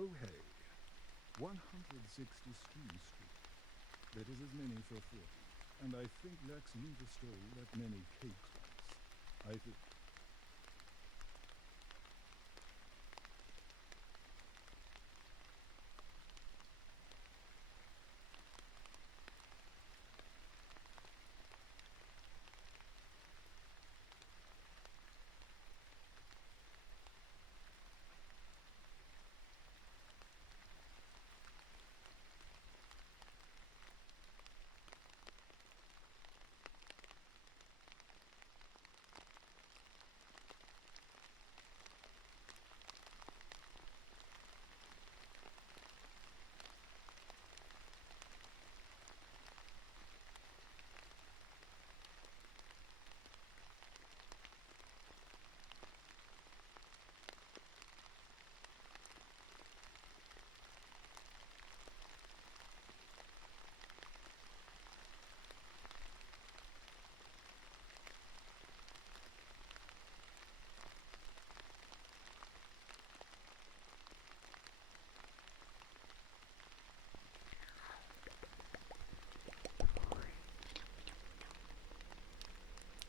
Oh hey, 160 Stream Street. That is as many for 40. And I think Lex never stole that many cakes once. I think...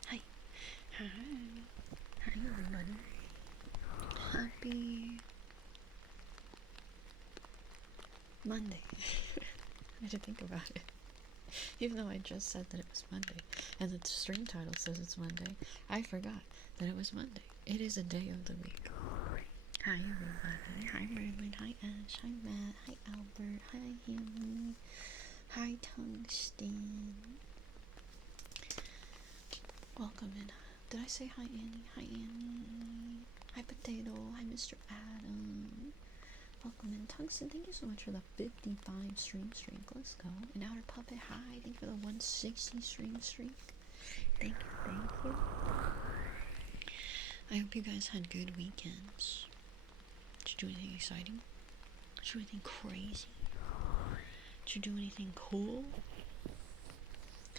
Hi. Hi. Hi, everybody. Happy Monday. I had to think about it. Even though I just said that it was Monday, and the stream title says it's Monday, I forgot that it was Monday. It is a day of the week. Hi, everybody. Hi, Merlin. Hi, Ash. Hi, Matt. Hi, Albert. Hi, Haley. Hi, Tungsten. Welcome in. Did I say hi, Annie? Hi, Annie. Hi, Potato. Hi, Mr. Adam. Welcome in. Tungsten, thank you so much for the 55 stream streak. Let's go. And Outer Puppet, hi. Thank you for the 160 stream streak. Thank you, thank you. I hope you guys had good weekends. Did you do anything exciting? Did you do anything crazy? Did you do anything cool?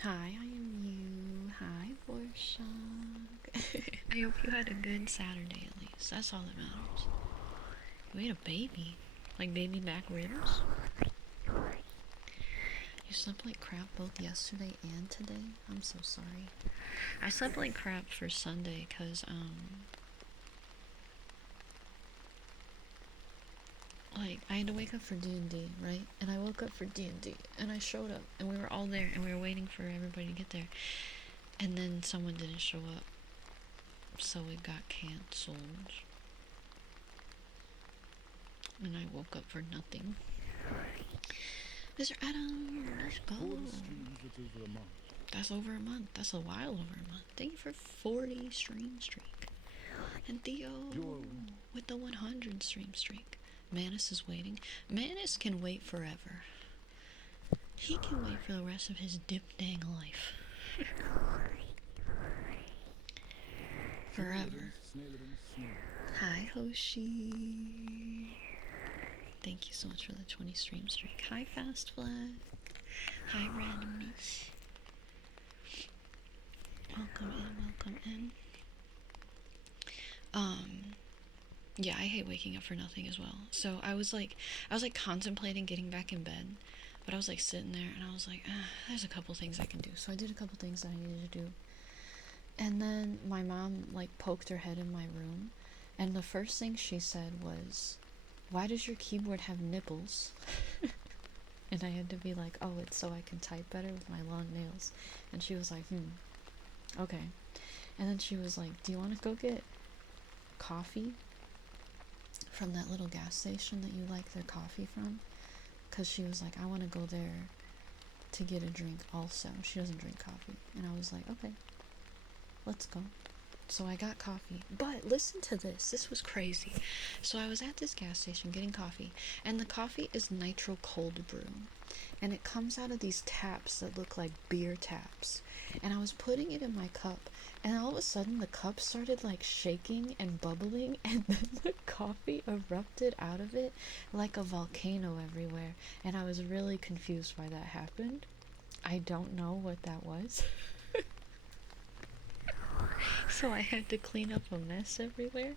Hi, I am you. Hi, Vorshak. I hope you had a good Saturday at least. That's all that matters. You ate a baby. Like baby back ribs? You slept like crap both yesterday and today? I'm so sorry. I slept like crap for Sunday because, like, I had to wake up for D&D, right? And I woke up for D&D, and I showed up, and we were all there, and we were waiting for everybody to get there. And then someone didn't show up, so it got canceled. And I woke up for nothing. Mr. Adam, let's go. 40 streams, that's over a month. That's over a month. That's a while over a month. Thank you for 40 stream streak. And Theo with the 100 stream streak. Manus is waiting. Manus can wait forever. He can wait for the rest of his dip dang life. Forever. Hi, Hoshi. Thank you so much for the 20 stream streak. Hi, Fast Flag. Hi, Randomness. Welcome in, welcome in. Yeah, I hate waking up for nothing as well. So I was like contemplating getting back in bed, but I was like sitting there and I was like, there's a couple things I can do. So I did a couple things that I needed to do. And then my mom like poked her head in my room, and the first thing she said was, "Why does your keyboard have nipples?" And I had to be like, "Oh, it's so I can type better with my long nails." And she was like, okay. And then she was like, "Do you want to go get coffee from that little gas station that you like their coffee from?" Because she was like, "I want to go there to get a drink also." She doesn't drink coffee. And I was like, okay, let's go. So I got coffee. But listen to this. This was crazy. So I was at this gas station getting coffee, and the coffee is nitro cold brew. And it comes out of these taps that look like beer taps. And I was putting it in my cup, and all of a sudden the cup started like shaking and bubbling, and then the coffee erupted out of it like a volcano everywhere. And I was really confused why that happened. I don't know what that was. So I had to clean up a mess everywhere.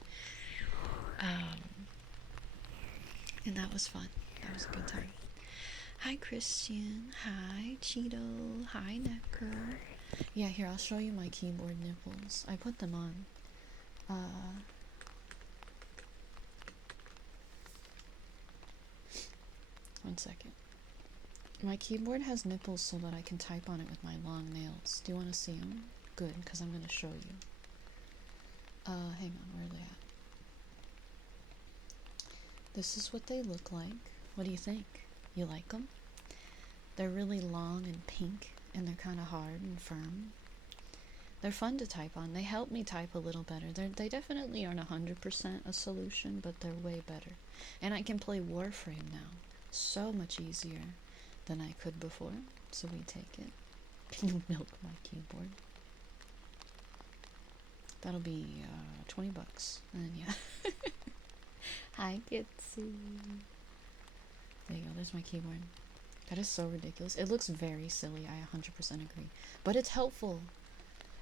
And that was fun. That was a good time. Hi, Christian. Hi, Cheeto. Hi, Necker. Yeah, here, I'll show you my keyboard nipples. I put them on. One second. My keyboard has nipples so that I can type on it with my long nails. Do you want to see them? Good, because I'm going to show you. Hang on, where are they at? This is what they look like. What do you think? You like them? They're really long and pink, and they're kind of hard and firm. They're fun to type on. They help me type a little better. They definitely aren't 100% a solution, but they're way better. And I can play Warframe now. So much easier than I could before. So we take it. Can you milk my keyboard? That'll be 20 bucks. And then, yeah. Hi, Kitsy. There you go. There's my keyboard. That is so ridiculous. It looks very silly. I 100% agree. But it's helpful.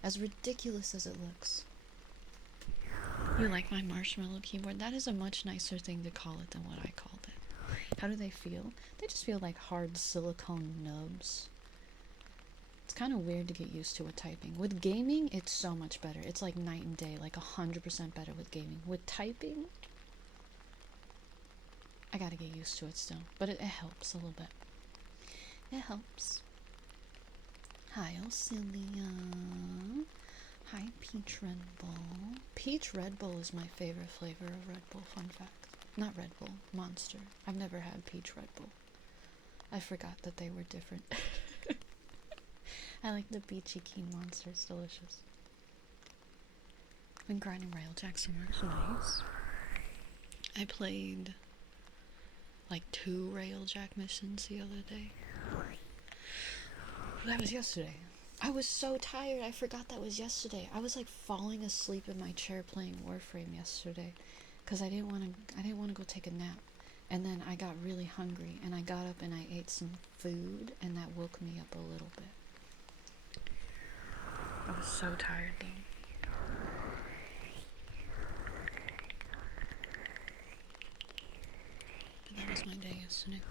As ridiculous as it looks. You like my marshmallow keyboard? That is a much nicer thing to call it than what I called it. How do they feel? They just feel like hard silicone nubs. It's kind of weird to get used to with typing. With gaming, it's so much better. It's like night and day, like 100% better with gaming. With typing, I gotta get used to it still. But it helps a little bit. It helps. Hi, Alcilia. Hi, Peach Red Bull. Peach Red Bull is my favorite flavor of Red Bull, fun fact. Not Red Bull, Monster. I've never had Peach Red Bull. I forgot that they were different. I like the Peachy Keen Monster, it's delicious. Been grinding Railjack so much, nice. I played like 2 Railjack missions the other day. That was yesterday. I was so tired, I forgot that was yesterday. I was like falling asleep in my chair playing Warframe yesterday because I didn't want to go take a nap. And then I got really hungry and I got up and I ate some food and that woke me up a little bit. I was so tired though. But that was my day yesterday.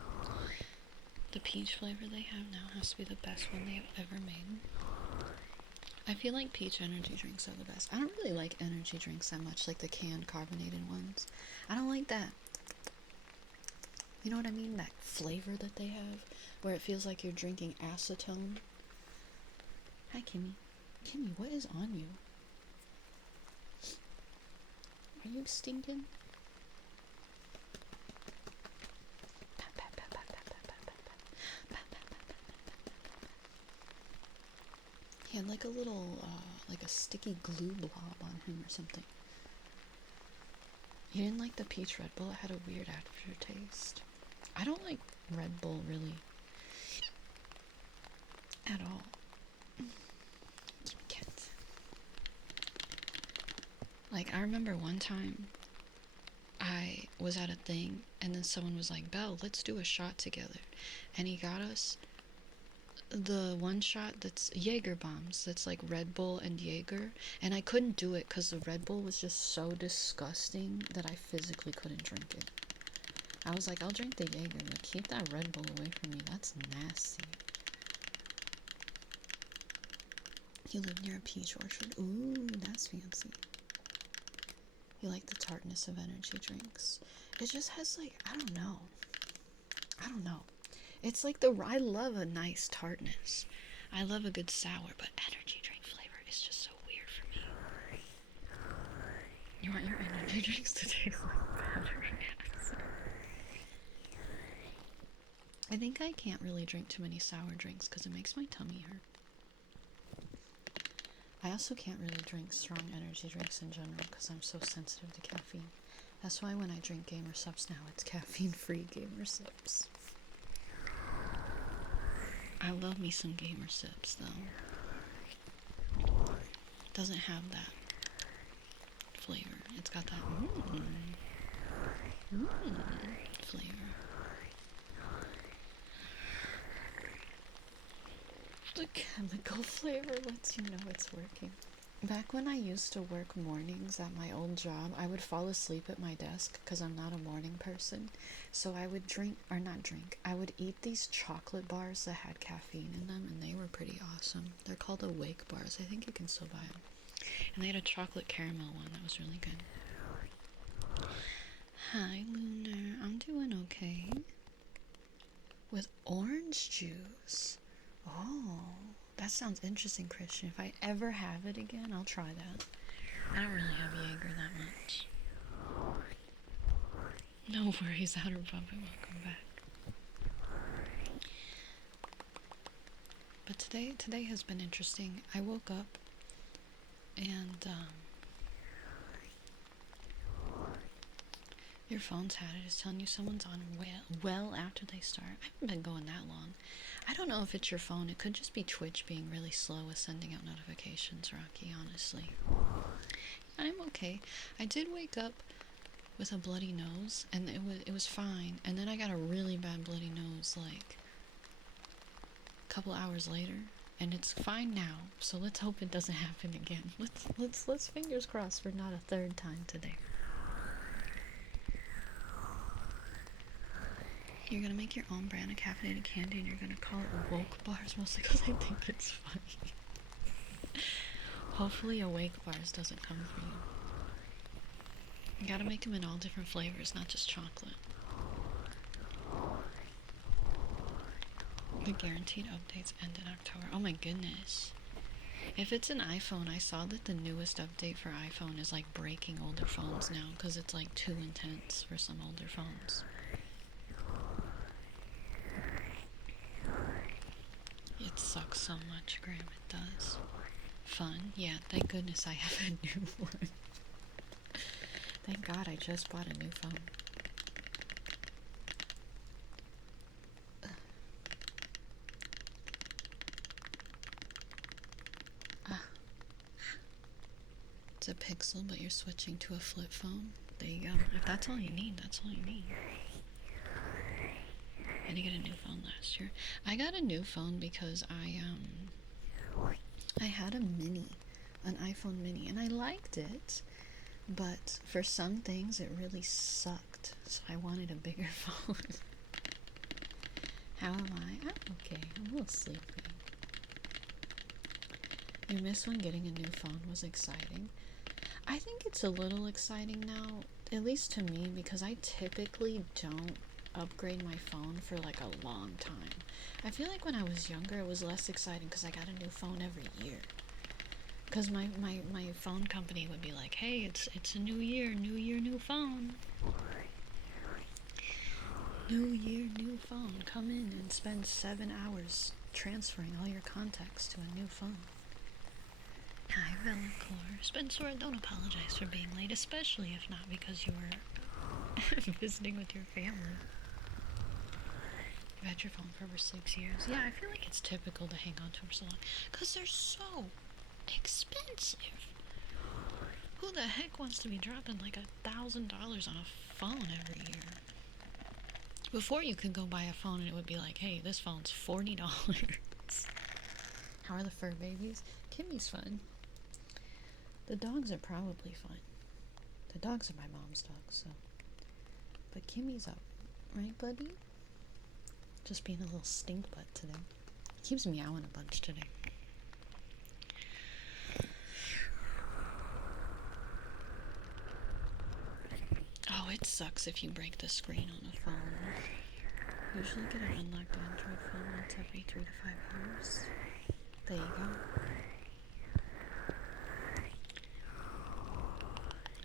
The peach flavor they have now has to be the best one they have ever made. I feel like peach energy drinks are the best. I don't really like energy drinks that much, like the canned carbonated ones. I don't like that. You know what I mean? That flavor that they have, where it feels like you're drinking acetone. Hi, Kimmy. Kimmy, what is on you? Are you stinking? He had like a little, like a sticky glue blob on him or something. You didn't like the peach Red Bull? It had a weird aftertaste. I don't like Red Bull really at all. Like, I remember one time I was at a thing and then someone was like, Belle, let's do a shot together. And he got us the one shot that's Jaeger bombs. That's like Red Bull and Jaeger. And I couldn't do it because the Red Bull was just so disgusting that I physically couldn't drink it. I was like, I'll drink the Jaeger, but keep that Red Bull away from me. That's nasty. You live near a peach orchard. Ooh, that's fancy. You like the tartness of energy drinks. It just has like, I don't know. It's like I love a nice tartness. I love a good sour, but energy drink flavor is just so weird for me. You want your energy drinks to taste like better? I think I can't really drink too many sour drinks because it makes my tummy hurt. I also can't really drink strong energy drinks in general because I'm so sensitive to caffeine. That's why when I drink Gamer Subs now, it's caffeine-free Gamer Subs. I love me some Gamer Sips, though. It doesn't have that flavor. It's got that flavor. The chemical flavor lets you know it's working. Back when I used to work mornings at my old job, I would fall asleep at my desk because I'm not a morning person. So I would I would eat these chocolate bars that had caffeine in them, and they were pretty awesome. They're called Awake bars. I think you can still buy them. And they had a chocolate caramel one that was really good. Hi, Lunar. I'm doing okay. With orange juice. Oh, that sounds interesting, Christian. If I ever have it again, I'll try that. I don't really have Jaeger that much. No worries, Outer Puppet. Welcome back. But today has been interesting. I woke up and your phone's had it. It's telling you someone's on well after they start. I haven't been going that long. I don't know if it's your phone. It could just be Twitch being really slow with sending out notifications, Rocky, honestly. I'm okay. I did wake up with a bloody nose, and it was fine. And then I got a really bad bloody nose, like, a couple hours later. And it's fine now, so let's hope it doesn't happen again. Let's fingers crossed for not a third time today. You're gonna make your own brand of caffeinated candy and you're gonna call it Woke Bars, mostly because I think it's funny. Hopefully Awake Bars doesn't come for you. You gotta make them in all different flavors, not just chocolate. The guaranteed updates end in October. Oh my goodness. If it's an iPhone, I saw that the newest update for iPhone is like breaking older phones now because it's like too intense for some older phones. It sucks so much, Graham, it does. Fun? Yeah, thank goodness I have a new one. Thank God I just bought a new phone. It's a Pixel, but you're switching to a flip phone. There you go. If that's all you need, that's all you need. I had to get a new phone last year. I got a new phone because I had a mini, an iPhone mini, and I liked it, but for some things it really sucked, so I wanted a bigger phone. How am I? I'm okay. I'm a little sleepy. You miss when getting a new phone was exciting. I think it's a little exciting now, at least to me, because I typically don't upgrade my phone for like a long time. I feel like when I was younger it was less exciting because I got a new phone every year. Because my phone company would be like, hey, it's a new year, new phone. New year, new phone. Come in and spend 7 hours transferring all your contacts to a new phone. Hi, Velicor. Spencer, don't apologize for being late, especially if not because you were visiting with your family. You've had your phone for over 6 years. Yeah, I feel like it's typical to hang on to them so long. Because they're so expensive. Who the heck wants to be dropping like $1,000 on a phone every year? Before you could go buy a phone and it would be like, hey, this phone's $40. How are the fur babies? Kimmy's fun. The dogs are probably fine. The dogs are my mom's dogs, so. But Kimmy's up, right, buddy? Just being a little stink butt today. He keeps meowing a bunch today. Oh, it sucks if you break the screen on a phone. Usually get an unlocked Android phone once every 3 to 5 years. There you go.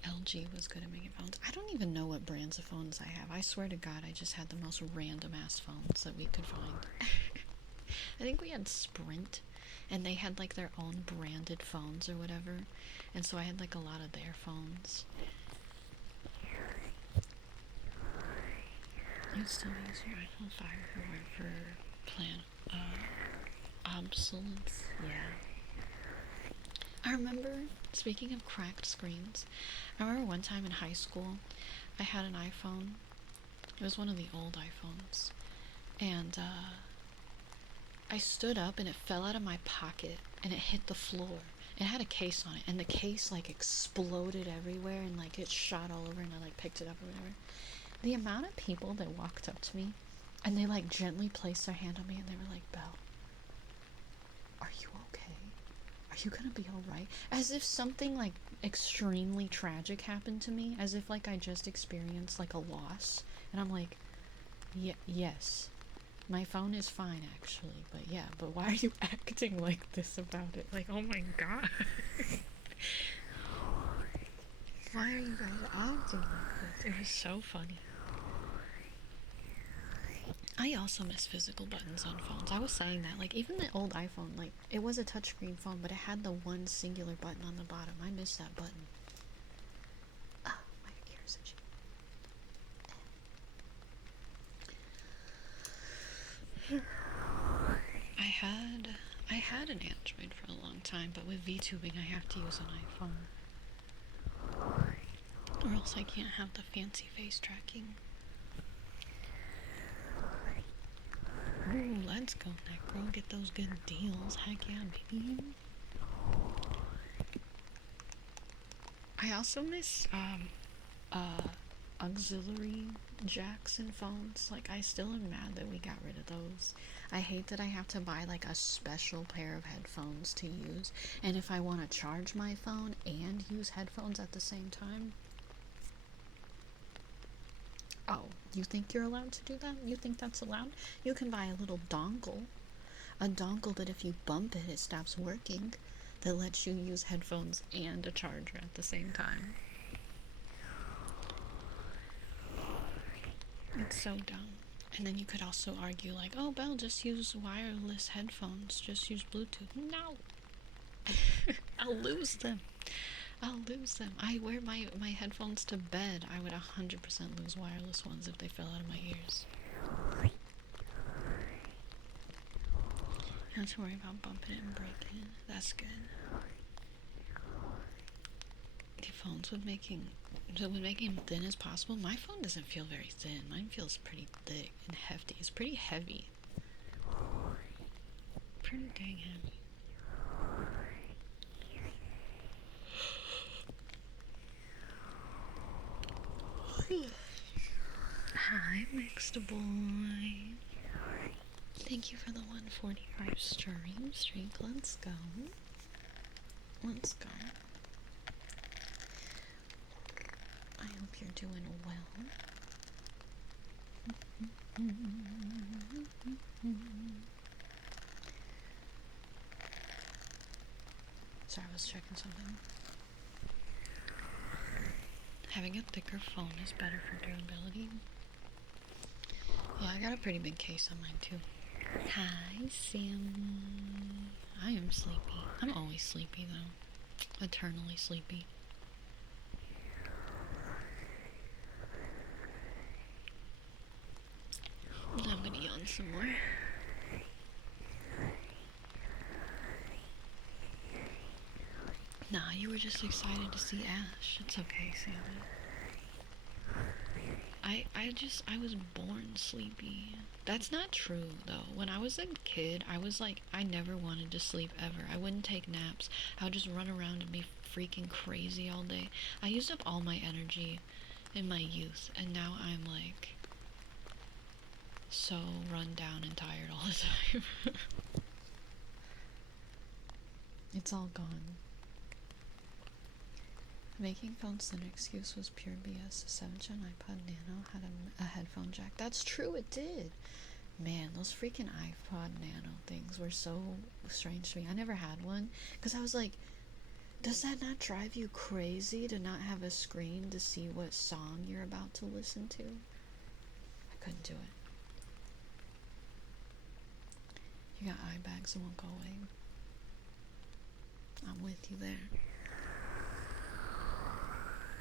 LG was good at making phones. I don't even know what brands of phones I have. I swear to God, I just had the most random ass phones that we could find. I think we had Sprint, and they had like their own branded phones or whatever, and so I had like a lot of their phones. You'd still use your iPhone 5 if it weren't for plan obsolescence. Yeah. I remember, speaking of cracked screens, I remember one time in high school, I had an iPhone. It was one of the old iPhones. And I stood up and it fell out of my pocket and it hit the floor. It had a case on it, and the case like exploded everywhere, and like it shot all over, and I like picked it up or whatever. The amount of people that walked up to me, and they like gently placed their hand on me, and they were like, "Belle, are you okay? Are you gonna be alright?" As if something like extremely tragic happened to me, as if like I just experienced like a loss, and I'm like, yes, my phone is fine actually, but yeah, but why are you acting like this about it? Like, oh my god. Why are you guys acting like this? It was so funny. I also miss physical buttons on phones. I was saying that, like, even the old iPhone, like, it was a touchscreen phone, but it had the one singular button on the bottom. I miss that button. Ah, my ears itchy. I had an Android for a long time, but with VTubing I have to use an iPhone. Or else I can't have the fancy face tracking. Ooh, let's go, Necro. Get those good deals. Heck yeah, baby. I also miss auxiliary jacks in phones. Like, I still am mad that we got rid of those. I hate that I have to buy like a special pair of headphones to use, and if I want to charge my phone and use headphones at the same time. Oh, you think you're allowed to do that? You think that's allowed? You can buy a little dongle. A dongle that if you bump it, it stops working. That lets you use headphones and a charger at the same time. It's so dumb. And then you could also argue like, oh, Belle, just use wireless headphones. Just use Bluetooth. No! I'll lose them. I'll lose them. I wear my headphones to bed. I would 100% lose wireless ones if they fell out of my ears. You don't have to worry about bumping it and breaking it. That's good. The phones would making them thin as possible. My phone doesn't feel very thin. Mine feels pretty thick and hefty. It's pretty heavy. Pretty dang heavy. Hi, mixed boy. Thank you for the 145 streak. Let's go. Let's go. I hope you're doing well. Sorry, I was checking something. Having a thicker phone is better for durability. Yeah, I got a pretty big case on mine too. Hi, Sam. I am sleepy. I'm always sleepy though. Eternally sleepy. Now I'm gonna yawn some more. Nah, you were just excited to see Ash. It's okay, Sammy. I was born sleepy. That's not true, though. When I was a kid, I was like, I never wanted to sleep ever. I wouldn't take naps. I would just run around and be freaking crazy all day. I used up all my energy in my youth, and now I'm like so run down and tired all the time. It's all gone. Making phones an excuse was pure BS. The 7th gen iPod Nano had a headphone jack. That's true, it did. Man, those freaking iPod Nano things were so strange to me. I never had one because I was like, does that not drive you crazy to not have a screen to see what song you're about to listen to? I couldn't do it. You got eye bags that won't go away. I'm with you there.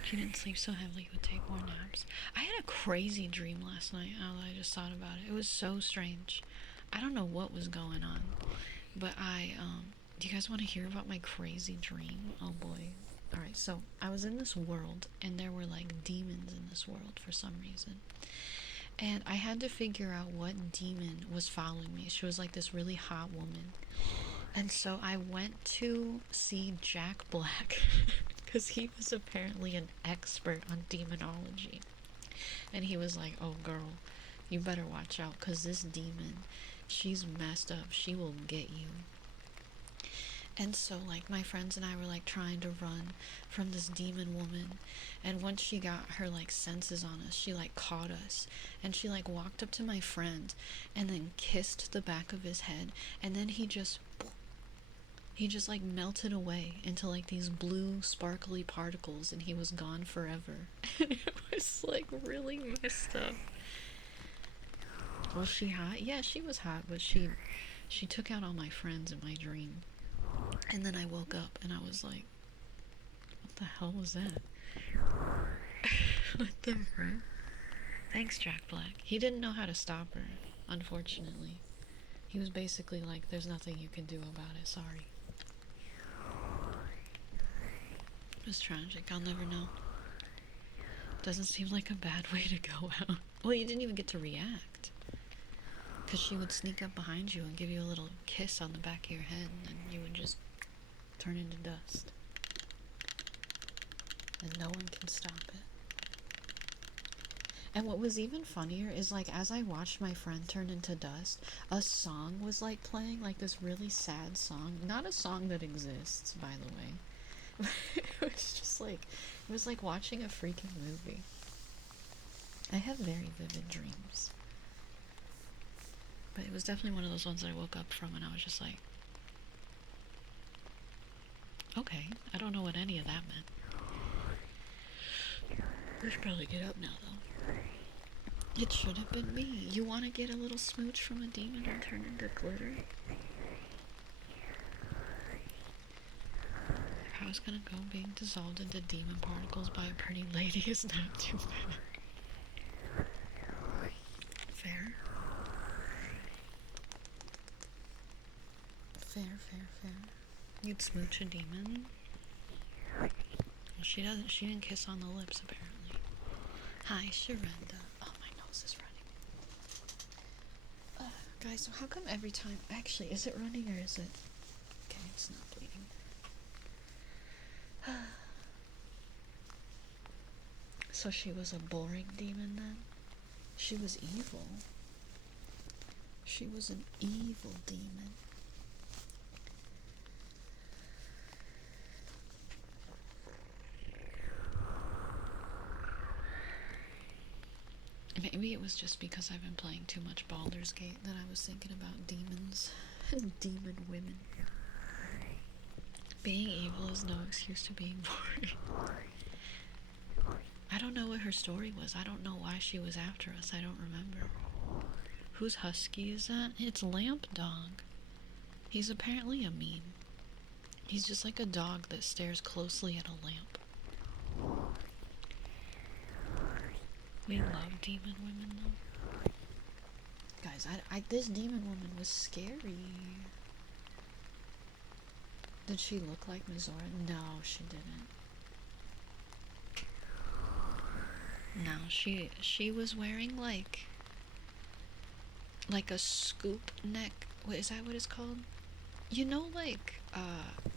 If you didn't sleep so heavily, you would take more naps. I had a crazy dream last night, now that I just thought about it. It was so strange. I don't know what was going on, but do you guys want to hear about my crazy dream? Oh boy. Alright, so I was in this world, and there were like demons in this world for some reason. And I had to figure out what demon was following me. She was like this really hot woman. And so I went to see Jack Black because he was apparently an expert on demonology. And he was like, oh, girl, you better watch out because this demon, she's messed up. She will get you. And so, like, my friends and I were, like, trying to run from this demon woman. And once she got her, like, senses on us, she, like, caught us. And she, like, walked up to my friend and then kissed the back of his head. And then he just, like, melted away into, like, these blue, sparkly particles. And he was gone forever. And it was, like, really messed up. Was she hot? Yeah, she was hot. But she took out all my friends in my dream. And then I woke up and I was like, what the hell was that? What the frick? Thanks, Jack Black. He didn't know how to stop her, unfortunately. He was basically like, there's nothing you can do about it, sorry. It was tragic, I'll never know. Doesn't seem like a bad way to go out. Well, you didn't even get to react. Because she would sneak up behind you and give you a little kiss on the back of your head, and then you would just turn into dust. And no one can stop it. And what was even funnier is, like, as I watched my friend turn into dust, a song was, like, playing, like, this really sad song. Not a song that exists, by the way. It was just, like, it was like watching a freaking movie. I have very vivid dreams. But it was definitely one of those ones that I woke up from and I was just like, okay, I don't know what any of that meant. I should probably get up now, though. It should have been me. You want to get a little smooch from a demon and turn into glitter? If I was gonna go being dissolved into demon particles by a pretty lady is not too bad. Fair. Fair. You'd smooch a demon? Well, she didn't kiss on the lips, apparently. Hi, Sharenda. Oh, my nose is running. Guys, so how come every time... Actually, is it running or is it... Okay, it's not bleeding. So she was a boring demon then? She was evil. She was an evil demon. Maybe it was just because I've been playing too much Baldur's Gate that I was thinking about demons and demon women. Being evil is no excuse to being boring. I don't know what her story was. I don't know why she was after us. I don't remember. Whose husky is that? It's Lamp Dog. He's apparently a meme. He's just like a dog that stares closely at a lamp. We love demon women, though. Guys, this demon woman was scary. Did she look like Mizora? No, she didn't. No, she was wearing like a scoop neck. What is that? What it's called? You know, like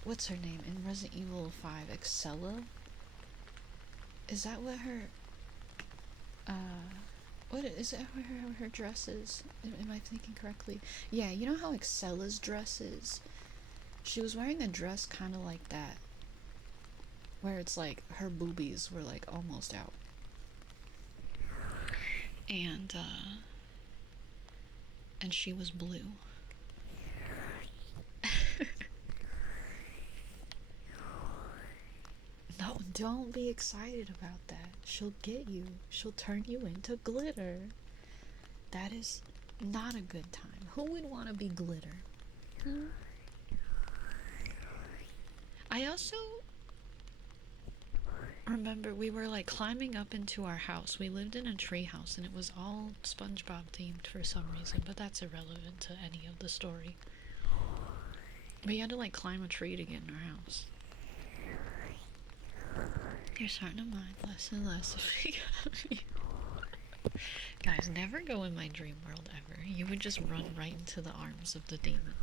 what's her name in Resident Evil 5? Excella. Is that what her? What is it? Her dress is? Am I thinking correctly? Yeah, you know how Excella's dress is. She was wearing a dress kind of like that, where it's like her boobies were like almost out. And she was blue. No, don't be excited about that. She'll get you. She'll turn you into glitter. That is not a good time. Who would want to be glitter? I also remember we were like climbing up into our house. We lived in a tree house and it was all SpongeBob themed for some reason, but that's irrelevant to any of the story. We had to like climb a tree to get in our house. You're starting to mind less and less of me. Guys, never go in my dream world ever. You would just run right into the arms of the demon.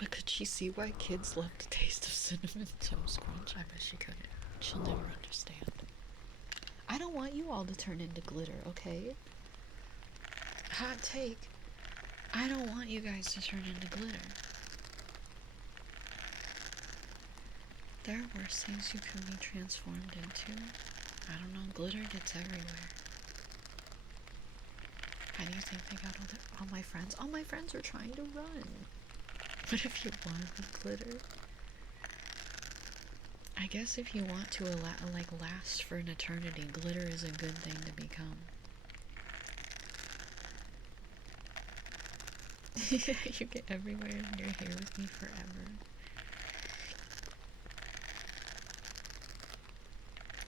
But could she see why kids love the taste of Cinnamon Toast Crunch? I bet she couldn't. She'll never understand. I don't want you all to turn into glitter, okay? Hot take. I don't want you guys to turn into glitter. There are worse things you can be transformed into. I don't know, glitter gets everywhere. How do you think they got all my friends? All my friends are trying to run. What if you want glitter? I guess if you want to last for an eternity, glitter is a good thing to become. You get everywhere and you're here with me forever.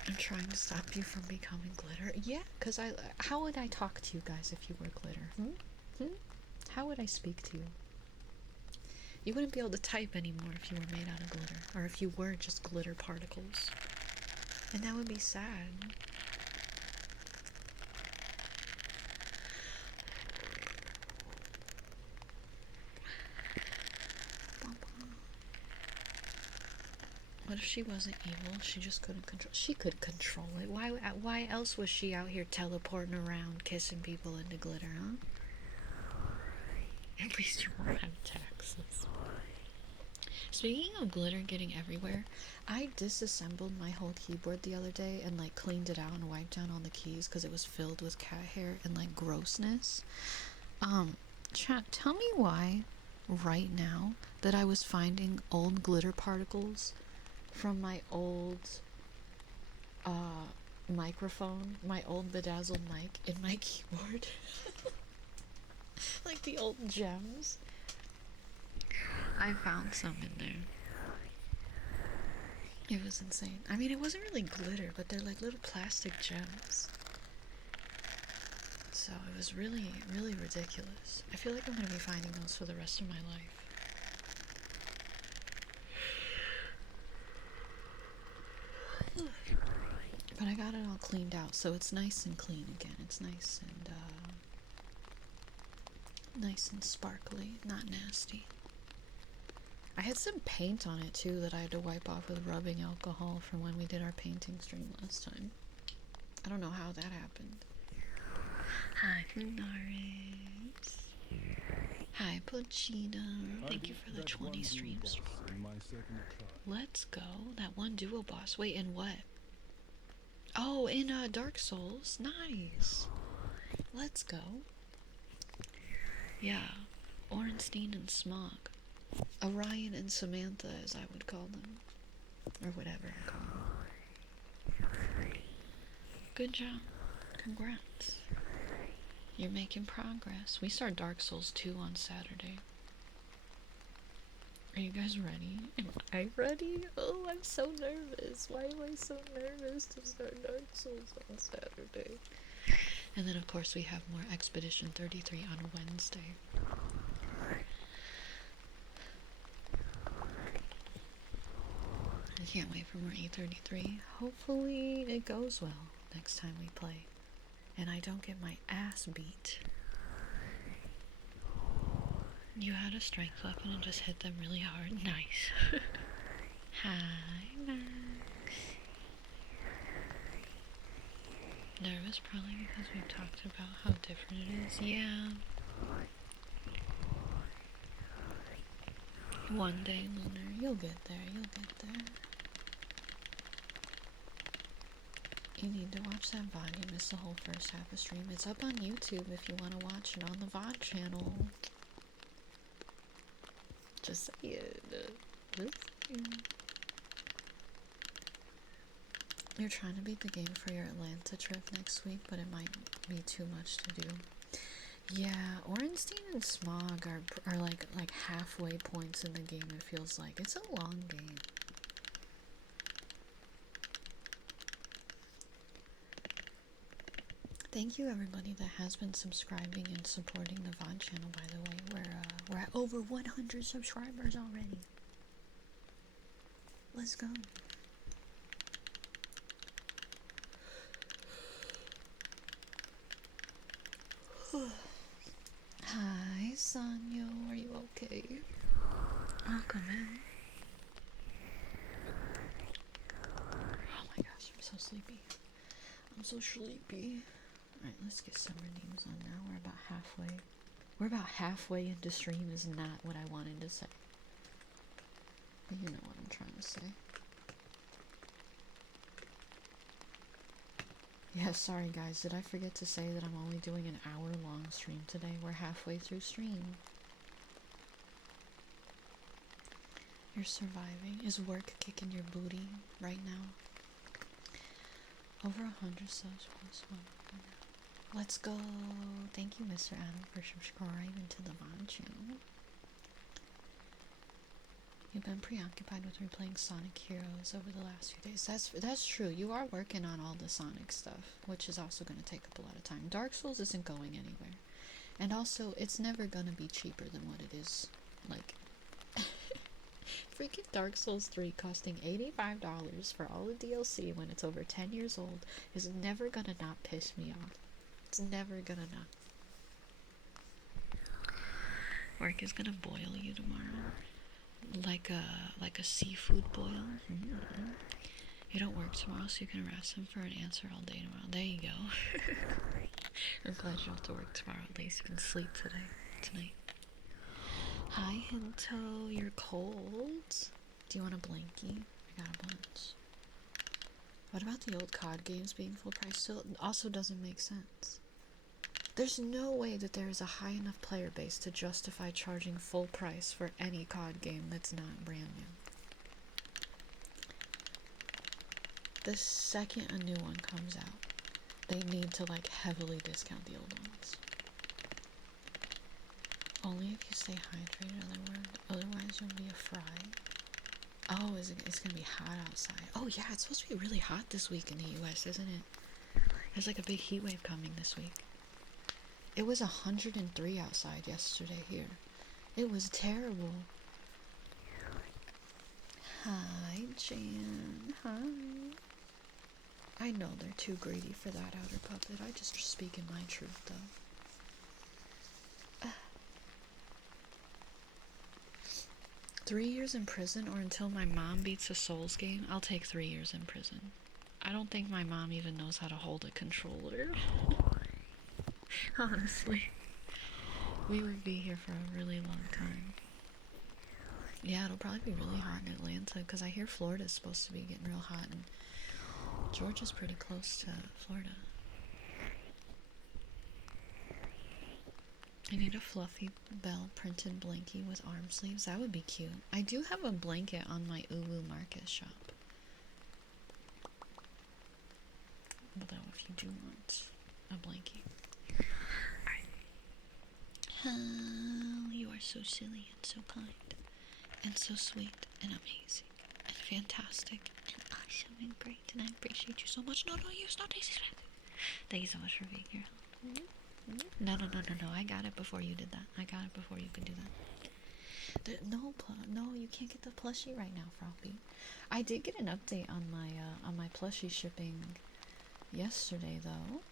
I'm trying to stop you from becoming glitter. Yeah, because how would I talk to you guys if you were glitter? How would I speak to you? You wouldn't be able to type anymore if you were made out of glitter, or if you were just glitter particles. And that would be sad. What if she wasn't evil? She just couldn't control. She could control it. Why else was she out here teleporting around, kissing people into glitter, huh? At least you won't have taxes. Speaking of glitter getting everywhere, I disassembled my whole keyboard the other day and like cleaned it out and wiped down all the keys because it was filled with cat hair and like grossness. Chat, tell me why right now that I was finding old glitter particles from my old microphone, my old bedazzled mic in my keyboard. Like the old gems. I found some in there. It was insane. I mean, it wasn't really glitter, but they're like little plastic gems. So it was really, really ridiculous. I feel like I'm going to be finding those for the rest of my life. But I got it all cleaned out, so it's nice and clean again. It's nice and sparkly, not nasty. I had some paint on it too that I had to wipe off with rubbing alcohol from when we did our painting stream last time. I don't know how that happened. Hi, Norris. Hi, Pochita. Thank you for the 20 streams. Let's go. That one duo boss. Wait, in what? Oh, in Dark Souls. Nice. Let's go. Yeah. Ornstein and Smog. Orion and Samantha, as I would call them. Or whatever I call them. Good job. Congrats. You're making progress. We start Dark Souls 2 on Saturday. Are you guys ready? Am I ready? Oh, I'm so nervous. Why am I so nervous to start Dark Souls on Saturday? And then, of course, we have more Expedition 33 on Wednesday. I can't wait for more E33. Hopefully it goes well next time we play. And I don't get my ass beat. You had a strength weapon and just hit them really hard. Nice. Hi, Max. Nervous probably because we've talked about how different it is. Yeah. One day, Lunar. You'll get there. You'll get there. You need to watch that VOD. You missed the whole first half of stream. It's up on YouTube if you want to watch it on the VOD channel. Just say it. Just say it. You're trying to beat the game for your Atlanta trip next week, but it might be too much to do. Yeah, Ornstein and Smog are like halfway points in the game, it feels like. It's a long game. Thank you everybody that has been subscribing and supporting the VOD channel, by the way. We're at over 100 subscribers already. Let's go. Hi, Sanyo. Are you okay? Welcome in. Oh my gosh, I'm so sleepy. I'm so sleepy. Alright, let's get summer names on now. We're about halfway. We're about halfway into stream is not what I wanted to say. But you know what I'm trying to say. Yeah, sorry guys, did I forget to say that I'm only doing an hour-long stream today? We're halfway through stream. You're surviving. Is work kicking your booty right now? Over 100 subs plus one. Let's go. Thank you, Mr. Adam, for subscribing to the VOD channel. You've been preoccupied with replaying Sonic Heroes over the last few days. That's true. You are working on all the Sonic stuff, which is also going to take up a lot of time. Dark Souls isn't going anywhere. And also, it's never going to be cheaper than what it is. Like, freaking Dark Souls 3 costing $85 for all the DLC when it's over 10 years old is never going to not piss me off. It's never going to not. Work is going to boil you tomorrow. Like a seafood boil. You don't work tomorrow, so you can arrest him for an answer all day tomorrow. There you go. I'm glad you don't have to work tomorrow. At least you can sleep tonight. Hi, Hinto. You're cold. Do you want a blankie? I got a bunch. What about the old COD games being full price still? Also doesn't make sense. There's no way that there is a high enough player base to justify charging full price for any COD game that's not brand new. The second a new one comes out, they need to like heavily discount the old ones. Only if you stay hydrated, otherwise you'll be a fry. Oh, it's gonna be hot outside. Oh yeah, it's supposed to be really hot this week in the US, isn't it? There's like a big heat wave coming this week. It was 103 outside yesterday here. It was terrible. Hi, Jan. Hi. I know they're too greedy for that outer puppet. I just speaking my truth, though. 3 years in prison or until my mom beats a Souls game? I'll take 3 years in prison. I don't think my mom even knows how to hold a controller. Honestly. We would be here for a really long time. Yeah, it'll probably be really hot in Atlanta, because I hear Florida's supposed to be getting real hot, and Georgia's pretty close to Florida. I need a fluffy Belle printed blankie with arm sleeves. That would be cute. I do have a blanket on my Uwu Market shop. Although if you do want a blankie. You are so silly and so kind and so sweet and amazing and fantastic and awesome and great, and I appreciate you so much. No, use no disrespect. Thank you so much for being here. No, I got it before you did that. I got it before you could do that. No, you can't get the plushie right now, Froppy. I did get an update on my plushie shipping yesterday though.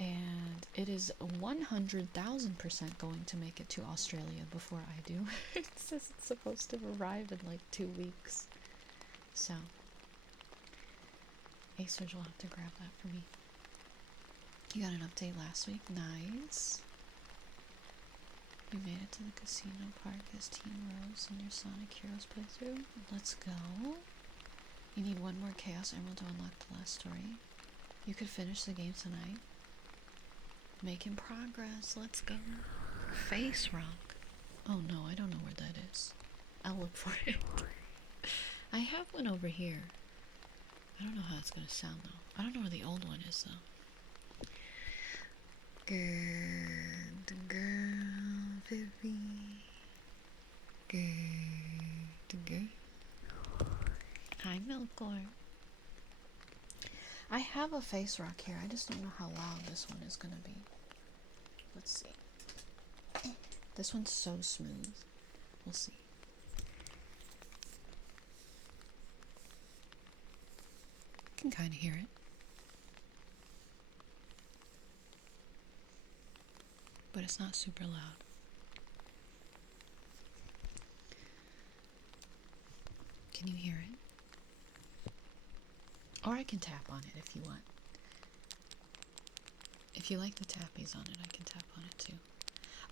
And it is 100,000% going to make it to Australia before I do. It says it's supposed to arrive in like 2 weeks. So, Acer's will have to grab that for me. You got an update last week. Nice. You made it to the casino park as Team Rose in your Sonic Heroes playthrough. Let's go. You need one more Chaos Emerald to unlock the last story. You could finish the game tonight. Making progress. Let's go. Face Rock. Oh no, I don't know where that is. I'll look for it. I have one over here. I don't know how it's gonna sound though. I don't know where the old one is though. Girl, baby. Girl. Hi, Milkor. I have a face rock here. I just don't know how loud this one is gonna be. Let's see. This one's so smooth. We'll see. I can kind of hear it. But it's not super loud. Can you hear it? Or I can tap on it if you want. If you like the tappies on it, I can tap on it too.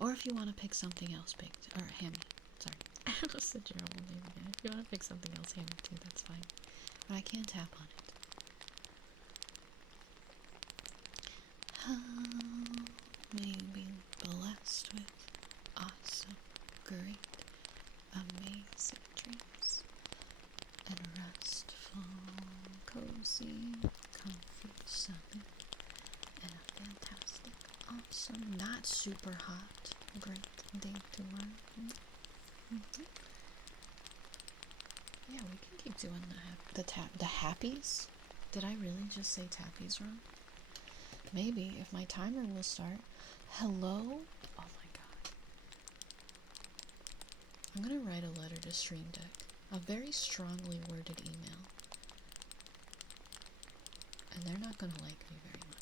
Or if you want to pick something else, or hand me. Sorry. I just said your old name again. If you want to pick something else, hand me too, that's fine. But I can tap on it. How may you be blessed with awesome, great, amazing dreams and restful, cozy, comfy sleep and a fantastic, awesome, not super hot, great day tomorrow. Yeah, we can keep doing the happies. Did I really just say tappies wrong? Maybe if my timer will start. Hello? Oh my god. I'm gonna write a letter to Stream Deck. A very strongly worded email. And they're not gonna like me very much.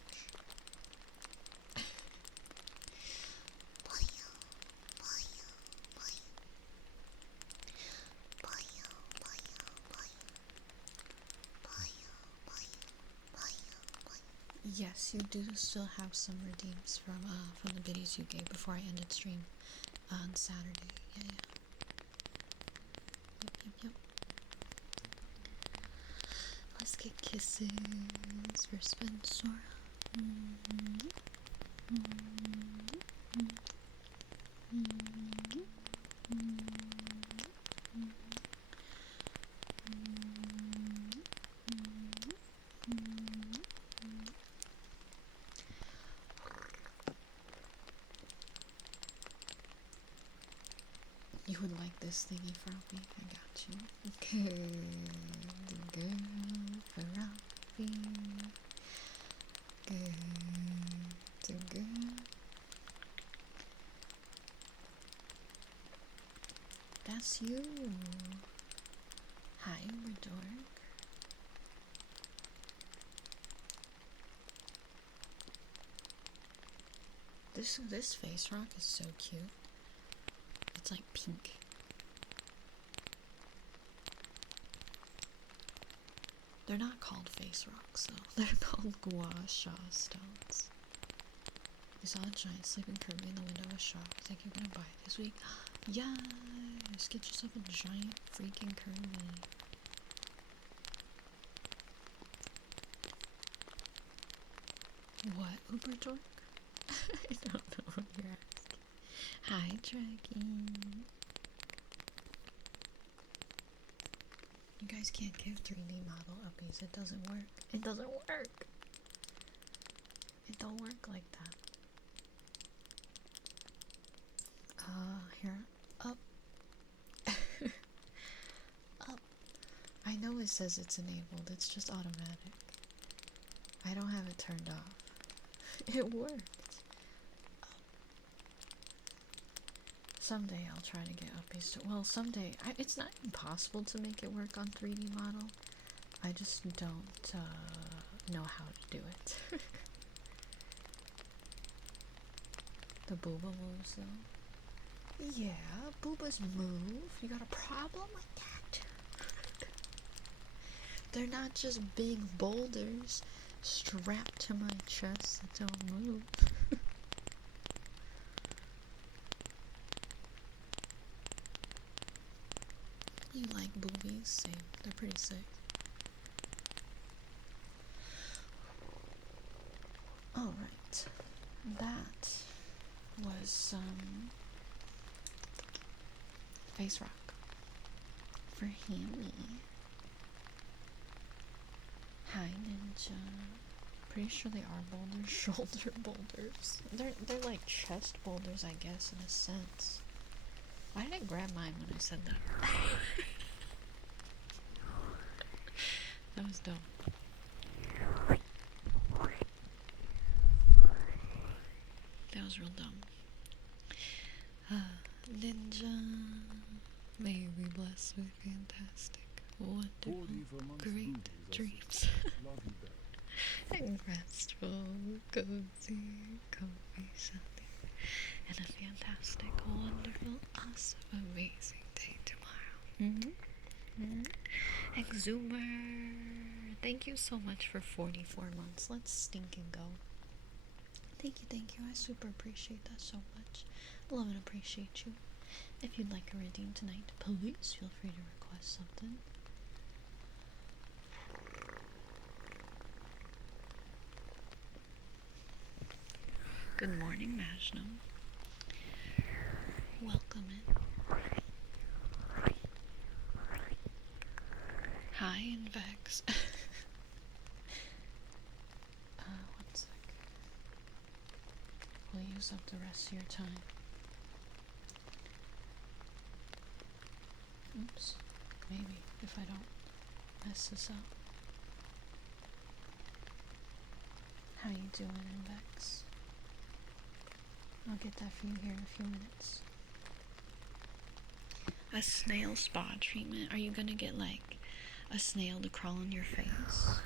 Yes, you do still have some redeems from the videos you gave before I ended stream on Saturday. Yeah. Yep. Let's get kisses for Spencer. You would like this thingy for me? I got you. Okay, the girl for Robbie. Good. That's you. Hi, Redork. This face rock is so cute. It's like pink. They're not called face rocks though. They're called gua sha stones. You saw a giant sleeping Kirby in the window of a shop. You think you're gonna buy it this week? Yes! Get yourself a giant freaking Kirby. What, Uber Dork? I don't know what you're asking. Hi, Dragon. You guys can't give 3D model uppies. It doesn't work. It doesn't work. It don't work like that. Here. Up. Up. I know it says it's enabled. It's just automatic. I don't have it turned off. It worked. Someday I'll try to get uppies to, well, someday, it's not impossible to make it work on 3D model. I just don't know how to do it. The booba moves though. Yeah, boobas move. You got a problem with that? They're not just big boulders strapped to my chest that don't move. You like boobies? Same. They're pretty sick. Alright. That was some face rock for Hammy. Hi, Ninja. Pretty sure they are boulders. Shoulder boulders. They're like chest boulders, I guess, in a sense. Why did I grab mine when I said that? That was dumb. That was real dumb. Ninja, may you be blessed with fantastic, wonderful, great dreams. Love you, Belle. And restful, cozy, comfy sleep, and a fantastic, wonderful, awesome, amazing day tomorrow. Exumer, thank you so much for 44 months. Let's stink and go. Thank you. I super appreciate that so much. Love and appreciate you. If you'd like a redeem tonight, please feel free to request something. Good morning, Mashnum. Welcome in. Hi, Invex. One sec. We'll use up the rest of your time. Oops. Maybe, if I don't mess this up. How you doing, Invex? I'll get that for you here in a few minutes. A snail spa treatment? Are you gonna get like a snail to crawl on your face?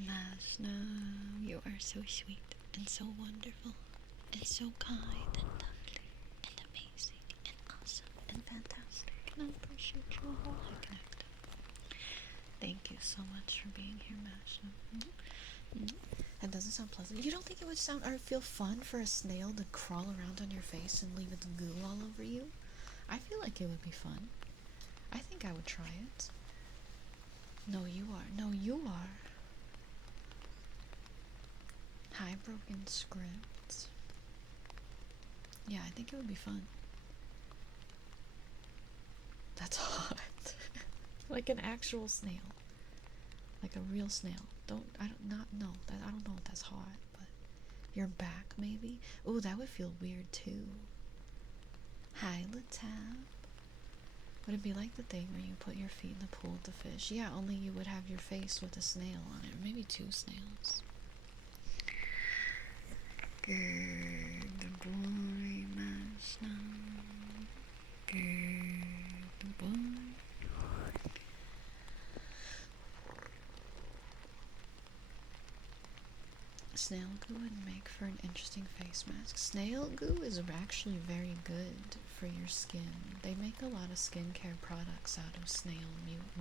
Masna, you are so sweet and so wonderful and so kind and lovely and amazing and awesome and fantastic, and I appreciate you a whole heck. Thank you so much for being here, Masna. That doesn't sound pleasant. You don't think it would sound or feel fun for a snail to crawl around on your face and leave its goo all over you? I feel like it would be fun. I think I would try it. No, you are. No, you are. High broken script. Yeah, I think it would be fun. That's hot. Like an actual snail. Like a real snail. I don't know if that's hot, but your back maybe? Oh, that would feel weird too. Hi, Latab. Would it be like the thing where you put your feet in the pool with the fish? Yeah, only you would have your face with a snail on it, or maybe two snails. Good boy, Masna. Good boy. Snail goo would make for an interesting face mask. Snail goo is actually very good for your skin. They make a lot of skincare products out of snail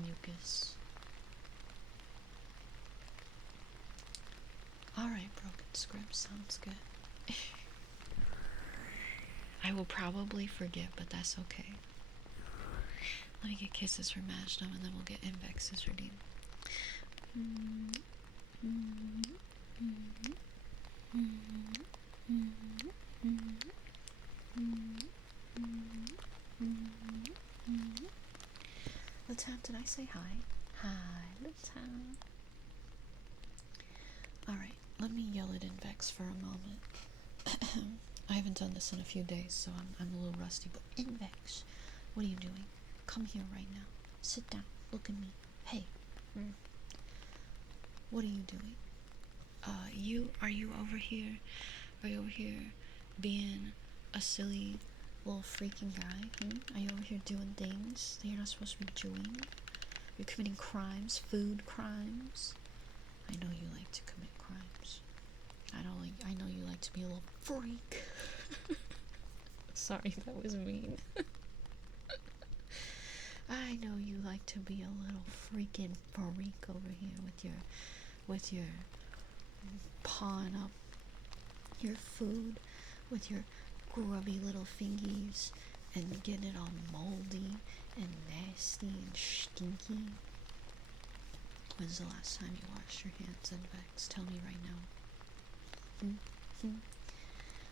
mucus. Alright, broken script, sounds good. I will probably forget, but that's okay. Let me get kisses for Mashnum, and then we'll get Invex's redeem. Latab, did I say hi? Hi, Latab. Alright, let me yell at Invex for a moment. I haven't done this in a few days, so I'm a little rusty, but Invex, what are you doing? Come here right now. Sit down. Look at me. Hey. What are you doing? Are you over here? Are you over here being a silly little freaking guy? Are you over here doing things that you're not supposed to be doing? You're committing crimes, food crimes. I know you like to commit crimes. I know you like to be a little freak. Sorry, that was mean. I know you like to be a little freaking freak over here with your pawing up your food with your grubby little fingies and getting it all moldy and nasty and stinky. When's the last time you washed your hands, Invex? Tell me right now.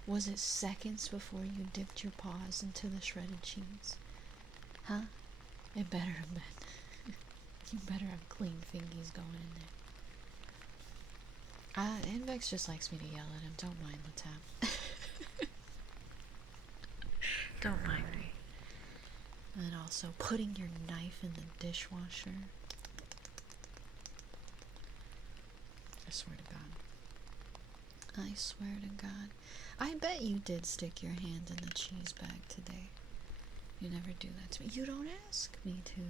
Was it seconds before you dipped your paws into the shredded cheese? Huh? It better have been. You better have clean fingies going in there. Invex just likes me to yell at him. Don't mind the tap. Don't mind me. And also putting your knife in the dishwasher. I swear to God. I swear to God. I bet you did stick your hand in the cheese bag today. You never do that to me. You don't ask me to.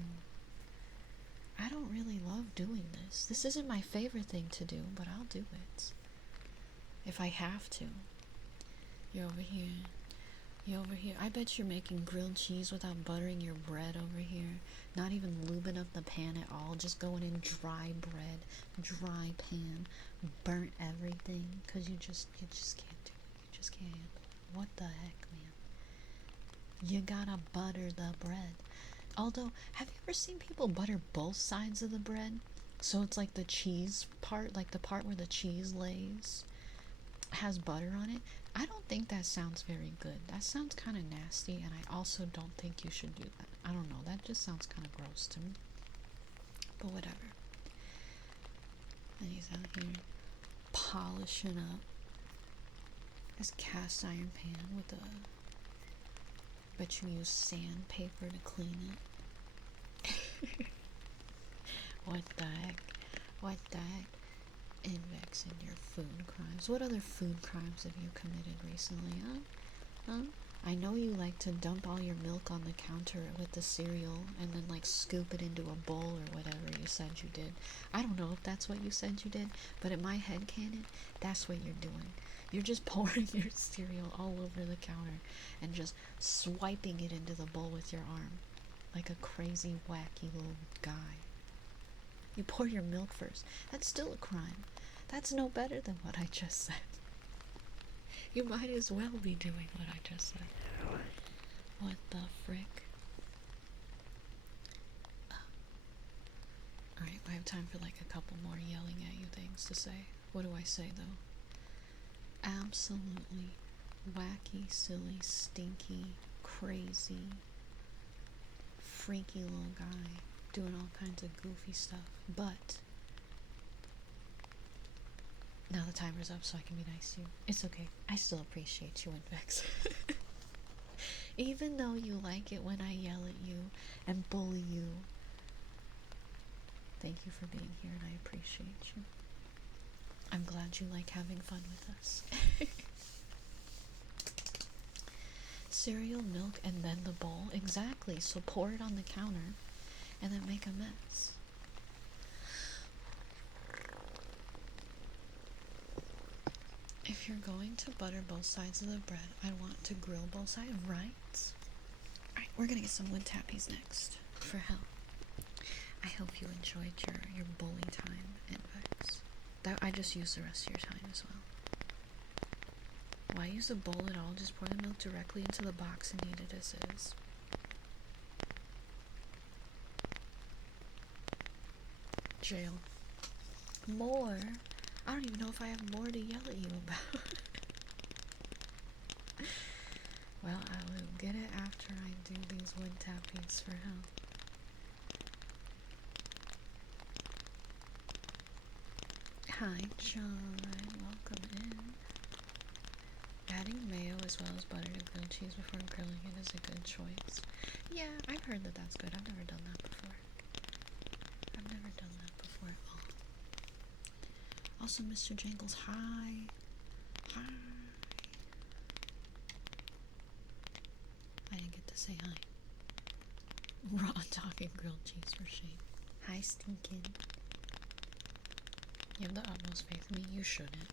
I don't really love doing this. This isn't my favorite thing to do, but I'll do it. If I have to. You're over here You over here? I bet you're making grilled cheese without buttering your bread over here. Not even lubing up the pan at all. Just going in dry bread, dry pan, burnt everything. Cause you just can't do it. You just can't handle it. What the heck, man? You gotta butter the bread. Although, have you ever seen people butter both sides of the bread? So it's like the cheese part, like the part where the cheese lays, has butter on it. I don't think that sounds very good. That sounds kind of nasty, and I also don't think you should do that. I don't know, that just sounds kind of gross to me. But whatever. And he's out here polishing up his cast iron pan with a, bet you use sandpaper to clean it. What the heck? What the heck? Invex in your food crimes. What other food crimes have you committed recently, huh? I know you like to dump all your milk on the counter with the cereal and then like scoop it into a bowl or whatever you said you did. I don't know if that's what you said you did, but in my head canon, that's what you're doing. You're just pouring your cereal all over the counter and just swiping it into the bowl with your arm like a crazy, wacky little guy. You pour your milk first. That's still a crime. That's no better than what I just said. You might as well be doing what I just said. What the frick? Alright, I have time for like a couple more yelling at you things to say. What do I say though? Absolutely wacky, silly, stinky, crazy, freaky little guy doing all kinds of goofy stuff. But now the timer's up so I can be nice to you. It's okay. I still appreciate you, Invex. Even though you like it when I yell at you and bully you. Thank you for being here and I appreciate you. I'm glad you like having fun with us. Cereal, milk, and then the bowl. Exactly. So pour it on the counter and then make a mess. If you're going to butter both sides of the bread, I want to grill both sides, right? Alright, we're gonna get some wood tappies next, for hell. I hope you enjoyed your bully time, Invex. That I just used the rest of your time as well. Why use a bowl at all? Just pour the milk directly into the box and eat it as is. Jail. More? I don't even know if I have more to yell at you about. Well, I will get it after I do these wood tappies for hell. Hi, John. Welcome in. Adding mayo as well as butter to grilled cheese before grilling it is a good choice. Yeah, I've heard that that's good. I've never done that before. I've never done that before at all. Also, Mr. Jangles, hi. Hi. I didn't get to say hi. Raw talking grilled cheese for shame. Hi, Stinkin'. You have the utmost faith in me. You shouldn't.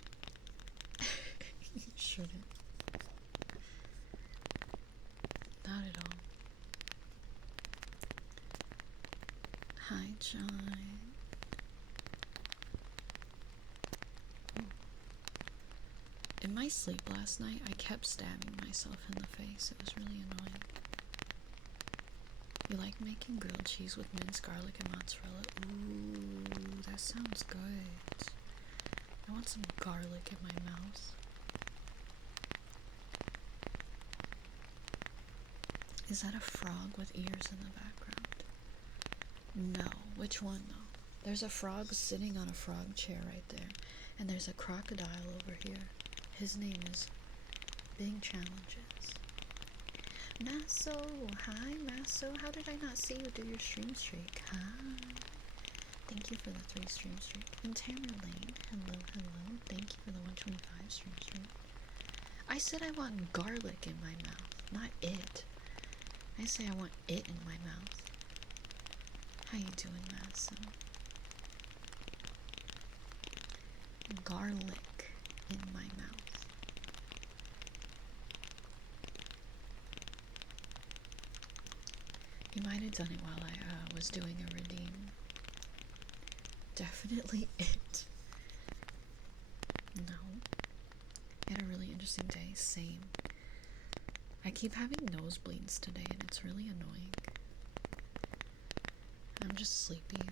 You shouldn't. Not at all. Hi, John. In my sleep last night, I kept stabbing myself in the face. It was really annoying. You like making grilled cheese with minced garlic and mozzarella? Ooh, that sounds good. I want some garlic in my mouth. Is that a frog with ears in the background? No. Which one, though? There's a frog sitting on a frog chair right there. And there's a crocodile over here. His name is Big Challenges. Masso! Hi, Masso. How did I not see you do your stream streak? Hi. Thank you for the 3 stream streak. And Tamerlane. Hello, hello. Thank you for the 125 stream streak. I said I want garlic in my mouth, not it. I say I want it in my mouth. How you doing, Masso? Garlic in my mouth. You might have done it while I was doing a redeem. Definitely it. No. Had a really interesting day. Same. I keep having nosebleeds today and it's really annoying. I'm just sleepy.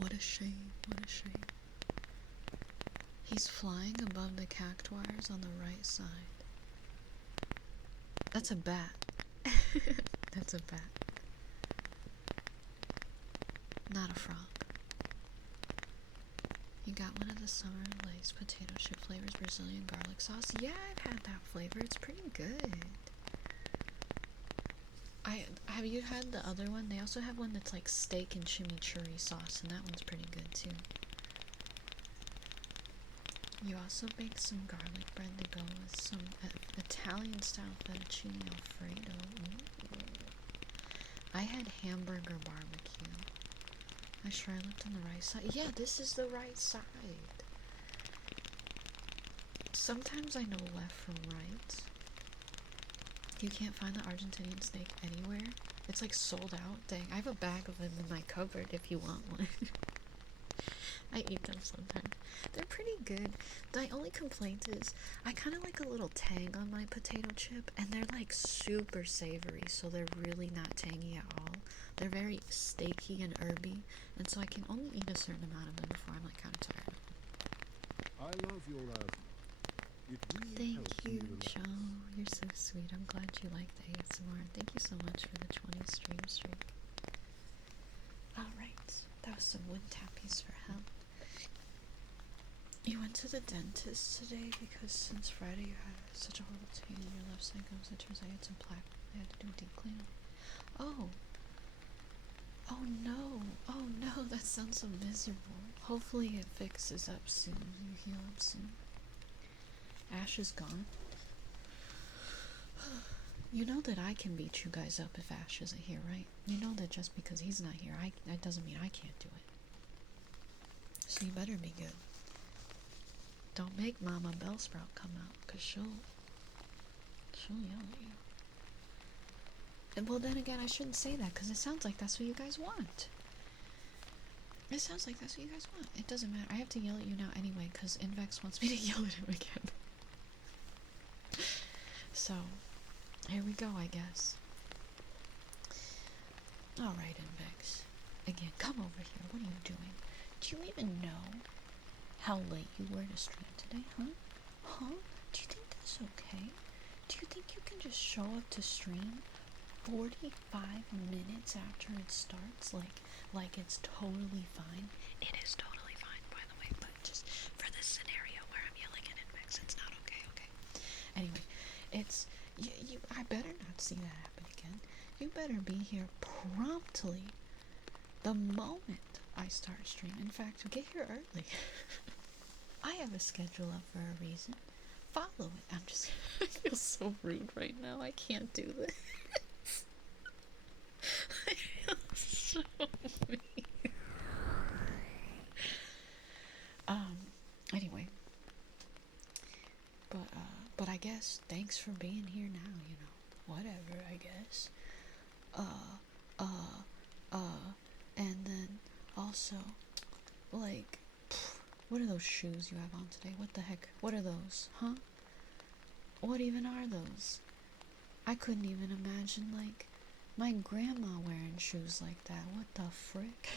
What a shame. What a shame. He's flying above the cactuars on the right side. That's a bat. That's a bat. Not a frog. You got one of the summer lace potato chip flavors, Brazilian garlic sauce. Yeah, I've had that flavor. It's pretty good. Have you had the other one? They also have one that's like steak and chimichurri sauce, and that one's pretty good too. You also bake some garlic bread to go with some Italian-style fettuccine alfredo. Ooh. I had hamburger barbecue. I sure I looked on the right side. Yeah, this is the right side. Sometimes I know left from right. You can't find the Argentinian steak anywhere. It's like sold out. Dang, I have a bag of them in my cupboard if you want one. I eat them sometimes. They're pretty good. My only complaint is I kind of like a little tang on my potato chip, and they're like super savory, so they're really not tangy at all. They're very steaky and herby, and so I can only eat a certain amount of them before I'm like kind of tired. I love your asthma. It really Thank helps you, me relax. Joe. You're so sweet. I'm glad you like the ASMR. Thank you so much for the 20 stream. Alright, that was some wood tappies for hell. You went to the dentist today because since Friday you had such a horrible pain in your left side gums. It turns out you had some plaque. They had to do a deep clean. Oh. Oh no. Oh no, that sounds so miserable. Hopefully it fixes up soon. You heal up soon. Ash is gone. You know that I can beat you guys up if Ash isn't here, right? You know that just because he's not here, that doesn't mean I can't do it. So you better be good. Don't make Mama Belle Sprout come out, cause she'll yell at you. And well, then again, I shouldn't say that, cause it sounds like that's what you guys want. It sounds like that's what you guys want. It doesn't matter. I have to yell at you now anyway, cause Invex wants me to yell at him again. So, here we go, I guess. Alright, Invex. Again, come over here. What are you doing? Do you even know how late you were to stream today, huh? Huh? Do you think that's okay? Do you think you can just show up to stream 45 minutes after it starts? Like it's totally fine? It is totally fine, by the way, but just for this scenario where I'm yelling at Invex, it's not okay, okay? Anyway, it's... I better not see that happen again. You better be here promptly the moment I start streaming. In fact, get here early. I have a schedule up for a reason. Follow it. I'm just... I feel so rude right now. I can't do this. I feel so mean. Anyway. But I guess thanks for being here now, you know. Whatever, I guess. And then also, like, what are those shoes you have on today? What the heck? What are those? Huh? What even are those? I couldn't even imagine, like, my grandma wearing shoes like that. What the frick?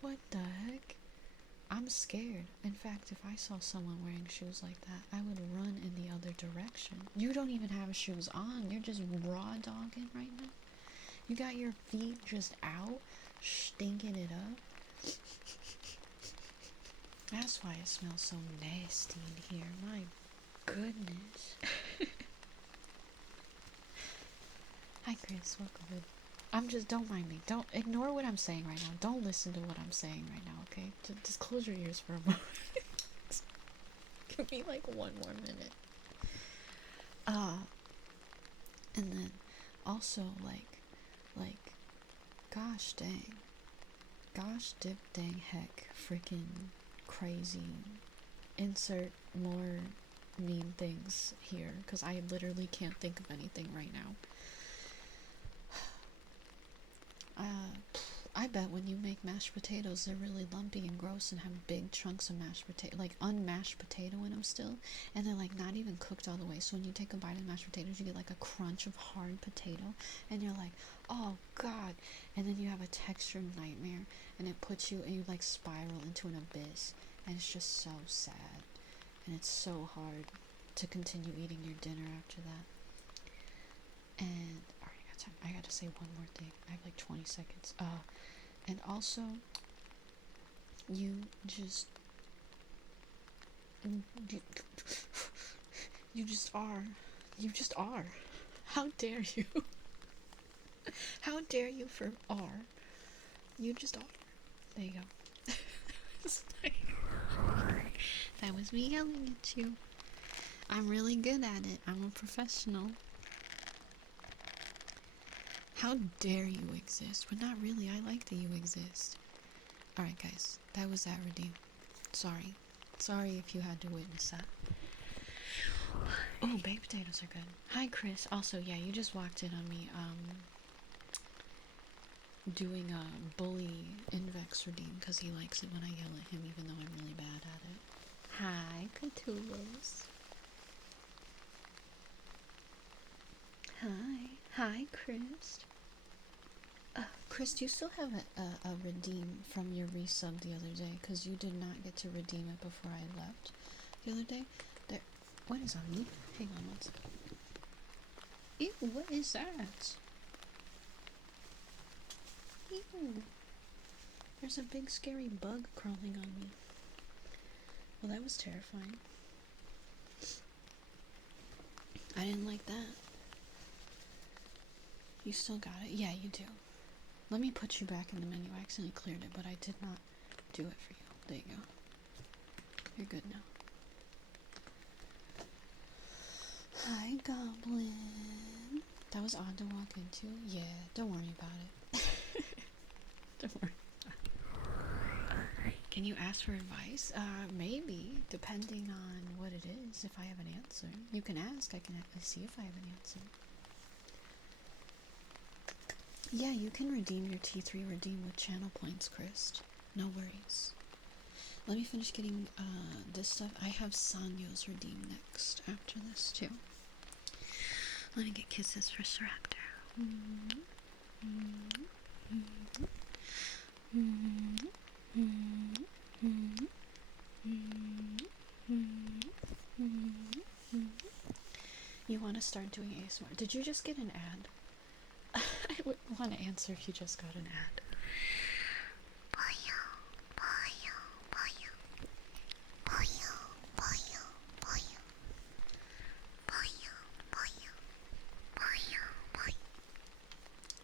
What the heck? I'm scared. In fact, if I saw someone wearing shoes like that, I would run in the other direction. You don't even have shoes on. You're just raw dogging right now. You got your feet just out, stinking it up. That's why it smells so nasty in here. My goodness. Hi, Chris. Welcome. Don't mind me. Don't ignore what I'm saying right now. Don't listen to what I'm saying right now, okay? Just close your ears for a moment. Give me like one more minute. And then also like, gosh dang. Gosh dip dang heck freaking crazy. Insert more mean things here because I literally can't think of anything right now. I bet when you make mashed potatoes, they're really lumpy and gross and have big chunks of mashed potato, like unmashed potato in them still, and they're like not even cooked all the way. So when you take a bite of mashed potatoes, you get like a crunch of hard potato, and you're like, oh god. And then you have a texture nightmare, and it puts you, and you like spiral into an abyss, and it's just so sad, and it's so hard to continue eating your dinner after that. And I gotta say one more thing. I have like 20 seconds. And also, you just are. You just are. How dare you? How dare you for are? You just are. There you go. That was me yelling at you. I'm really good at it. I'm a professional. How dare you exist? But not really. I like that you exist. Alright, guys. That was that redeem. Sorry. Sorry if you had to witness that. Oh, baked potatoes are good. Hi, Chris. Also, yeah, you just walked in on me, doing a bully Invex redeem because he likes it when I yell at him even though I'm really bad at it. Hi, Catulos. Hi, Chris. Chris, do you still have a redeem from your resub the other day? Because you did not get to redeem it before I left the other day. What is on me? Hang on one second. Ew, what is that? Ew. There's a big scary bug crawling on me. Well, that was terrifying. I didn't like that. You still got it? Yeah, you do. Let me put you back in the menu. I accidentally cleared it, but I did not do it for you. There you go. You're good now. Hi, Goblin. That was odd to walk into. Yeah, don't worry about it. Don't worry. Can you ask for advice? Maybe, depending on what it is, if I have an answer. You can ask, I can see if I have an answer. Yeah, you can redeem your T3 redeem with channel points, Chris. No worries. Let me finish getting this stuff. I have Sanyo's redeem next after this too. Let me get kisses for Suractor. You want to start doing ASMR? Did you just get an ad? I wouldn't want to answer if you just got an ad.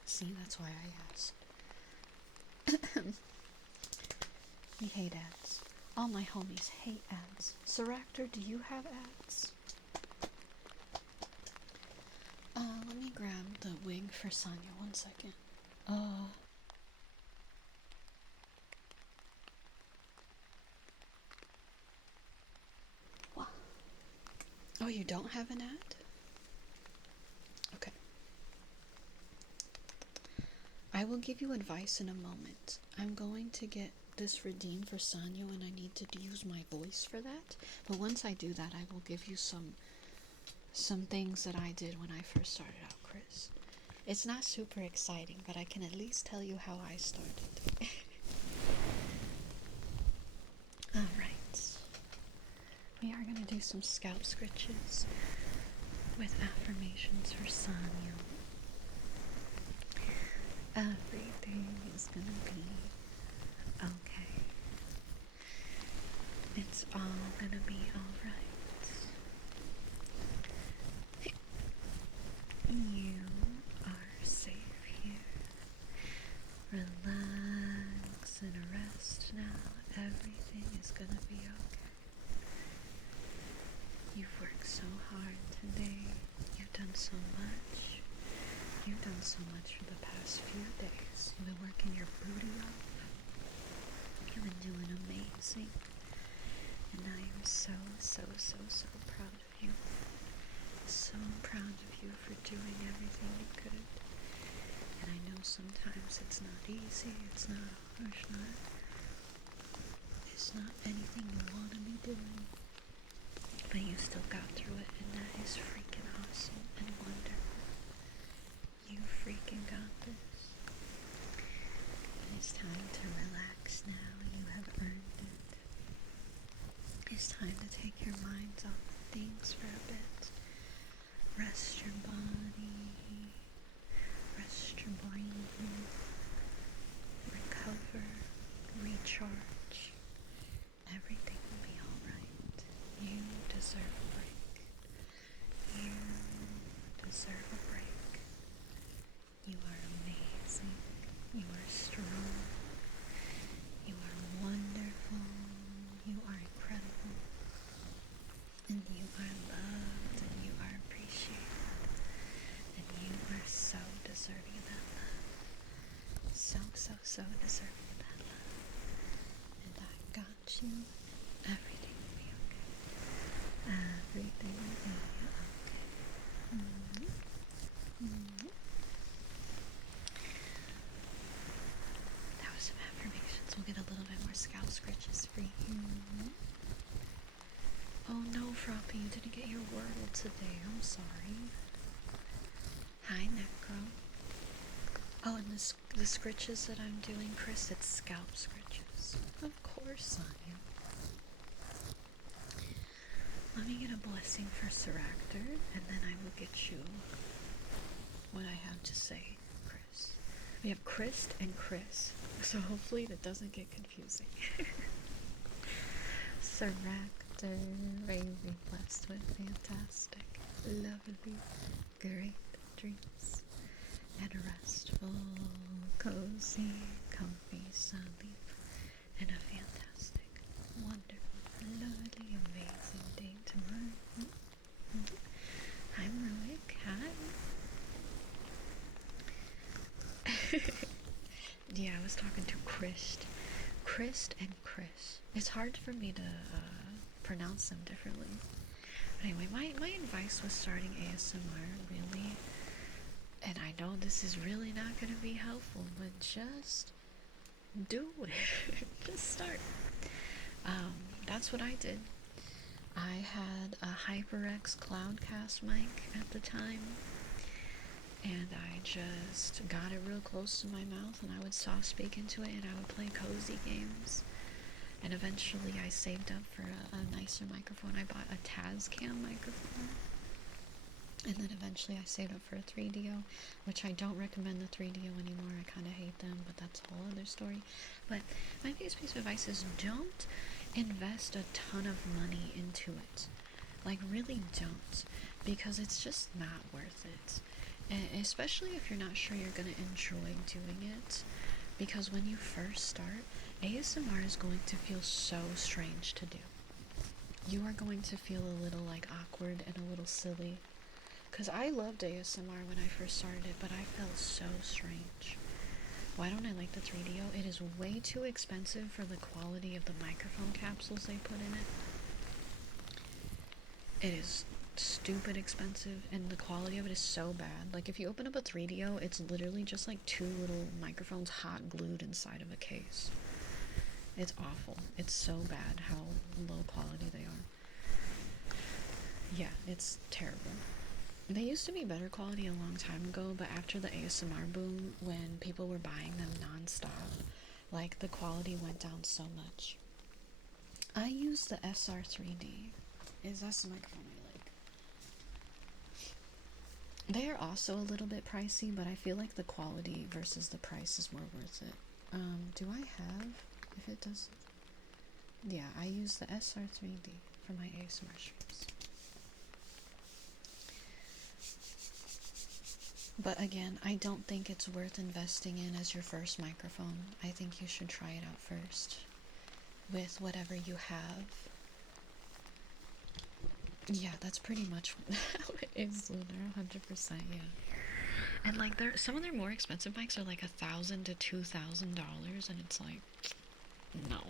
See, that's why I asked. We hate ads. All my homies hate ads. Suractor, do you have ads? Let me grab the wig for Sonya. 1 second. What? Oh, you don't have an ad? Okay. I will give you advice in a moment. I'm going to get this redeem for Sanyo and I need to use my voice for that. But once I do that, I will give you some things that I did when I first started out, Chris. It's not super exciting, but I can at least tell you how I started. Alright. We are going to do some scalp scritches with affirmations for Sanyo. Everything is gonna be okay. It's all gonna be alright. You are safe here. Relax and rest now. Everything is gonna be okay. You've worked so hard today. You've done so much. You've done so much for the past few days. You've been working your booty off. You've been doing amazing. And I am so, so, so, so proud of you. So proud of you for doing everything you could. And I know sometimes it's not easy, it's not it's not anything you want to be doing. But you still got through it, and that is freaking awesome and wonderful. You freaking got this. And it's time to relax now. You have earned it. It's time to take your minds off things for a bit. Rest your body. Rest your brain. Recover. Recharge. Everything will be alright. You deserve a break. You deserve a break. You are amazing. You are strong. You are wonderful. You are incredible. And you are loved and you are appreciated. And you are so deserving of that love. So deserving of that love. And I got you. Everything will be okay. Everything will be okay. That was some affirmations. We'll get a little bit more scalp scratches for you. Oh no, Froppy, you didn't get your wordle today. I'm sorry. Hi, Necro. Oh, and the scritches that I'm doing, Chris, it's scalp scritches. Of course I am. Let me get a blessing for Siractor, and then I will get you what I have to say, Chris. We have Christ and Chris, so hopefully that doesn't get confusing. Siractor, very blessed with fantastic, lovely, great dreams, and a restful, cozy, comfy sleep, and a fantastic, wonderful, lovely, amazing day tomorrow. I'm Roic. Hi. Yeah, I was talking to Christ and Chris. It's hard for me to pronounce them differently. But anyway, my advice was starting ASMR, really, and I know this is really not going to be helpful, but just do it. Just start. That's what I did. I had a HyperX Cloudcast mic at the time, and I just got it real close to my mouth, and I would soft speak into it, and I would play cozy games. And eventually I saved up for a nicer microphone. I bought a Tascam microphone. And then eventually I saved up for a 3DO, which I don't recommend the 3DO anymore. I kind of hate them, but that's a whole other story. But my biggest piece of advice is don't invest a ton of money into it. Like, really don't. Because it's just not worth it. And especially if you're not sure you're going to enjoy doing it. Because when you first start, ASMR is going to feel so strange to do. You are going to feel a little like awkward and a little silly. Because I loved ASMR when I first started it, but I felt so strange. Why don't I like the 3DO? It is way too expensive for the quality of the microphone capsules they put in it. It is stupid expensive, and the quality of it is so bad. Like, if you open up a 3DO, it's literally just like two little microphones hot glued inside of a case. It's awful. It's so bad how low quality they are. Yeah, it's terrible. They used to be better quality a long time ago, but after the ASMR boom, when people were buying them non-stop, like, the quality went down so much. I use the SR3D. That's the microphone I like. They are also a little bit pricey, but I feel like the quality versus the price is more worth it. Do I have, if it does, yeah, I use the SR3D for my ASMR streams. But again, I don't think it's worth investing in as your first microphone. I think you should try it out first with whatever you have. Yeah, that's pretty much how it is, Lunar, 100%, yeah. And like, some of their more expensive mics are like $1,000 to $2,000, and it's like, no,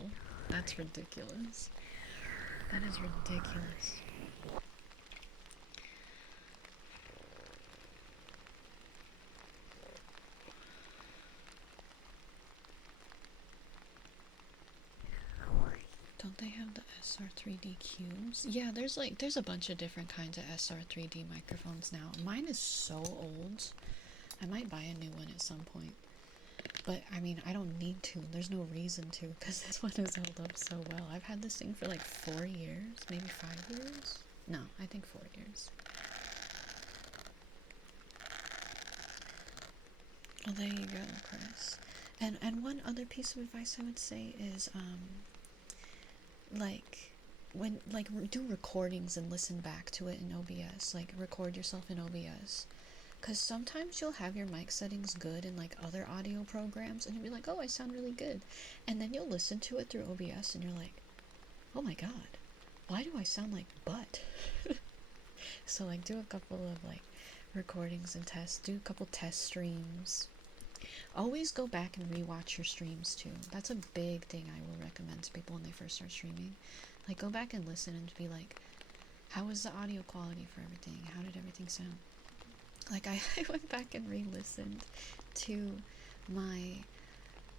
that's ridiculous. That is ridiculous. Don't they have the SR3D cubes? Yeah, there's a bunch of different kinds of SR3D microphones now. Mine is so old. I might buy a new one at some point. But, I mean, I don't need to. There's no reason to, because this one has held up so well. I've had this thing for like 4 years, maybe 5 years? No, I think 4 years. Well, there you go, Chris. And one other piece of advice I would say is, do recordings and listen back to it in OBS. Like, record yourself in OBS. Because sometimes you'll have your mic settings good in, like, other audio programs, and you'll be like, oh, I sound really good. And then you'll listen to it through OBS, and you're like, oh my god, why do I sound like butt? So, like, do a couple of, like, recordings and tests. Do a couple test streams. Always go back and rewatch your streams too. That's a big thing I will recommend to people when they first start streaming. Like, go back and listen and be like, how was the audio quality for everything? How did everything sound? Like, I went back and re-listened to my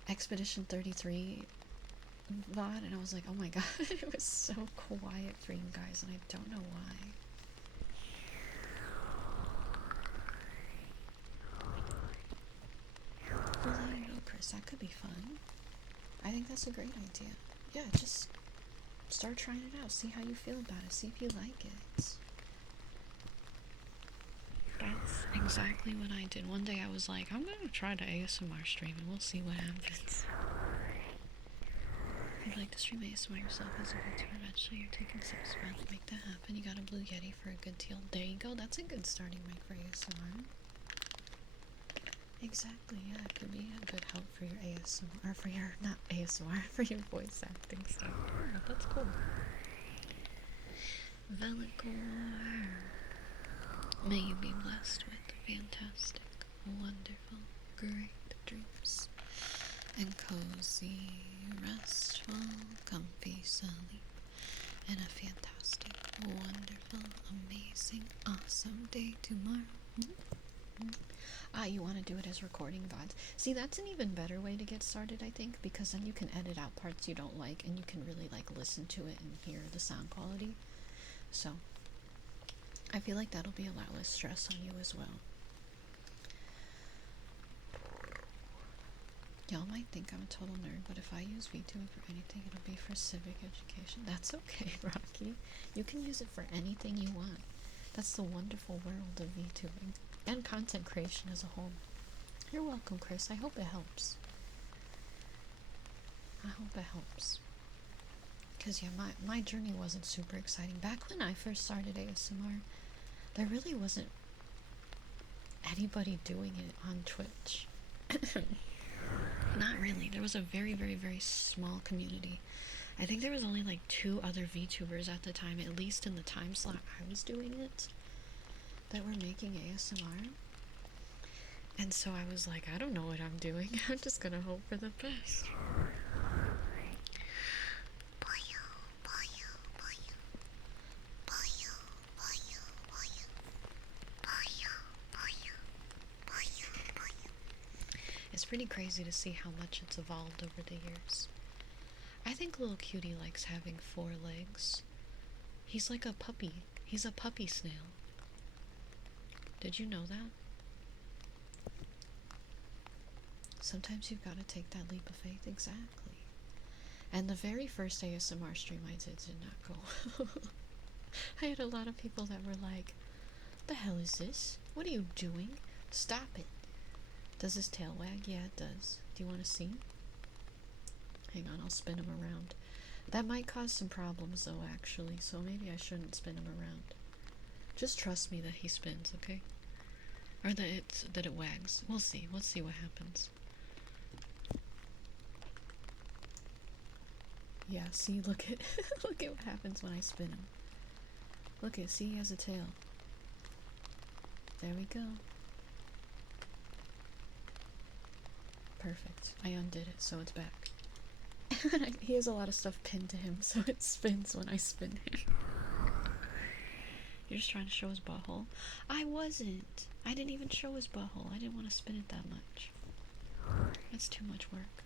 Expedition 33 VOD, and I was like, oh my god, it was so quiet for you guys, and I don't know why. Well, there you go, Chris. That could be fun. I think that's a great idea. Yeah, just start trying it out. See how you feel about it. See if you like it. That's exactly what I did. One day I was like, I'm gonna try to ASMR stream and we'll see what happens. If you'd like to stream ASMR yourself as a VTuber, eventually you're taking steps to make that happen. You got a Blue Yeti for a good deal. There you go. That's a good starting mic for ASMR. Exactly, yeah, it could be a good help for your ASMR, or for your, not ASMR, for your voice acting stuff. Yeah, that's cool. Velicor. May you be blessed with fantastic, wonderful, great dreams. And cozy, restful, comfy sleep. And a fantastic, wonderful, amazing, awesome day tomorrow. You want to do it as recording VODs. See, that's an even better way to get started, I think, because then you can edit out parts you don't like, and you can really, like, listen to it and hear the sound quality. So, I feel like that'll be a lot less stress on you as well. Y'all might think I'm a total nerd, but if I use VTuber for anything, it'll be for civic education. That's okay, Rocky. You can use it for anything you want. That's the wonderful world of VTubing. And content creation as a whole. You're welcome, Chris. I hope it helps. I hope it helps. Because, yeah, my journey wasn't super exciting. Back when I first started ASMR, there really wasn't anybody doing it on Twitch. Not really. There was a very, very, very small community. I think there was only like 2 other VTubers at the time, at least in the time slot I was doing it, that were making ASMR. And so I was like, I don't know what I'm doing. I'm just gonna hope for the best. It's pretty crazy to see how much it's evolved over the years. I think little cutie likes having 4 legs. He's like a puppy. He's a puppy snail. Did you know that? Sometimes you've got to take that leap of faith. Exactly. And the very first ASMR stream I did not go. I had a lot of people that were like, the hell is this? What are you doing? Stop it. Does his tail wag? Yeah, it does. Do you want to see? Hang on, I'll spin him around. That might cause some problems though, actually, so maybe I shouldn't spin him around. Just trust me that he spins, okay? Or that it wags. We'll see. Let's see what happens. Yeah, see, look at look at what happens when I spin him. Look at, see, he has a tail. There we go. Perfect. I undid it, so it's back. He has a lot of stuff pinned to him, so it spins when I spin him. You're just trying to show his butthole? I wasn't. I didn't even show his butthole. I didn't want to spin it that much. That's too much work.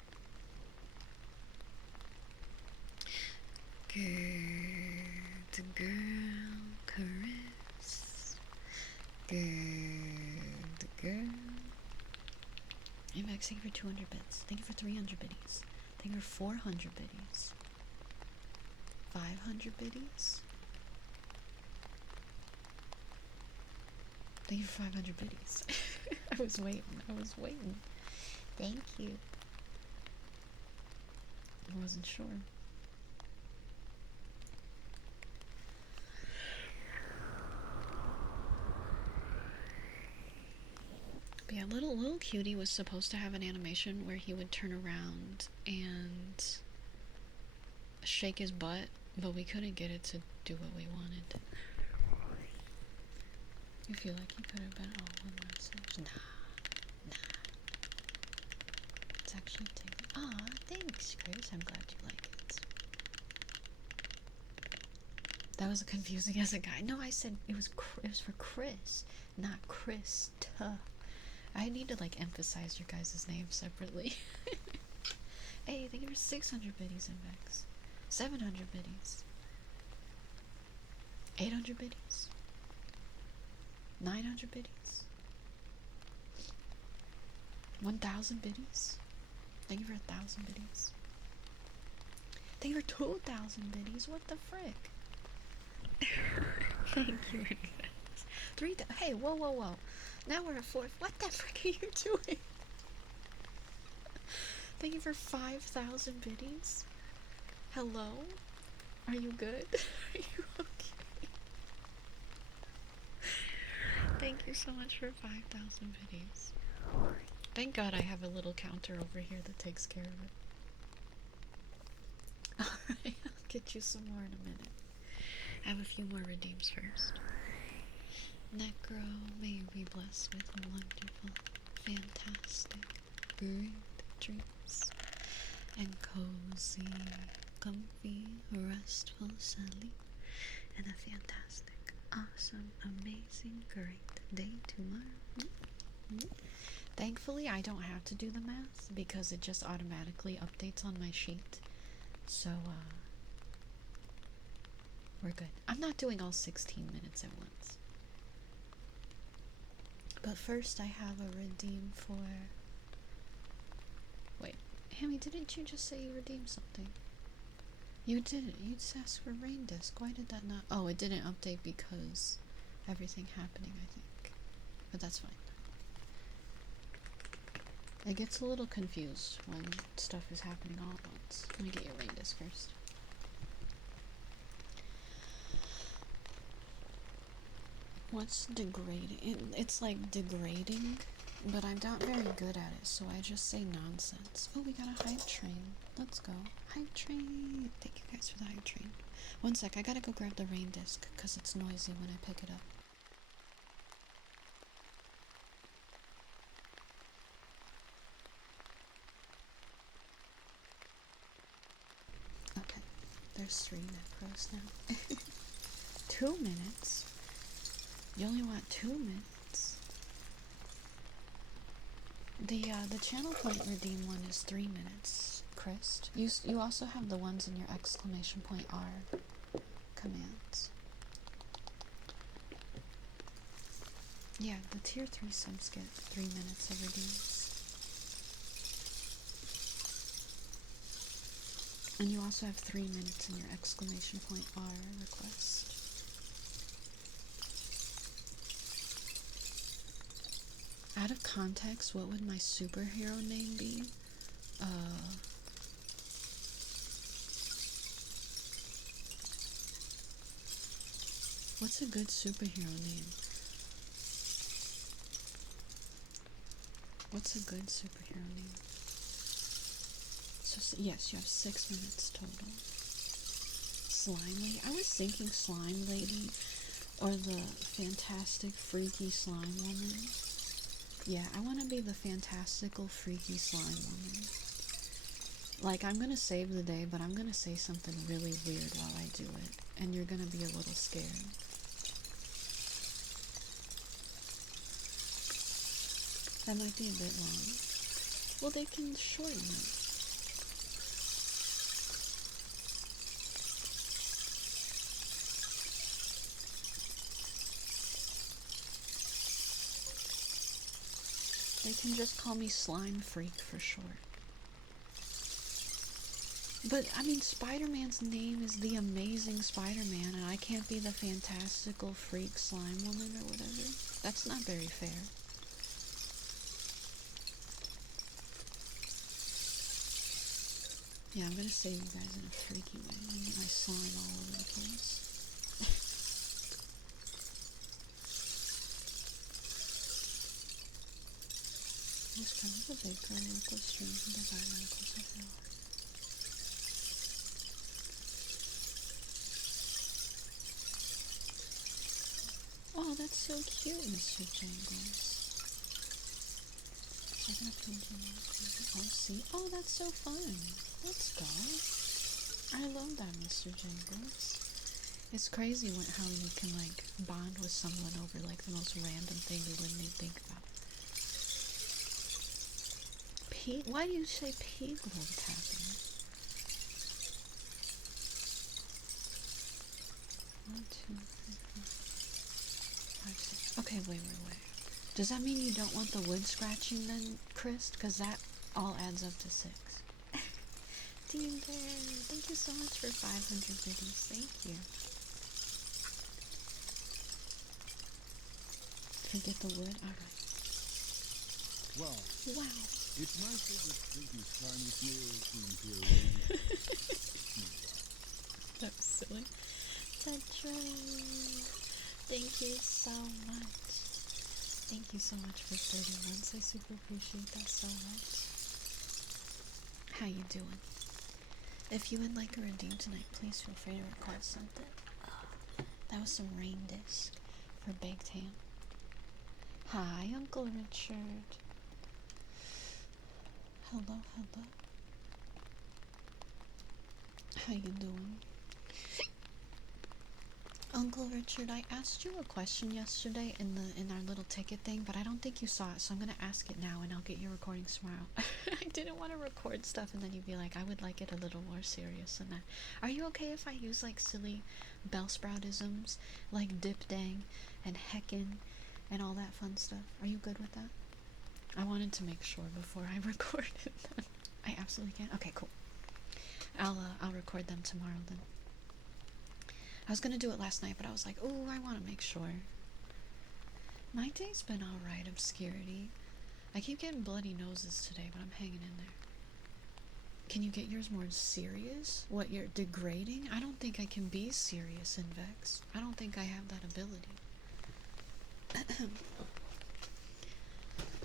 Good girl, caress. Good girl. Hey Max, thank you for 200 bits. Thank you for 300 biddies. Thank you for 400 biddies. 500 biddies. Thank you for 500 biddies. I was waiting. Thank you. I wasn't sure. But yeah, little cutie was supposed to have an animation where he would turn around and shake his butt, but we couldn't get it to do what we wanted. You feel like you could have been one message? Nah. It's actually taken. Aw, thanks, Chris. I'm glad you like it. That was confusing as a guy. No, I said it was for Chris, not Krista. I need to like emphasize your guys' names separately. Hey, thank you for 600 biddies, Invex. 700 biddies. 800 biddies. 900 biddies. 1,000 biddies. Thank you for 1,000 biddies. Thank you for 2,000 biddies. What the frick? Thank you, Invex. Hey, whoa. Now we're at 4. What the frick are you doing? Thank you for 5,000 biddies. Hello? Are you good? Are you okay? Thank you so much for 5,000 biddies. Thank God I have a little counter over here that takes care of it. Alright, I'll get you some more in a minute. I have a few more redeems first. Necro, may you be blessed with wonderful, fantastic, great dreams, and cozy, comfy, restful sleep, and a fantastic, awesome, amazing, great day tomorrow. Thankfully, I don't have to do the math because it just automatically updates on my sheet. So, we're good. I'm not doing all 16 minutes at once. But first, I have a redeem for... Wait, Hammy, didn't you just say you redeemed something? You didn't. You just asked for rain disc. Why did that not... Oh, it didn't update because everything happening, I think. But that's fine. It gets a little confused when stuff is happening all at once. Let me get your rain disc first. What's degrading? It's like degrading, but I'm not very good at it, so I just say nonsense. Oh, we got a hype train. Let's go. Hype train! Thank you guys for the hype train. One sec, I gotta go grab the rain disc, because it's noisy when I pick it up. Okay, there's 3 necros now. 2 minutes? You only want 2 minutes? The channel point redeem one is 3 minutes, Chris. You also have the ones in your exclamation point R commands. Yeah, the tier 3 subs get 3 minutes of redeems. And you also have 3 minutes in your exclamation point R request. Out of context, what would my superhero name be? What's a good superhero name? What's a good superhero name? So, yes, you have 6 minutes total. Slime Lady? I was thinking Slime Lady or the Fantastic Freaky Slime Woman. Yeah, I want to be the fantastical, freaky slime woman. Like, I'm gonna save the day, but I'm gonna say something really weird while I do it, and you're gonna be a little scared. That might be a bit long. Well, they can shorten it. They can just call me Slime Freak for short. But, I mean, Spider-Man's name is the Amazing Spider-Man, and I can't be the fantastical freak slime woman or whatever. That's not very fair. Yeah, I'm gonna save you guys in a freaky way. I'm gonna get my slime all over the place. This kind of a baker, local strange and environmental technology. Oh, that's so cute, Mr. Jangles. Oh, see? Oh, that's so fun. Let's go. I love that, Mr. Jangles. It's crazy how you can, like, bond with someone over, like, the most random thing you wouldn't even think about. Why do you say pea glow tapping? 1, 2, 3, 4, 5, 6. Okay, wait. Does that mean you don't want the wood scratching then, Chris? Because that all adds up to 6. Team Bear, thank you so much for 500 biddies. Thank you. Forget the wood? Alright. Wow. Wow. It's my favorite business time with snails being here. That was silly. Tetra, thank you so much. Thank you so much for 30 months. I super appreciate that so much. How you doing? If you would like a redeem tonight, please feel free to record something. That was some rain disc for baked ham. Hi, Uncle Richard. Hello. How you doing? Uncle Richard, I asked you a question yesterday in our little ticket thing, but I don't think you saw it, so I'm gonna ask it now and I'll get your recordings tomorrow. I didn't want to record stuff and then you'd be like, I would like it a little more serious than that. Are you okay if I use like silly Bellsproutisms, like dip dang and heckin' and all that fun stuff? Are you good with that? I wanted to make sure before I recorded them. I absolutely can. Okay, cool. I'll record them tomorrow then. I was gonna do it last night, but I was like, oh, I want to make sure. My day's been alright, Obscurity. I keep getting bloody noses today, but I'm hanging in there. Can you get yours more serious? What, you're degrading? I don't think I can be serious in Vex. I don't think I have that ability.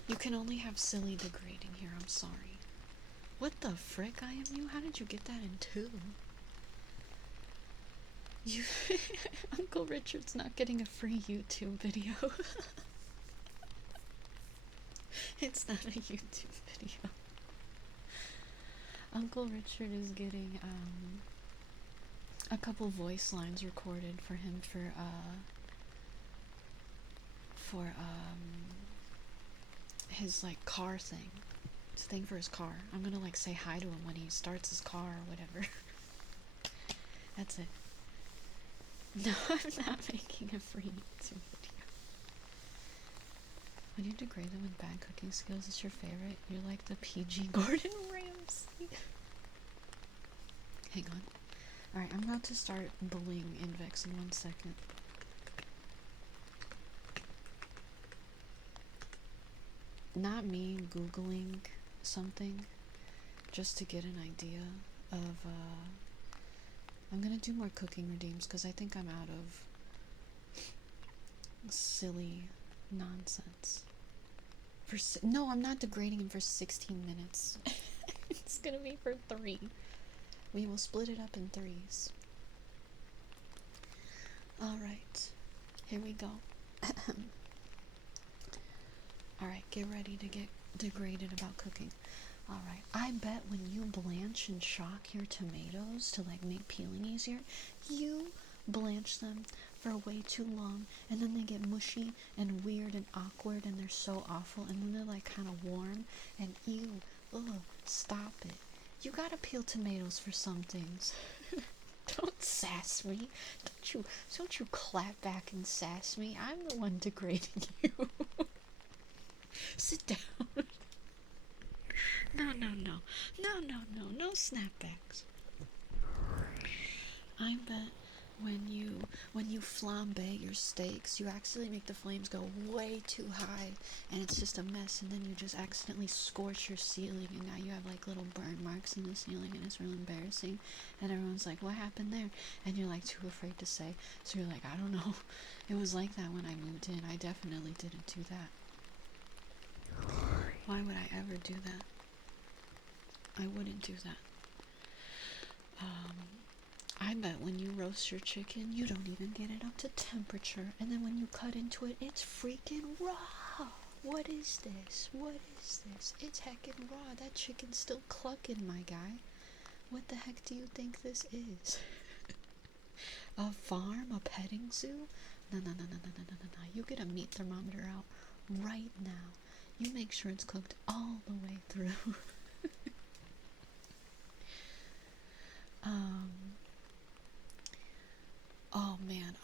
You can only have silly degrading here, I'm sorry. What the frick, I am you? How did you get that in 2? You Uncle Richard's not getting a free YouTube video. It's not a YouTube video. Uncle Richard is getting a couple voice lines recorded for him for his like car thing. It's a thing for his car. I'm gonna like say hi to him when he starts his car or whatever. That's it. No, I'm not making a free YouTube video. When you degrade them with bad cooking skills, it's your favorite. You're like the PG Gordon Ramsay. Hang on. Alright, I'm about to start bullying Invex in 1 second. Not me Googling something just to get an idea of, I'm gonna do more cooking redeems because I think I'm out of silly nonsense. No, I'm not degrading him for 16 minutes. It's gonna be for 3. We will split it up in 3s. Alright, here we go. Alright, get ready to get degraded about cooking. Alright, I bet when you blanch and shock your tomatoes to like make peeling easier, you blanch them for way too long and then they get mushy and weird and awkward and they're so awful and then they're like kind of warm and ew, ugh, stop it. You gotta peel tomatoes for some things. Don't sass me. Don't you clap back and sass me. I'm the one degrading you. Sit down. No, no, no. No, no, no. No snapbacks. I bet when you flambe your steaks, you accidentally make the flames go way too high, and it's just a mess, and then you just accidentally scorch your ceiling, and now you have like little burn marks in the ceiling, and it's real embarrassing, and everyone's like, what happened there? And you're like too afraid to say, so you're like, I don't know. It was like that when I moved in. I definitely didn't do that. Why would I ever do that? I wouldn't do that. I bet when you roast your chicken, you don't even get it up to temperature, and then when you cut into it, it's freaking raw. What is this? What is this? It's heckin' raw. That chicken's still clucking, my guy. What the heck do you think this is? A farm? A petting zoo? No, no, no, no, no, no, no, no, no. You get a meat thermometer out right now. You make sure it's cooked all the way through.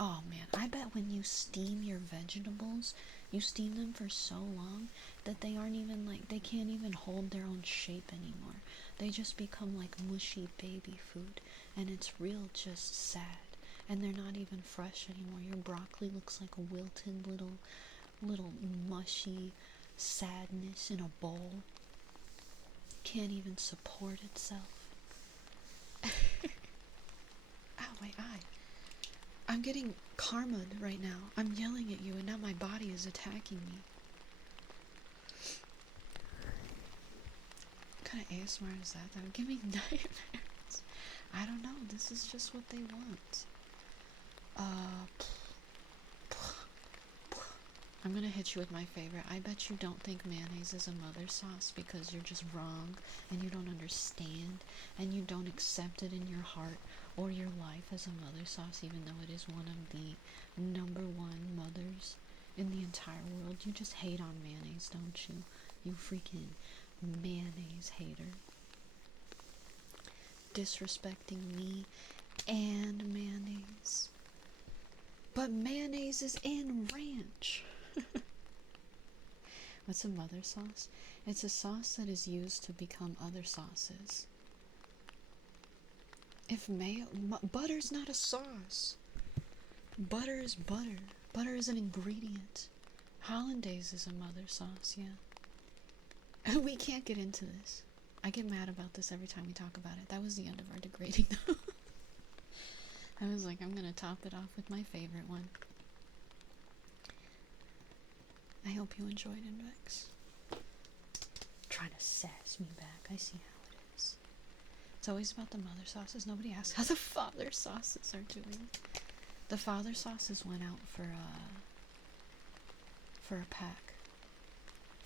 Oh man, I bet when you steam your vegetables, you steam them for so long that they aren't even like, they can't even hold their own shape anymore. They just become like mushy baby food, and it's real just sad. And they're not even fresh anymore. Your broccoli looks like a wilted little mushy sadness in a bowl. Can't even support itself. Ow, my eye. I'm getting karma'd right now. I'm yelling at you, and now my body is attacking me. What kind of ASMR is that? That would give me nightmares. I don't know. This is just what they want. I'm gonna hit you with my favorite. I bet you don't think mayonnaise is a mother sauce because you're just wrong, and you don't understand, and you don't accept it in your heart or your life as a mother sauce, even though it is one of the #1 mothers in the entire world. You just hate on mayonnaise, don't you? You freaking mayonnaise hater. Disrespecting me and mayonnaise. But mayonnaise is in ranch. What's a mother sauce? It's a sauce that is used to become other sauces. If butter's not a sauce. Butter is butter. Butter is an ingredient. Hollandaise is a mother sauce, yeah. We can't get into this. I get mad about this every time we talk about it. That was the end of our degrading, though. I was like, I'm gonna top it off with my favorite one. I hope you enjoyed Invex. Trying to sass me back. I see how it is. It's always about the mother sauces. Nobody asks how the father sauces are doing. The father sauces went out for a pack.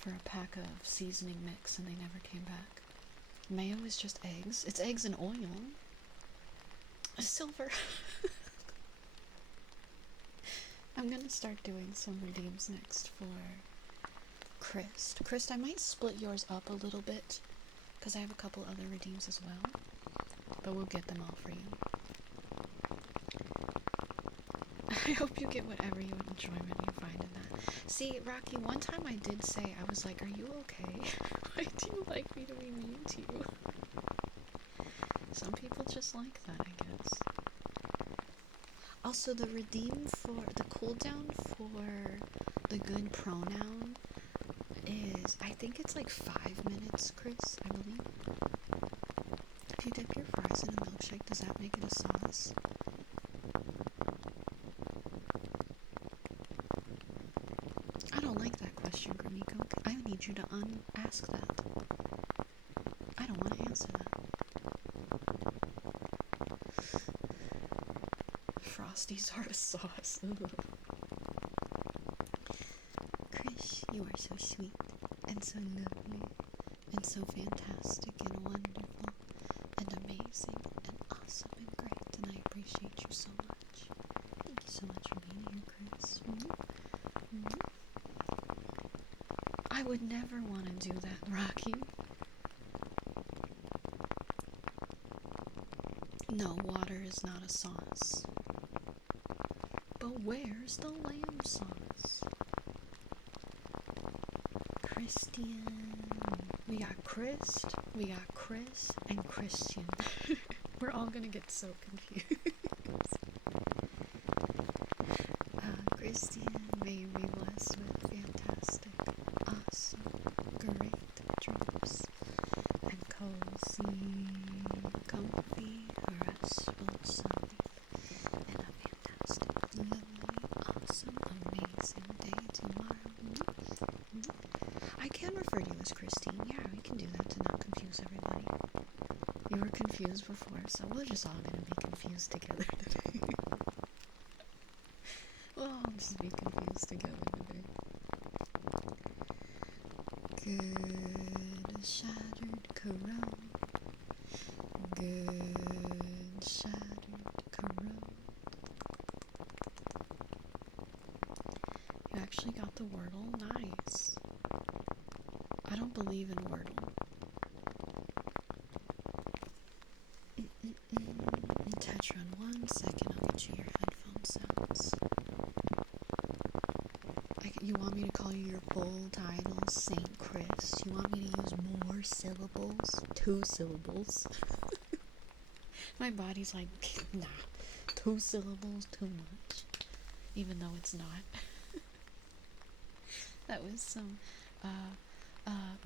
For a pack of seasoning mix, and they never came back. Mayo is just eggs. It's eggs and oil. Silver. I'm gonna start doing some redeems next for Christ. Christ, I might split yours up a little bit, because I have a couple other redeems as well. But we'll get them all for you. I hope you get whatever you enjoyment you find in that. See, Rocky, one time I did say, I was like, are you okay? Why do you like me to be mean to you? Some people just like that, I guess. Also, the redeem for the cooldown for the good pronoun is, I think it's like 5 minutes, Chris, I believe. If you dip your fries in a milkshake, does that make it a sauce? I don't like that question, Gramiko. I need you to ask that. I don't want to answer that. Frosties are a sauce. Krish, you are so sweet, and so lovely, and so fantastic, and wonderful, and amazing, and awesome, and great, and I appreciate you so much. Thank you so much for being here, Chris. I would never want to do that, Rocky. No, water is not a sauce. But where's the lamb sauce? Christian. We got Chris, and Christian. We're all gonna get so confused. Christian, may you be blessed with fantastic, awesome, great dreams, and cozy, comfy, restful sleep, and a fantastic, lovely, awesome, amazing day tomorrow. I can refer to you as Christine. Yeah, we can do that to not confuse everybody. You were confused before, so we're just all gonna be confused together today. We'll all just be confused together today. Good shattered corone. Good shattered corone. You actually got the Wordle? Nice. I don't believe in Wordle. Tetra, in 1 second I'll get you your headphone sounds. You want me to call you your full title, Saint Chris? You want me to use more syllables? 2 syllables? My body's like, nah, 2 syllables, too much. Even though it's not. That was some,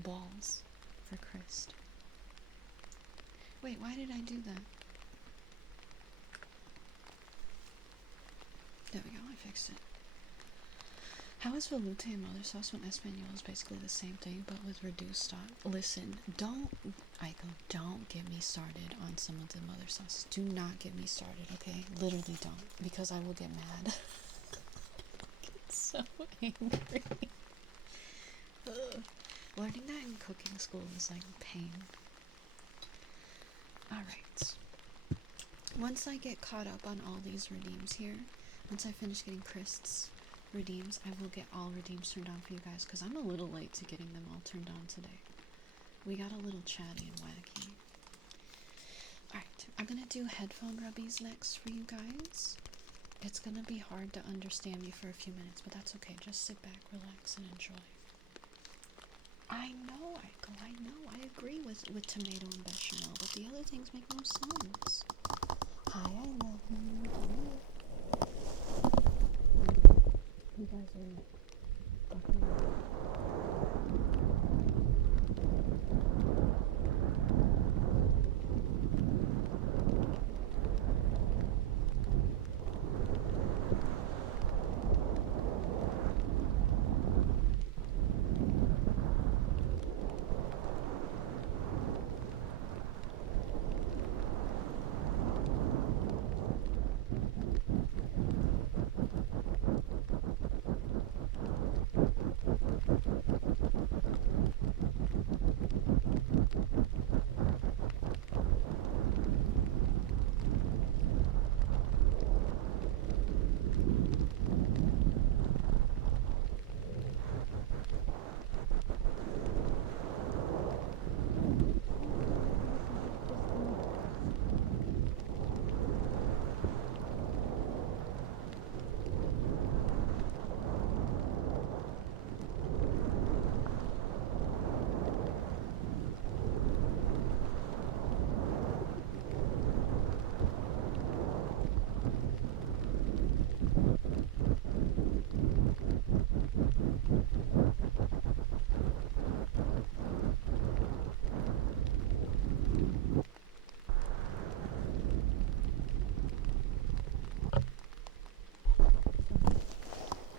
balls for Chris. Wait, why did I do that? There we go, I fixed it. How is velouté and mother sauce when Espanol is basically the same thing, but with reduced stock? Listen, don't get me started on some of the mother sauce. Do not get me started, okay? Literally don't, because I will get mad. Get so angry. Ugh. Learning that in cooking school is like pain. Alright. Once I get caught up on all these redeems here, once I finish getting Chris's redeems, I will get all redeems turned on for you guys, because I'm a little late to getting them all turned on today. We got a little chatty and wacky. Alright, I'm gonna do headphone rubbies next for you guys. It's gonna be hard to understand me for a few minutes, but that's okay. Just sit back, relax, and enjoy. I know, Eiko, I know. I agree with tomato and bechamel, but the other things make no sense. Hi, I love you. You guys are fucking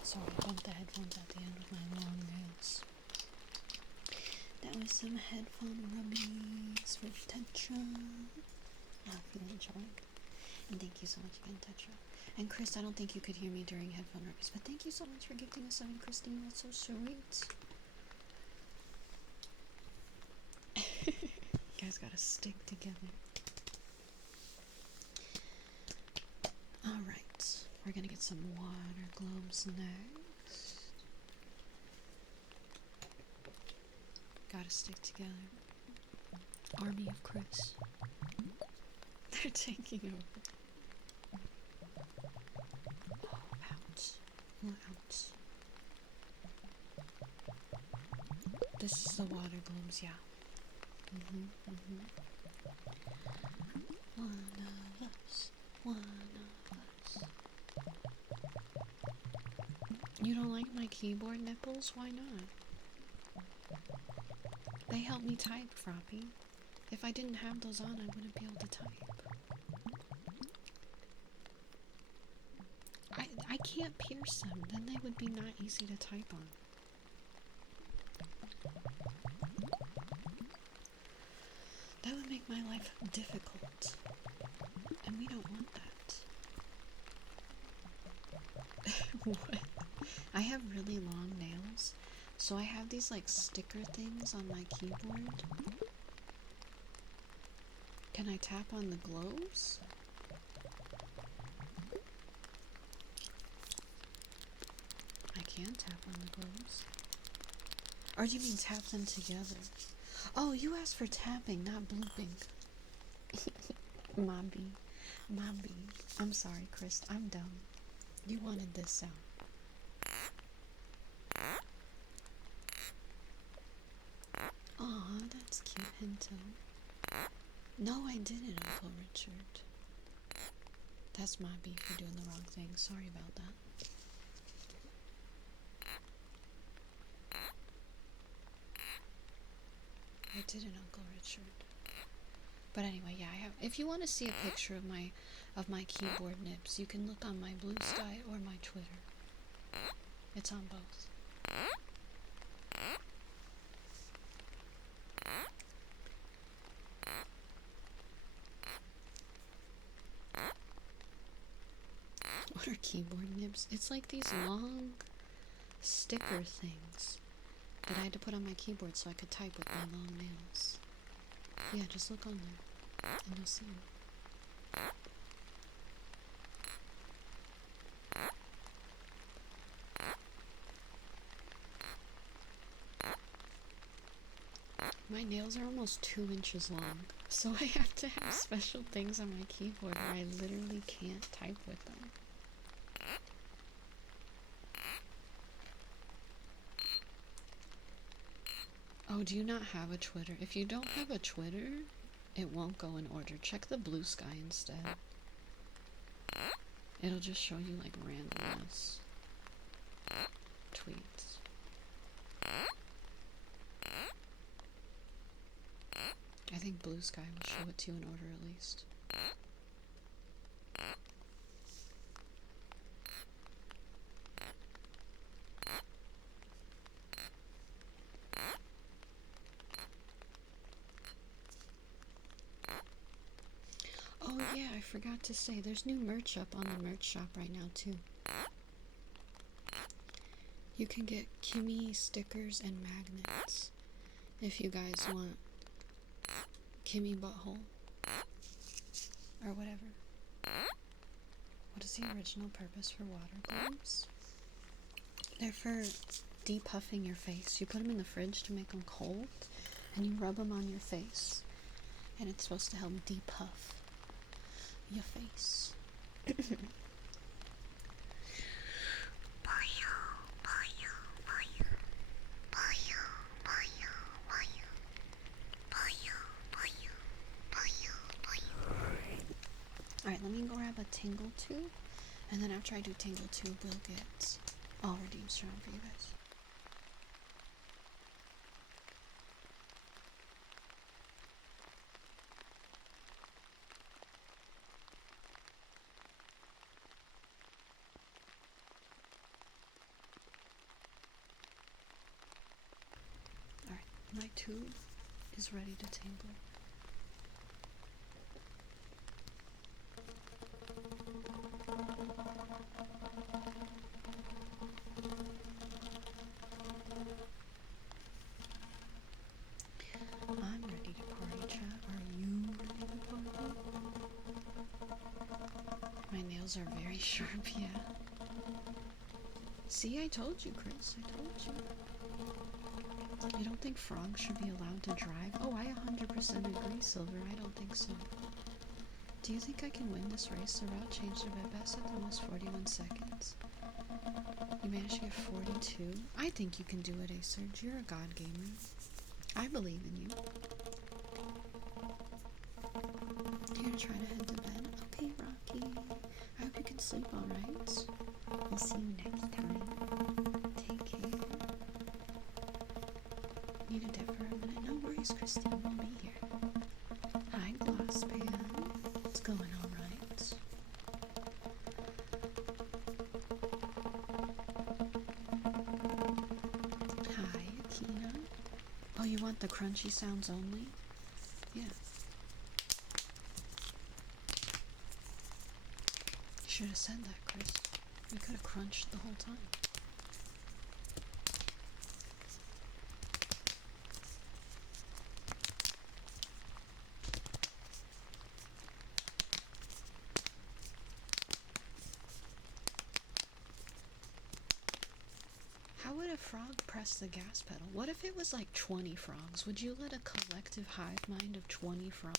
sorry, I bumped the headphones at the end with my long nails. That was some headphone rubbies for Tetra. I hope you enjoyed. And thank you so much again, Tetra. And Chris, I don't think you could hear me during headphone rubbies, but thank you so much for gifting us something, Christine. That's so sweet. You guys gotta stick together. Alright, we're gonna get some water globes next. Gotta stick together. Army of Chris. They're taking over. Oh, ouch. Oh, ouch. This is the water globes, yeah. Mm-hmm, mm-hmm. One of us. One of us. You don't like my keyboard nipples? Why not? They help me type, Froppy. If I didn't have those on, I wouldn't be able to type. I can't pierce them, then they would be not easy to type on. That would make my life difficult. And we don't want that. What? I have really long nails, so I have these like sticker things on my keyboard. Can I tap on the globes? I can tap on the globes. Or do you mean tap them together? Oh, you asked for tapping, not blooping. Momby. I'm sorry, Chris. I'm dumb. You wanted this sound. Aw, that's cute, Hinto. No, I didn't, Uncle Richard. That's Momby for doing the wrong thing. Sorry about that. I didn't, Uncle Richard. But anyway, yeah, I have. If you want to see a picture of my keyboard nips, you can look on my Blue Sky or my Twitter. It's on both. What are keyboard nibs? It's like these long sticker things that I had to put on my keyboard so I could type with my long nails. Yeah, just look on there and you'll see them. My nails are almost 2 inches long, so I have to have special things on my keyboard where I literally can't type with them. Oh, do you not have a Twitter? If you don't have a Twitter, it won't go in order. Check the Blue Sky instead. It'll just show you like randomness tweets. I think Blue Sky will show it to you in order at least. Oh yeah, I forgot to say, there's new merch up on the merch shop right now too. You can get Kimmy stickers and magnets if you guys want Kimmy butthole or whatever. What is the original purpose for water globes? They're for depuffing your face. You put them in the fridge to make them cold and you rub them on your face and it's supposed to help depuff your face. Alright, let me go grab a Tingle 2, and then after I do Tingle 2, we'll get all redeemed strong for you guys. Alright, my tube is ready to tingle. I'm ready to party, chat. Are you ready to party? My nails are very sharp, yeah. See, I told you, Chris. I told you. You don't think frogs should be allowed to drive? Oh, I 100% agree, Silver. I don't think so. Do you think I can win this race? The route changed a bit, best at almost 41 seconds. You managed to get 42? I think you can do it, Acerge. You're a god gamer. I believe in you. try to head to bed. Okay, Rocky. I hope you can sleep alright. We'll see you next time. Take care. Need to dip for a minute? No worries, Christine. We'll be here. Hi, Glosspan. It's going alright. Hi, Akina. Oh, you want the crunchy sounds only? Yeah. Should have said that, Chris. We could have crunched the whole time. How would a frog press the gas pedal? What if it was like 20 frogs? Would you let a collective hive mind of 20 frogs?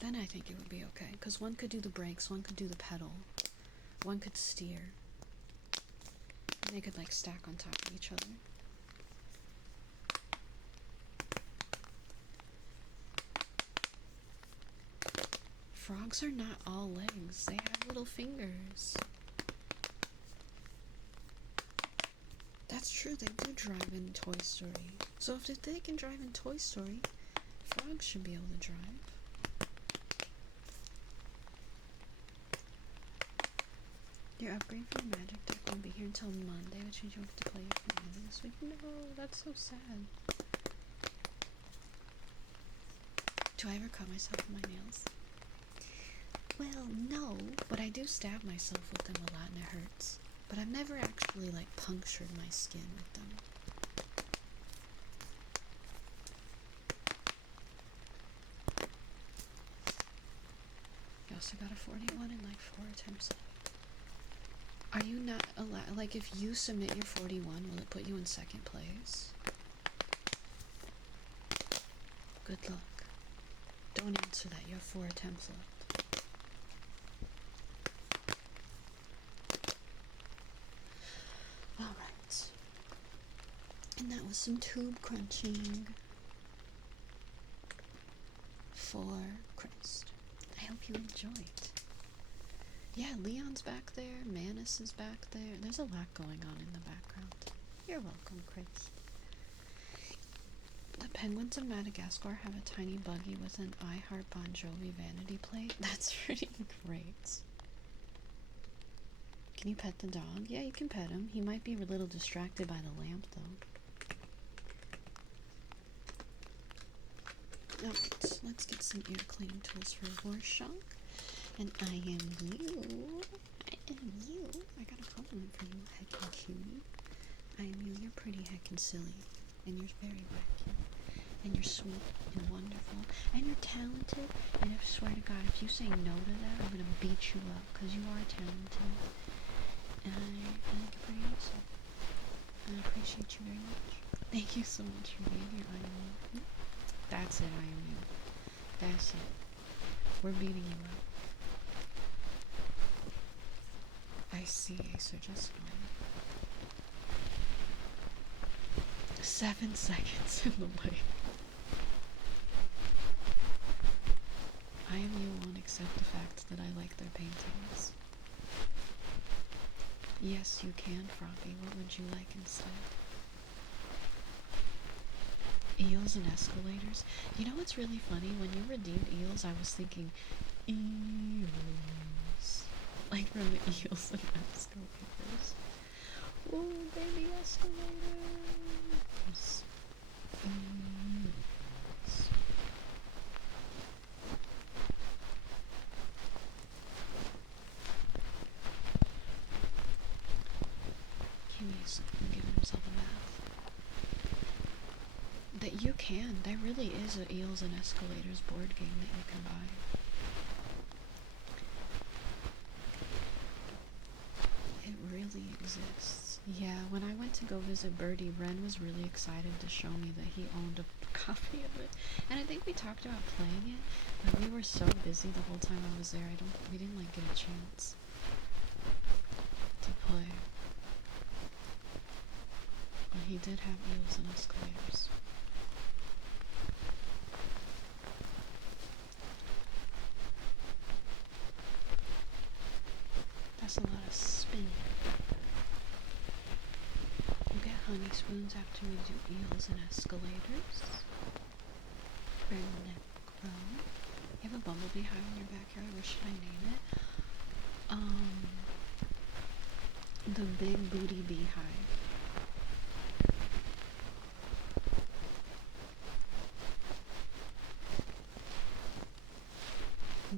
Then I think it would be okay, because one could do the brakes, one could do the pedal, one could steer. And they could like stack on top of each other. Frogs are not all legs, they have little fingers. That's true, they do drive in Toy Story. So if they can drive in Toy Story, frogs should be able to drive. Your upgrade for your magic deck won't be here until Monday, which means you won't get to play it for the end of this week. No, that's so sad. Do I ever cut myself with my nails? Well, no, but I do stab myself with them a lot and it hurts. But I've never actually, like, punctured my skin with them. You also got a 41 and, like, 4 attempts left. Are you not allowed, like, if you submit your 41, will it put you in second place? Good luck. Don't answer that, you have 4 attempts left. Alright. And that was some tube crunching for Chris. I hope you enjoyed. Yeah, Leon's back there, Manus is back there. There's a lot going on in the background. You're welcome, Chris. The penguins of Madagascar have a tiny buggy with an I Heart Bon Jovi vanity plate. That's pretty great. Can you pet the dog? Yeah, you can pet him. He might be a little distracted by the lamp, though. Alright, let's get some ear cleaning tools for Rorschach. And I am you. I am you. I got a compliment for you, heckin' cutie. I am you. You're pretty heckin' silly. And you're very wacky. And you're sweet and wonderful. And you're talented. And I swear to God, if you say no to that, I'm gonna beat you up. Because you are talented. And I think you're pretty awesome. And I appreciate you very much. Thank you so much for being here. I am you. That's it, I am you. That's it. We're beating you up. I see, Acer, just fine. 7 seconds in the light. I am you won't accept the fact that I like their paintings. Yes, you can, Froggy. What would you like instead? Eels and escalators. You know what's really funny? When you redeemed eels, I was thinking eels. Like from the eels and escalators. Ooh, baby escalators. Eels. Kimmy's giving himself a bath. That you can. There really is a Eels and Escalators board game that you can buy. It really exists. Yeah, when I went to go visit Birdie, Ren was really excited to show me that he owned a copy of it. And I think we talked about playing it, but we were so busy the whole time I was there, we didn't like get a chance to play. But he did have Eels and Escalators. honey spoons after we do eels and escalators. For necro. You have a bumblebee hive in your backyard. What should I name it? The big booty beehive.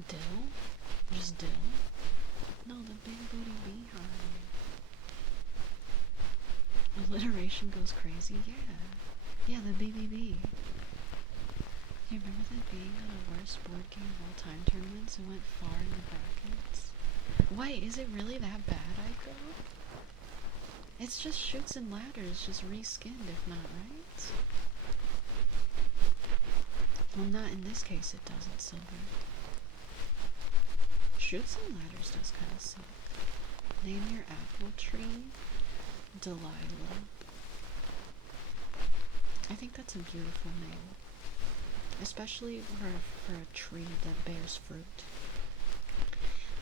Dill? Just dill? No, the big booty beehive. Alliteration goes crazy, yeah. Yeah, the BBB. You remember that being on a worst board game of all time tournaments and went far in the brackets? Wait, is it really that bad, Aiko? It's just Chutes and Ladders, just reskinned, if not, right? Well, not in this case, it doesn't, Silver. Chutes and Ladders does kind of suck. Name your apple tree Delilah. I think that's a beautiful name. Especially for a tree that bears fruit.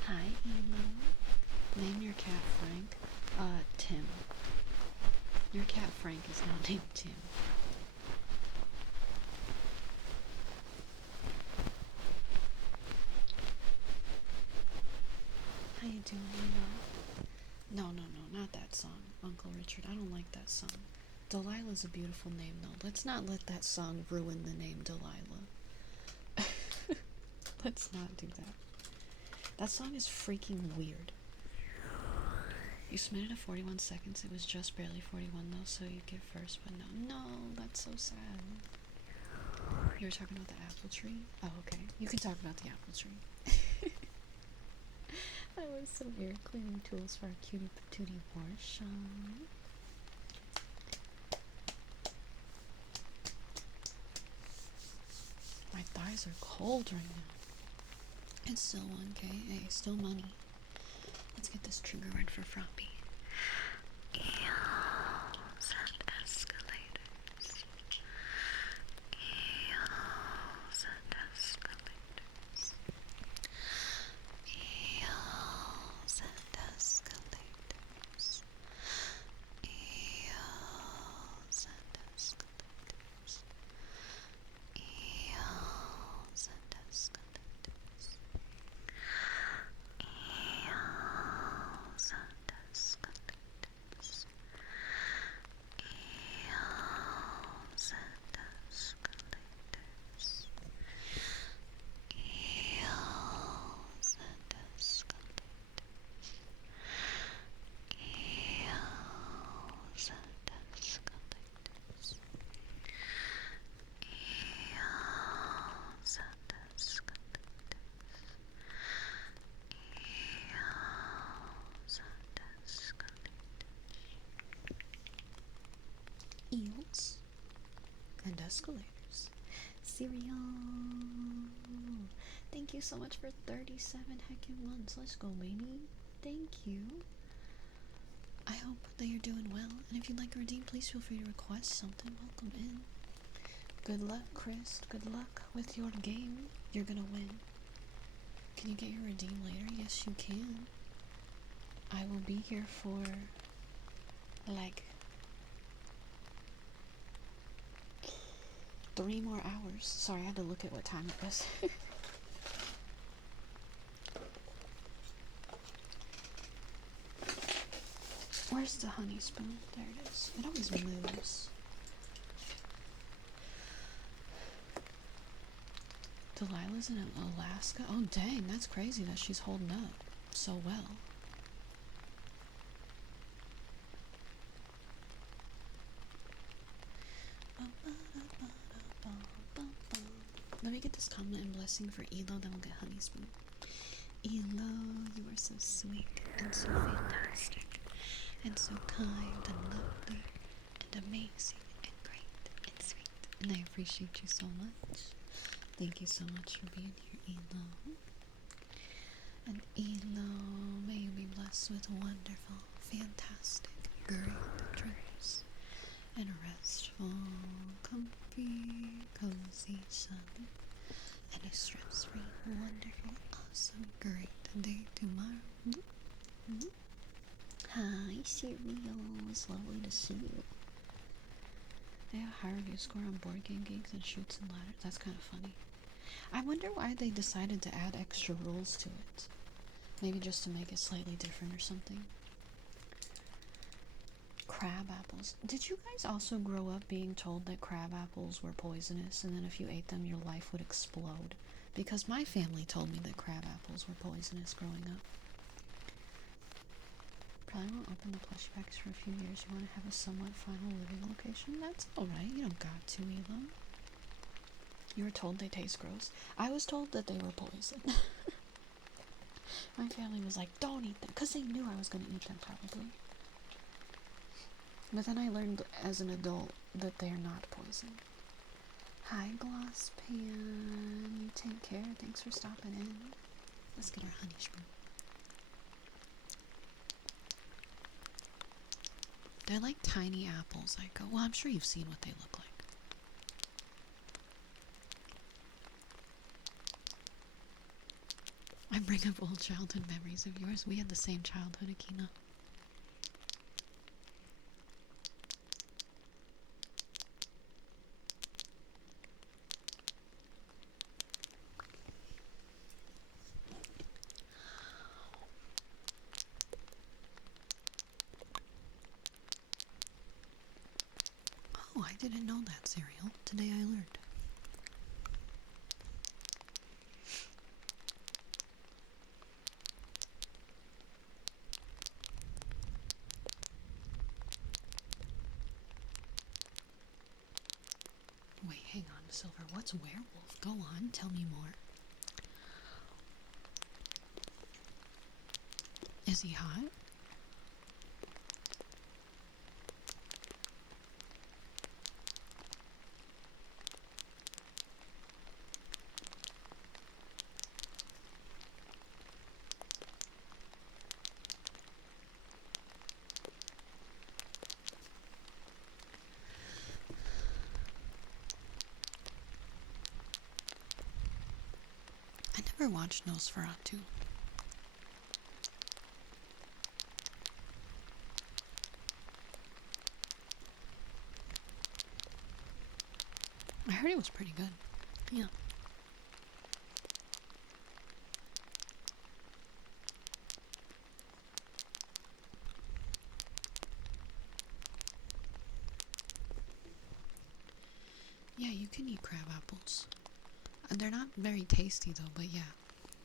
Hi, Emo. Name your cat Frank. Tim. Your cat Frank is not named Tim. How you doing, Emo? No, not that song, Uncle Richard. I don't like that song. Delilah's a beautiful name, though. Let's not let that song ruin the name Delilah. Let's not do that. That song is freaking weird. You submitted at 41 seconds. It was just barely 41, though, so you get first, but no. No, that's so sad. You were talking about the apple tree? Oh, okay. You can talk about the apple tree. That was some air cleaning tools for our cutie patootie portion. My thighs are cold right now. It's still 1K. Hey, still money. Let's get this trigger word for Froppy. Eels and escalators. Eels and escalators. Eels and escalators. Eels and escalators. Eels and escalators. Eels and escalators. Eels and escalators. Eels and escalators. Eels and escalators. Eels and escalators. Eels and escalators. Cereal. Thank you so much for 37 heckin' months. Let's go, baby. Thank you. I hope that you're doing well, and if you'd like to redeem, please feel free to request something. Welcome in. Good luck, Chris. Good luck with your game. You're gonna win. Can you get your redeem later? Yes, you can. I will be here for like 3 more hours. Sorry, I had to look at what time it was. Where's the honey spoon? There it is. It always moves. Delilah's in Alaska? Oh, dang, that's crazy that she's holding up so well. Let me get this comment and blessing for Elo, then we'll get honey spoon. Elo, you are so sweet and so fantastic and so kind and lovely and amazing and great and sweet. And I appreciate you so much. Thank you so much for being here, Elo. And Elo, may you be blessed with wonderful, fantastic, great dreams and restful, comfy, cozy sun, and a stress-free, wonderful, awesome, great day tomorrow. Hi, Cereal. It's lovely to see you. They have a high review score on Board Game Geeks and Shoots and Ladders. That's kind of funny. I wonder why they decided to add extra rules to it. Maybe just to make it slightly different or something. Crab apples. Did you guys also grow up being told that crab apples were poisonous and then if you ate them your life would explode? Because my family told me that crab apples were poisonous growing up. Probably won't open the plushie packs for a few years. You want to have a somewhat final living location? That's alright. You don't got to eat them. You were told they taste gross. I was told that they were poison. My family was like, don't eat them, because they knew I was going to eat them probably. But then I learned as an adult that they're not poison. Hi, Gloss Pan. You take care. Thanks for stopping in. Let's get our honey shroom. They're like tiny apples. I go, well, I'm sure you've seen what they look like. I bring up old childhood memories of yours. We had the same childhood, Akina. Oh, I didn't know that cereal. Today I learned. Wait, hang on, Silver. What's werewolf? Go on, tell me more. Is he hot? I never watched Nosferatu. I heard it was pretty good. Yeah. Yeah, you can eat crab apples. They're not very tasty though, but yeah,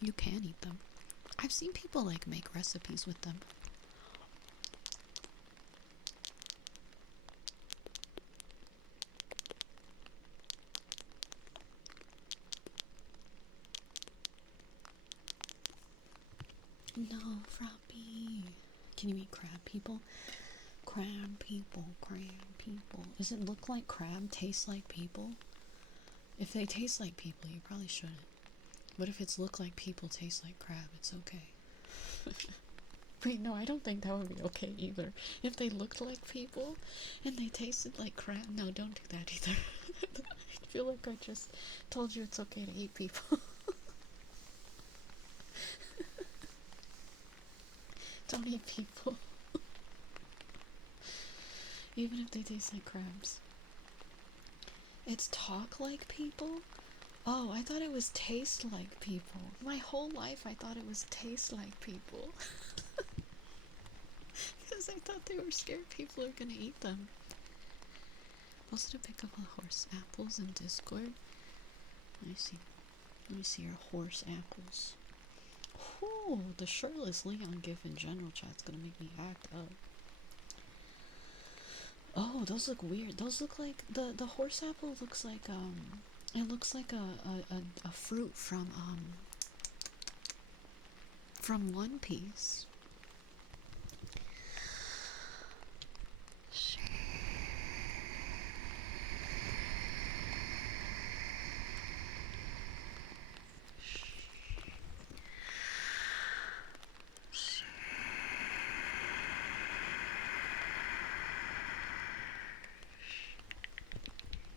you can eat them. I've seen people like make recipes with them. No, Froppy. Can you eat crab people? Crab people, crab people. Does it look like crab tastes like people? If they taste like people, you probably shouldn't. But if it's look like people taste like crab, it's okay. Wait, no, I don't think that would be okay either. If they looked like people and they tasted like crab, no, don't do that either. I feel like I just told you it's okay to eat people. Don't eat people. Even if they taste like crabs. It's talk like people? Oh, I thought it was taste like people. My whole life I thought it was taste like people. Because I thought they were scared people are gonna eat them. Also to pick up a horse apples in Discord. Let me see your horse apples. Ooh, the shirtless Leon gif in general chat's gonna make me act up. Oh, those look weird. Those look like the horse apple looks like it looks like a fruit from One Piece.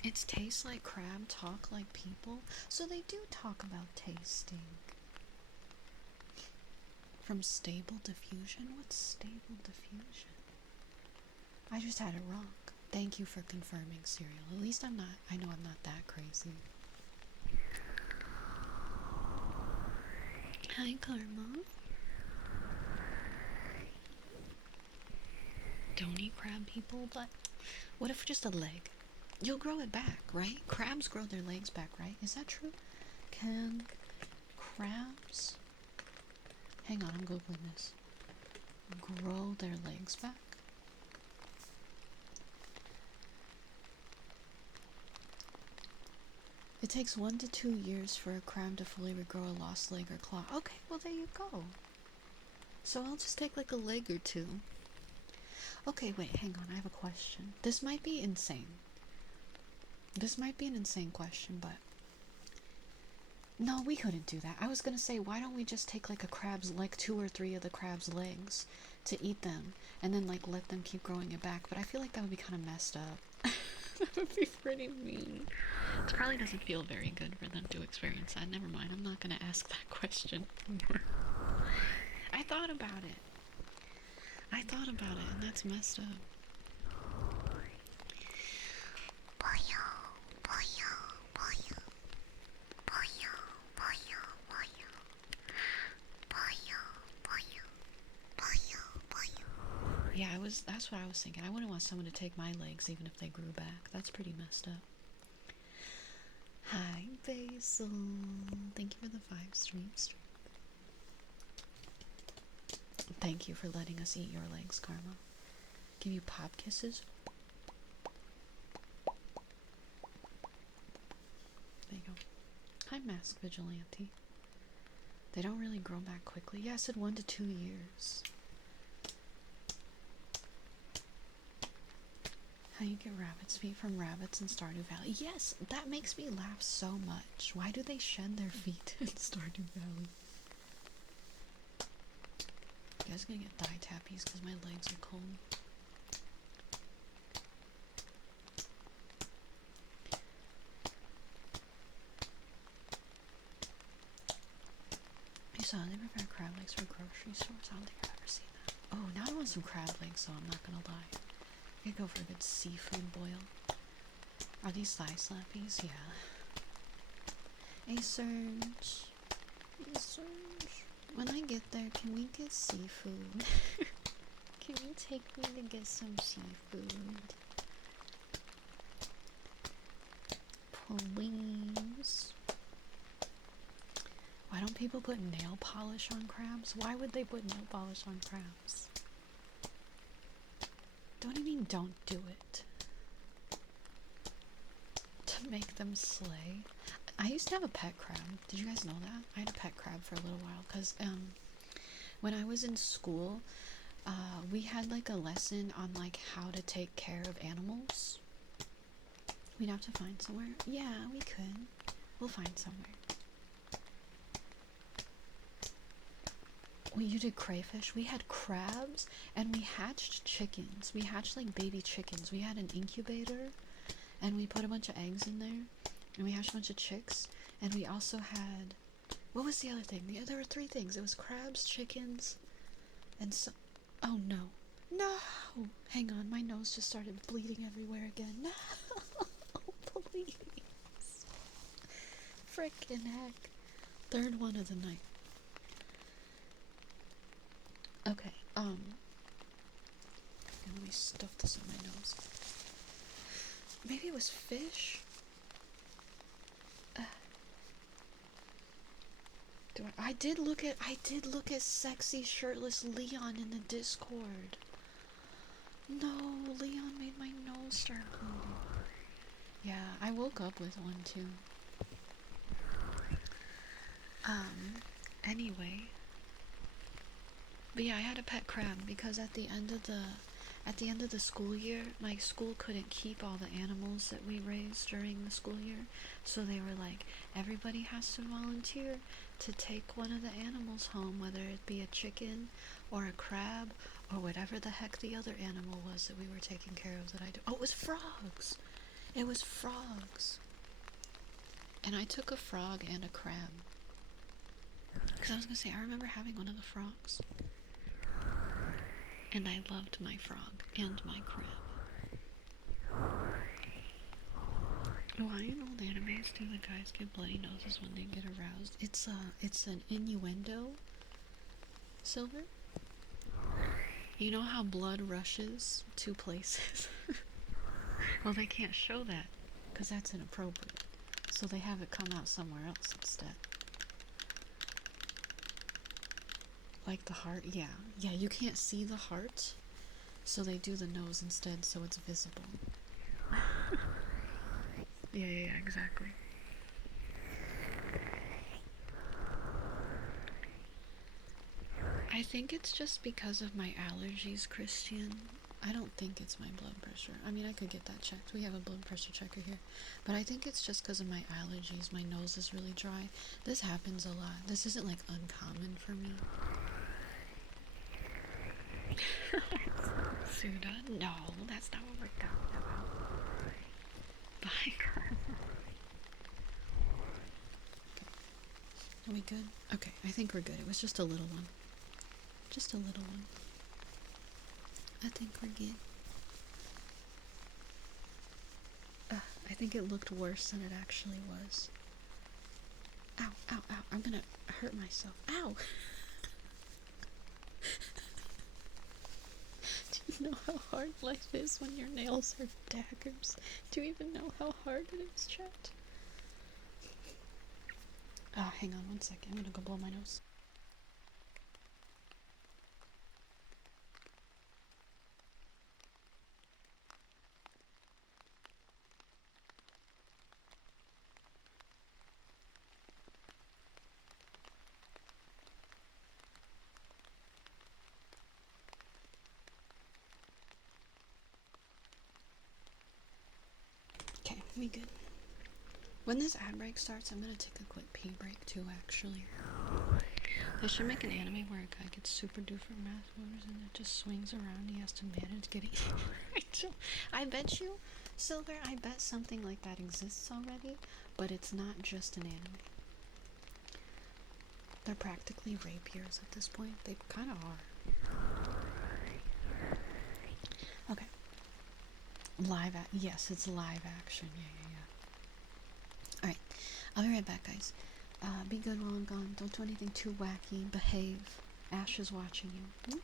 It tastes like crab, talk like people. So they do talk about tasting. From Stable Diffusion? What's Stable Diffusion? I just had it wrong. Thank you for confirming, Cereal. At least I know I'm not that crazy. Hi, Karma. Don't eat crab, people, but what if just a leg? You'll grow it back, right? Crabs grow their legs back, right? Is that true? Can crabs... Hang on, I'm Googling this. Grow their legs back? It takes 1 to 2 years for a crab to fully regrow a lost leg or claw. Okay, well there you go. So I'll just take like a leg or two. Okay, wait, hang on, I have a question. This might be insane. This might be an insane question, but... No, we couldn't do that. I was gonna say, why don't we just take like a crab's, like 2 or 3 of the crab's legs to eat them, and then like let them keep growing it back, but I feel like that would be kind of messed up. That would be pretty mean. It probably doesn't feel very good for them to experience that. Never mind, I'm not gonna ask that question anymore. I thought about it. And that's messed up. Yeah, that's what I was thinking. I wouldn't want someone to take my legs even if they grew back. That's pretty messed up. Hi, Basil. Thank you for the 5 streams. Thank you for letting us eat your legs, Karma. Give you pop kisses. There you go. Hi, Mask Vigilante. They don't really grow back quickly. Yeah, I said 1 to 2 years. How you get rabbit's feet from rabbits in Stardew Valley. Yes, that makes me laugh so much. Why do they shed their feet in Stardew Valley? You guys gonna get thigh tappies because my legs are cold. You saw they prepare crab legs for grocery stores? I don't think I've ever seen that. Oh, now I want some crab legs, so I'm not gonna lie. I could go for a good seafood boil. Are these thigh slappies? Yeah. Hey, Surge. Hey, Surge. When I get there, can we get seafood? Can you take me to get some seafood? Please. Why don't people put nail polish on crabs? Why would they put nail polish on crabs? Don't you mean don't do it? To make them slay? I used to have a pet crab. Did you guys know that? I had a pet crab for a little while because when I was in school, we had like a lesson on like how to take care of animals. We'd have to find somewhere. Yeah, we could. We'll find somewhere. Well, you did crayfish. We had crabs and we hatched chickens. We hatched like baby chickens. We had an incubator and we put a bunch of eggs in there and we hatched a bunch of chicks. And we also had, what was the other thing? There were 3 things. It was crabs, chickens, and so, oh no. No! Hang on, my nose just started bleeding everywhere again. No! Please. Frickin' heck. 3rd one of the night. Okay, let me stuff this in my nose. Maybe it was fish? I did look at sexy shirtless Leon in the Discord. No, Leon made my nose start bleeding. Yeah, I woke up with one too. Anyway. But yeah, I had a pet crab because at the end of the school year, my school couldn't keep all the animals that we raised during the school year. So they were like, everybody has to volunteer to take one of the animals home, whether it be a chicken or a crab or whatever the heck the other animal was that we were taking care of that I do. Oh, it was frogs. It was frogs. And I took a frog and a crab. Because I was going to say, I remember having one of the frogs. And I loved my frog and my crab. Why in old animes do the guys get bloody noses when they get aroused? It's an innuendo, Silver. You know how blood rushes to places? Well, they can't show that because that's inappropriate. So they have it come out somewhere else instead. Like the heart? Yeah. Yeah, you can't see the heart, so they do the nose instead so it's visible. Yeah, exactly. I think it's just because of my allergies, Christian. I don't think it's my blood pressure. I mean, I could get that checked. We have a blood pressure checker here. But I think it's just because of my allergies. My nose is really dry. This happens a lot. This isn't like uncommon for me. Suda? No, that's not what we're talking about. Bye, girl. Are we good? Okay, I think we're good. It was just a little one. Just a little one. I think we're good. I think it looked worse than it actually was. Ow, ow, ow. I'm gonna hurt myself. Ow! Do you know how hard life is when your nails are daggers? Do you even know how hard it is, chat? Hang on one second. I'm gonna go blow my nose. Okay, we good. When this ad break starts, I'm gonna take a quick pee break too, actually. They should make an anime where a guy gets super duper math motors and it just swings around. He has to manage getting. I bet you, Silver, I bet something like that exists already, but it's not just an anime. They're practically rapiers at this point. They kind of are. Okay. Yes, it's live action. Yeah. Alright, I'll be right back, guys. Be good while I'm gone. Don't do anything too wacky. Behave. Ash is watching you.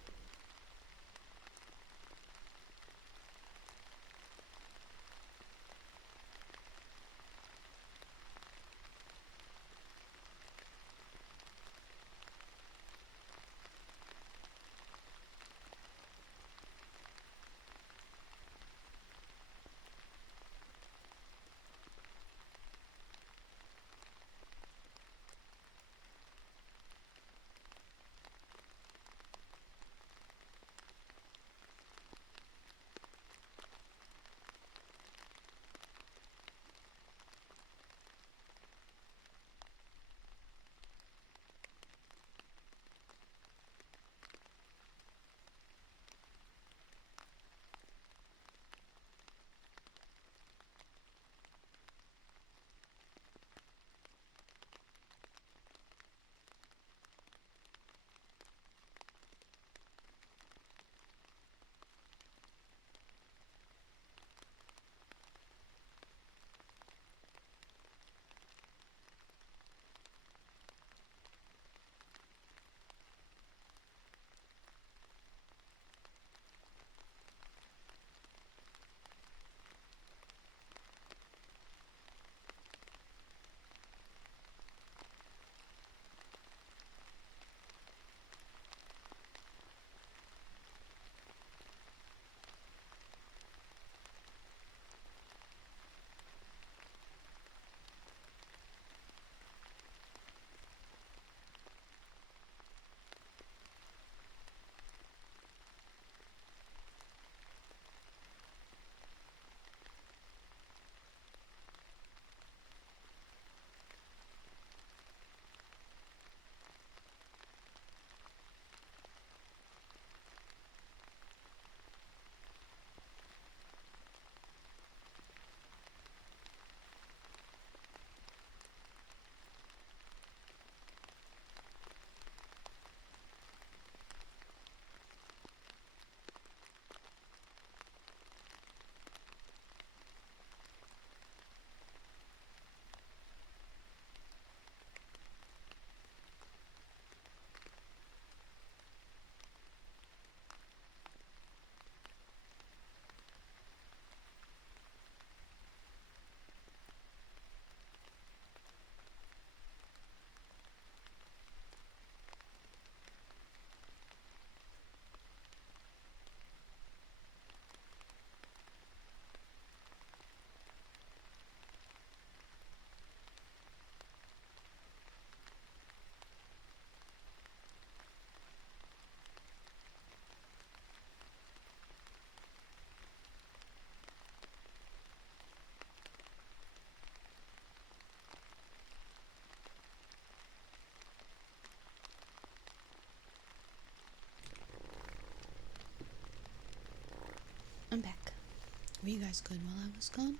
Were you guys good while I was gone?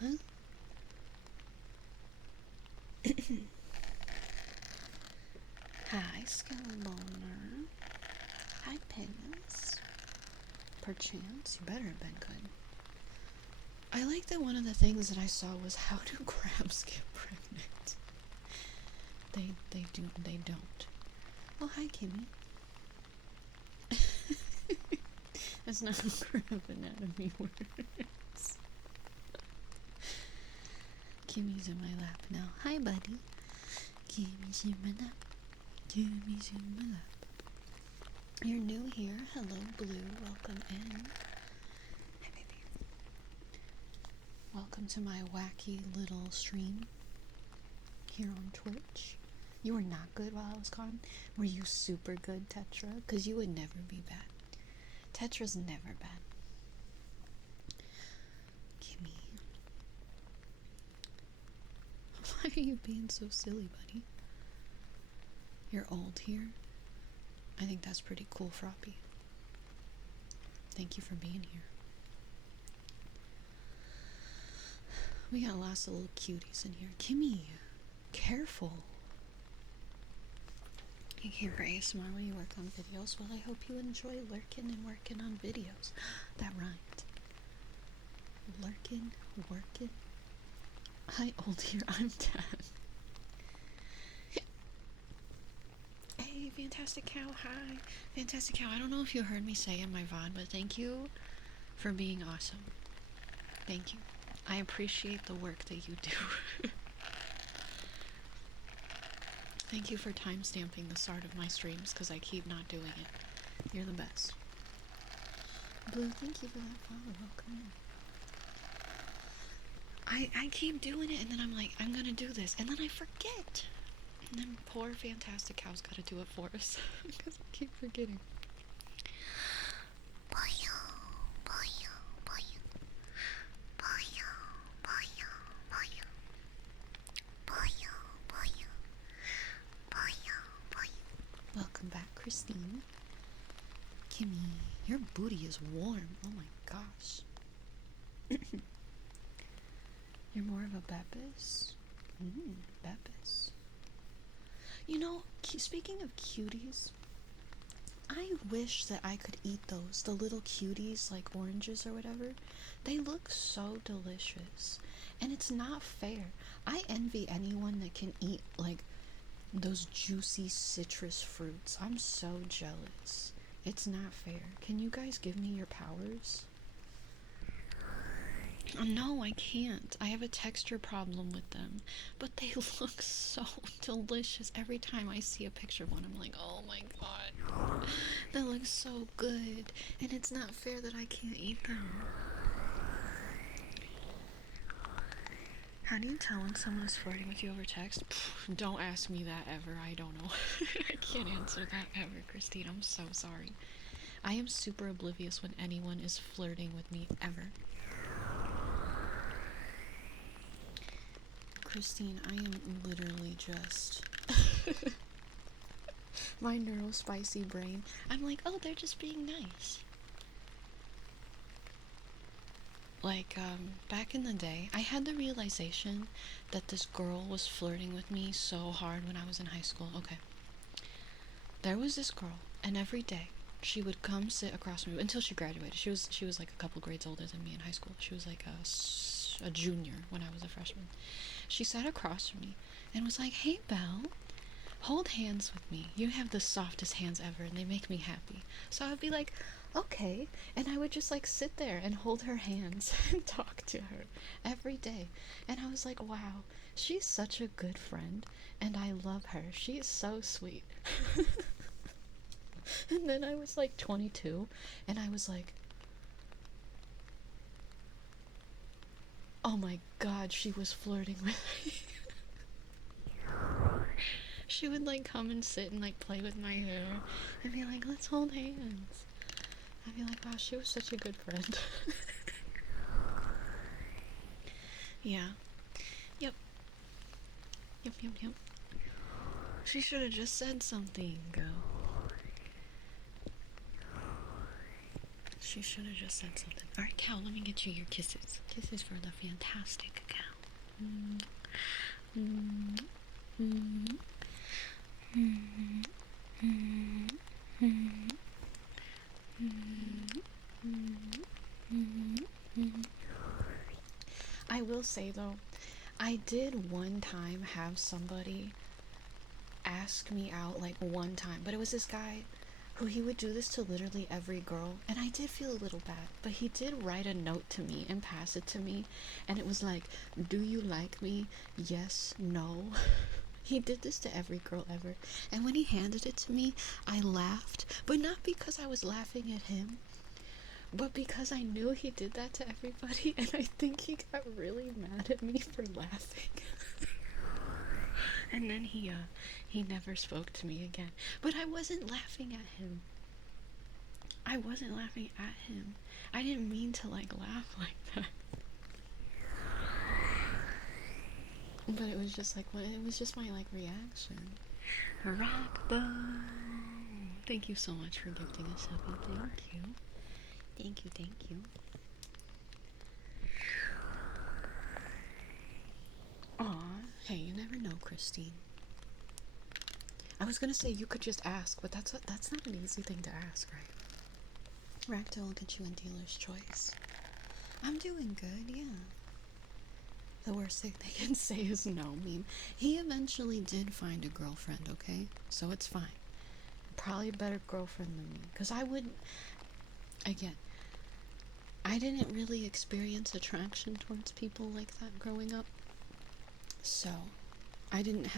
Huh? Hi, Skellboner. Hi, Penguins. Perchance, you better have been good. I like that one of the things that I saw was how do crabs get pregnant? They don't. Oh, hi, Kimmy. That's not how crab anatomy works. Kimmy's in my lap now. Hi, buddy. Kimmy's in my lap. Kimmy's in my lap. You're new here. Hello, Blue. Welcome in. Hi, baby. Welcome to my wacky little stream here on Twitch. You were not good while I was gone. Were you super good, Tetra? Because you would never be bad. Tetra's never bad. Kimmy. Why are you being so silly, buddy? You're old here. I think that's pretty cool, Froppy. Thank you for being here. We got lots of little cuties in here. Kimmy, careful. You came for ASMR while you work on videos. Well, I hope you enjoy lurking and working on videos. That rhymed. Lurking, working. Hi, old here. I'm 10. Hey, Fantastic Cow. Hi. Fantastic Cow. I don't know if you heard me say in my VOD, but thank you for being awesome. Thank you. I appreciate the work that you do. Thank you for timestamping the start of my streams, because I keep not doing it. You're the best. Blue, thank you for that follow. Welcome in. I keep doing it, and then I'm like, I'm gonna do this, and then I forget. And then poor Fantastic Cow's gotta do it for us, because I keep forgetting. Welcome back, Christine. Kimmy, your booty is warm. Oh my gosh. You're more of a Beppis? Beppis. You know, speaking of cuties, I wish that I could eat those. The little cuties, like oranges or whatever. They look so delicious. And it's not fair. I envy anyone that can eat, like, those juicy citrus fruits. I'm so jealous. It's not fair. Can you guys give me your powers? Oh, no, I can't. I have a texture problem with them. But they look so delicious. Every time I see a picture of one, I'm like, oh my god. That looks so good. And it's not fair that I can't eat them. How do you tell when someone is flirting with you over text? Don't ask me that ever. I don't know. I can't answer that ever, Christine. I'm so sorry. I am super oblivious when anyone is flirting with me ever. Christine, I am literally just my neurospicy brain. I'm like, oh, they're just being nice. Like, back in the day, I had the realization that this girl was flirting with me so hard when I was in high school. Okay. There was this girl, and every day she would come sit across from me until she graduated. She was like a couple grades older than me in high school. She was like a junior when I was a freshman. She sat across from me and was like, "Hey, Belle, hold hands with me. You have the softest hands ever, and they make me happy." So I would be like, okay, and I would just like sit there and hold her hands and talk to her every day. And I was like, wow, she's such a good friend, and I love her. She is so sweet. And then I was like 22, and I was like, oh my god, she was flirting with me. She would like come and sit and like play with my hair and be like, let's hold hands. I'd be like, wow, she was such a good friend. Yeah. Yep. Yep. She should have just said something, girl. She should have just said something. Alright, cow, let me get you your kisses. Kisses for the fantastic cow. I will say though, I did one time have somebody ask me out, like one time, but it was this guy who he would do this to literally every girl, and I did feel a little bad, but he did write a note to me and pass it to me, and it was like, do you like me? Yes, no. He did this to every girl ever, and when he handed it to me, I laughed, but not because I was laughing at him, but because I knew he did that to everybody, and I think he got really mad at me for laughing. And then he never spoke to me again. But I wasn't laughing at him. I wasn't laughing at him. I didn't mean to like laugh like that. But it was just like, what? It was just my like reaction. Rock boom! Thank you so much for gifting us up. Thank you. Thank you, thank you. Aw, hey, you never know, Christine. I was gonna say you could just ask, but that's not an easy thing to ask, right? Ragdoll will get you a dealer's choice. I'm doing good, yeah. The worst thing they can say is no meme. He eventually did find a girlfriend, okay? So it's fine. Probably a better girlfriend than me. Because I would, again, I didn't really experience attraction towards people like that growing up. So, I didn't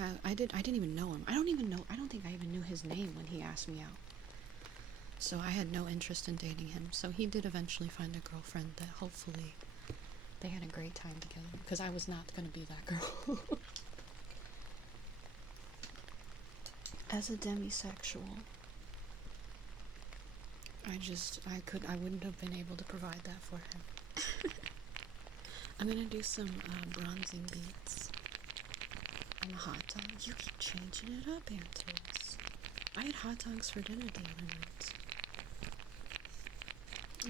even know him. I don't think I even knew his name when he asked me out. So I had no interest in dating him. So he did eventually find a girlfriend that hopefully they had a great time together. Because I was not going to be that girl. As a demisexual, I wouldn't have been able to provide that for him. I'm going to do some bronzing beats. I'm a hot dog. You keep changing it up, Antos. I had hot dogs for dinner the other night.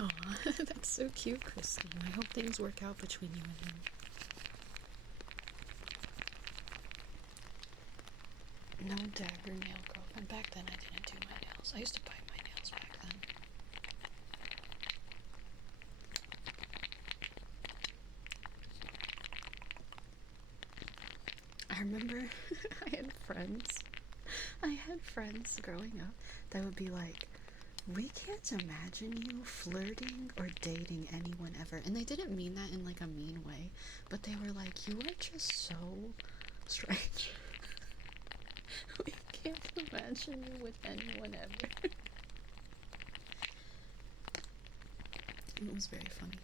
Aw, that's so cute, Christine. I hope things work out between you and him. No dagger nail girlfriend. Back then I didn't do my nails. I used to bite my nails back then. I remember I had friends growing up that would be like, we can't imagine you flirting or dating anyone ever. And they didn't mean that in like a mean way, but they were like, you are just so strange. We can't imagine you with anyone ever. It was very funny.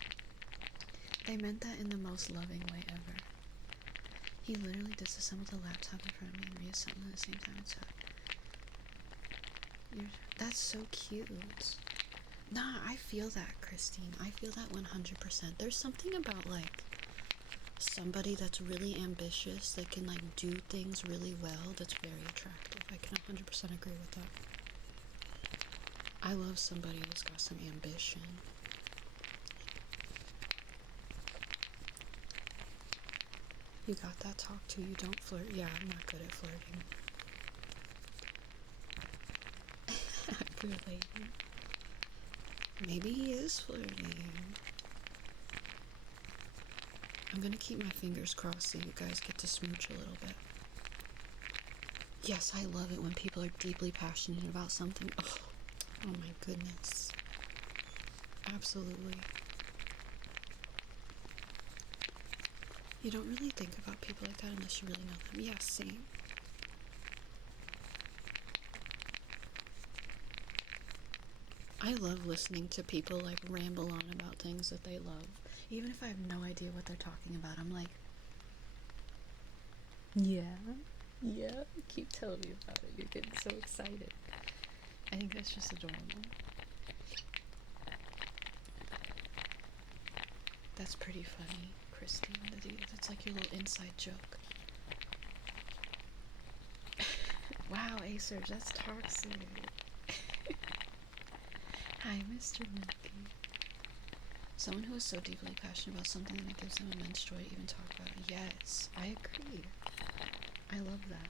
They meant that in the most loving way ever. He literally disassembled the laptop in front of me and reassembled at the same time. It's that's so cute. Nah, I feel that, Christine. I feel that 100%. There's something about, like, somebody that's really ambitious, that can, like, do things really well, that's very attractive. I can 100% agree with that. I love somebody who's got some ambition. You got that talk too? You don't flirt? Yeah, I'm not good at flirting. Really? Maybe he is flirting. I'm gonna keep my fingers crossed so you guys get to smooch a little bit. Yes, I love it when people are deeply passionate about something. Oh my goodness. Absolutely. You don't really think about people like that unless you really know them. Yeah, same. I love listening to people like ramble on about things that they love. Even if I have no idea what they're talking about, I'm like, yeah, keep telling me about it. You're getting so excited. I think that's just adorable. That's pretty funny, Christine. That's like your little inside joke. Wow, Acer, that's toxic. Hi, Mr. Milky. Someone who is so deeply passionate about something that gives them immense joy to even talk about it. Yes, I agree. I love that.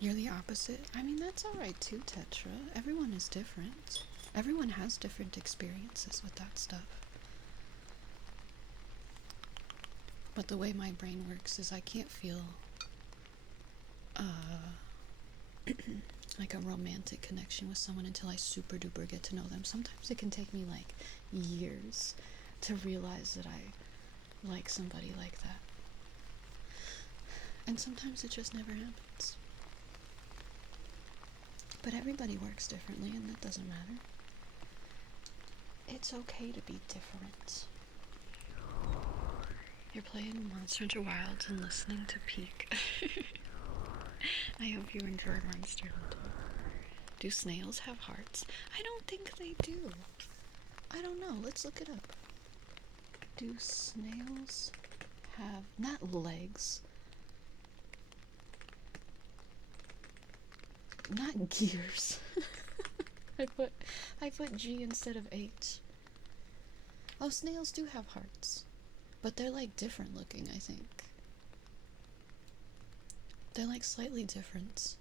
You're the opposite. I mean, that's alright too, Tetra. Everyone is different. Everyone has different experiences with that stuff. But the way my brain works is I can't feel like a romantic connection with someone until I super duper get to know them. Sometimes it can take me like years to realize that I like somebody like that. And sometimes it just never happens. But everybody works differently, and that doesn't matter. It's okay to be different. You're playing Monster Hunter Wilds and listening to Peak. I hope you enjoy Monster Hunter. Do snails have hearts? I don't think they do. I don't know. Let's look it up. Do snails have, not legs, not gears. I put G instead of H. Oh, snails do have hearts, but they're like different looking, I think. They're like slightly different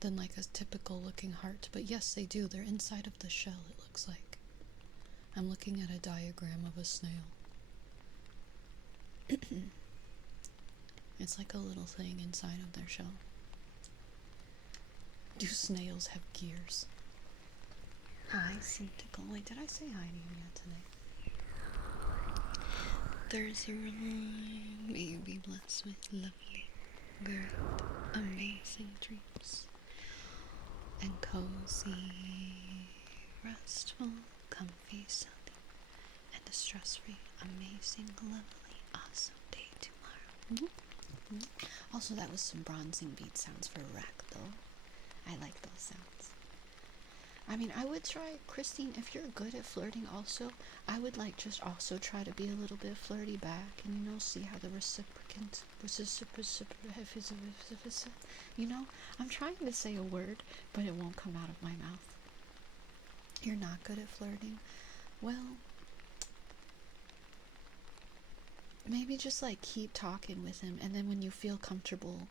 than like a typical looking heart, but yes, they do. They're inside of the shell, it looks like. I'm looking at a diagram of a snail. It's like a little thing inside of their shell. Do snails have gears? Hi, Syntical. Wait, did I say hi to you yet today? There's your line. May you be blessed with lovely, great, amazing dreams. And cozy, restful, comfy, soothing, and a stress-free, amazing, lovely, awesome day tomorrow. Also, that was some bronzing beat sounds for Ractal. I like those sounds. I mean, I would try, Christine, if you're good at flirting also, I would like just also try to be a little bit flirty back and, you know, see how the reciprocant, you know, I'm trying to say a word, but it won't come out of my mouth. You're not good at flirting? Well, maybe just like keep talking with him, and then when you feel comfortable,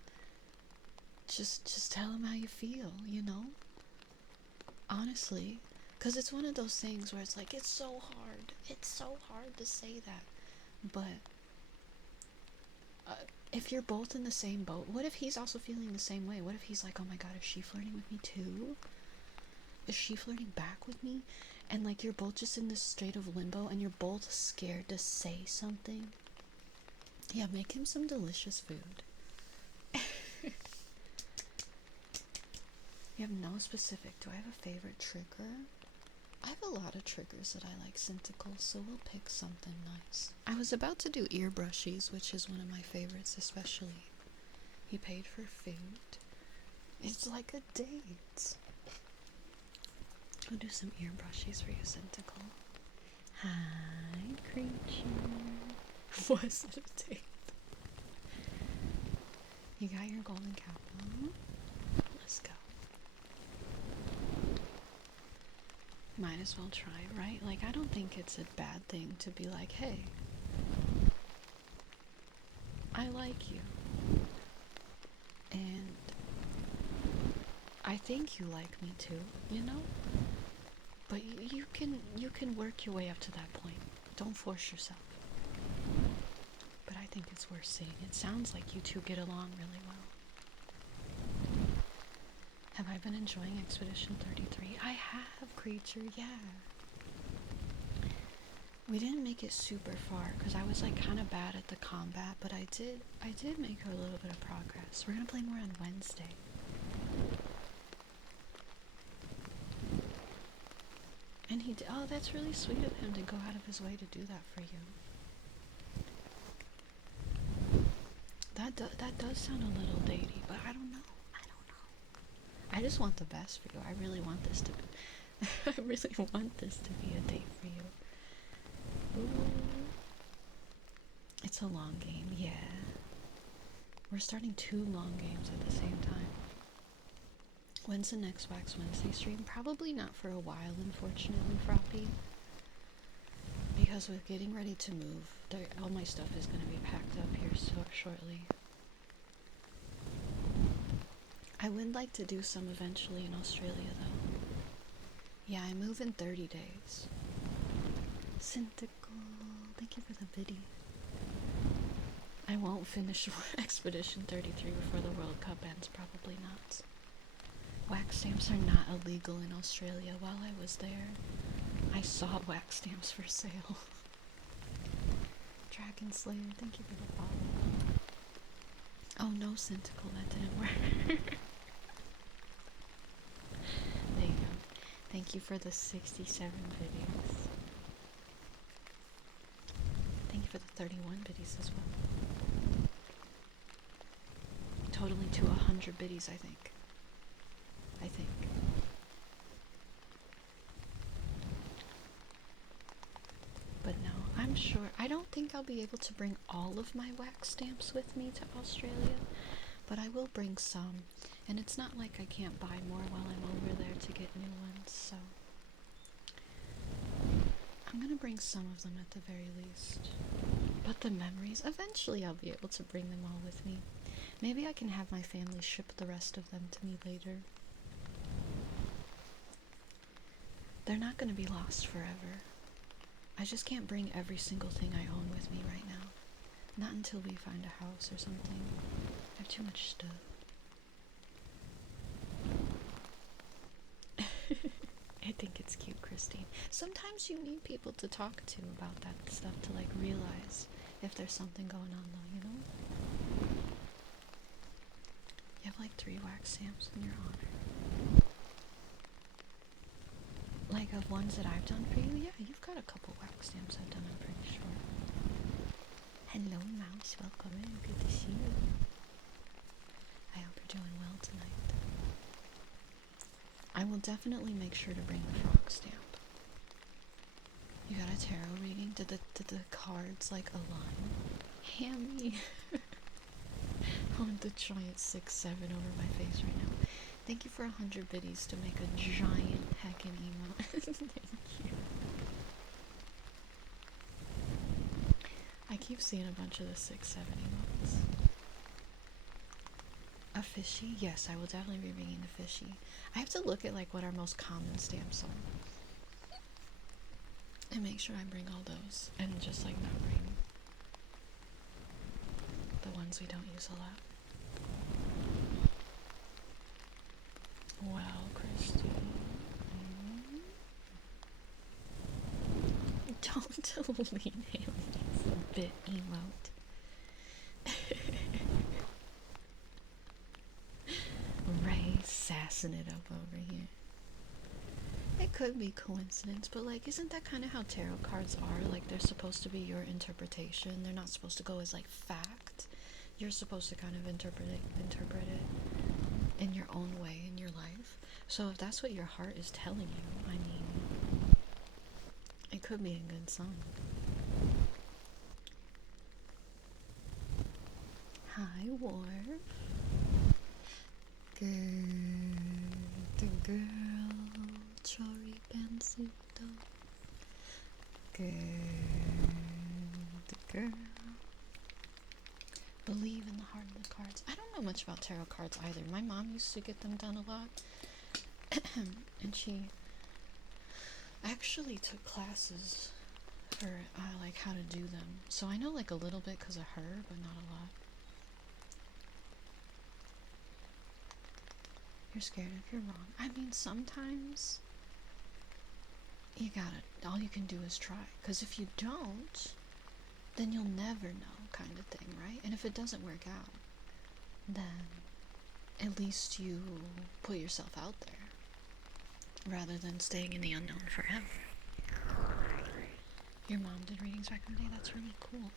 just tell him how you feel, you know? Honestly, because it's one of those things where it's like, it's so hard to say that, but if you're both in the same boat, what if he's also feeling the same way? What if he's like, oh my god, is she flirting with me too? Is she flirting back with me? And like, you're both just in this state of limbo, and you're both scared to say something. Yeah, make him some delicious food. You have no specific. Do I have a favorite trigger? I have a lot of triggers that I like, Syntical, so we'll pick something nice. I was about to do ear brushies, which is one of my favorites, especially. He paid for food. It's like a date. We'll do some ear brushies for you, Syntical. Hi, creature. Was it a date? You got your golden cow. Let's go. Might as well try, right? Like, I don't think it's a bad thing to be like, hey, I like you. And I think you like me too, you know? But you can work your way up to that point. Don't force yourself. But I think it's worth seeing. It sounds like you two get along really well. Have I been enjoying Expedition 33? I have, creature, yeah. We didn't make it super far because I was like kind of bad at the combat, but I did make a little bit of progress. We're gonna play more on Wednesday. And he did, oh, that's really sweet of him to go out of his way to do that for you. That does sound a little datey, but I don't know. I just want the best for you. I really want this to be I really want this to be a date for you. Ooh. It's a long game, yeah. We're starting 2 long games at the same time. When's the next Wax Wednesday stream? Probably not for a while, unfortunately, Froppy. Because with getting ready to move, all my stuff is going to be packed up here shortly. I would like to do some eventually in Australia, though. Yeah, I move in 30 days. Syntical, thank you for the biddy. I won't finish Expedition 33 before the World Cup ends, probably not. Wax stamps are not illegal in Australia. While I was there, I saw wax stamps for sale. Dragon Slayer, thank you for the follow. Oh no, Syntical, that didn't work. There you go. Thank you for the 67 videos. Thank you for the 31 biddies as well. Totaling to 100 biddies, I think. But no, I'm sure. I don't think I'll be able to bring all of my wax stamps with me to Australia, but I will bring some. And it's not like I can't buy more while I'm over there to get new ones, so I'm gonna bring some of them at the very least. But the memories, eventually I'll be able to bring them all with me. Maybe I can have my family ship the rest of them to me later. They're not gonna be lost forever. I just can't bring every single thing I own with me right now. Not until we find a house or something. I have too much stuff. I think it's cute, Christine. Sometimes you need people to talk to about that stuff to like realize if there's something going on though, you know? You have like 3 wax stamps in your honor. Like of ones that I've done for you? Yeah, you've got a couple wax stamps I've done, I'm pretty sure. Hello, Mouse. Welcome in. Good to see you. I hope you're doing well tonight. I will definitely make sure to bring the frog stamp. You got a tarot reading? Did the cards like align? Hammy. I want the giant 6-7 over my face right now. Thank you for 100 biddies to make a giant heckin' emote. Thank you. I keep seeing a bunch of the 6-7 emotes. A fishy? Yes, I will definitely be bringing the fishy. I have to look at like what our most common stamps are. And make sure I bring all those. And just like not bring the ones we don't use a lot. Well, Christine. Don't lean him. It's a bit emote. Ray sassing it up over here. It could be coincidence, but like, isn't that kind of how tarot cards are? Like, they're supposed to be your interpretation. They're not supposed to go as like fact. You're supposed to kind of interpret it in your own way in your life. So if that's what your heart is telling you, I mean, it could be a good sign. Hi, Worf. Good girl, Chori Pancito. Good girl. Believe in the heart of the cards. I don't know much about tarot cards either. My mom used to get them done a lot. And she actually took classes for like how to do them. So I know like a little bit because of her, but not a lot. You're scared if you're wrong. I mean, sometimes you gotta, all you can do is try. Because if you don't, then you'll never know, kind of thing, right? And if it doesn't work out, then at least you put yourself out there rather than staying in the unknown forever. Your mom did readings back in the day? That's really cool.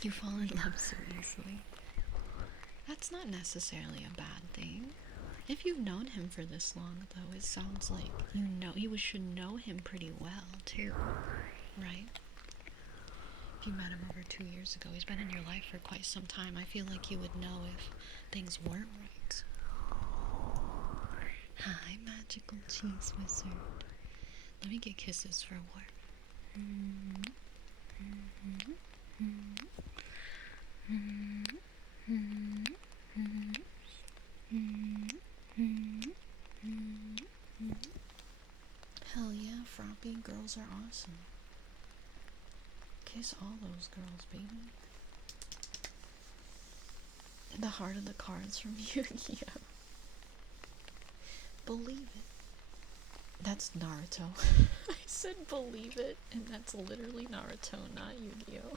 You fall in love so easily. That's not necessarily a bad thing. If you've known him for this long, though, it sounds like you should know him pretty well, too, right? If you met him over 2 years ago, he's been in your life for quite some time. I feel like you would know if things weren't right. Hi, magical cheese wizard. Let me get kisses for a war. Hell yeah, Froppy, girls are awesome. Kiss all those girls, baby. The heart of the cards from Yu-Gi-Oh! Believe it. That's Naruto. I said believe it, and that's literally Naruto, not Yu-Gi-Oh!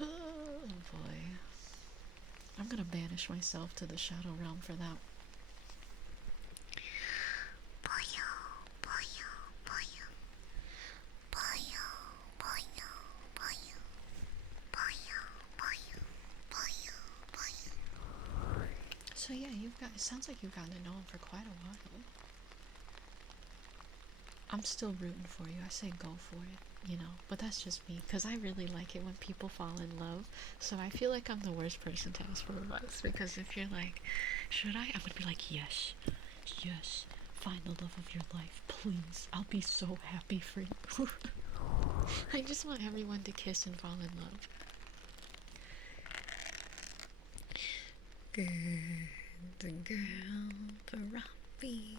Oh boy. I'm gonna banish myself to the Shadow Realm for that. So yeah, it sounds like you've gotten to know him for quite a while. I'm still rooting for you. I say go for it, you know. But that's just me, because I really like it when people fall in love. So I feel like I'm the worst person to ask for advice, because if you're like, should I? I'm gonna be like, yes, yes. Find the love of your life, please. I'll be so happy for you. I just want everyone to kiss and fall in love. Good girl for Robbie.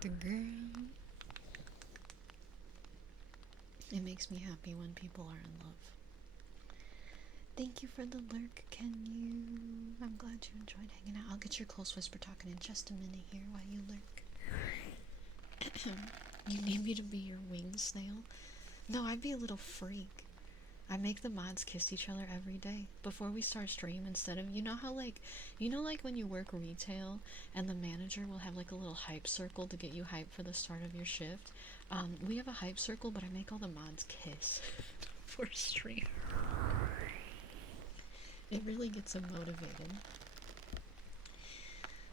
Good girl. It makes me happy when people are in love. Thank you for the lurk, can you? I'm glad you enjoyed hanging out. I'll get your close whisper talking in just a minute here while you lurk. You need me to be your winged snail? No, I'd be a little freak. I make the mods kiss each other every day before we start stream, instead of, you know how like when you work retail and the manager will have like a little hype circle to get you hyped for the start of your shift. We have a hype circle, but I make all the mods kiss for stream. It really gets them motivated.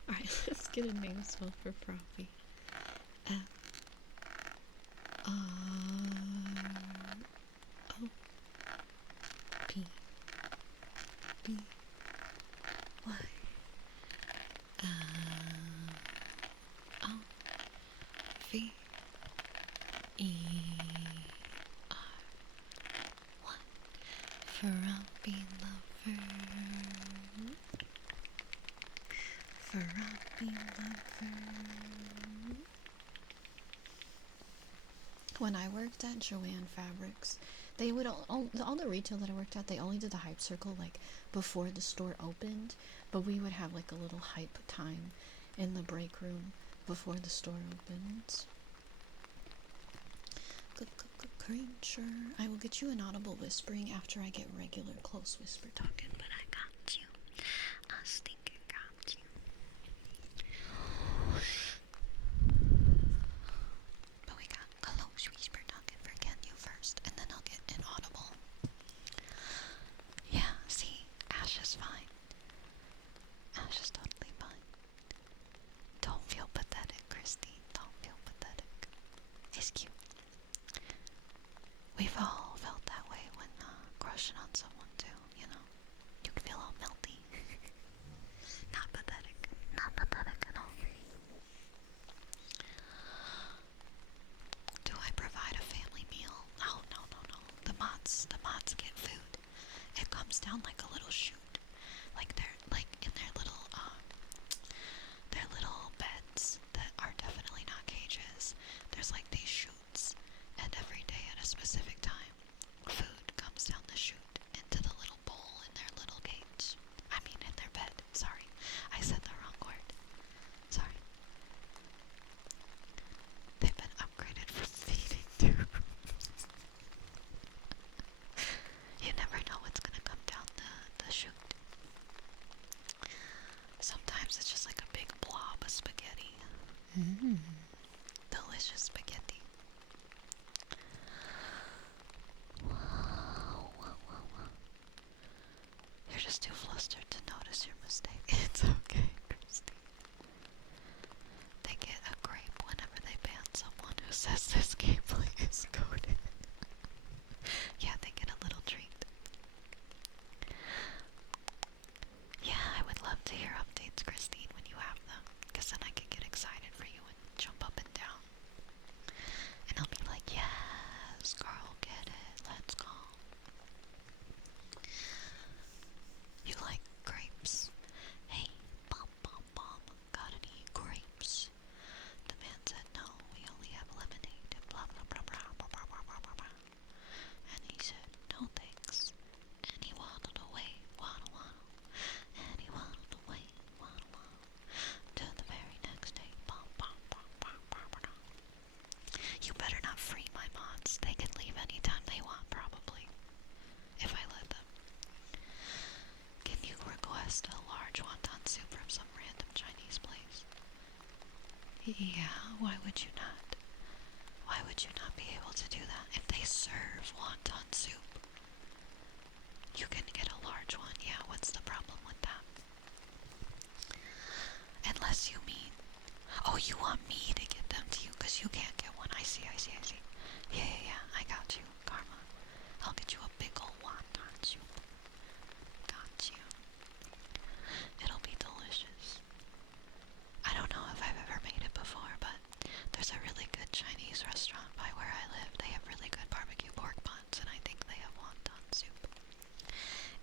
Alright, let's get a name spell for Proppy. P B Y O V E R 1 Froppy lover. Froppy lover. When I worked at Joanne Fabrics, they would all the retail that I worked at, they only did the hype circle like before the store opened, but we would have like a little hype time in the break room before the store opens. Creature, I will get you an audible whispering after I get regular close whisper talking, but I got you. I stinking got you. But we got close whisper talking for Can You first, and then I'll get inaudible. Yeah, see, Ash is fine. Ash is totally fine. Don't feel pathetic, Christy. Don't feel pathetic. He's cute. We've all felt that way when crushing on someone too, you know. You can feel all melty. Not pathetic. Not pathetic at all. Do I provide a family meal? Oh, no. The mods get food. It comes down like a little chute. Like they're like in their little beds that are definitely not cages. There's like these chutes, and every day at a specific time, food comes down the chute into the little bowl in their little cage. I mean in their bed. Sorry, I said the wrong word. Sorry. They've been upgraded for feeding too. You never know what's gonna come down the chute. Sometimes it's just like a big blob of spaghetti. Delicious spaghetti. You're just too flustered to notice your mistake. It's okay, Christy. They get a grape whenever they ban someone who says this gameplay is coded. Yeah, they get a little treat. mods. They can leave anytime they want, probably, if I let them. Can you request a large wonton soup from some random Chinese place? Yeah, why would you not? Why would you not be able to do that? If they serve wonton soup, you can get a large one. Yeah, what's the problem with that? Unless you mean, oh, you want me to get them to you because you can't get one. I see. Yeah, I got you, Karma. I'll get you a big ol' wonton soup. Got you. It'll be delicious. I don't know if I've ever made it before, but there's a really good Chinese restaurant by where I live. They have really good barbecue pork buns, and I think they have wonton soup.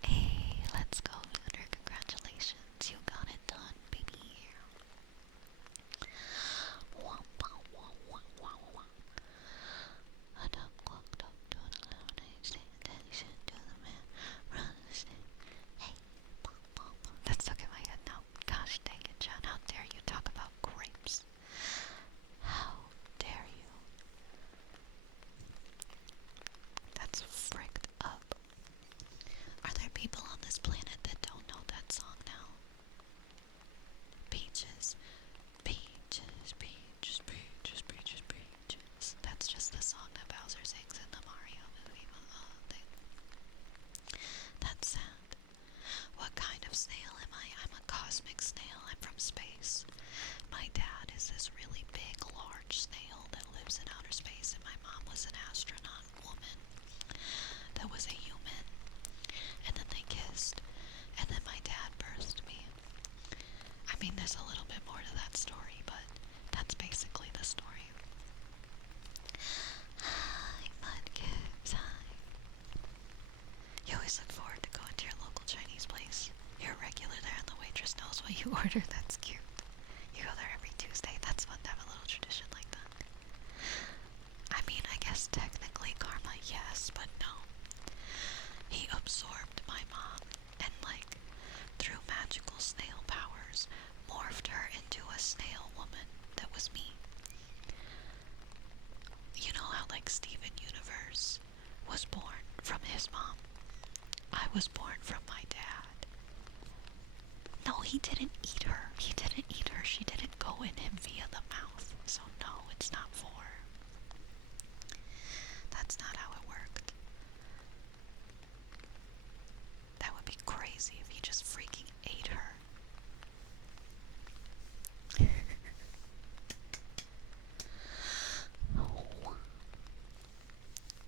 Hey, let's go, Lunar. Congratulations. You got it done, baby. That stuck in my head now. Gosh dang it, John. How dare you talk about grapes? How dare you? That's fricked up. Are there people on this planet that don't know that song now? Peaches. Peaches, peaches, peaches, peaches, peaches. That's just the song that Bowser sings in the Mario movie thing. That's sad. What kind of snail am I? I'm a cosmic snail. I'm from space. My dad is this really big, large snail that lives in outer space, and my mom was an astronaut woman that was a human. And then they kissed, and then my dad birthed me. I mean, there's a little bit more to that story, but that's basically the story. Hi, Mudkips, hi. You always look forward to going to your local Chinese place. You're a regular there and the waitress knows what you order. That's cute. You go there every Tuesday. That's fun to have a little tradition like that. I mean, I guess technically Karma, yes, but no. He absorbed my mom and, like, through magical snail powers, morphed her into a snail woman that was me. You know how, like, Steven Universe was born from his mom? I was born from my dad. No, he didn't eat her. He didn't eat her. She didn't go in him via the mouth. So no, it's not for her. That's not how it worked. That would be crazy if he just freaking ate her. Oh.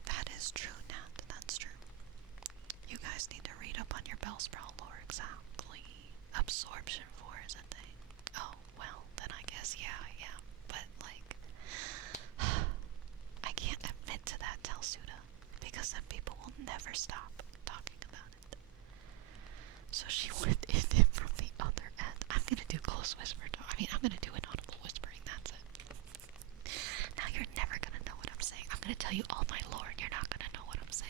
That is true, Nat. That's true. You guys need to read up on your Bellsprout lore exactly. Absorption 4 is a thing. Oh, well, then I guess, yeah. But, like, I can't admit to that, Telsuda, because then people will never stop talking about it. So she went in him from the other end. I'm gonna do close whisper. I'm gonna do inaudible whispering, that's it. Now you're never gonna know what I'm saying. I'm gonna tell you all my lore and you're not gonna know what I'm saying.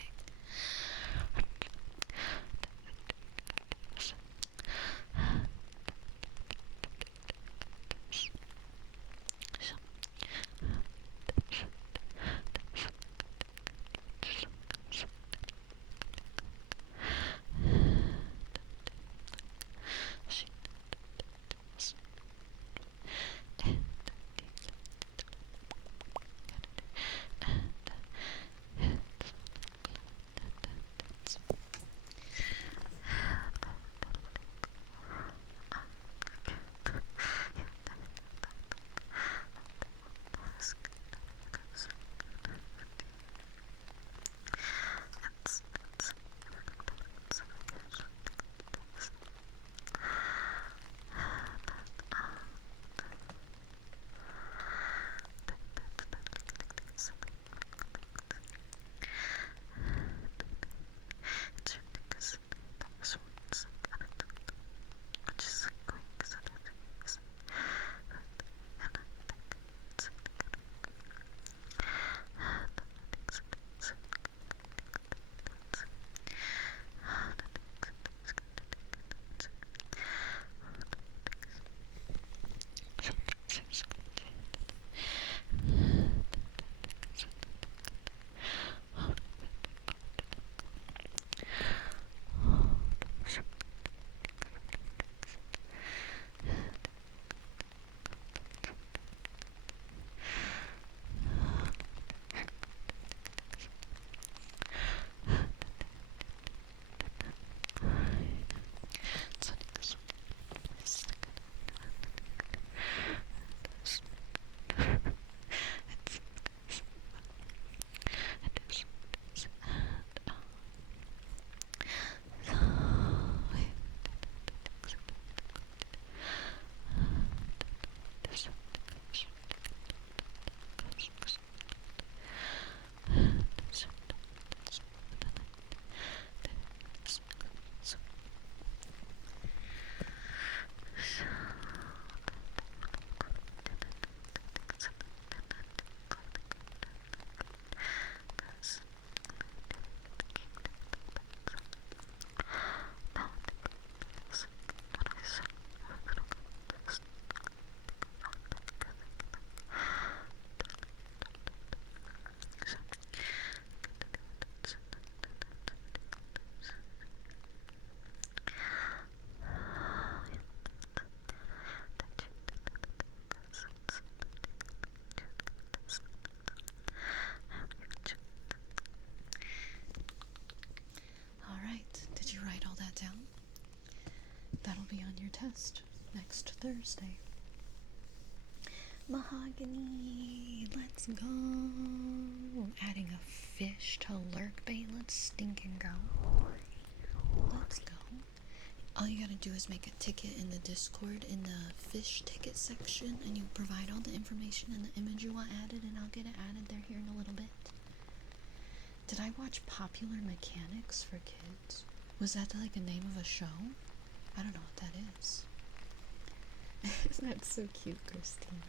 Thursday. Mahogany, let's go. Adding a fish to lurk bait. Let's stinking go. Let's go. All you gotta do is make a ticket in the Discord in the fish ticket section, and you provide all the information and the image you want added, and I'll get it added there here in a little bit. Did I watch Popular Mechanics for Kids? Was that like a name of a show? I don't know what that is. That's so cute, Christine.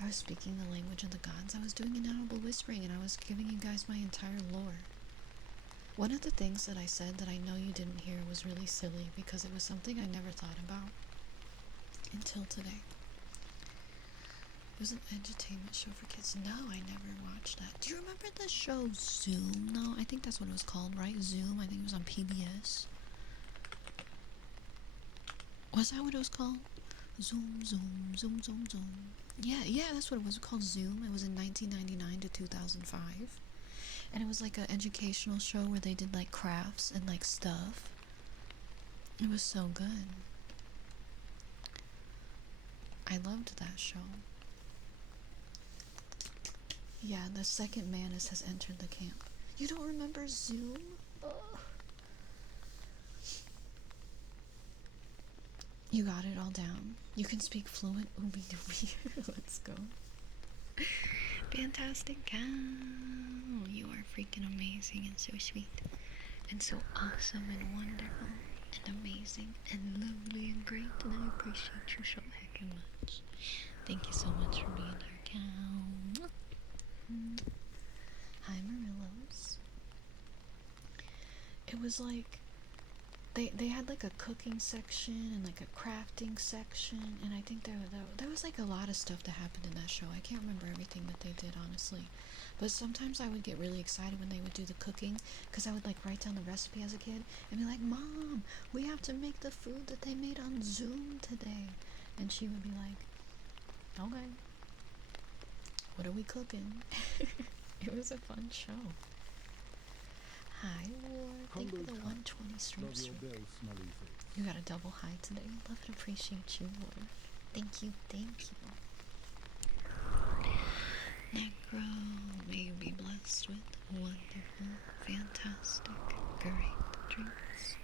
I was speaking the language of the gods. I was doing inaudible whispering, and I was giving you guys my entire lore. One of the things that I said that I know you didn't hear was really silly, because it was something I never thought about until today. It was an entertainment show for kids. No, I never watched that. Do you remember the show Zoom? No, I think that's what it was called, right? Zoom. I think it was on PBS. Was that what it was called? Zoom, zoom, zoom, zoom, zoom. Yeah, that's what it was called, Zoom. It was in 1999 to 2005. And it was like an educational show where they did like crafts and like stuff. It was so good. I loved that show. Yeah, the second Manus has entered the camp. You don't remember Zoom? Ugh. You got it all down. You can speak fluent ooby dooby. Let's go. Fantastic cow. You are freaking amazing and so sweet. And so awesome and wonderful and amazing and lovely and great. And I appreciate you so heckin' much. Thank you so much for being here, cow. Hi, Marillos. It was like they had like a cooking section and like a crafting section, and I think there was like a lot of stuff that happened in that show. I can't remember everything that they did, honestly, but sometimes I would get really excited when they would do the cooking, because I would like write down the recipe as a kid and be like, Mom, we have to make the food that they made on Zoom today. And she would be like, okay, what are we cooking? It was a fun show. Hi, Ward. Thank you for the 120 stream. You got a double hi today. Love and appreciate you, Ward. Thank you, thank you. Necro, may you be blessed with wonderful, fantastic, great dreams.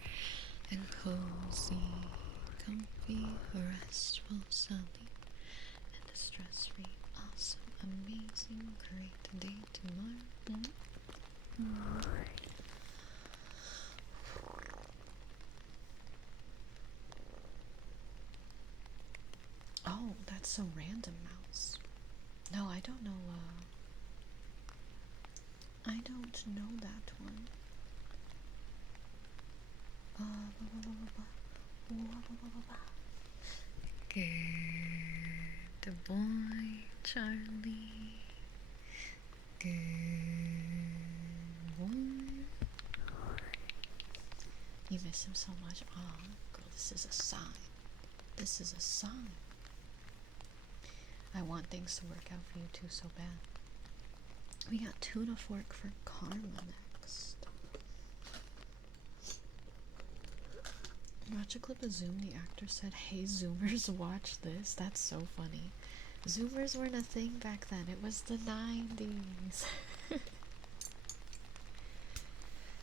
And cozy, comfy, restful sleep. And a stress-free, awesome, amazing, great day tomorrow. Oh, that's so random, Mouse. No, I don't know, I don't know that one. Good boy, Charlie. Good boy. You miss him so much. Aw, girl, this is a sign. This is a sign. I want things to work out for you too so bad. We got tuna fork for karma next. Watch a clip of Zoom. The actor said, "Hey Zoomers, watch this." That's so funny. Zoomers weren't a thing back then. It was the 90s.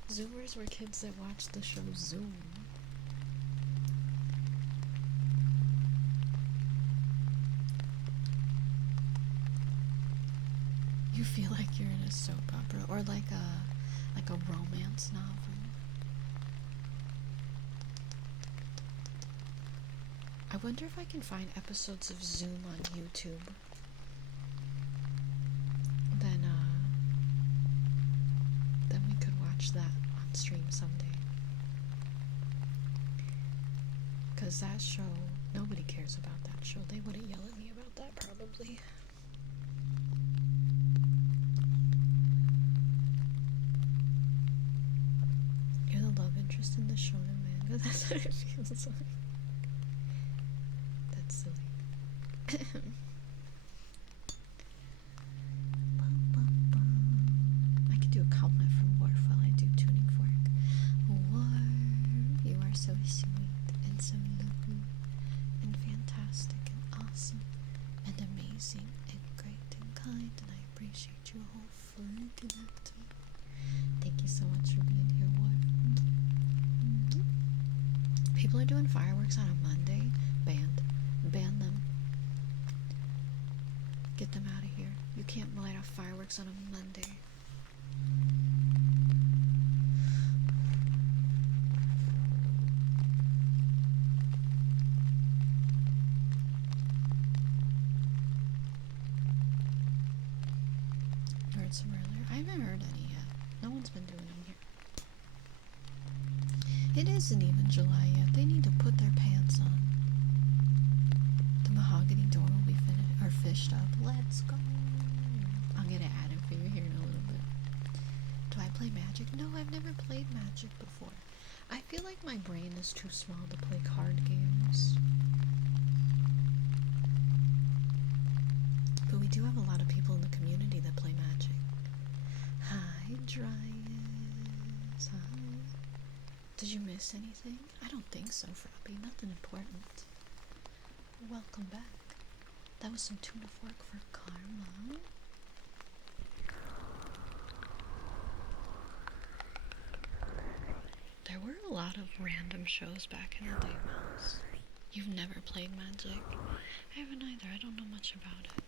Zoomers were kids that watched the show Zoom. You feel like you're in a soap opera or like a romance novel. I wonder if I can find episodes of Zoom on YouTube. Then we could watch that on stream someday. 'Cause that show, nobody cares about that show. They wouldn't yell at me about that probably. You're the love interest in the shonen manga. That's what it feels like. That's silly. I could do a compliment from Worf while I do tuning fork. Worf, you are so sweet and so lovely kind, and I appreciate you all for connecting. Thank you so much for being here, War. People are doing fireworks on a Monday. Banned. Ban them. Get them out of here. You can't light off fireworks on a Monday. Heard some earlier. I haven't heard any yet. No one's been doing them here. It isn't even July yet. They need to put their pants on. The mahogany door will be fished up. Let's go. I'm gonna add it for you here in a little bit. Do I play Magic? No, I've never played Magic before. I feel like my brain is too small to play card games. But we do have a lot of people in the community that play Magic. Hi, Dryas. Hi. Did you miss anything? I don't think so, Froppy. Nothing important. Welcome back. That was some tuna fork for Karma. There were a lot of random shows back in the day, Mouse. You've never played Magic? I haven't either. I don't know much about it.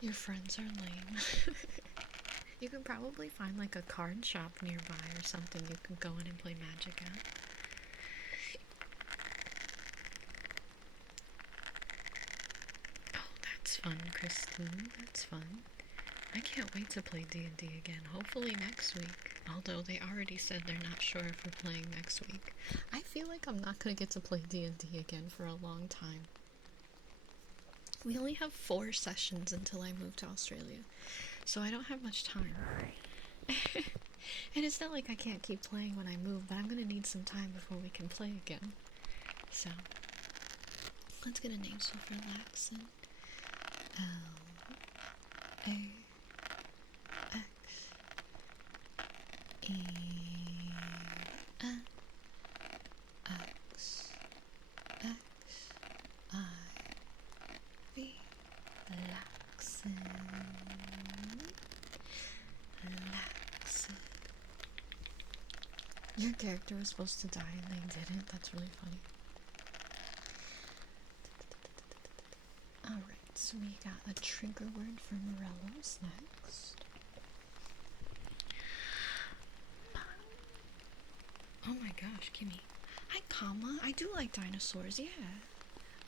Your friends are lame. You can probably find like a card shop nearby or something you can go in and play Magic at. Oh, that's fun, Christine. That's fun. I can't wait to play D&D again, hopefully next week. Although they already said they're not sure if we're playing next week. I feel like I'm not going to get to play D&D again for a long time. We only have 4 sessions until I move to Australia, so I don't have much time. And it's not like I can't keep playing when I move, but I'm going to need some time before we can play again. So, let's get a name so relaxing. L-A-X-E-N X-X-I-V. Relaxin'. Relaxin'. Your character was supposed to die and they didn't. That's really funny. Alright, so we got a trigger word for Morellos next. Oh my gosh, Kimmy. Hi, Kama. I do like dinosaurs, yeah.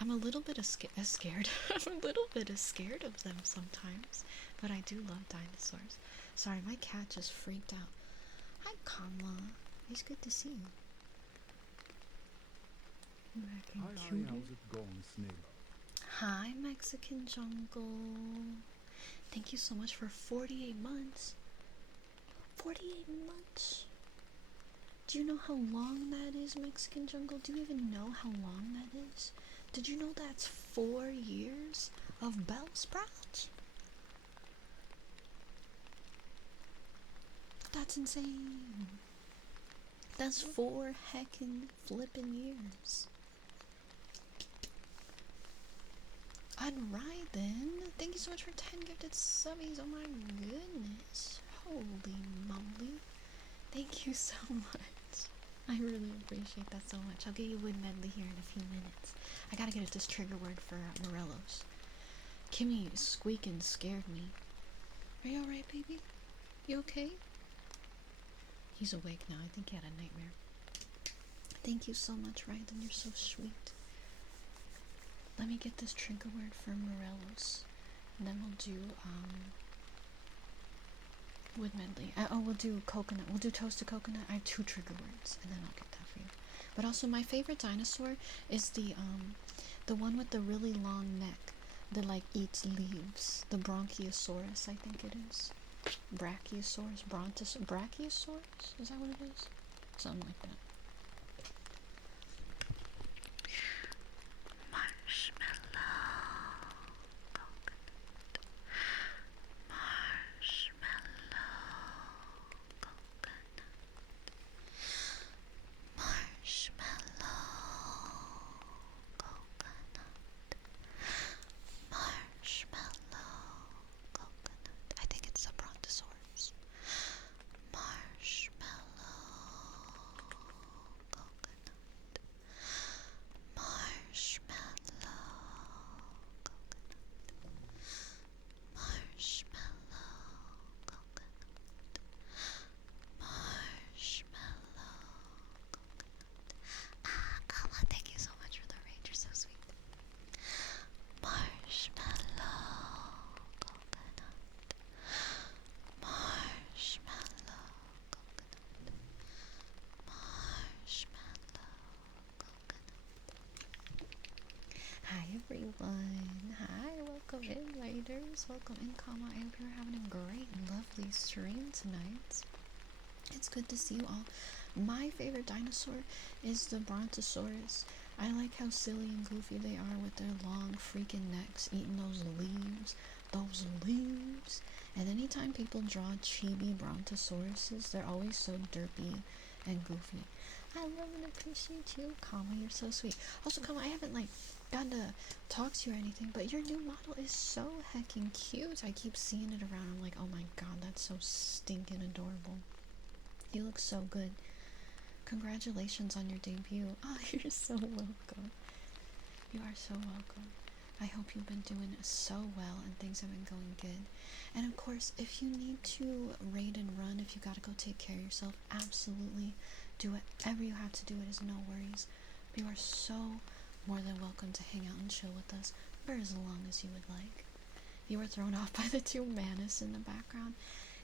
I'm a little bit scared. I'm a little bit scared of them sometimes, but I do love dinosaurs. Sorry, my cat just freaked out. Hi, Kama. It's good to see you. Hi, how's it going, Snail? Hi, Mexican Jungle. Thank you so much for 48 months. 48 months? Do you know how long that is, Mexican Jungle? Do you even know how long that is? Did you know that's 4 years of Belle Sprouts? That's insane. That's 4 heckin' flippin' years. Alright then. Thank you so much for 10 gifted subbies. Oh my goodness. Holy moly. Thank you so much. I really appreciate that so much. I'll get you Wood Medley here in a few minutes. I gotta get at this trigger word for Morellos. Kimmy squeaking scared me. Are you alright, baby? You okay? He's awake now. I think he had a nightmare. Thank you so much, Ryden. You're so sweet. Let me get this trigger word for Morellos. And then we'll do, Wood Medley. We'll do coconut. We'll do toasted coconut. I have 2 trigger words, and then I'll get that for you. But also, my favorite dinosaur is the one with the really long neck that, like, eats leaves. The Bronchiosaurus, I think it is. Brachiosaurus? Brachiosaurus? Is that what it is? Something like that. welcome in, comma. I hope you're having a great, lovely stream tonight. It's good to see you all. My favorite dinosaur is the Brontosaurus. I like how silly and goofy they are with their long freaking necks eating those leaves. Those leaves. And anytime people draw chibi Brontosauruses, they're always so derpy and goofy. I love and appreciate you, Kama. You're so sweet. Also, Kama, I haven't gotten to talk to you or anything, but your new model is so heckin' cute. I keep seeing it around. I'm like, oh my god, that's so stinking adorable. You look so good. Congratulations on your debut. Oh, you're so welcome. You are so welcome. I hope you've been doing so well and things have been going good. And of course, if you need to raid and run, if you gotta go take care of yourself, absolutely do whatever you have to do. It is no worries. You are so more than welcome to hang out and chill with us for as long as you would like. You were thrown off by the two Manus in the background.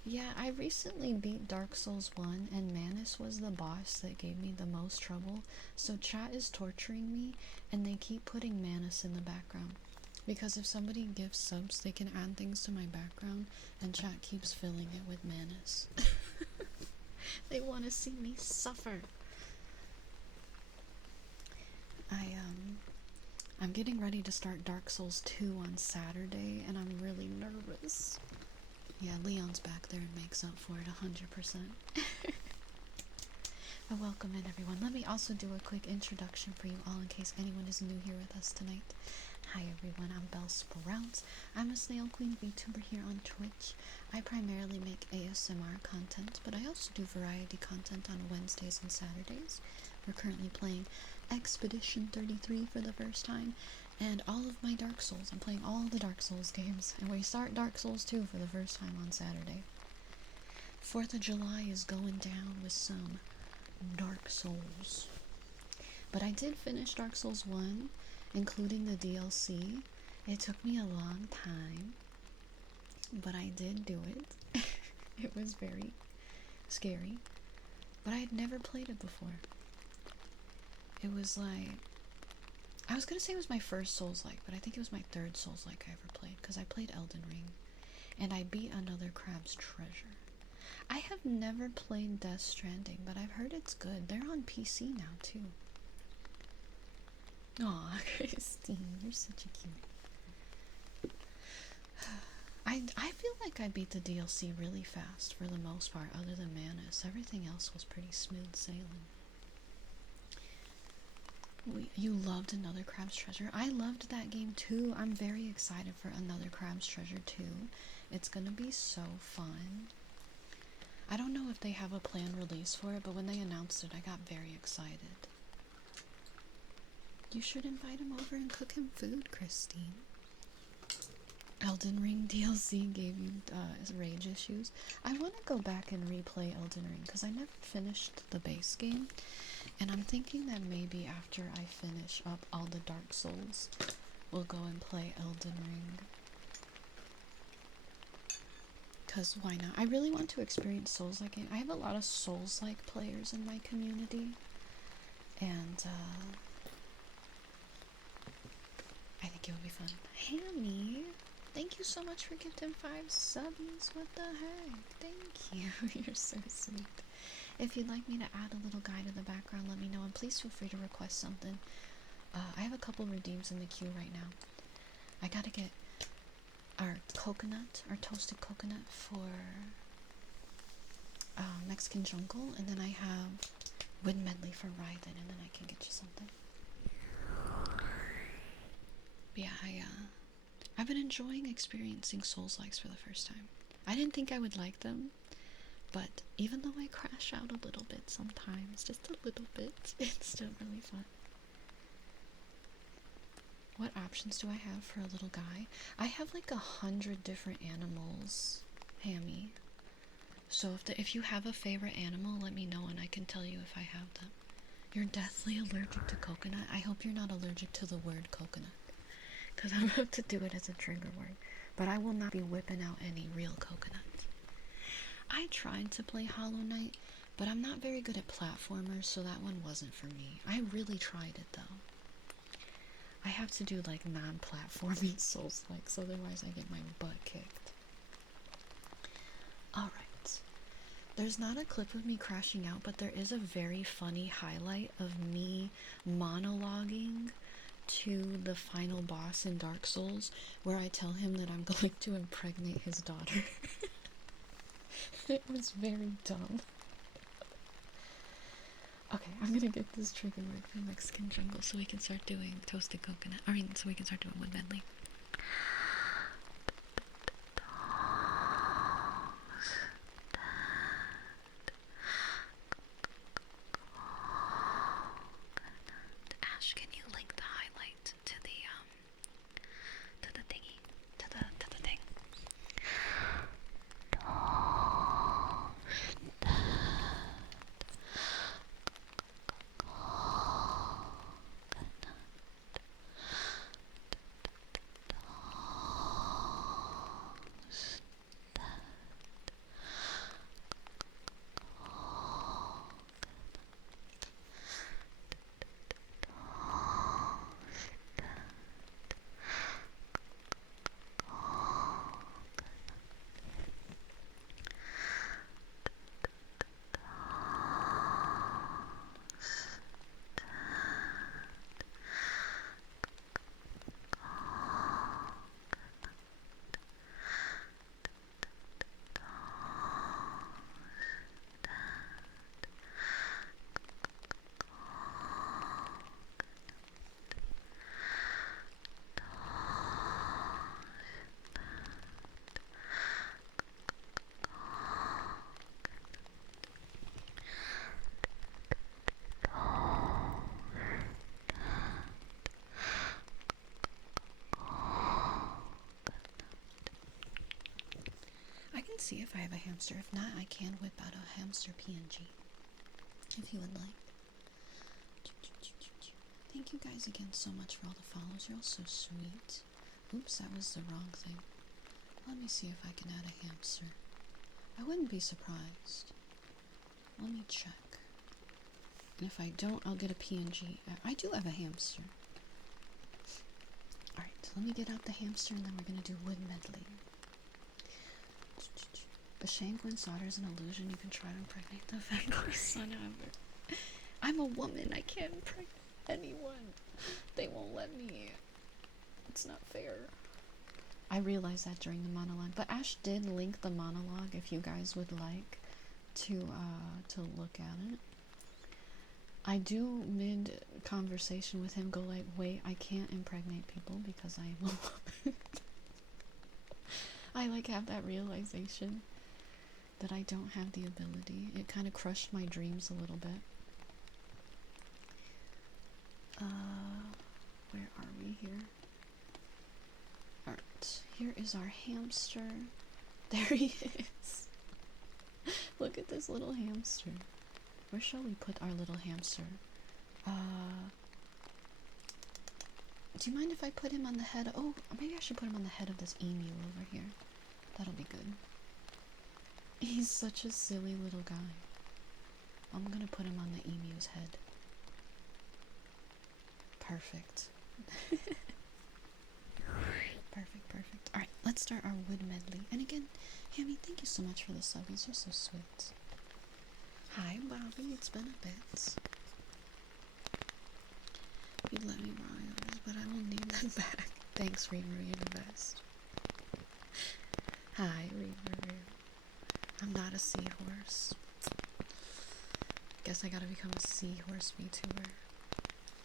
Yeah, I recently beat Dark Souls 1 and Manus was the boss that gave me the most trouble. So chat is torturing me and they keep putting Manus in the background. Because if somebody gives subs, they can add things to my background and chat keeps filling it with Manus. They want to see me suffer. I'm getting ready to start Dark Souls 2 on Saturday and I'm really nervous. Yeah, Leon's back there and makes up for it 100%. But welcome in, everyone. Let me also do a quick introduction for you all in case anyone is new here with us tonight. Hi everyone, I'm Belle Sprouts. I'm a Snail Queen VTuber here on Twitch. I primarily make ASMR content, but I also do variety content on Wednesdays and Saturdays. We're currently playing Expedition 33 for the first time, and all of my Dark Souls. I'm playing all the Dark Souls games, and we start Dark Souls 2 for the first time on Saturday. 4th of July is going down with some Dark Souls. But I did finish Dark Souls 1, including the DLC. It took me a long time, but I did do it. It was very scary, but I had never played it before. It was like, I was gonna say it was my first Souls-like, but I think it was my third Souls-like I ever played, because I played Elden Ring, and I beat Another Crab's Treasure. I have never played Death Stranding, but I've heard it's good. They're on PC now, too. Aw, Christine, you're such a cute. I feel like I beat the DLC really fast for the most part, other than Manus. Everything else was pretty smooth sailing. You loved Another Crab's Treasure. I loved that game too. I'm very excited for Another Crab's Treasure too. It's gonna be so fun. I don't know if they have a planned release for it, but when they announced it, I got very excited. You should invite him over and cook him food, Christine. Elden Ring DLC gave you rage issues. I want to go back and replay Elden Ring because I never finished the base game. And I'm thinking that maybe after I finish up all the Dark Souls, we'll go and play Elden Ring. Because why not? I really want to experience Souls-like game. I have a lot of Souls-like players in my community. And, I think it would be fun. Hammy, thank you so much for gifting 5 subbies. What the heck? Thank you. You're so sweet. If you'd like me to add a little guy to the background, let me know. And please feel free to request something. I have a couple redeems in the queue right now. I gotta get our coconut, our toasted coconut for Mexican Jungle. And then I have Wind Medley for Raiden. And then I can get you something. But yeah, I've been enjoying experiencing Souls-likes for the first time. I didn't think I would like them, but even though I crash out a little bit sometimes, just a little bit, it's still really fun. What options do I have for a little guy? I have like 100 different animals, Hammy. So if you have a favorite animal, let me know and I can tell you if I have them. You're deathly allergic to coconut. I hope you're not allergic to the word coconut, because I'm about to do it as a trigger word, but I will not be whipping out any real coconut. I tried to play Hollow Knight, but I'm not very good at platformers, so that one wasn't for me. I really tried it though. I have to do like non-platforming Souls-likes, otherwise I get my butt kicked. Alright. There's not a clip of me crashing out, but there is a very funny highlight of me monologuing to the final boss in Dark Souls, where I tell him that I'm going to impregnate his daughter. It was very dumb. Okay, I'm gonna get this trigger word from Mexican Jungle so we can start doing toasted coconut. So we can start doing wood medley. Ash, can you link the highlight to the thingy, to the thing? I can see if I have a hamster. If not, I can whip out a hamster PNG. If you would like. Thank you guys again so much for all the follows. You're all so sweet. Oops, that was the wrong thing. Let me see if I can add a hamster. I wouldn't be surprised. Let me check. And if I don't, I'll get a PNG. I do have a hamster. Alright, let me get out the hamster and then we're gonna do wood medley. The Shangwin solder is an illusion. You can try to impregnate the fabulous son ever. I'm a woman. I can't impregnate anyone. They won't let me. It's not fair. I realized that during the monologue, but Ash did link the monologue if you guys would like to look at it. I do mid conversation with him go like, wait, I can't impregnate people because I am a woman. I like have that realization that I don't have the ability. It kind of crushed my dreams a little bit. Where are we here? Alright, here is our hamster. There he is. Look at this little hamster. Where shall we put our little hamster? Do you mind if I put him on the head? Oh, maybe I should put him on the head of this emu over here. That'll be good. He's such a silly little guy. I'm gonna put him on the emu's head. Perfect. Perfect. Alright, let's start our wood medley. And again, Hammy, thank you so much for the subbies. You're so sweet. Hi, Bobby. It's been a bit. You let me borrow yours, but I will need them back. Thanks, Reaver. You're the best. Hi, Reaver. I'm not a seahorse. Guess I gotta become a seahorse VTuber.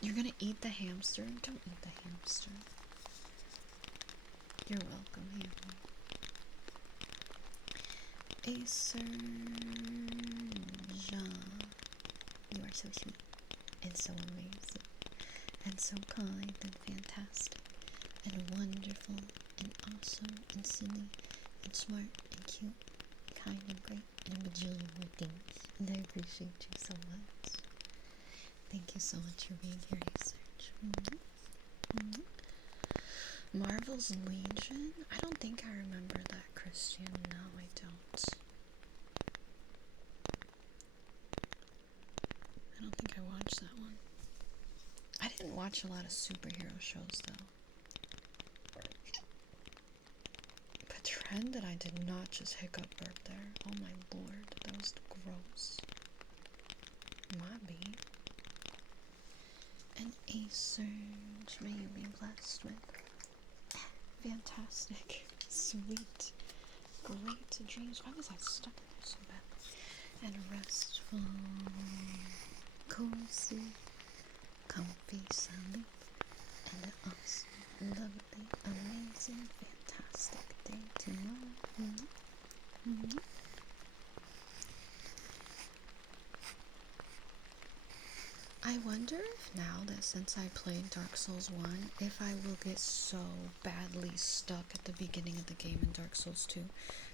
You're gonna eat the hamster? Don't eat the hamster. You're welcome, Hammy. Acer Jean. You are so sweet and so amazing and so kind and fantastic and wonderful and awesome and silly and smart and cute, kind and great, and a bajillion more things. And I appreciate you so much. Thank you so much for being here, Research. Marvel's Legion? I don't think I remember that, Christian. No, I don't. I don't think I watched that one. I didn't watch watch a lot of superhero shows though. But trend that I did not just hiccup burp there. Oh my lord, that was gross. Might be. An A surge, may you be blessed with fantastic, sweet, great dreams. Why was I stuck in there so bad? And restful, cozy, comfy sleep, and an awesome, lovely, amazing, fantastic day tomorrow. I wonder if now that since I played Dark Souls 1, if I will get so badly stuck at the beginning of the game in Dark Souls 2.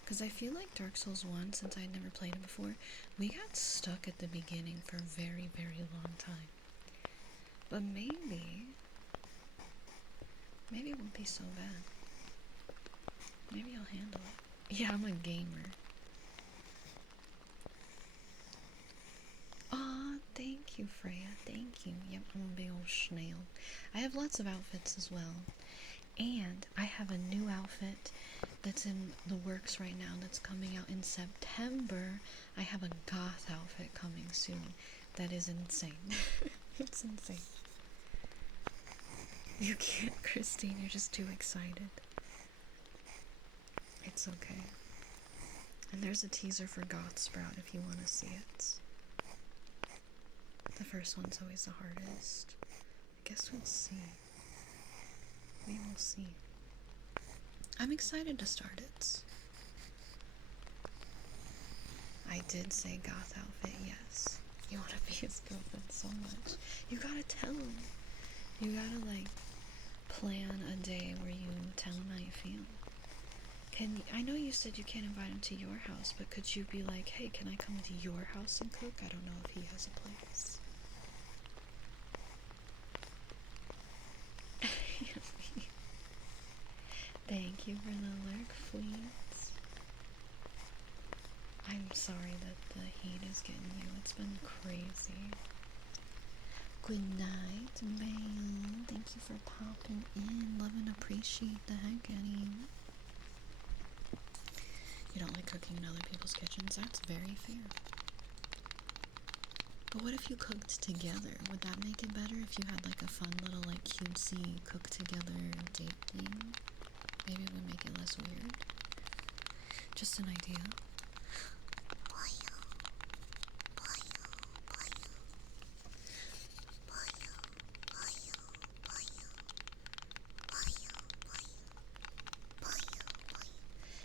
Because I feel like Dark Souls 1, since I had never played it before, we got stuck at the beginning for a very, very long time. But maybe it won't be so bad. Maybe I'll handle it. Yeah, I'm a gamer. Aw, thank you, Freya. Thank you. Yep, I'm a big old snail. I have lots of outfits as well. And I have a new outfit that's in the works right now that's coming out in September. I have a goth outfit coming soon. That is insane. It's insane. You can't, Christine. You're just too excited. It's okay. And there's a teaser for Goth Sprout if you want to see it. The first one's always the hardest. I guess we'll see. We will see. I'm excited to start it. I did say goth outfit, yes. You want to be his girlfriend so much. You gotta tell him. You gotta, like, plan a day where you tell him how you feel. I know you said you can't invite him to your house, but could you be like, hey, can I come to your house and cook? I don't know if he has a place. Thank you for the lurk, Fleets. I'm sorry that the heat is getting you. It's been crazy. Good night, Belle. Thank you for popping in. Love and appreciate the heck out of you. You don't like cooking in other people's kitchens? That's very fair. But what if you cooked together? Would that make it better if you had like a fun little like cutesy cook together date thing? Maybe it would make it less weird. Just an idea.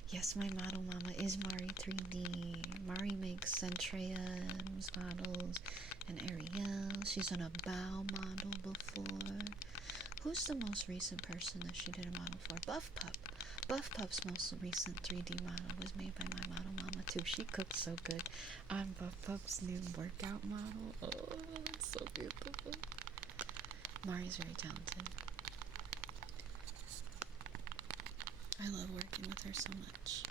Yes, my model mama is Mari 3D. Mari makes Centrea's models and Ariel. She's on a Bow model before. Who's the most recent person that she did a model for? Buff Pup. Buff Pup's most recent 3D model was made by my model mama too. She cooks so good on Buff Pup's new workout model. Oh, it's so beautiful. Mari's very talented. I love working with her so much.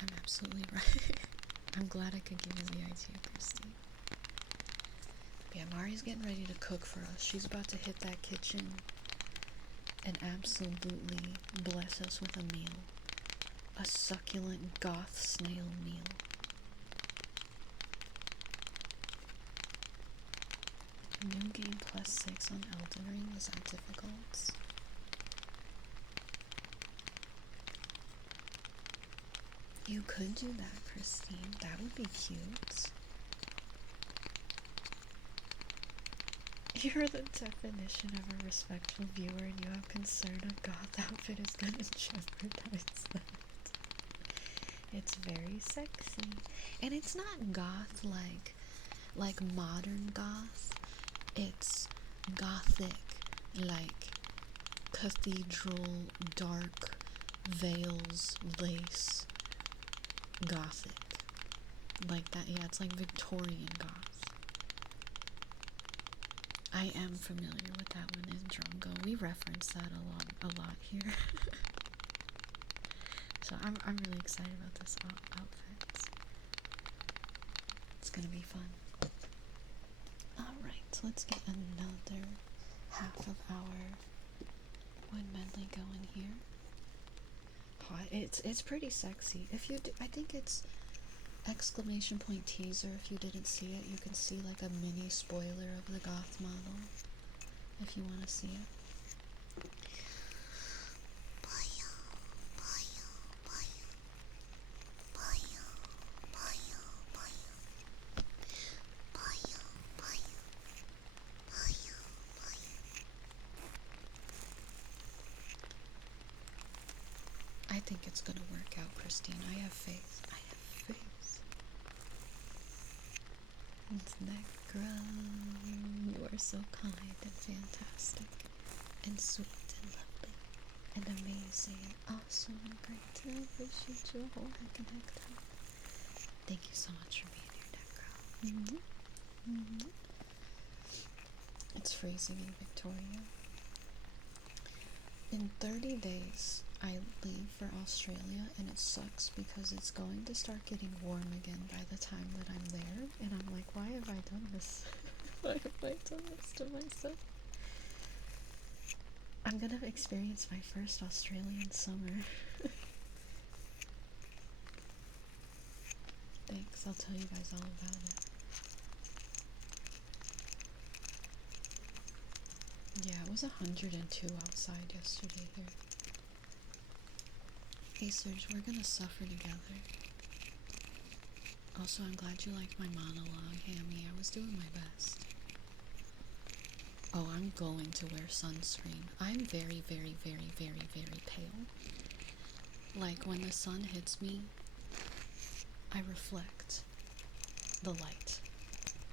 I'm absolutely right. I'm glad I could give you the idea, Christine. Yeah, Mari's getting ready to cook for us. She's about to hit that kitchen and absolutely bless us with a meal. A succulent goth snail meal. New game +6 on Elden Ring. Was that difficult? You could do that, Christine. That would be cute. You're the definition of a respectful viewer, and you have concern a goth outfit is gonna jeopardize that. It's very sexy. And it's not goth like modern goth. It's gothic, like cathedral, dark, veils, lace, gothic. Like that, yeah, it's like Victorian goth. I am familiar with that one in Drongo. We reference that a lot here. So I'm really excited about this outfit. It's gonna be fun. let's get another half of our wood medley going here. Oh, it's pretty sexy. If you do, I think it's exclamation point teaser. If you didn't see it, you can see like a mini spoiler of the goth model if you want to see it. I think it's gonna work out, Christine. I have faith. I have faith. It's Necro. You are so kind and fantastic and sweet and lovely and amazing and awesome and great. And I appreciate you a whole heck and heck ton. Thank you so much for being here, Necro. It's freezing in Victoria. In 30 days, I leave for Australia, and it sucks because it's going to start getting warm again by the time that I'm there, and I'm like, why have I done this? Why have I done this to myself? I'm gonna experience my first Australian summer. Thanks, I'll tell you guys all about it. Yeah, it was 102 outside yesterday here. Hey Serge, we're gonna suffer together. Also, I'm glad you liked my monologue, Hammy. I was doing my best. Oh, I'm going to wear sunscreen. I'm very, very, very, very, very pale. Like, when the sun hits me, I reflect the light.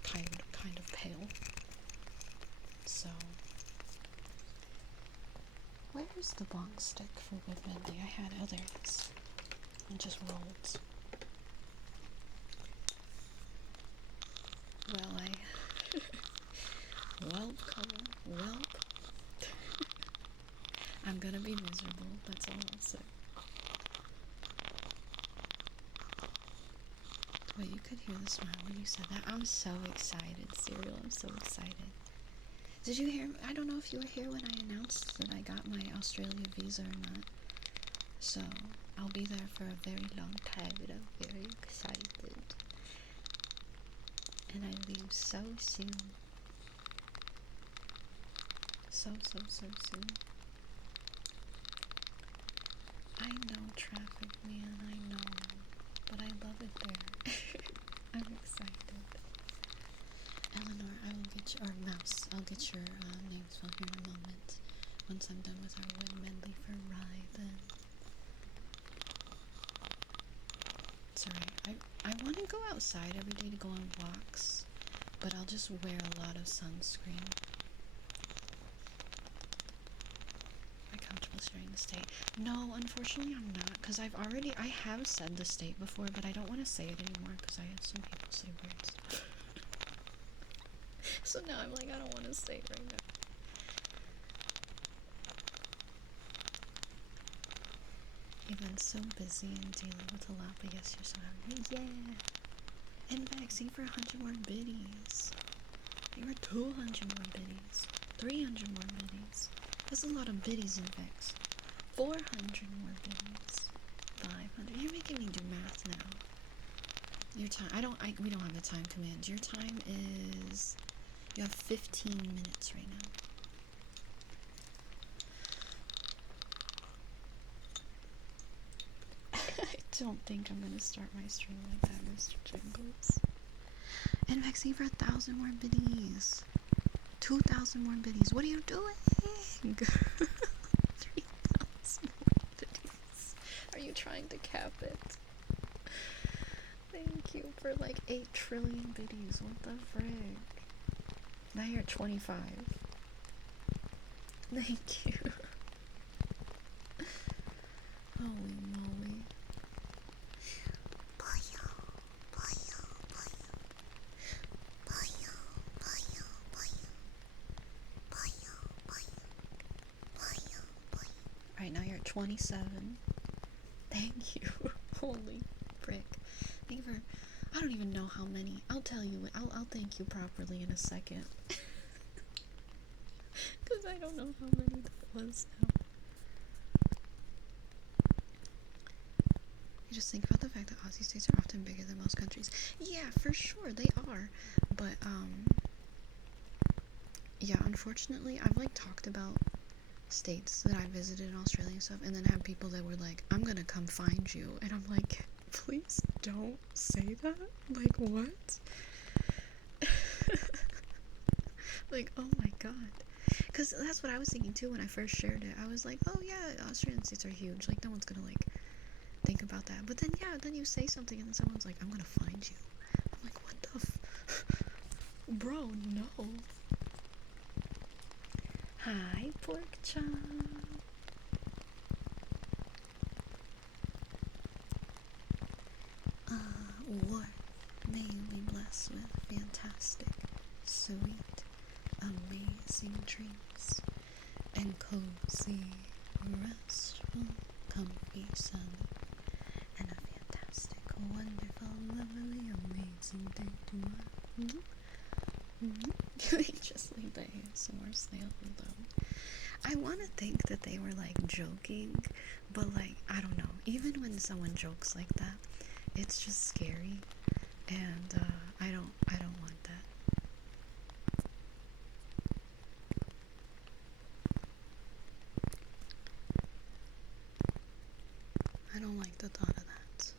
Kind of pale. So, where's the bonk stick for wood medley? I had, oh, there it is. It just rolled. Well, Welp, color. Welp. I'm gonna be miserable, that's all I'll say. Wait, you could hear the smile when you said that. I'm so excited, Serial. I'm so excited. Did you hear? I don't know if you were here when I announced that I got my Australia visa or not. So, I'll be there for a very long time, and I'm very excited. And I leave so soon. So soon. I know, traffic man, I know. But I love it there. I'm excited. Eleanor, I will get your, or Mouse, I'll get your names from here in a moment. Once I'm done with our wood medley for ride, then. It's alright. I want to go outside every day to go on walks, but I'll just wear a lot of sunscreen. Am I comfortable sharing the state? No, unfortunately I'm not, because I have said the state before, but I don't want to say it anymore, because I have some people say weird stuff. So now I'm like, I don't want to say it right now. You've been so busy and dealing with a lot, but yes, you're so happy. Yeah! And vaccine for 100 more biddies. You were 200 more biddies. 300 more biddies. That's a lot of biddies in Vex. 400 more biddies. 500. You're making me do math now. Your time, we don't have a time command. Your time is, you have 15 minutes right now. I don't think I'm gonna start my stream like that, Mr. Jingles. And vaccine for 1,000 more biddies. 2,000 more biddies. What are you doing? 3,000 more biddies. Are you trying to cap it? Thank you for like 8 trillion biddies. What the frick? Now you're at 25. Thank you. Holy moly. Right now you're at 27. Thank you. Holy frick. Thank you for, I don't even know how many. I'll tell you, I'll thank you properly in a second. don't know how many that was now. You just think about the fact that Aussie states are often bigger than most countries. Yeah, for sure, they are. But, yeah, unfortunately, I've, like, talked about states that I visited in Australia and stuff, and then have people that were like, I'm gonna come find you. And I'm like, please don't say that. Like, what? Like, oh my god. Because that's what I was thinking too when I first shared it. I was like, oh yeah, Australian states are huge. Like, no one's gonna, like, think about that. But then, yeah, then you say something and then someone's like, I'm gonna find you. I'm like, what the Bro, no. Hi, pork chop. War, may you be blessed with fantastic, sweet, amazing dreams, and cozy, restful, comfy sun, and a fantastic, wonderful, lovely, amazing day tomorrow. Just leave the ASMR snail alone. I want to think that they were, like, joking, but, like, I don't know. Even when someone jokes like that, it's just scary, and I don't want that. I don't like the thought of that.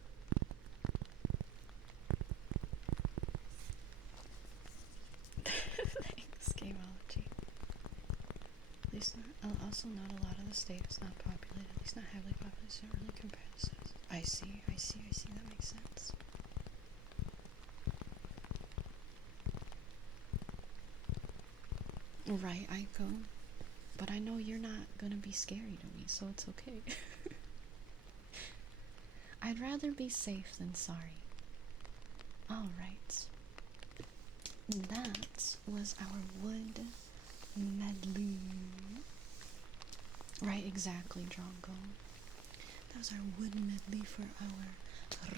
Thanks, Gameology. At least also not a lot of the state is not populated. At least not heavily populated, so not really compare the size. I see. That makes sense. Right, Aiko. But I know you're not gonna be scary to me, so it's okay. I'd rather be safe than sorry. Alright. That was our wood medley. Right, exactly, Drongo. That was our wood medley for our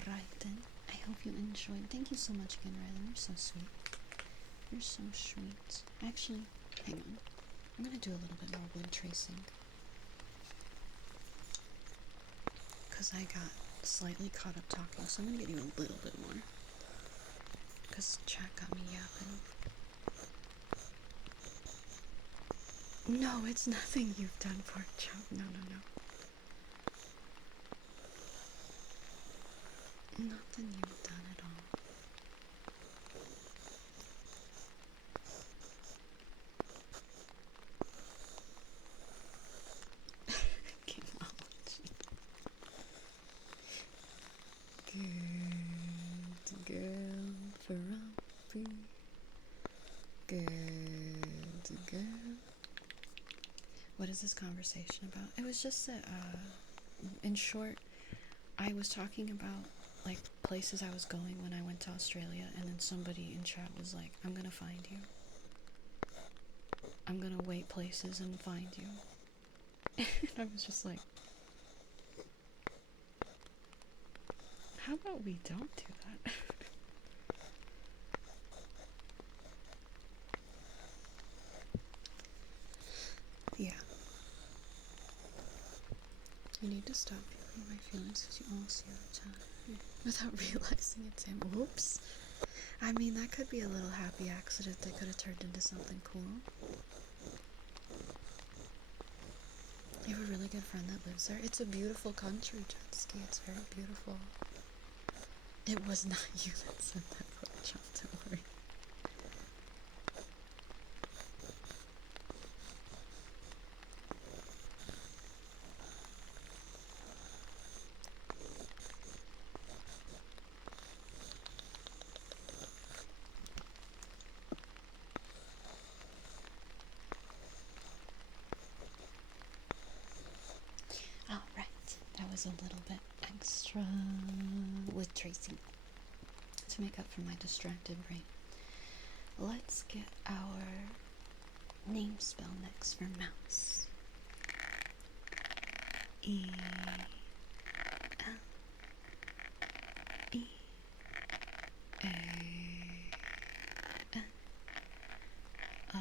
Raiden. I hope you enjoyed. Thank you so much again, Rylan. You're so sweet. You're so sweet. Actually, hang on. I'm gonna do a little bit more wood tracing. Because I got slightly caught up talking, so I'm gonna get you a little bit more. Because chat got me yapping. No, it's nothing you've done, pork chop. No. Nothing you've done at all. Gameology. Good girl for Rumpy. Good girl. What is this conversation about? It was just that, in short, I was talking about, like, places I was going when I went to Australia, and then somebody in chat was like, I'm gonna find you. I'm gonna wait places and find you. And I was just like, how about we don't do that? Yeah. You need to stop feeling my feelings because you all see all the time without realizing it's him. Whoops. I mean, that could be a little happy accident that could have turned into something cool. You have a really good friend that lives there. It's a beautiful country, Jetski. It's very beautiful. It was not you that said that, Photoshop, don't worry. Alright, that was a little bit extra with Tracy to make up for my distracted brain. Let's get our name spell next for mouse. E L E A N O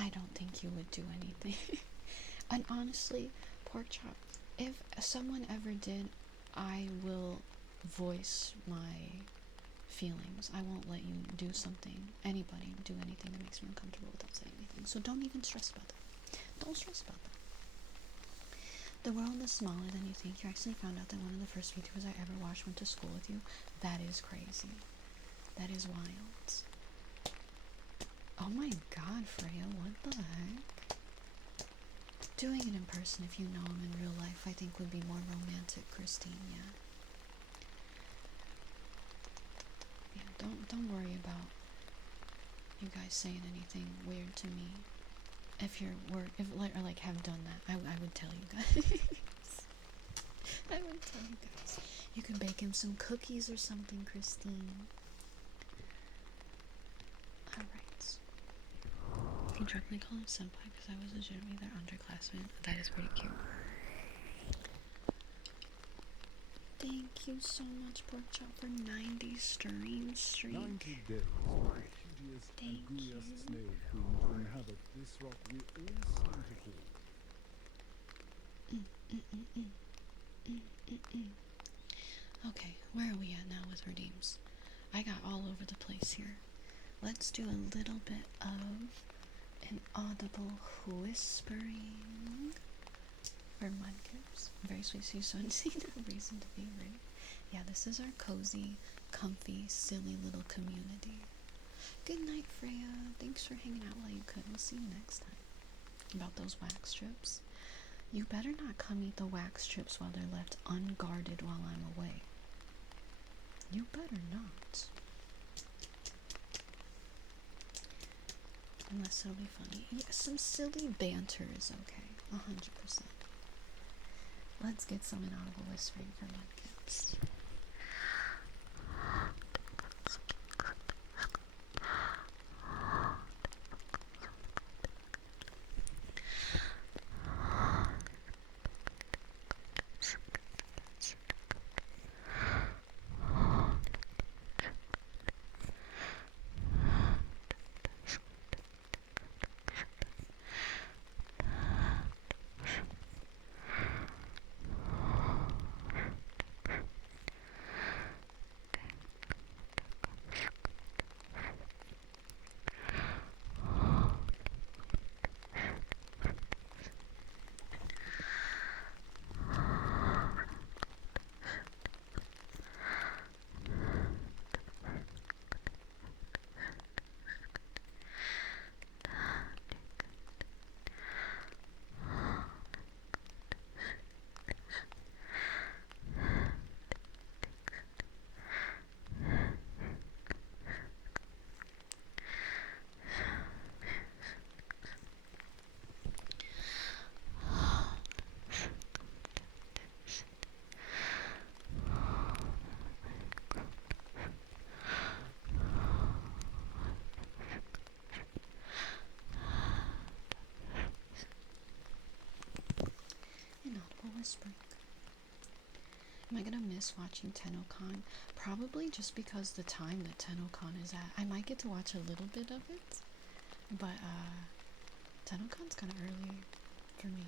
I don't think you would do anything. And honestly, pork chop, if someone ever did, I will voice my feelings. I won't let you do something, anybody do anything that makes me uncomfortable without saying anything. So don't even stress about that. Don't stress about that. The world is smaller than you think. You actually found out that one of the first YouTubers I ever watched went to school with you. That is crazy. That is wild. Oh my god, Freya, what the heck? Doing it in person if you know him in real life, I think would be more romantic, Christine, yeah. Yeah, don't worry about you guys saying anything weird to me. If have done that, I would tell you guys. I would tell you guys. You can bake him some cookies or something, Christine. Alright. He jokingly called him senpai because I was legitimately their underclassman. That is pretty cute. Thank you so much, Pork Chop, for 90 stirring streak. 90 days for the cutest and gooeyest snail queen to inhabit this rock we all seem to call. Okay, where are we at now with redeems? I got all over the place here. Let's do a little bit of an audible whispering for Mudkips. Very sweet, so you see no reason to be rude. Yeah, this is our cozy, comfy, silly little community. Good night, Freya. Thanks for hanging out while you could. We'll see you next time. About those wax strips. You better not come eat the wax strips while they're left unguarded while I'm away. You better not. Unless it'll be funny. Yeah, some silly banter is okay. 100%. Let's get some inaudible whispering for Mudkips. Inaudible whispering. Am I gonna miss watching TennoCon? Probably just because the time that TennoCon is at. I might get to watch a little bit of it, but TennoCon's kind of early for me.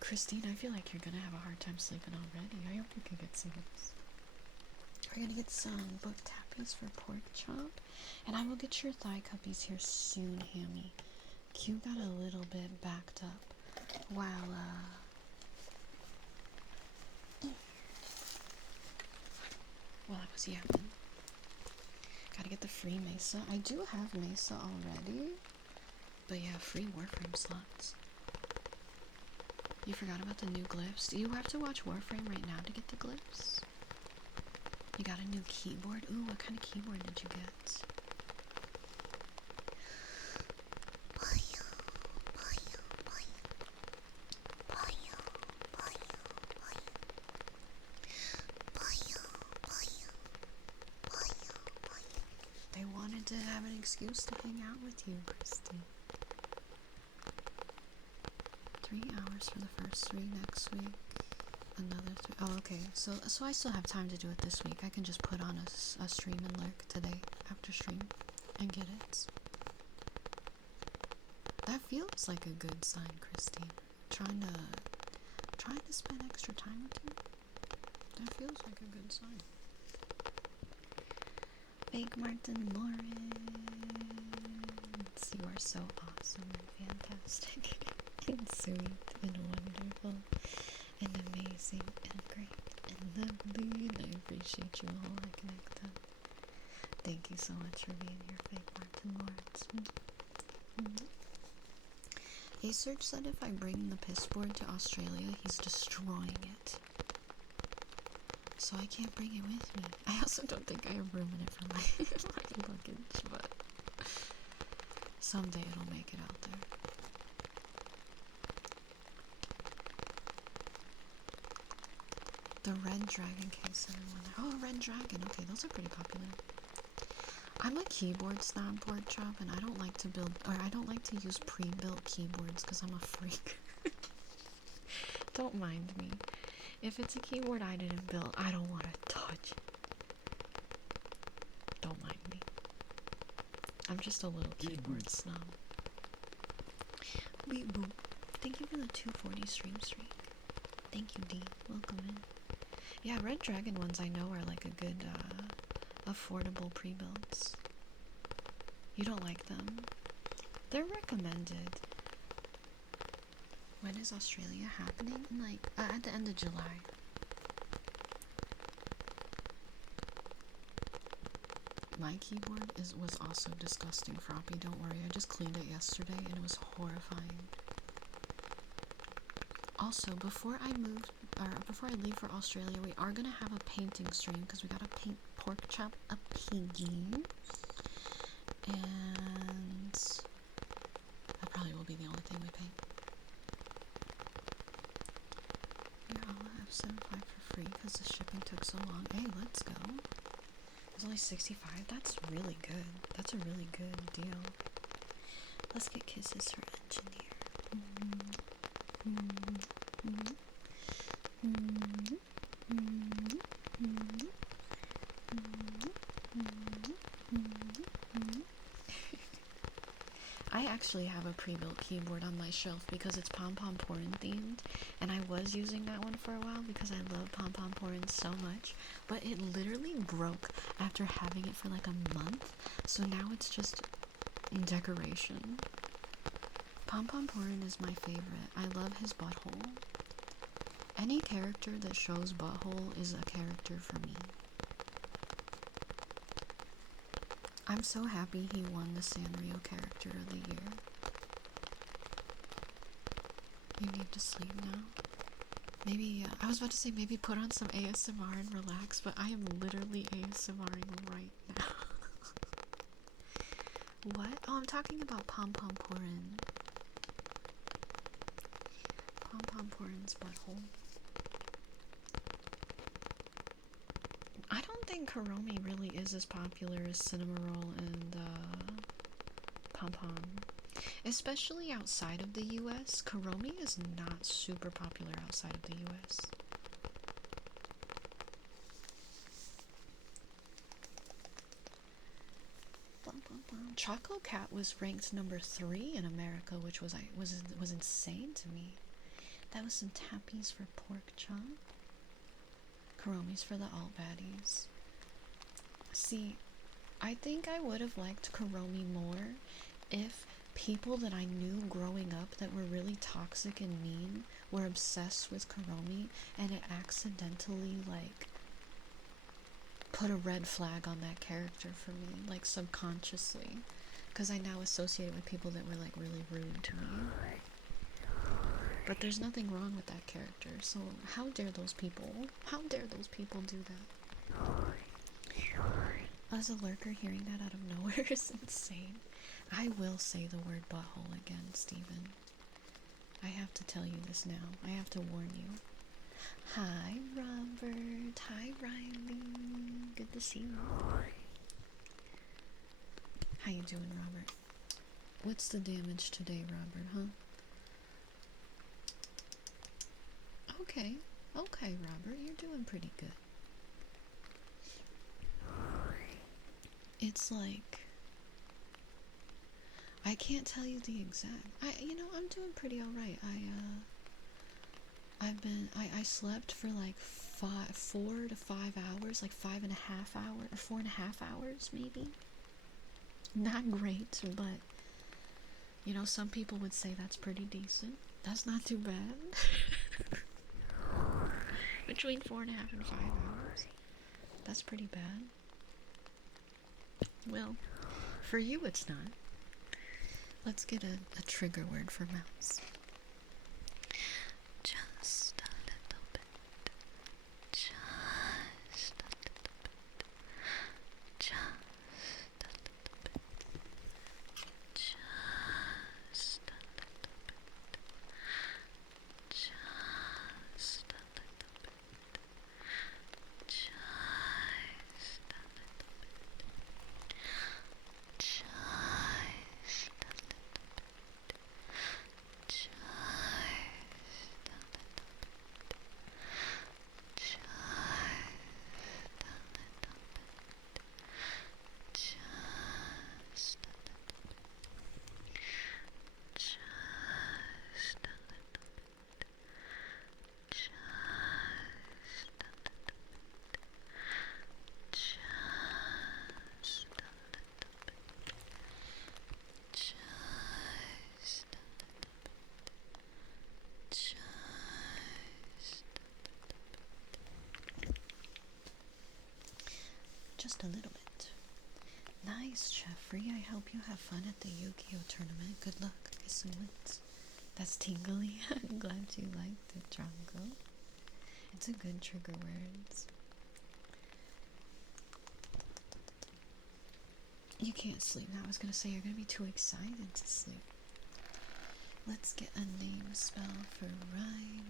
Christine, I feel like you're gonna have a hard time sleeping already. I hope you can get some. We're gonna get some book tappies for Pork Chop, and I will get your thigh cuppies here soon, Hammy. Q got a little bit backed up while I was yapping. Gotta get the free Mesa. I do have Mesa already, but yeah, free Warframe slots. You forgot about the new glyphs? Do you have to watch Warframe right now to get the glyphs? You got a new keyboard? Ooh, what kind of keyboard did you get? They wanted to have an excuse to hang out with you, Christy. 3 hours for the first 3 next week. Another 3. Oh, okay. So I still have time to do it this week. I can just put on a stream and lurk today after stream and get it. That feels like a good sign, Christine. Trying to spend extra time with you. That feels like a good sign. Fake Martin Lawrence, you are so awesome and fantastic and sweet and wonderful and amazing and great and lovely, and I appreciate you all. I connect up. Thank you so much for being here, Fake Martin Lawrence. A search said if I bring the piss board to Australia, he's destroying it. So I can't bring it with me. I also don't think I have room in it for my, my luggage, but someday it'll make it out there. The Red Dragon case and oh, Red Dragon. Okay, those are pretty popular. I'm a keyboard snob, pork chop, and I don't like to I don't like to use pre-built keyboards because I'm a freak. Don't mind me. If it's a keyboard I didn't build, I don't want to touch it. Don't mind me. I'm just a little keyboard snob. Wait, boop. Thank you for the 240 stream streak. Thank you, D. Welcome in. Yeah, Red Dragon ones I know are like a good, affordable pre-builds. You don't like them? They're recommended. When is Australia happening? Like, at the end of July. My keyboard was also disgusting, Froppy. Don't worry, I just cleaned it yesterday and it was horrifying. Also, before I leave for Australia, we are gonna have a painting stream because we gotta paint pork chop a piggy. And that probably will be the only thing we paint. You're all at F75 for free because the shipping took so long. Hey, let's go. It was only 65. That's really good. That's a really good deal. Let's get kisses for engineer. I actually have a pre-built keyboard on my shelf because it's Pom Pom Porin themed, and I was using that one for a while because I love Pom Pom Porin so much, but it literally broke after having it for like a month, so now it's just decoration. Pom Pom Porin is my favorite. I love his butthole. Any character that shows butthole is a character for me. I'm so happy he won the Sanrio Character of the Year. You need to sleep now. Maybe, I was about to say maybe put on some ASMR and relax, but I am literally ASMRing right now. What? Oh, I'm talking about Pom Pom Porin. Pom Pom Porin's butthole. I don't think Kuromi really is as popular as Cinnamoroll and Pom Pom. Especially outside of the US, Kuromi is not super popular outside of the US. Choco Cat was ranked number 3 in America, which was insane to me. That was some tappies for pork chop. Kuromi's for the alt baddies. See, I think I would have liked Kuromi more if people that I knew growing up that were really toxic and mean were obsessed with Kuromi and it accidentally, like, put a red flag on that character for me, like, subconsciously. Because I now associate it with people that were, like, really rude to me. But there's nothing wrong with that character, so how dare those people? How dare those people do that? As a lurker, hearing that out of nowhere is insane. I will say the word butthole again, Steven. I have to tell you this now. I have to warn you. Hi, Robert. Hi, Riley. Good to see you. How you doing, Robert? What's the damage today, Robert, huh? Okay. Okay, Robert. You're doing pretty good. It's like... I can't tell you the exact. I'm doing pretty alright. I slept for like 4 to 5 hours, like 5.5 hours, or 4.5 hours maybe. Not great, but some people would say that's pretty decent. That's not too bad. Between 4.5 and 5 hours. That's pretty bad. Well, for you it's not. Let's get a trigger word for mouse. Just a little bit. Just a little bit. Just a little bit. Just a little bit. Just a little bit. Just a little bit. Just a little bit. Just a little bit. Nice, Jeffrey. I hope you have fun at the Yu-Gi-Oh tournament. Good luck. Get some wins. That's tingly. I'm glad you liked it, Drongo. It's a good trigger word. You can't sleep now. I was gonna say you're gonna be too excited to sleep. Let's get a name spell for Riley.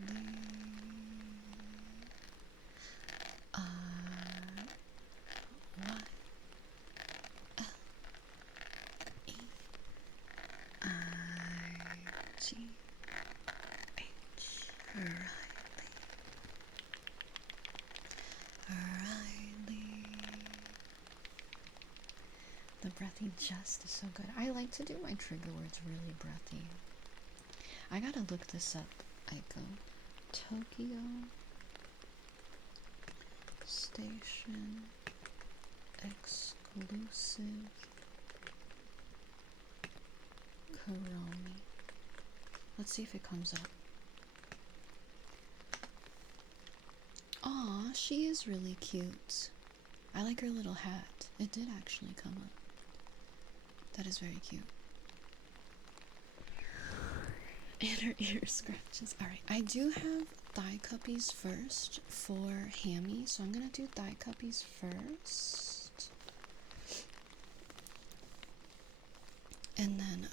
The breathy just is so good. I like to do my trigger words really breathy. I gotta look this up, Aiko. Tokyo Station exclusive Kuromi. Let's see if it comes up. Aw, she is really cute. I like her little hat. It did actually come up. That is very cute. And her ear scratches. Alright, I do have thigh cuppies first for Hammy, so I'm gonna do thigh cuppies first. And then,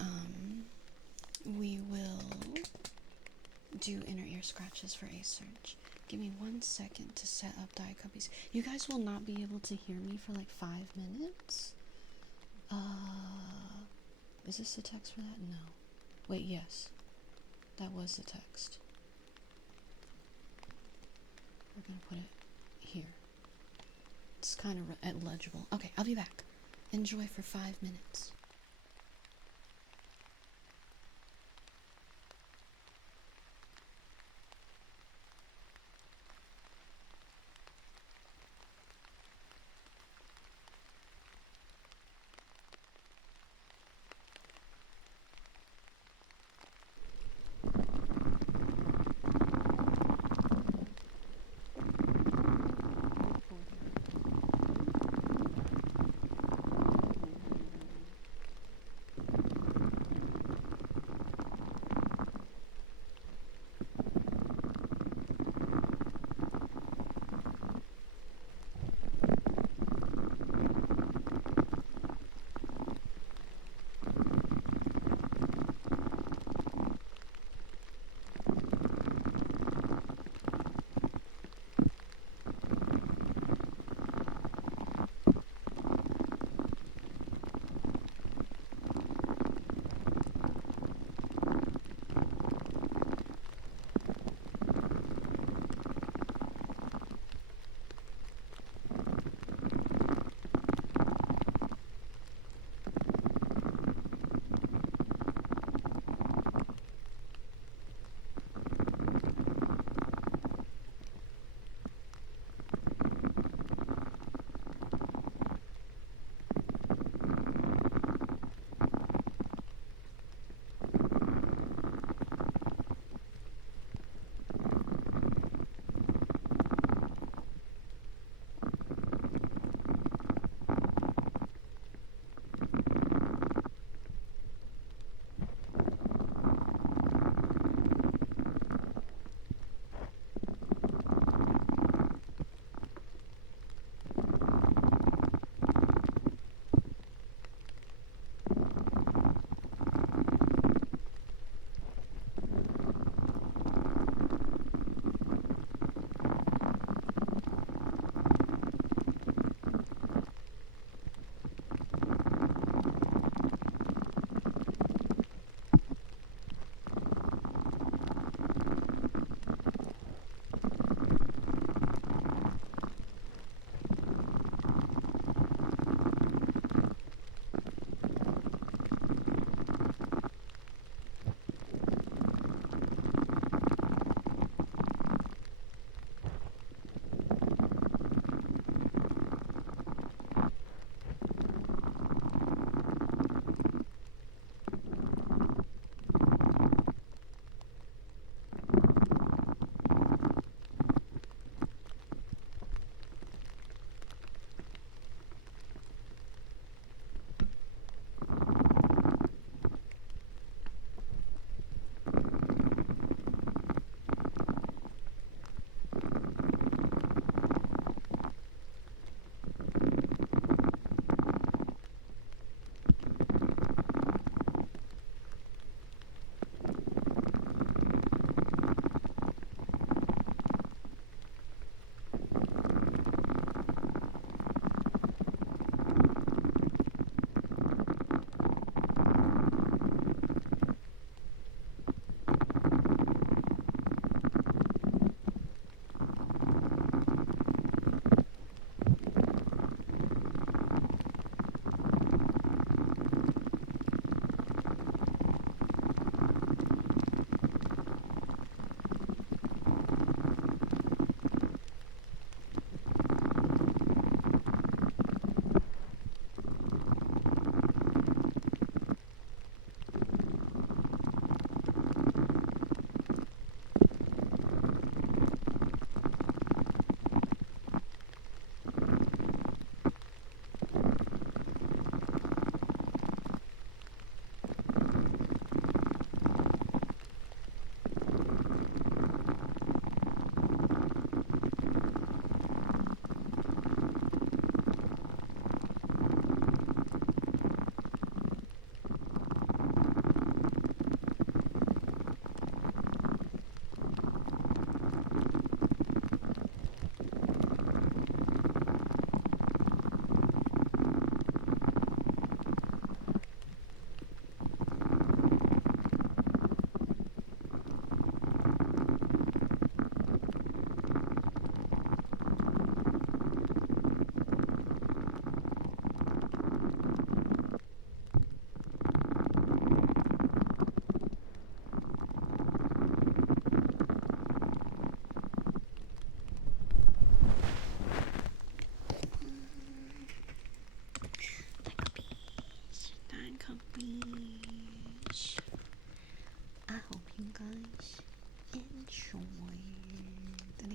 we will do inner ear scratches for A Surge. Give me 1 second to set up thigh cuppies. You guys will not be able to hear me for like 5 minutes. Is this the text for that? No. Wait, yes. That was the text. We're gonna put it here. It's kind of illegible. Okay, I'll be back. Enjoy for 5 minutes.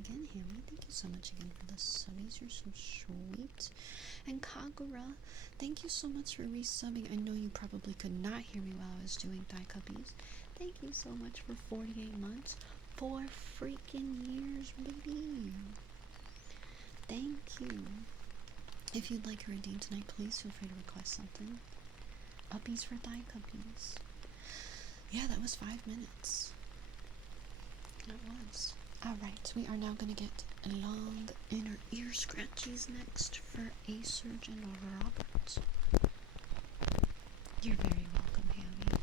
again, Hammy. Thank you so much again for the subbies. You're so sweet. And Kagura, thank you so much for resubbing. I know you probably could not hear me while I was doing Thigh Cuppies. Thank you so much for 48 months. 4 freaking years, baby. Thank you. If you'd like a redeem tonight, please feel free to request something. Uppies for Thigh Cuppies. Yeah, that was 5 minutes. That was. Alright, we are now going to get long inner ear scratchies next for A Surgeon Robert. You're very welcome, Hammy.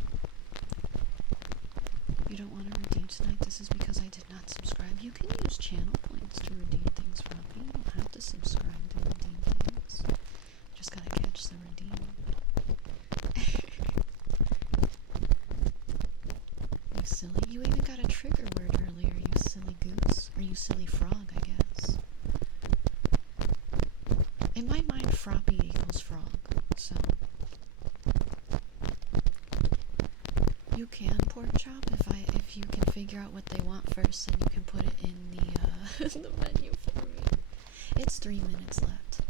You don't want to redeem tonight? This is because I did not subscribe. You can use channel points to redeem things from me. You don't have to subscribe to redeem things. Just gotta catch the redeem. You silly. You even got a trigger word earlier, you silly goose. Or you silly frog, I guess. In my mind, froppy equals frog, so. You can pork chop if you can figure out what they want first, and you can put it in the the menu for me. It's 3 minutes left.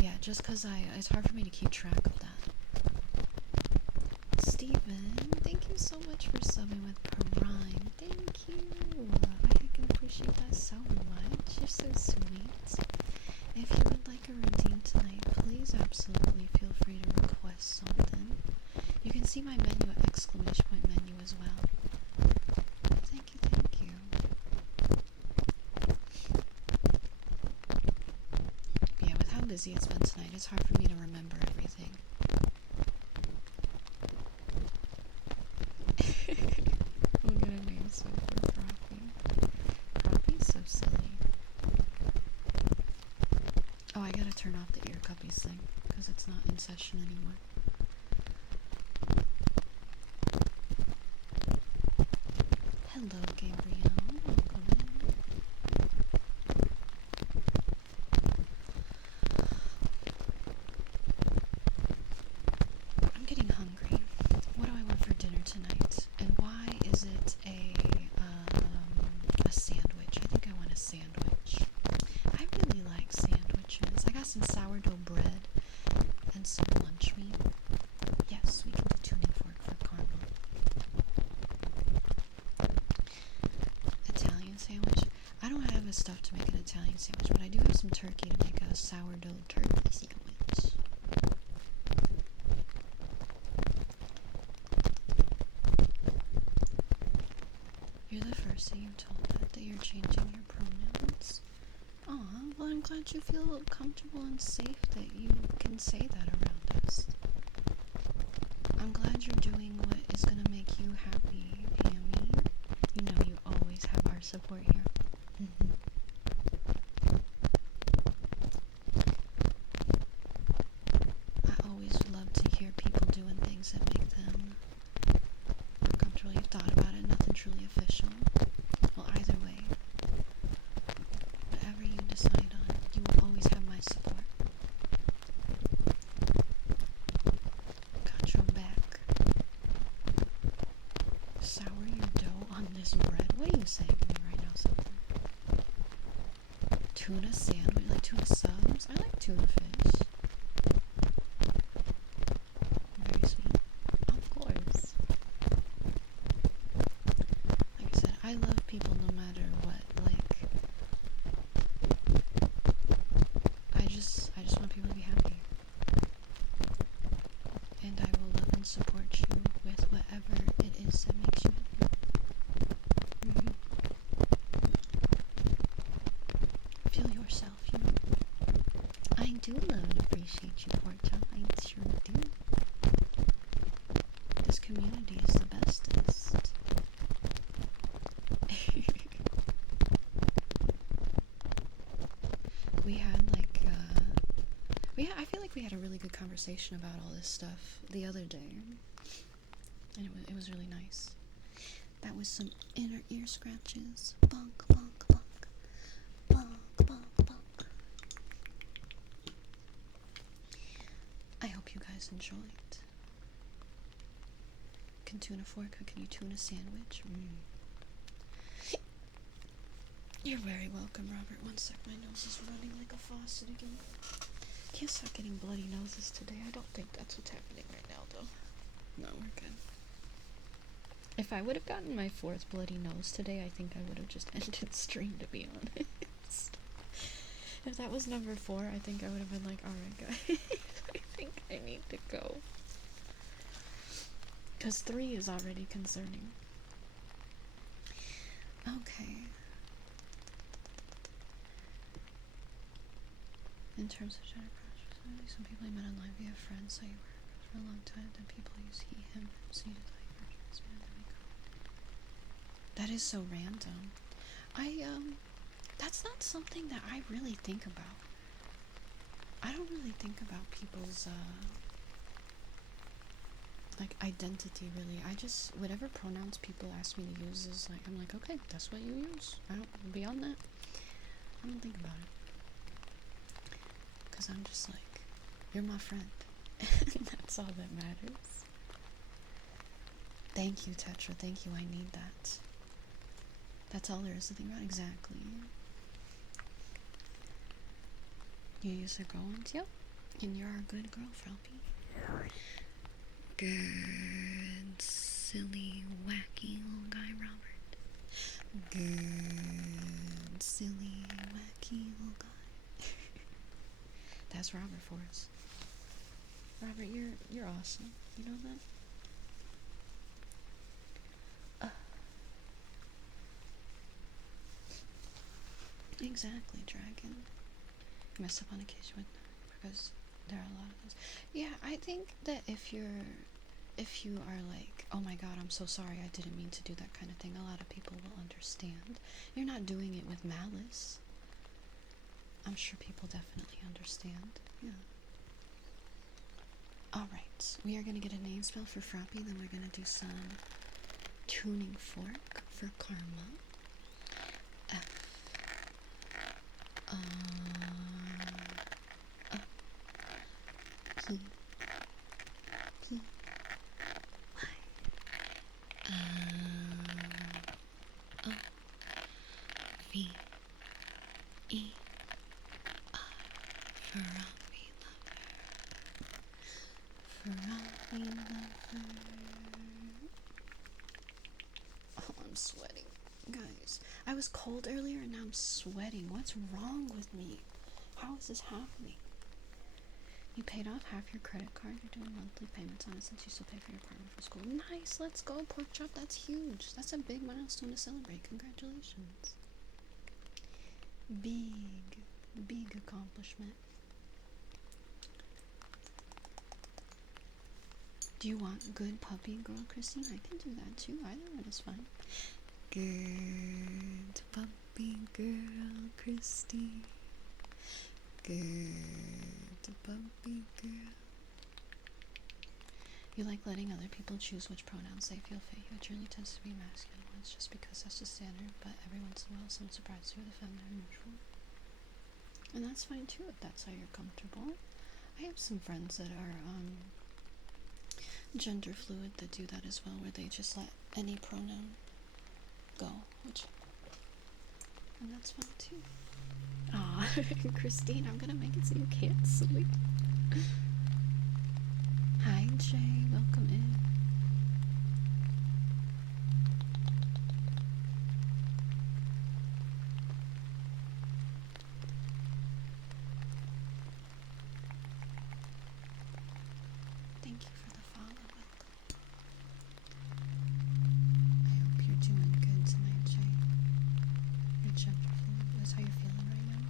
Yeah, just because it's hard for me to keep track of that. Steven, thank you so much for subbing with Prime. Thank you. I can appreciate that so much. You're so sweet. If you would like a redeem tonight, please absolutely feel free to request something. You can see my menu at exclamation point menu as well. Thank you, thank you. But yeah, with how busy it's been tonight, it's hard for me to remember everything. We'll get a name soon for Proppy. Proppy's so silly. Oh, I gotta turn off the ear cuppies thing, because it's not in session anymore. Hello, Gabrielle. Welcome in. I'm getting hungry. What do I want for dinner tonight? And why is it a sandwich? I think I want a sandwich. I really like sandwiches. I got some sourdough bread and some lunch meat. Yes, we can do tuning fork for caramel. Italian sandwich. I don't have the stuff to make an Italian sandwich, but I do have some turkey to make a sourdough turkey sandwich. You're the first that you told that you're changing your pronouns. Aw, well I'm glad you feel comfortable and safe that you can say that around us. I'm glad you're doing what is gonna make you happy, Hammy. You know you always have our support here. I always love to hear people doing things that make them more comfortable. You've thought about it, nothing truly official. Well, either way, whatever you decide on, you will always have my support. Got your back. Sour your dough on this bread? What are you saying to me right now, something? Tuna sandwich? Like tuna subs? I like tuna fish. Very sweet. Of course. Like I said, I love people no matter what. Like, I just want people to be happy. And I will love and support you with whatever it is that makes you happy. Feel yourself, you know. I do love and appreciate you, Pork Chop. I sure do. This community is the bestest. We had I feel like we had a really good conversation about all this stuff the other day. And it was really nice. That was some inner ear scratches. Bonk, bonk, bonk. Bonk, bonk, bonk. I hope you guys enjoyed. Can tuna fork or can you tuna sandwich? You're very welcome, Robert. One sec, my nose is running like a faucet again. Can't stop getting bloody noses today. I don't think that's what's happening right now, though. No, we're good. If I would have gotten my 4th bloody nose today, I think I would have just ended stream, to be honest. If that was number 4, I think I would have been like, alright guys, I think I need to go. Because 3 is already concerning. Okay. In terms of gender prejudice, some people you met online via friends, so you were for a long time, then people use he, him, so you did like versions, that is so random. That's not something that I really think about. I don't really think about people's, like, identity, really. I just, whatever pronouns people ask me to use is like, I'm like, okay, that's what you use. I don't, beyond that, I don't think about it. Because I'm just like, you're my friend. That's all that matters. Thank you, Tetra. Thank you, I need that. That's all there is to think about. Exactly. You use the girl ones? Yep. And you're a good girl, Frelpy. Good, silly, wacky little guy, Robert. Good, silly, wacky little guy. That's Robert for us. Robert, you're awesome. You know that? Exactly, Dragon. Mess up on occasion with because there are a lot of those. Yeah, I think that if you are like, oh my god, I'm so sorry, I didn't mean to do that kind of thing, a lot of people will understand. You're not doing it with malice. I'm sure people definitely understand. Yeah. Alright, we are going to get a name spell for Frappy, then we're going to do some tuning fork for Karma. F. P. P. Y. O. V. E. R. Ferrari lover. Ferrari lover. Oh, I'm sweating. Guys, I was cold earlier and now I'm sweating. What's wrong with me? How is this happening? You paid off half your credit card. You're doing monthly payments on it since you still pay for your apartment for school. Nice, let's go, pork chop. That's huge. That's a big milestone to celebrate. Congratulations. Big accomplishment. Do you want good puppy girl, Christine? I can do that too. Either one is fine. Good puppy girl, Christine. Good puppy girl. You like letting other people choose which pronouns they feel fit. You generally tends to be masculine ones just because that's the standard, but every once in a while someone surprises you with a feminine or neutral. And that's fine too if that's how you're comfortable. I have some friends that are gender fluid that do that as well, where they just let any pronoun go, and that's fine too. Aw, Christine, I'm gonna make it so you can't sleep. Hi, Jay, welcome in. Thank you for the follow, welcome. I hope you're doing good tonight, Jay. You're gender fluid, that's how you're feeling right now?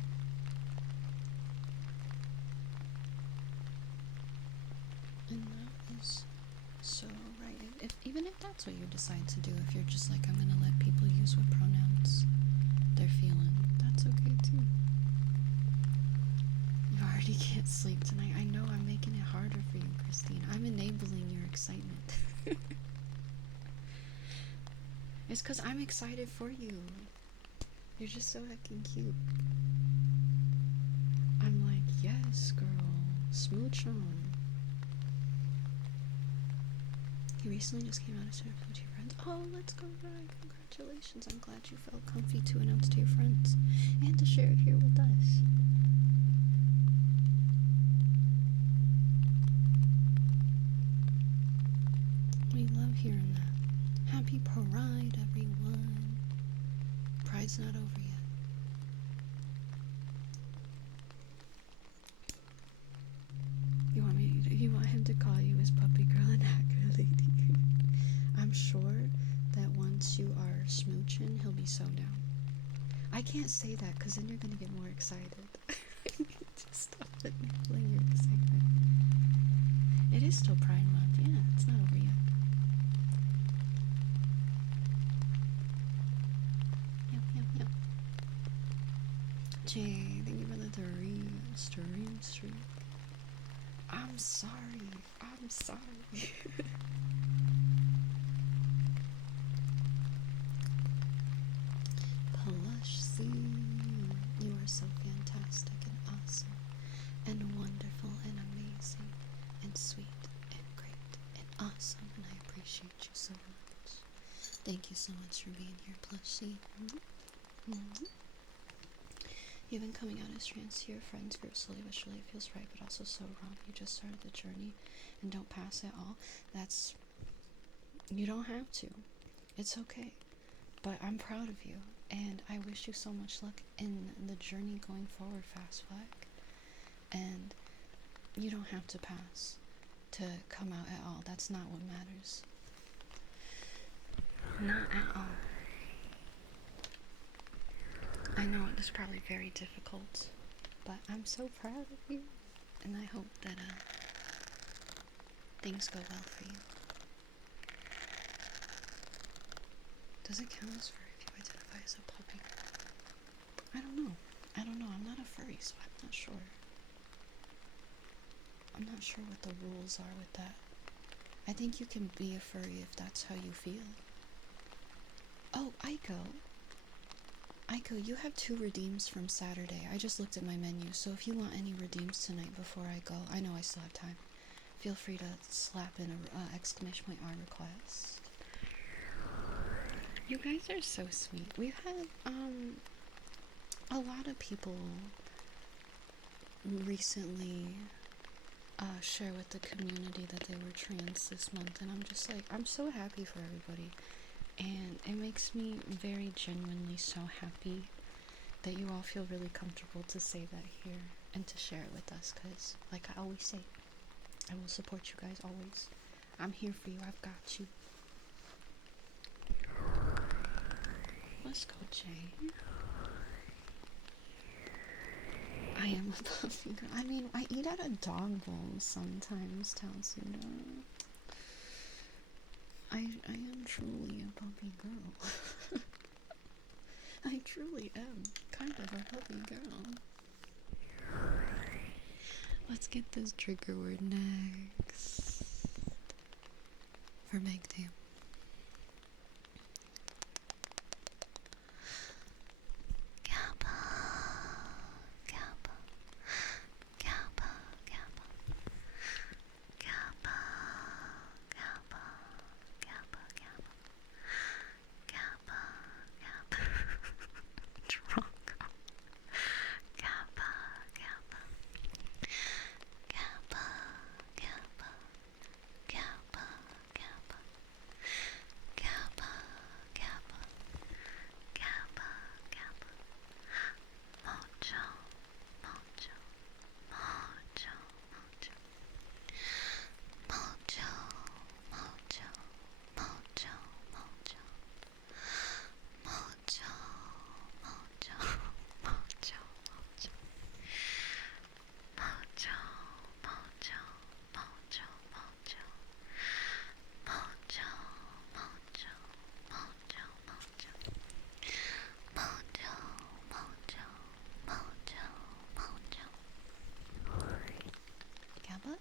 And that is so right. Even if that's what you decide to do, if you're just like, I'm gonna let people use what pronouns they're feeling, that's okay too. You already can't sleep tonight. I know I'm making it harder for you, Christine. I'm enabling your excitement. It's because I'm excited for you. You're just so heckin' cute. I'm like, yes, girl. Smooch on. He recently just came out of surf with your friends. Oh, let's go, Ryan. Congratulations. congratulations. I'm glad you felt comfy to announce to your friends and to share it here with us. We love hearing that. Happy Pride, everyone. Pride's not over yet. You want him to call you his puppy girl and hacker lady. I'm sure that once you are smooching, he'll be so down. I can't say that because then you're gonna get more excited. Just stop manipulating your excitement. It is still Pride Month. Yeah, it's not over yet. Yep. Jay, thank you for the stream streak. I'm sorry. Plush C, you are so fantastic and awesome and wonderful and amazing and sweet and great and awesome, and I appreciate you so much. Thank you so much for being here, Plush C. You've been coming out as trans to your friends group slowly but surely. It feels right, but also so wrong. You just started the journey and don't pass it all. You don't have to. It's okay. But I'm proud of you, and I wish you so much luck in the journey going forward, Fast Flag. And you don't have to pass to come out at all. That's not what matters. Not at all. I know it was probably very difficult, but I'm so proud of you, and I hope that things go well for you. Does it count as furry if you identify as a puppy? I don't know. I'm not a furry, so I'm not sure. I'm not sure what the rules are with that. I think you can be a furry if that's how you feel. Oh, Aiko, you have 2 redeems from Saturday. I just looked at my menu, so if you want any redeems tonight before I go, I know I still have time. Feel free to slap in a exclamation point R request. You guys are so sweet. We've had a lot of people recently share with the community that they were trans this month, and I'm just like, I'm so happy for everybody. And it makes me very genuinely so happy that you all feel really comfortable to say that here and to share it with us, because like I always say, I will support you guys always. I'm here for you. I've got you. Let's go, Jay. I am a puppy girl. I mean, I eat at a dog bowl sometimes, Talsuda. I am truly a puppy girl. I truly am kind of a puppy girl. Let's get this trigger word next. For Meg Tam.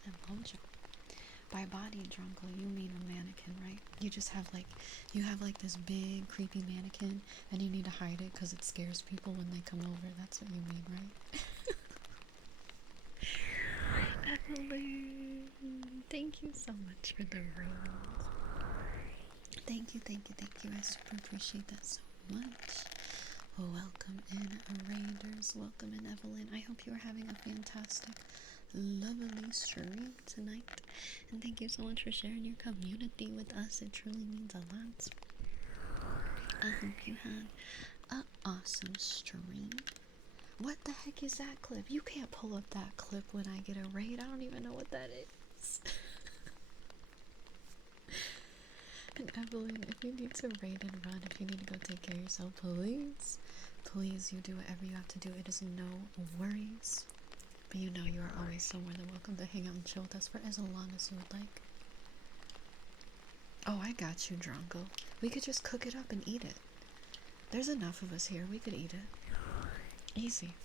And mojo. By body, Drunkle, you mean a mannequin, right? You just have like, this big creepy mannequin, and you need to hide it because it scares people when they come over. That's what you mean, right? Evelyn, thank you so much for the rose. Thank you, thank you, thank you. I super appreciate that so much. Welcome in, Raiders. Welcome in, Evelyn. I hope you are having a fantastic, lovely stream tonight. And thank you so much for sharing your community with us. It truly means a lot. I hope you had an awesome stream. What the heck is that clip? You can't pull up that clip when I get a raid. I don't even know what that is. And Evelyn, if you need to raid and run, if you need to go take care of yourself, please, please, you do whatever you have to do. It is no worries. But you know you are always so more than welcome to hang out and chill with us for as long as you would like. Oh, I got you, Drongo. We could just cook it up and eat it. There's enough of us here. We could eat it. Easy.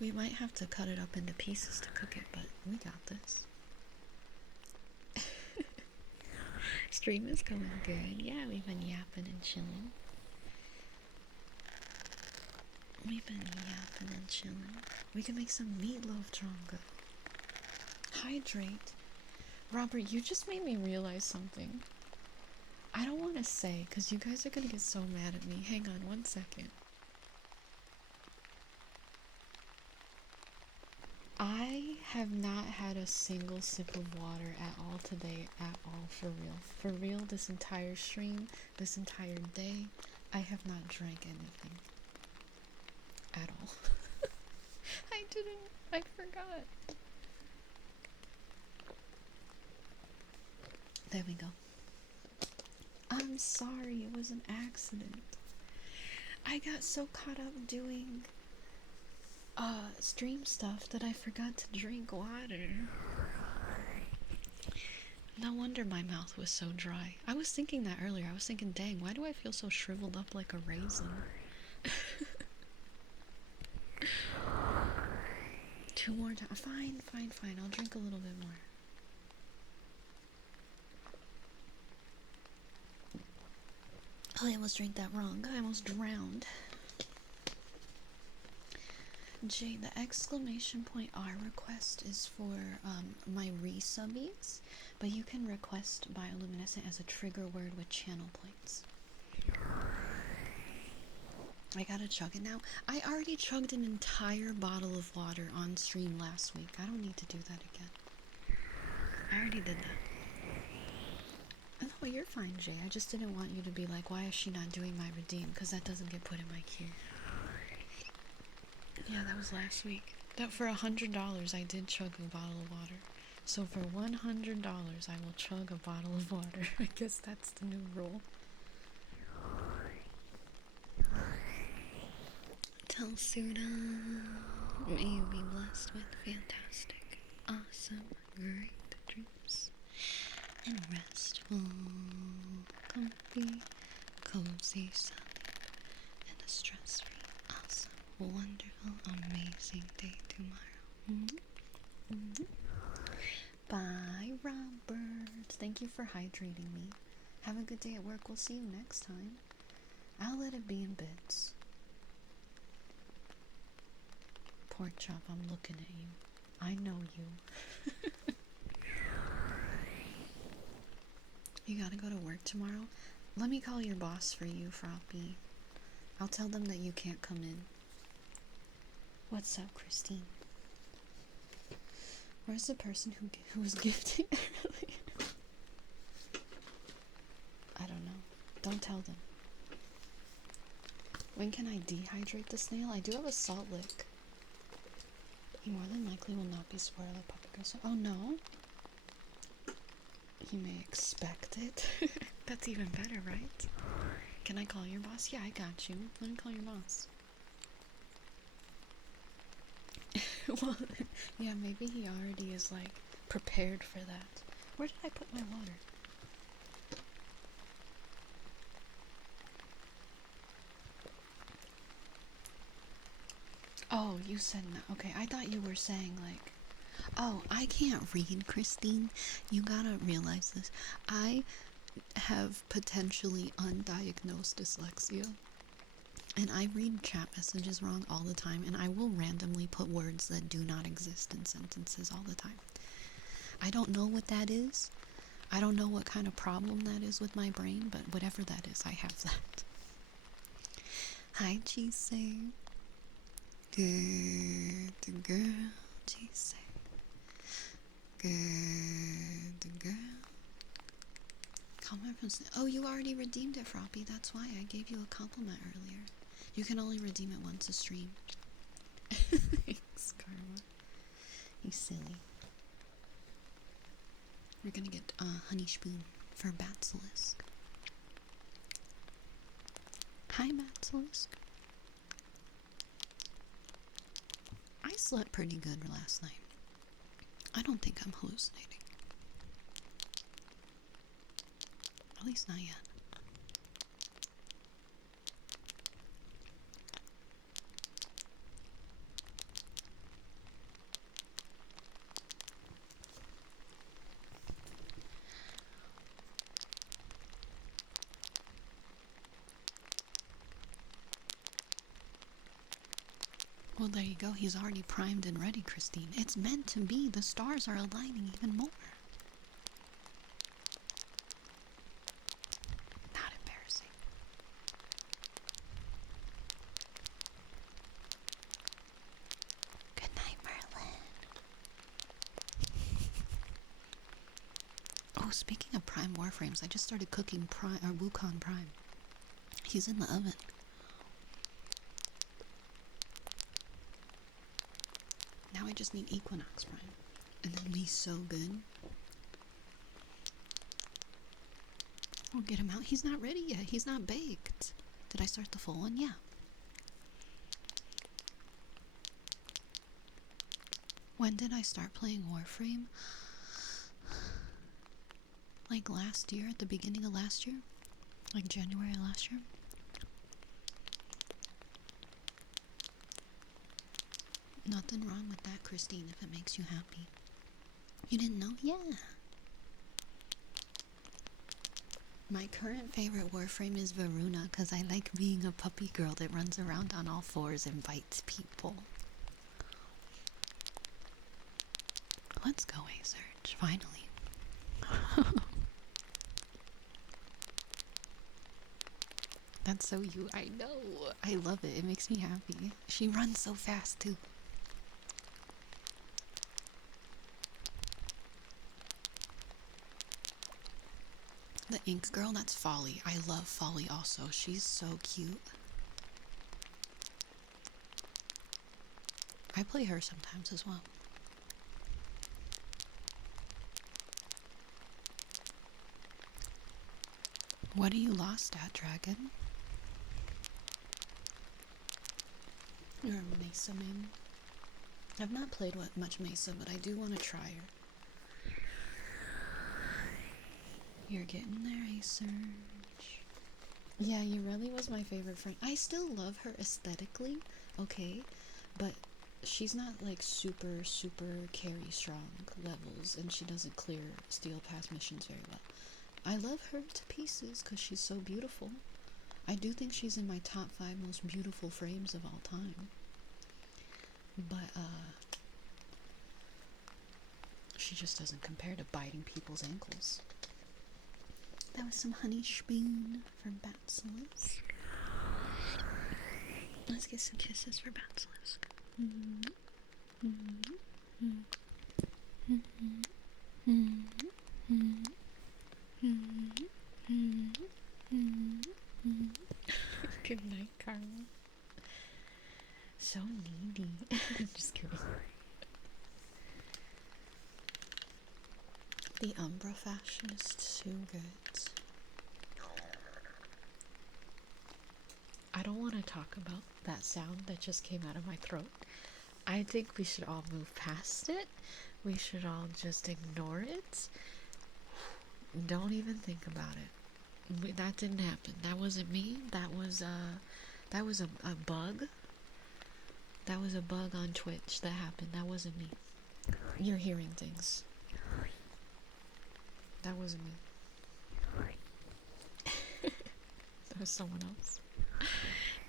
We might have to cut it up into pieces to cook it, but we got this. Stream is going good. Yeah, we've been yapping and chilling. We've been yapping and chilling. We can make some meatloaf, Drongo. Hydrate. Robert, you just made me realize something. I don't want to say, because you guys are going to get so mad at me. Hang on one second. I have not had a single sip of water at all today, at all, for real. For real, this entire stream, this entire day, I have not drank anything. At all. I forgot. There we go. I'm sorry, it was an accident. I got so caught up doing stream stuff that I forgot to drink water. No wonder my mouth was so dry. I was thinking that earlier. I was thinking, dang, why do I feel so shriveled up like a raisin? 2 more times. Fine. I'll drink a little bit more. Oh, I almost drank that wrong. I almost drowned. Jay, the exclamation point R request is for my resubbies, but you can request bioluminescent as a trigger word with channel plates. I gotta chug it now. I already chugged an entire bottle of water on stream last week. I don't need to do that again. I already did that. Oh, you're fine, Jay. I just didn't want you to be like, why is she not doing my redeem? Because that doesn't get put in my queue. Yeah, that was last week. That for $100, I did chug a bottle of water. So for $100, I will chug a bottle of water. I guess that's the new rule. Tell Suda, may you be blessed with fantastic, awesome, great dreams, and restful, comfy, cozy, sunny, and a stress-free, awesome, wonderful, amazing day tomorrow. Bye, Robert. Thank you for hydrating me. Have a good day at work. We'll see you next time. I'll let it be in bits. Pork chop, I'm looking at you. I know you. You gotta go to work tomorrow? Let me call your boss for you, Froppy. I'll tell them that you can't come in. What's up, Christine? Where's the person who was gifting earlier? I don't know. Don't tell them. When can I dehydrate the snail? I do have a salt lick. He more than likely will not be spoiled like puppy girl. Oh no. You may expect it. That's even better, right? Can I call your boss? Yeah, I got you. Let me call your boss. Well, yeah, maybe he already is like prepared for that. Where did I put my water? Oh, you said no. Okay, I thought you were saying like, oh, I can't read, Christine. You gotta realize this. I have potentially undiagnosed dyslexia. And I read chat messages wrong all the time, and I will randomly put words that do not exist in sentences all the time. I don't know what that is, I don't know what kind of problem that is with my brain, but whatever that is, I have that. Hi, Chise. Good girl, Chise. Good girl. Comment from oh, you already redeemed it, Froppy. That's why I gave you a compliment earlier. You can only redeem it once a stream. Thanks, Karma. You silly. We're gonna get honey spoon for Basilisk. Hi, Basilisk. I slept pretty good last night. I don't think I'm hallucinating. At least not yet. Well, there you go. He's already primed and ready, Christine. It's meant to be. The stars are aligning even more. Not embarrassing. Good night, Merlin. Oh, speaking of Prime Warframes, I just started cooking Wukong Prime. He's in the oven. Now I just need Equinox Prime. And it'll be so good. I'll get him out. He's not ready yet. He's not baked. Did I start the full one? Yeah. When did I start playing Warframe? Like last year, at the beginning of last year? Like January last year? Nothing wrong with that, Christine, if it makes you happy. You didn't know? Yeah. My current favorite Warframe is Varuna, because I like being a puppy girl that runs around on all fours and bites people. Let's go, A-Search, finally. That's so you. I know. I love it. It makes me happy. She runs so fast, too. The Ink Girl, that's Folly. I love Folly also. She's so cute. I play her sometimes as well. What are you lost at, Dragon? You're a Mesa main. I've not played much Mesa, but I do want to try her. You're getting there, A-Surge. Yeah, Ureli was my favorite friend. I still love her aesthetically, okay, but she's not like super carry strong levels, and she doesn't clear Steel Pass missions very well. I love her to pieces because she's so beautiful. I do think she's in my top 5 most beautiful frames of all time. But, she just doesn't compare to biting people's ankles. That was some honey spoon from Basilisk. Let's get some kisses for Basilisk. Good night, Carla. So needy. I'm just kidding. The Umbra fashion is too good. I don't want to talk about that sound that just came out of my throat. I think we should all move past it. We should all just ignore it. Don't even think about it. That didn't happen. That wasn't me. That was a bug. That was a bug on Twitch that happened. That wasn't me. You're hearing things. That wasn't me. That was someone else.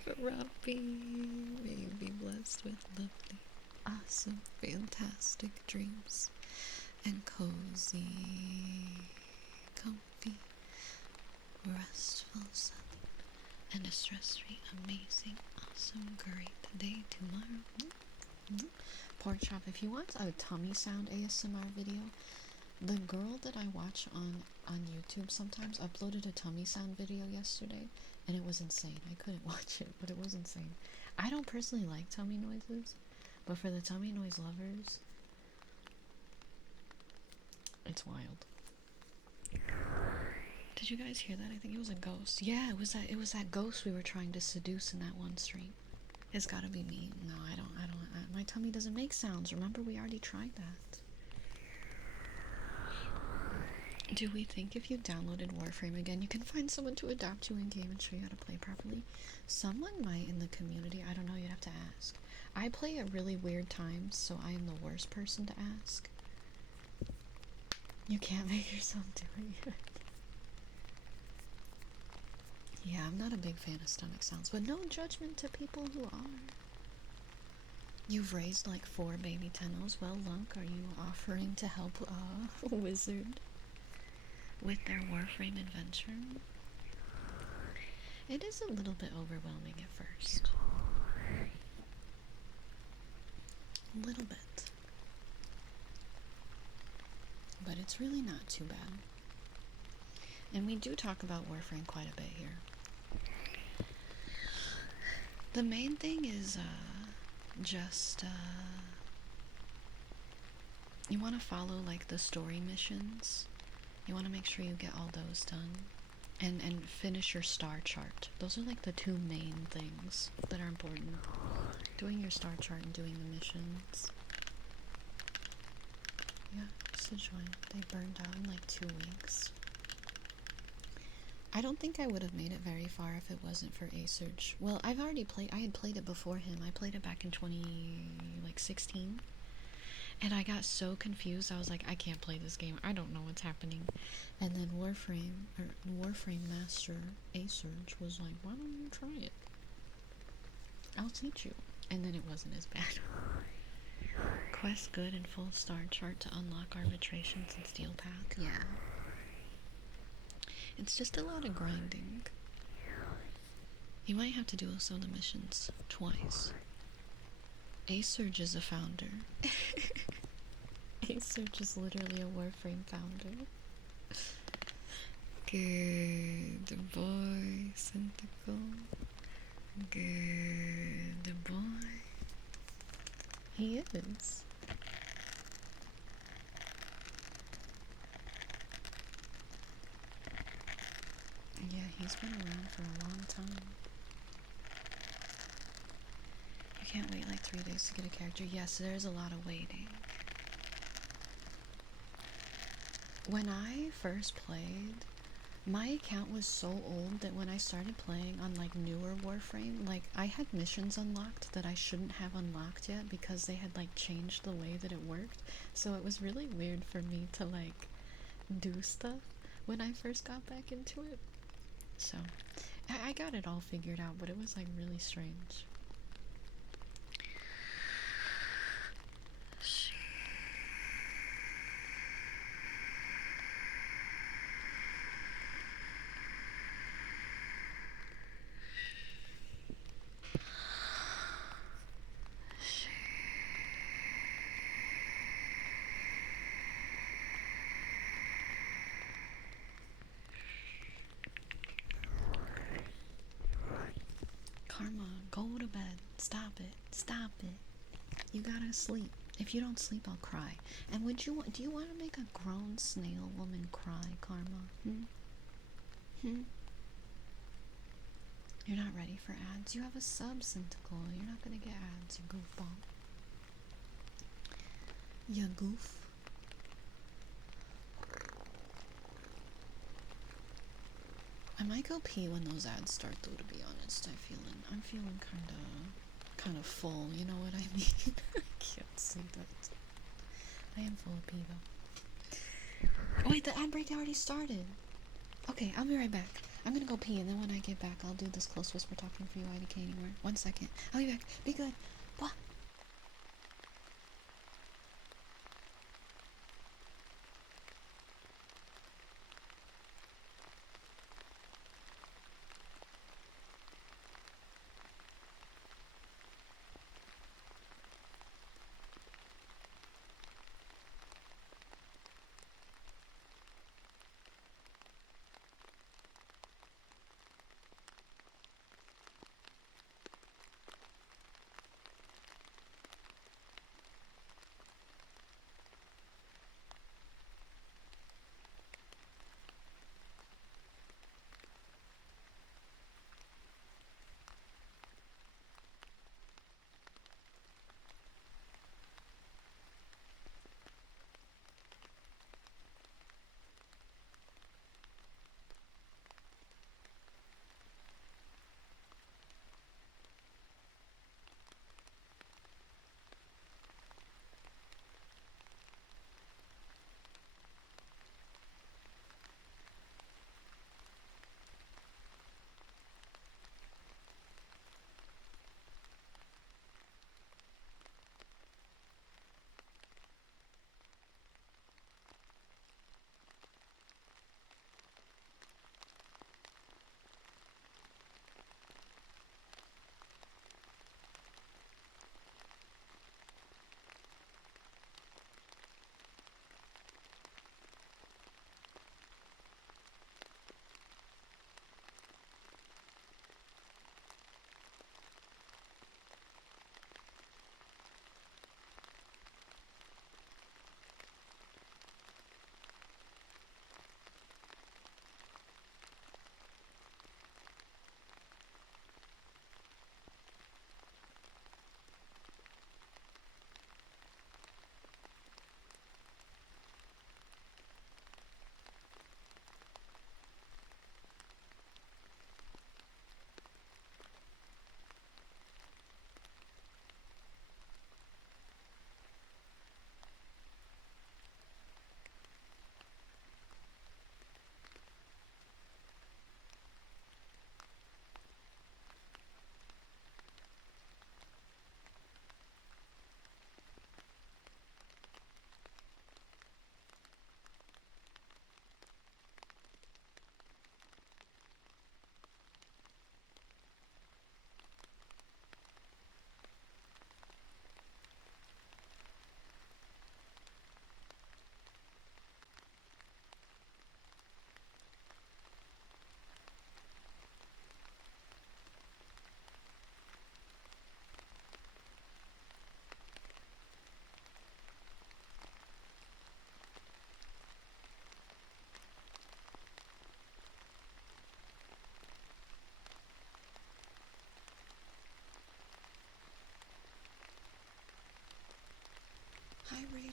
But Robbie, may you be blessed with lovely, awesome, fantastic dreams and cozy comfy, restful sleep, and a stress-free, amazing, awesome, great day tomorrow. Pork chop. If you want a tummy sound ASMR video, the girl that I watch on YouTube sometimes uploaded a tummy sound video yesterday, and it was insane. I couldn't watch it, but it was insane. I don't personally like tummy noises, but for the tummy noise lovers, it's wild. Did you guys hear that? I think it was a ghost. Yeah, it was that ghost we were trying to seduce in that one stream. It's gotta be me. No, I don't, my tummy doesn't make sounds. Remember, we already tried that. Do we think if you downloaded Warframe again, you can find someone to adopt you in game and show you how to play properly? Someone might in the community. I don't know. You'd have to ask. I play at really weird times, so I am the worst person to ask. You can't make yourself do it. Yeah, I'm not a big fan of stomach sounds, but no judgment to people who are. You've raised like 4 baby tennos. Well, Lunk, are you offering to help a wizard with their Warframe adventure? It is a little bit overwhelming at first. A little bit. But it's really not too bad. And we do talk about Warframe quite a bit here. The main thing is just you want to follow like the story missions. You want to make sure you get all those done and finish your star chart. Those are like the 2 main things that are important. Doing your star chart and doing the missions. Yeah, just a joint. They burned out in like 2 weeks. I don't think I would have made it very far if it wasn't for A-Surge. Well, I had played it before him. I played it back in 2016. And I got so confused. I was like, I can't play this game. I don't know what's happening. And then Warframe Master A-Surge was like, why don't you try it? I'll teach you. And then it wasn't as bad. Quest good and full star chart to unlock arbitrations and steel path. Yeah. It's just a lot of grinding. You might have to do some of the missions twice. A-Surge is a founder. A-Surge is literally a Warframe founder. Good boy, Syntacle. Good boy. He is. Yeah, he's been around for a long time. You can't wait like 3 days to get a character. Yes, there's a lot of waiting. When I first played, my account was so old that when I started playing on like newer Warframe, like I had missions unlocked that I shouldn't have unlocked yet because they had like changed the way that it worked. So it was really weird for me to like do stuff when I first got back into it. So I got it all figured out, but it was like really strange. Karma, go to bed. Stop it. Stop it. You gotta sleep. If you don't sleep, I'll cry. And do you want to make a grown snail woman cry, Karma? You're not ready for ads? You have a sub, Syntacle. You're not gonna get ads, you goofball. You goof. I might go pee when those ads start though, to be honest. I'm feeling kind of full, you know what I mean? I can't say that. I am full of pee though. Oh wait, the ad break already started. Okay, I'll be right back. I'm gonna go pee, and then when I get back, I'll do this close whisper talking for you IDK anywhere. 1 second. I'll be back. Be good. Bye.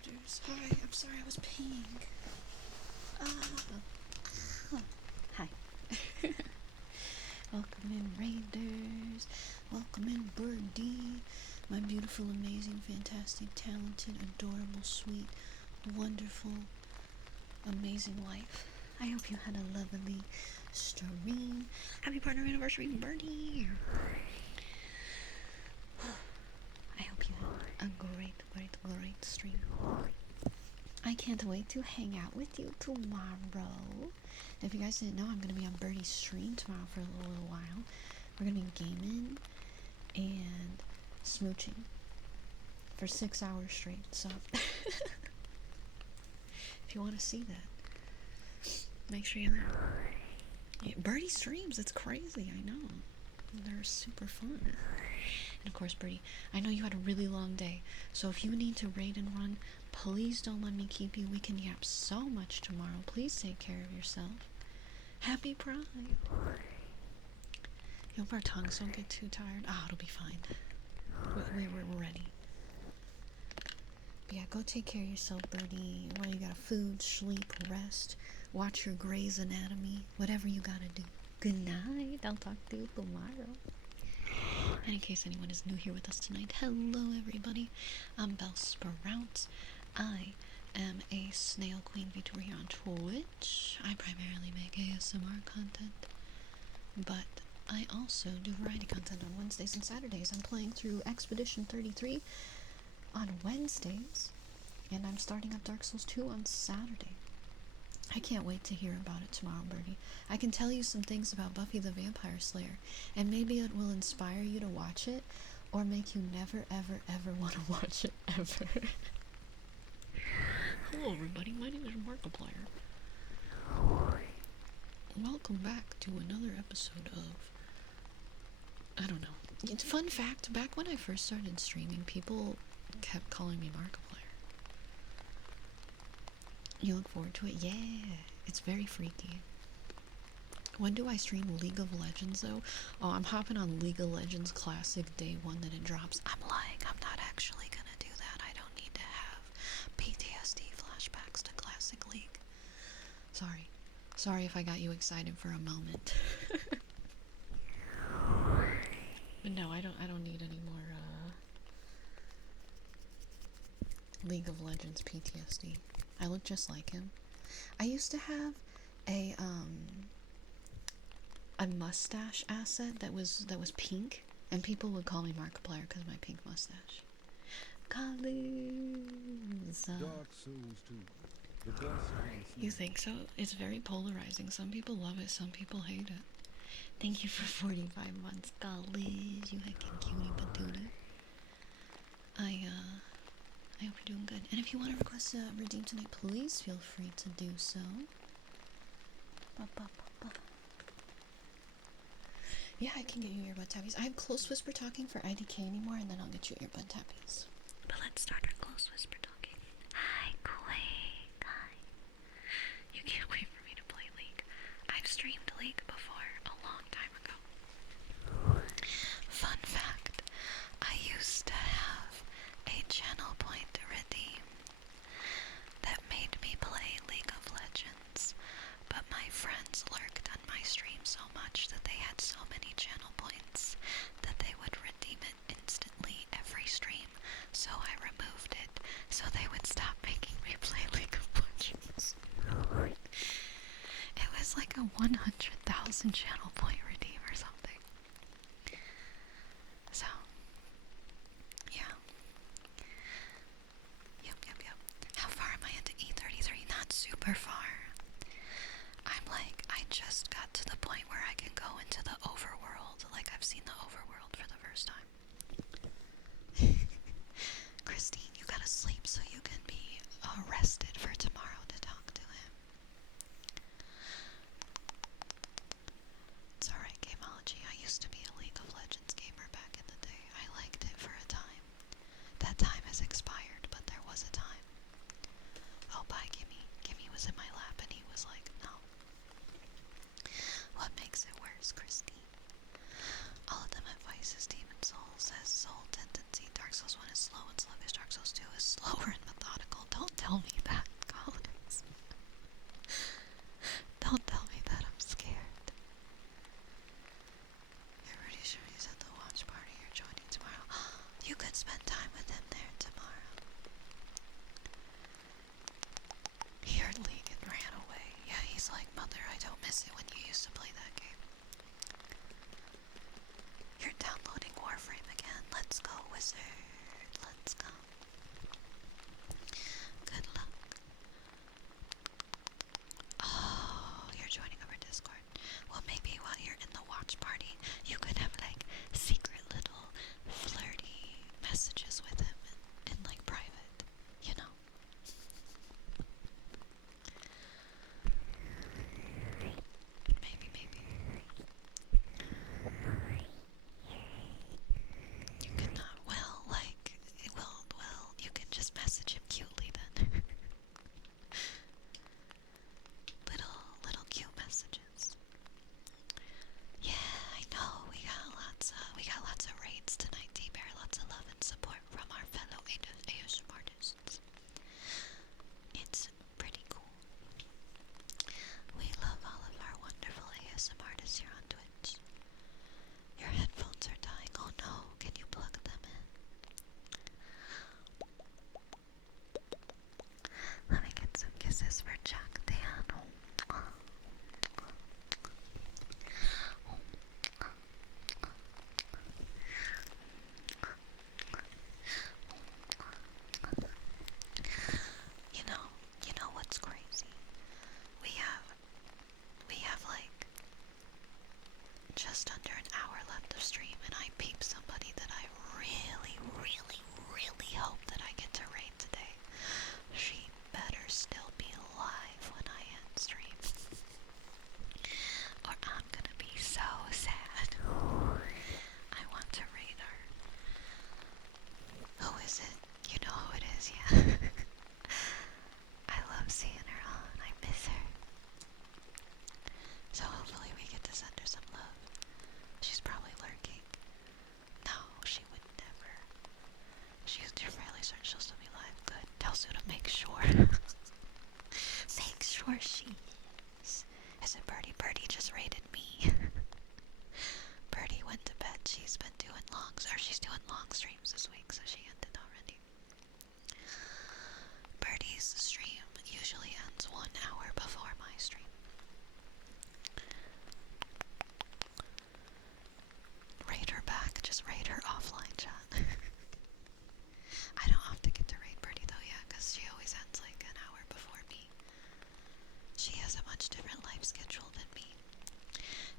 Raiders. Hi, I'm sorry I was peeing. Hi. Welcome in, Raiders. Welcome in, Birdie. My beautiful, amazing, fantastic, talented, adorable, sweet, wonderful, amazing wife. I hope you had a lovely stream. Happy partner anniversary, Birdie. I hope you had a great stream. I can't wait to hang out with you tomorrow. If you guys didn't know, I'm going to be on Birdie's stream tomorrow for a little while. We're going to be gaming and smooching for 6 hours straight. So, if you want to see that, make sure you're there. Yeah, Birdie streams, it's crazy, I know. They're super fun. And of course, Birdie, I know you had a really long day, so if you need to raid and run, please don't let me keep you. We can yap so much tomorrow. Please take care of yourself. Happy Pride. I hope our tongues don't get too tired. It'll be fine. We're ready. But yeah, go take care of yourself, Birdie. While you got food, sleep, rest, watch your Grey's Anatomy, whatever you gotta do. Good night. I'll talk to you tomorrow. And in case anyone is new here with us tonight, hello everybody. I'm Belle Sprouts. I am a snail queen VTuber here on Twitch. I primarily make ASMR content, but I also do variety content on Wednesdays and Saturdays. I'm playing through Expedition 33 on Wednesdays, and I'm starting up Dark Souls 2 on Saturday. I can't wait to hear about it tomorrow, Birdie. I can tell you some things about Buffy the Vampire Slayer, and maybe it will inspire you to watch it, or make you never, ever, ever want to watch it, ever. Hello, everybody. My name is Markiplier. Welcome back to another episode of... I don't know. Fun fact, back when I first started streaming, people kept calling me Markiplier. You look forward to it? Yeah, it's very freaky. When do I stream League of Legends, though? Oh, I'm hopping on League of Legends Classic day one that it drops. I'm lying. I'm not actually gonna do that. I don't need to have PTSD flashbacks to Classic League. Sorry if I got you excited for a moment. But no, I don't need any more, League of Legends PTSD. I look just like him. I used to have a mustache asset that was pink, and people would call me Markiplier because of my pink mustache. Dark Souls 2. The best DLC. You think so? It's very polarizing. Some people love it, some people hate it. Thank you for 45 months, golly, you heckin' cutie patootie. I hope you're doing good. And if you want to request a redeem tonight, please feel free to do so. Yeah, I can get you earbud tappies. I have close whisper talking for IDK anymore, and then I'll get you earbud tappies. But let's start our close whisper talking. Hi, Quake. Hi. You can't wait for me to play League. I've streamed League before, a long time ago. Fun fact, I used to have a channel point to redeem that made me play League of Legends, but my friends lurked on my stream so much that they had so many channel points that they would redeem it instantly every stream, so I removed it so they would stop making me play League of Legends. It was like a 100,000 channel point redeem or something. So, yeah. Yep. How far am I into E33? Not super far. I just got to the point where I can go into the overworld. Like, I've seen the overworld for the first time. Christine, you gotta sleep so you can be rested for tomorrow to talk to him. It's alright, Gameology. I used to be a League of Legends gamer back in the day. I liked it for a time. That time has expired, but there was a time. Oh, bye, Gimme. Gimme was in my wizard. Let's go. Good luck. Oh, you're joining our Discord. Well, maybe while you're in the watch party, you could have like secret little flirty messages with him in like private, you know? Maybe. You could not, you can just message him cutely then. little cute messages. Yeah, I know. We got lots of raids tonight, D-Bear. Lots of love and support from our fellow ASMR artists. It's pretty cool. We love all of our wonderful ASMR artists here on Twitch. Your headphones are dying. Oh no, can you plug them in? Let me get some kisses for Jack Dan. You know what's crazy? We have like just under an hour left of stream, and I peeped somebody that I really hope that I get to raid today. She better still be alive when I end stream, or I'm gonna be so sad. I want to raid her. Who is it? You know who it is, yeah. I love seeing her on. I miss her. So hopefully we get to send her some love. She's probably lurking. No, she would never. You're fairly certain she'll still be live. Good. Tell Sue to make sure. Make sure she is. Is it Birdie? Birdie just raided me. Birdie went to bed. She's been doing she's doing long streams this week, so she ended already. Birdie's stream usually ends 1 hour before my stream. Raid her back, just raid her offline chat. I don't often get to raid Birdie though, yeah, because she always ends like an hour before me. She has a much different life schedule than me.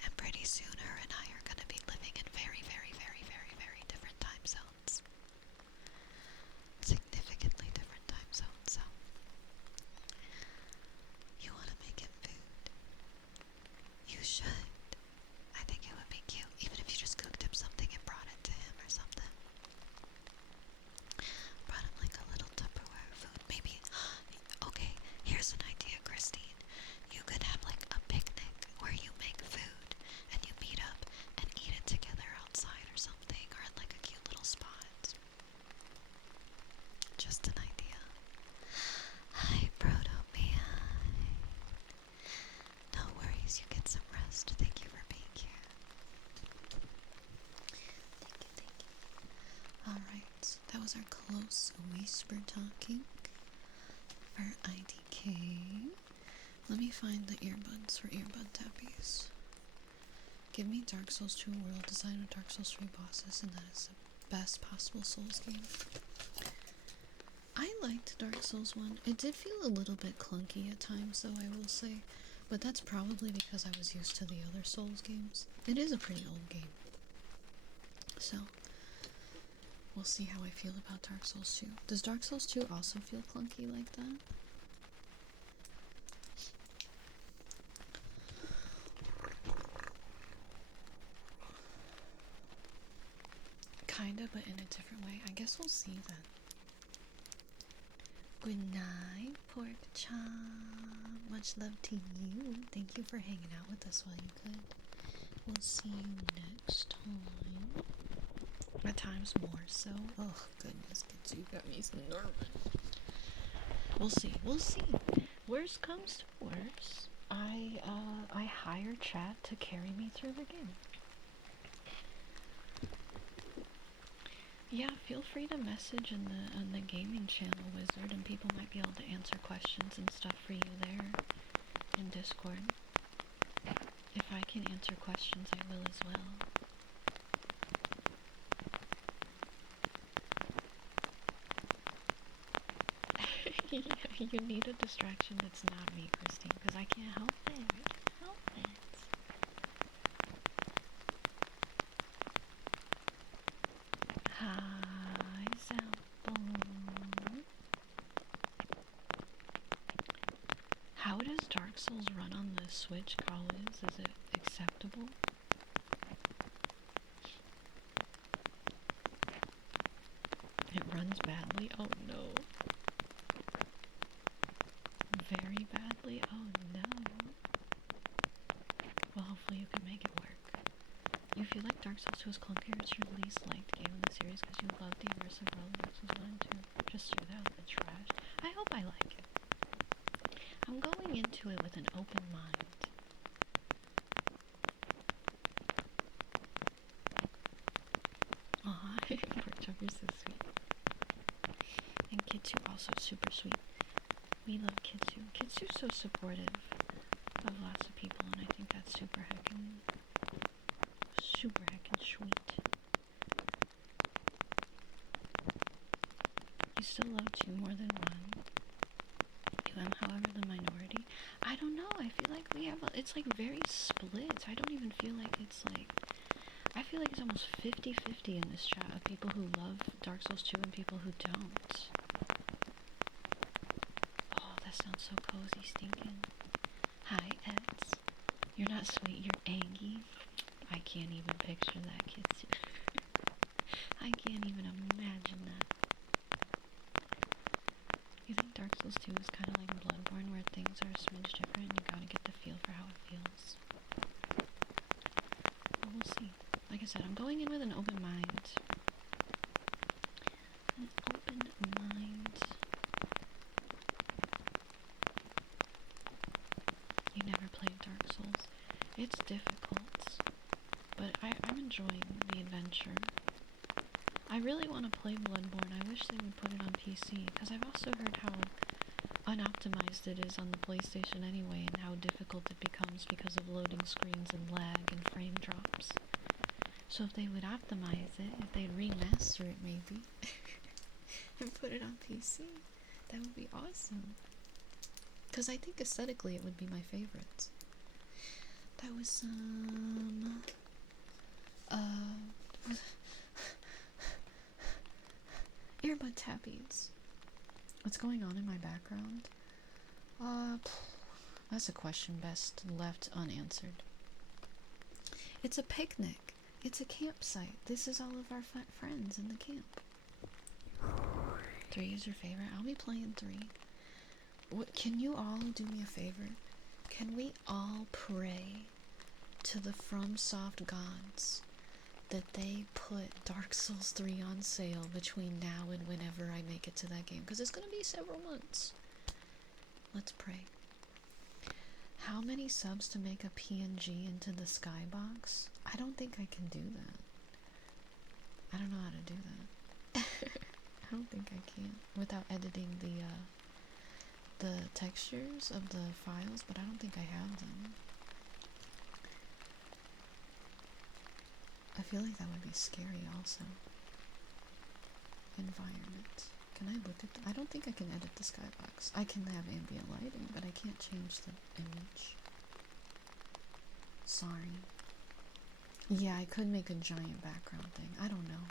And pretty soon her and I are going to be living in very different time zones. Significantly different time zones, so. You want to make him food? You should. I think it would be cute, even if you just cooked him something and brought it to him or something. Brought him like a little Tupperware food. Maybe, okay, here's an idea, Christine. You could have like a picnic where you make food and you meet up and eat it together outside or something, or in like a cute little spot. Just an idea. Hi, Proto Man. No worries, you get some rest. Thank you for being here. Thank you. Alright, that was our close whisper talking for IDK. Let me find the earbuds for earbud tappies. Give me Dark Souls 2 world design with Dark Souls 3 bosses, and that is the best possible Souls game. I liked Dark Souls 1. It did feel a little bit clunky at times, though, I will say. But that's probably because I was used to the other Souls games. It is a pretty old game. So, we'll see how I feel about Dark Souls 2. Does Dark Souls 2 also feel clunky like that? Kinda, but in a different way. I guess we'll see then. Good night, Pork Chop. Much love to you. Thank you for hanging out with us while you could. We'll see you next time. At times more so. Oh, goodness, kids, you got me nervous. We'll see. Worst comes to worst, I hire Chat to carry me through the game. Yeah, feel free to message in the gaming channel, Wizard, and people might be able to answer questions and stuff for you there in Discord. If I can answer questions, I will as well. You need a distraction that's not me, Christine, because I can't help it. I can't help it. Hi, Sample. How does Dark Souls run on the Switch, Collins? Is it acceptable? It runs badly? Oh no. Very badly? Oh no. Well, hopefully you can make it work. You feel like Dark Souls 2 is clunkier, it's your least liked game in the series because you love the immersive world of Dark Souls 1 and 2. Just throw that the trash. I hope I like it. I'm going into it with an open mind. Aw, Pork Chopper's so sweet. And Kitsu also super sweet. We love Kitsu. Kitsu's so supportive of lots of people, and I think that's super heckin' sweet. You still love 2 more than 1. You am, however, the minority. I don't know. I feel like we have it's like very split. I don't even feel like it's like, I feel like it's almost 50-50 in this chat of people who love Dark Souls 2 and people who don't. Oh, that sounds so cozy, stinking. Hi, Eds. You're not sweet, you're angry. I can't even picture that, kids. I can't even imagine that. You think Dark Souls 2 is kind of like Bloodborne, where things are a smidge different and you gotta get the feel for how it feels? Well, we'll see. Like I said, I'm going in with an open mind. An open mind. You never played Dark Souls. It's difficult, but I'm enjoying the adventure. I really want to play Bloodborne. I wish they would put it on PC, because I've also heard how unoptimized it is on the PlayStation anyway, and how difficult it becomes because of loading screens and lag and frame drops. So if they would optimize it, if they'd remaster it maybe, and put it on PC, that would be awesome. Because I think aesthetically it would be my favorite. That was some... earbud tappies. What's going on in my background? That's a question best left unanswered. It's a picnic. It's a campsite. This is all of our friends in the camp. 3 is your favorite? I'll be playing 3. What, can you all do me a favor? Can we all pray to the FromSoft gods that they put Dark Souls 3 on sale between now and whenever I make it to that game? Because it's going to be several months. Let's pray. How many subs to make a PNG into the skybox? I don't think I can do that. I don't know how to do that. I don't think I can without editing the textures of the files, but I don't think I have them. I feel like that would be scary also. Environment. Can I look at I don't think I can edit the skybox. I can have ambient lighting, but I can't change the image. Sorry. Yeah, I could make a giant background thing. I don't know.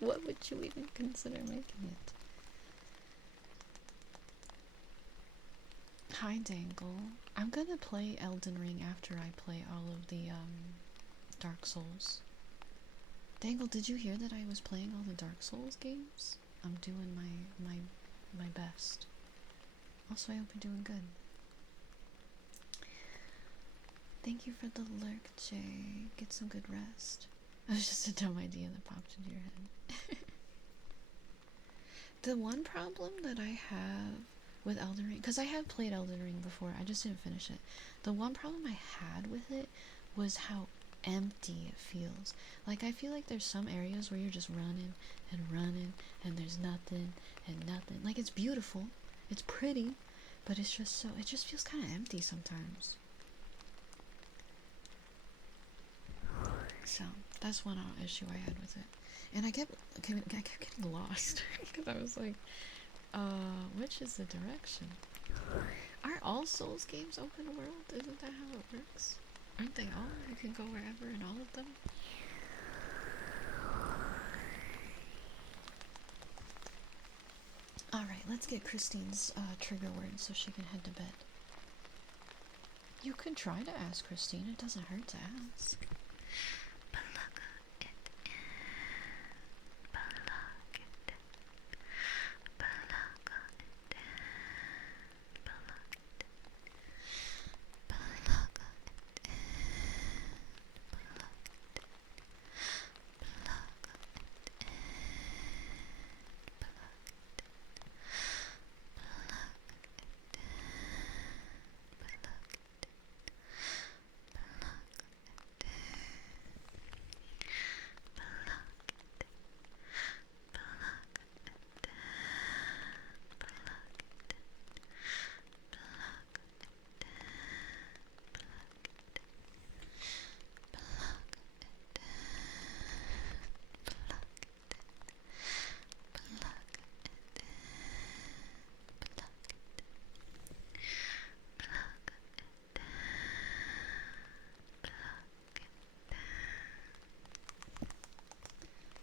What would you even consider making it? Hi, Dangle. I'm gonna play Elden Ring after I play all of the Dark Souls. Dangle, did you hear that I was playing all the Dark Souls games? I'm doing my best. Also, I hope you're doing good. Thank you for the lurk, Jay. Get some good rest. That was just a dumb idea that popped into your head. The one problem that I have with Elden Ring, because I have played Elden Ring before, I just didn't finish it. The one problem I had with it was how empty it feels. Like, I feel like there's some areas where you're just running and running and there's nothing and nothing. Like, it's beautiful, it's pretty, but it's just so, it just feels kind of empty sometimes. So that's one issue I had with it. And I kept getting lost because I was like Which is the direction? Are all Souls games open world? Isn't that how it works? Aren't they all? You can go wherever in all of them? Alright, let's get Christine's trigger word so she can head to bed. You could try to ask Christine, it doesn't hurt to ask.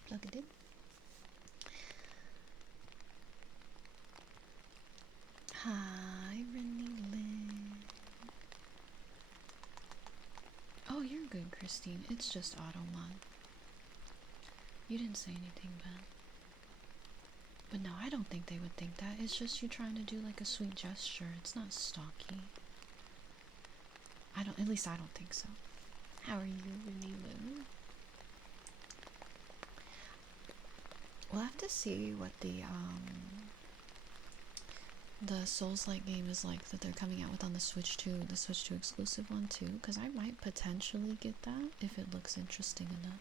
Plug it in. Hi, Rennie Lynn. Oh, you're good, Christine. It's just Automon. You didn't say anything bad. But no, I don't think they would think that. It's just you trying to do like a sweet gesture. It's not stalky. At least I don't think so. How are you, Rennie Lynn? We'll have to see what the Souls-like game is like that they're coming out with on the Switch 2, the Switch 2 exclusive one too, because I might potentially get that if it looks interesting enough.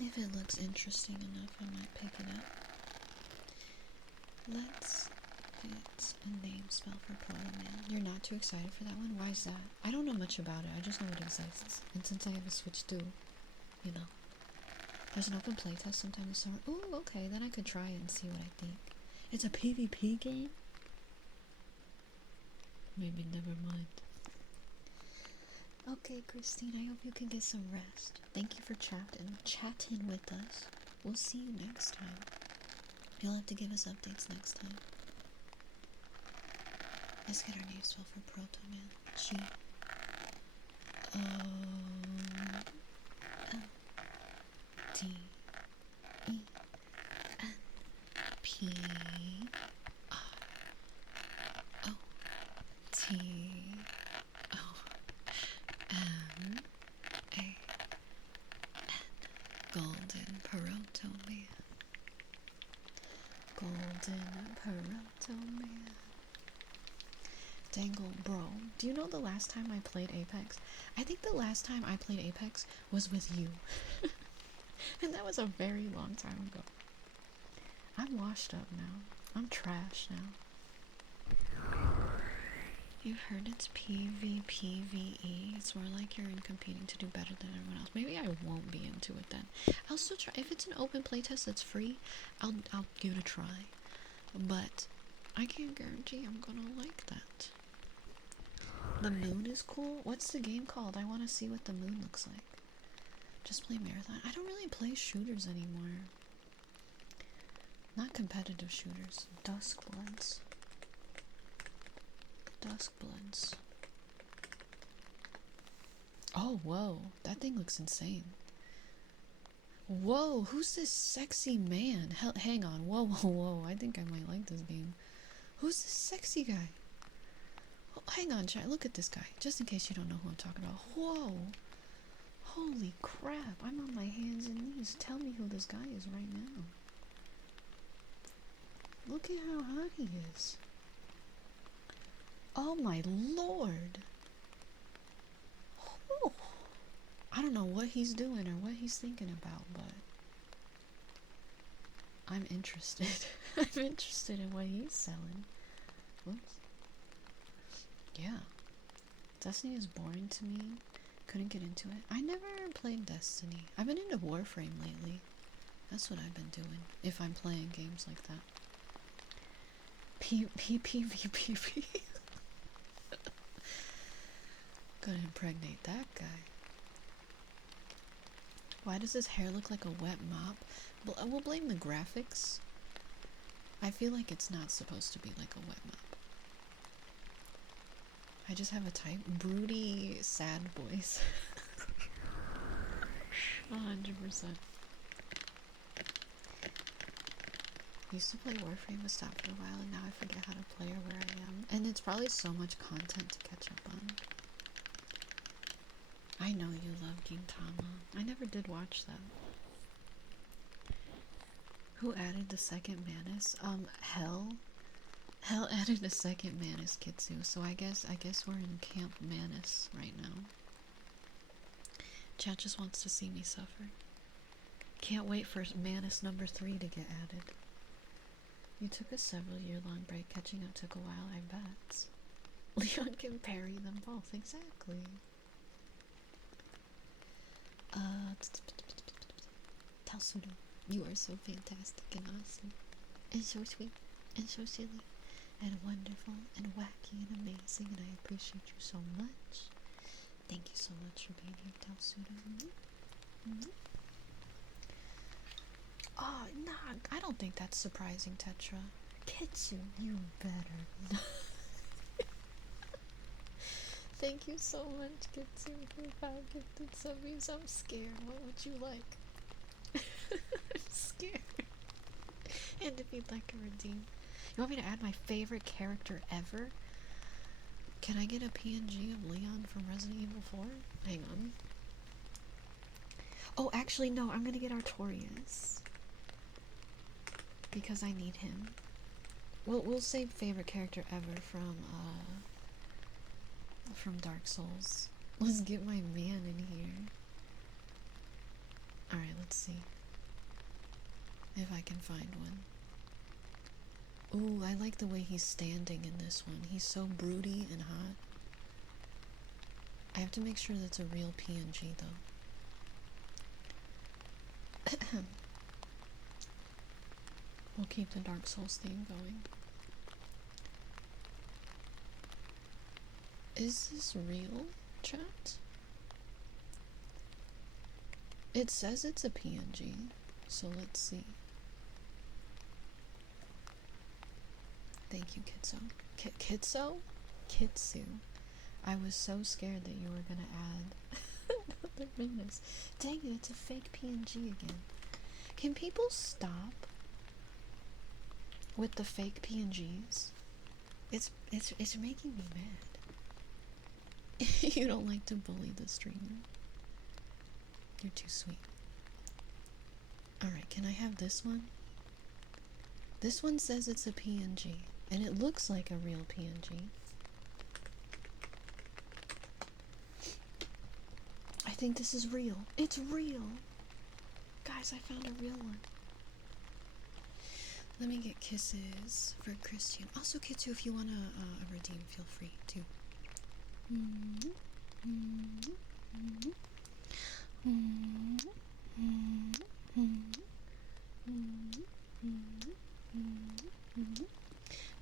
If it looks interesting enough, I might pick it up. Let's get a name spell for Proto Man. You're not too excited for that one? Why is that? I don't know much about it, I just know it exists. And since I have a Switch 2, you know. There's an open playtest sometime this summer. Ooh, okay, then I could try it and see what I think. It's a PvP game? Maybe never mind. Okay, Christine, I hope you can get some rest. Thank you for chatting with us. We'll see you next time. You'll have to give us updates next time. Let's get our name spell for Proto Man. G. O. L. D. E. N. P. R. O. T. O. M. A. N. Golden Proto Man. Golden Proto Man. Dangle, bro. Do you know the last time I played Apex? I think the last time I played Apex was with you. And that was a very long time ago. I'm washed up now. I'm trash now. You've heard it's PvPvE. It's more like you're in competing to do better than everyone else. Maybe I won't be into it then. I'll still try. If it's an open playtest that's free, I'll give it a try. But I can't guarantee I'm gonna like that. The moon is cool? What's the game called? I want to see what the moon looks like. Just play Marathon. I don't really play shooters anymore. Not competitive shooters. Dusk Bloods. Dusk Bloods. Oh, whoa. That thing looks insane. Whoa, who's this sexy man? Hang on. Whoa, whoa, whoa. I think I might like this game. Who's this sexy guy? Oh, hang on, chat. Look at this guy. Just in case you don't know who I'm talking about. Whoa. Holy crap. I'm on my hands and knees. Tell me who this guy is right now. Look at how hot he is. Oh my lord. Oh. I don't know what he's doing or what he's thinking about, but I'm interested. I'm interested in what he's selling. Whoops. Yeah. Destiny is boring to me. Couldn't get into it. I never played Destiny. I've been into Warframe lately. That's what I've been doing if I'm playing games like that. P. Gonna impregnate that guy. Why does his hair look like a wet mop? Well, we'll blame the graphics. I feel like it's not supposed to be like a wet mop. I just have a type. Broody, sad voice. 100%. Used to play Warframe, but stopped for a while, and now I forget how to play or where I am. And it's probably so much content to catch up on. I know you love Gintama. I never did watch that. Who added the second Manus? Hell. Hell added a second Manus, Kitsu. So I guess we're in Camp Manus right now. Chat just wants to see me suffer. Can't wait for Manus number 3 to get added. You took a several-year-long break. Catching up took a while, I bet. Leon can parry them both. Exactly. Talsudo, you are so fantastic and awesome. And so sweet. And so silly. And wonderful. And wacky and amazing. And I appreciate you so much. Thank you so much for being here, Talsudo. Oh, nah, I don't think that's surprising, Tetra. Kitsu, you better. Thank you so much, Kitsu, for 5 gifted subbies. I'm scared. What would you like? I'm scared. And if you'd like to redeem. You want me to add my favorite character ever? Can I get a PNG of Leon from Resident Evil 4? Hang on. Oh, actually, no. I'm gonna get Artorias. Because I need him. We'll save favorite character ever from Dark Souls. Let's get my man in here. Alright, let's see if I can find one. Ooh, I like the way he's standing in this one. He's so broody and hot. I have to make sure that's a real PNG though. We'll keep the Dark Souls theme going. Is this real, chat? It says it's a PNG, so let's see. Thank you, Kitsu. Kitsu. I was so scared that you were gonna add another Manus. Dang it, it's a fake PNG again. Can people stop with the fake PNGs? It's making me mad. You don't like to bully the streamer. You're too sweet. Alright, can I have this one? This one says it's a PNG, and it looks like a real PNG. I think this is real. It's real! Guys, I found a real one. Let me get kisses for Christian. Also, Kitsu, if you want to redeem, feel free to.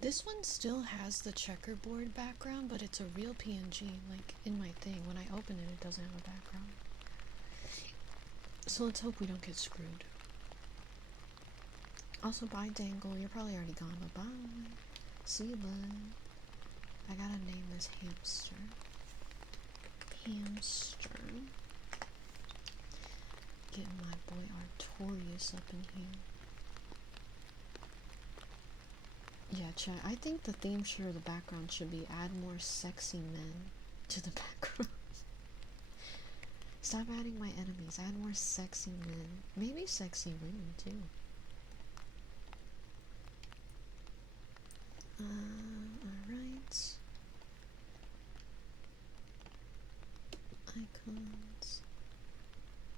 This one still has the checkerboard background, but it's a real PNG, like in my thing. When I open it, it doesn't have a background. So let's hope we don't get screwed. Also, bye, Dangle. You're probably already gone, but bye. See you, bud. I gotta name this hamster. Hamster. Getting my boy Artorias up in here. Yeah, chat. I think the theme sure the background should be add more sexy men to the background. Stop adding my enemies. Add more sexy men. Maybe sexy women too. Alright. Icons.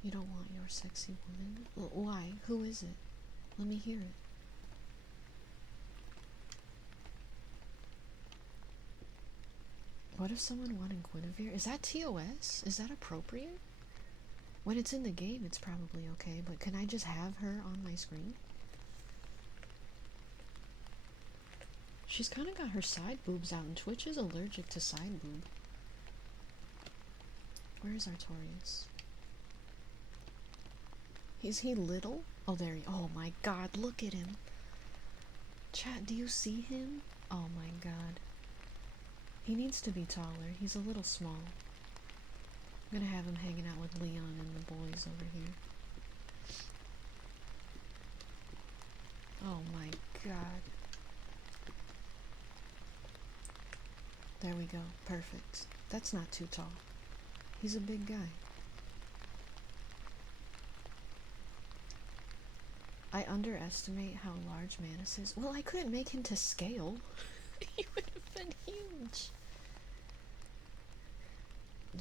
You don't want your sexy woman? Why? Who is it? Let me hear it. What if someone wanted Guinevere? Is that TOS? Is that appropriate? When it's in the game, it's probably okay, but can I just have her on my screen? She's kind of got her side boobs out, and Twitch is allergic to side boob. Where is Artorias? Is he little? Oh, there he... Oh my god, look at him. Chat, do you see him? Oh my god. He needs to be taller. He's a little small. I'm gonna have him hanging out with Leon and the boys over here. Oh my god. There we go. Perfect. That's not too tall. He's a big guy. I underestimate how large Manus is. Well, I couldn't make him to scale. He would have been huge.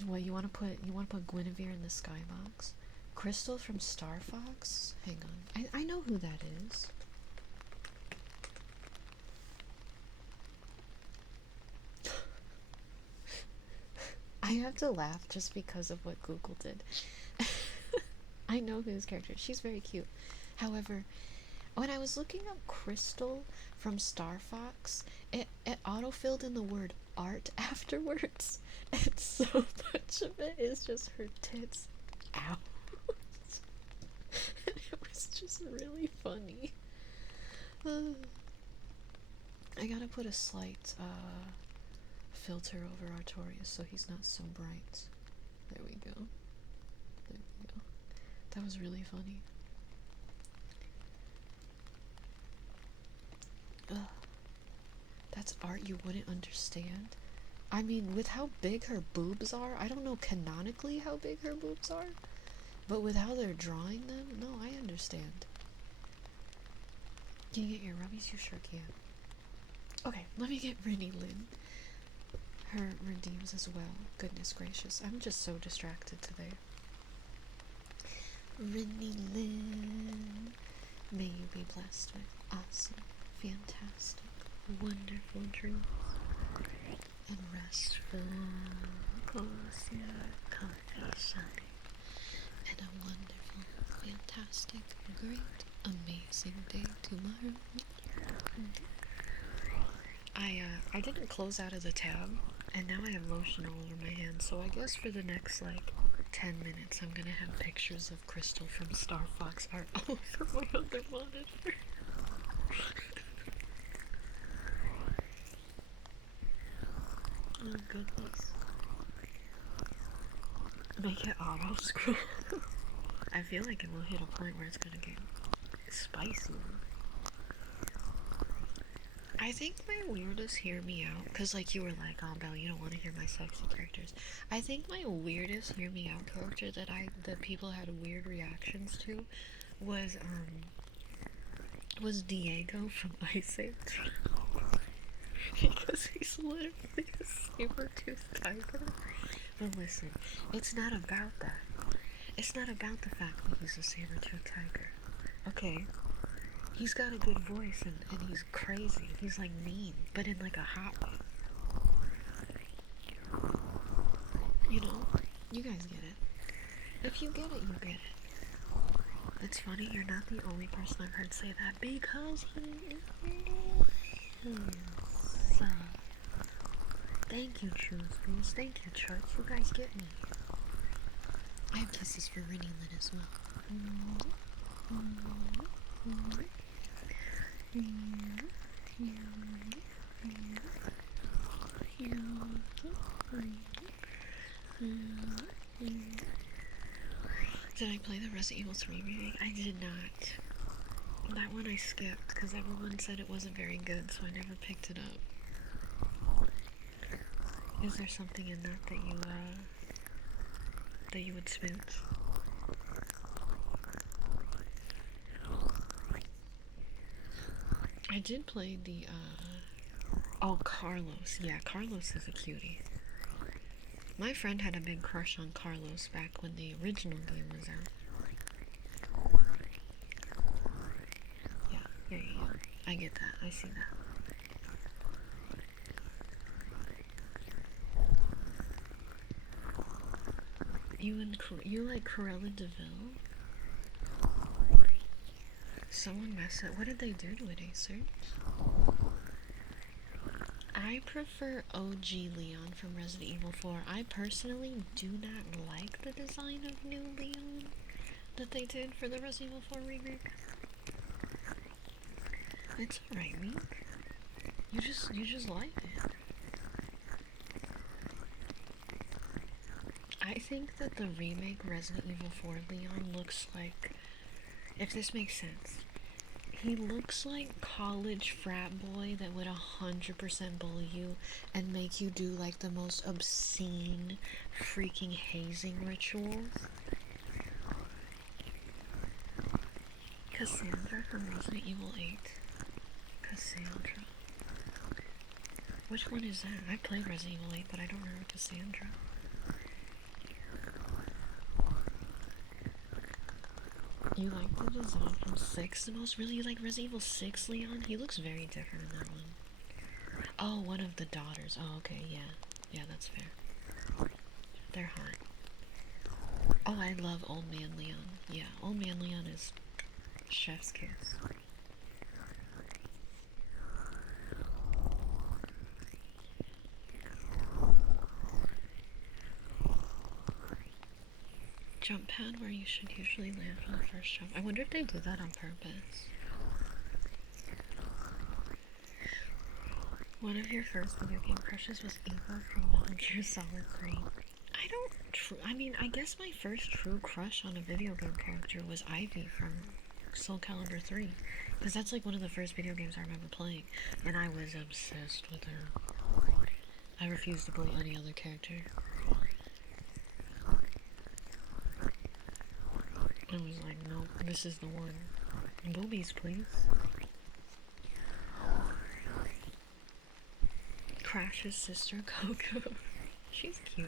What, you want to put Guinevere in the skybox? Crystal from Star Fox? Hang on. I know who that is. I have to laugh just because of what Google did. I know who this character is. She's very cute. However, when I was looking up Crystal from Star Fox, it autofilled in the word art afterwards. And so much of it is just her tits out. And it was just really funny. I gotta put a slight filter over Artorias so he's not so bright. There we go. There we go. That was really funny. Ugh. That's art you wouldn't understand. I mean, with how big her boobs are, I don't know canonically how big her boobs are, but with how they're drawing them, no, I understand. Can you get your rubbies? You sure can. Okay, let me get Rennie Lynn. Her redeems as well. Goodness gracious, I'm just so distracted today. Rennie Lynn, may you be blessed with awesome, fantastic, wonderful dreams and restful, cozy, comfy, sunny, and a wonderful, fantastic, great, amazing day tomorrow. I didn't close out of the tab, and now I have lotion all over my hands, so I guess for the next, 10 minutes, I'm gonna have pictures of Crystal from Star Fox art all over my other monitor. Oh goodness. Make it auto scroll. I feel like it will hit a point where it's gonna get spicy. I think my weirdest hear me out, because you were like, oh Belle, you don't want to hear my sexy characters. I think my weirdest hear me out character that people had weird reactions to was Diego from Ice Age. Because he's literally a saber-toothed tiger. But listen, it's not about that. It's not about the fact that he's a saber-toothed tiger. Okay? He's got a good voice and he's crazy. He's mean, but in a hot way. You know? You guys get it. If you get it, you get it. It's funny, you're not the only person I've heard say that because he is. Thank you, Choose. Thank you, Charts. You guys get me. I have kisses for Rennie Lynn as well. Did I play the Resident Evil 3 remake? I did not. That one I skipped because everyone said it wasn't very good, so I never picked it up. Is there something in that you would smooch? I did play the, oh, Carlos. Yeah, Carlos is a cutie. My friend had a big crush on Carlos back when the original game was out. Yeah. I get that. I see that. You like Cruella DeVille? Someone messed up. What did they do to it, Acer? I prefer OG Leon from Resident Evil 4. I personally do not like the design of new Leon that they did for the Resident Evil 4 remake. It's alright, Meek. You just like it. I think that the remake Resident Evil 4 Leon looks like, if this makes sense, he looks like college frat boy that would 100% bully you and make you do like the most obscene freaking hazing rituals. Cassandra from Resident Evil 8. Cassandra. Which one is that? I played Resident Evil 8, but I don't remember Cassandra. You like the design from 6 the most? Really? You like Resident Evil 6, Leon? He looks very different in that one. Oh, one of the daughters. Oh, okay, yeah. Yeah, that's fair. They're hot. Oh, I love Old Man Leon. Yeah, Old Man Leon is chef's kiss. Jump pad where you should usually land from the first jump. I wonder if they do that on purpose. One of your first video game crushes was Eva from Metal Gear Solid 3. I mean, I guess my first true crush on a video game character was Ivy from Soul Calibur 3. Because that's like one of the first video games I remember playing. And I was obsessed with her. I refused to play any other character. I was like, nope, this is the one. Boobies, please. Crash's sister, Coco. She's cute.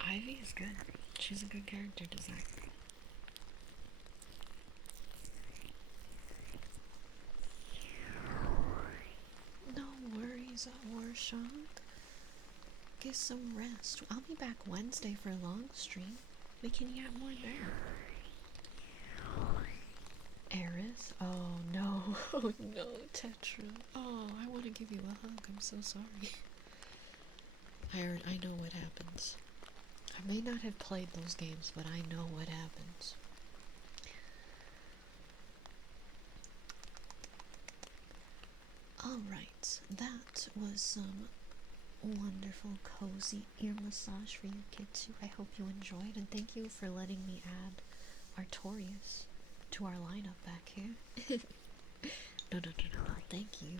Ivy is good. She's a good character design. No worries, Warshawn. Get some rest. I'll be back Wednesday for a long stream. We can get more there. Eris? Oh no. Oh no, Tetra. Oh, I want to give you a hug. I'm so sorry. I know what happens. I may not have played those games, but I know what happens. Alright, that was some wonderful, cozy ear massage for you kids too. I hope you enjoyed, and thank you for letting me add Artorias to our lineup back here. No, thank you.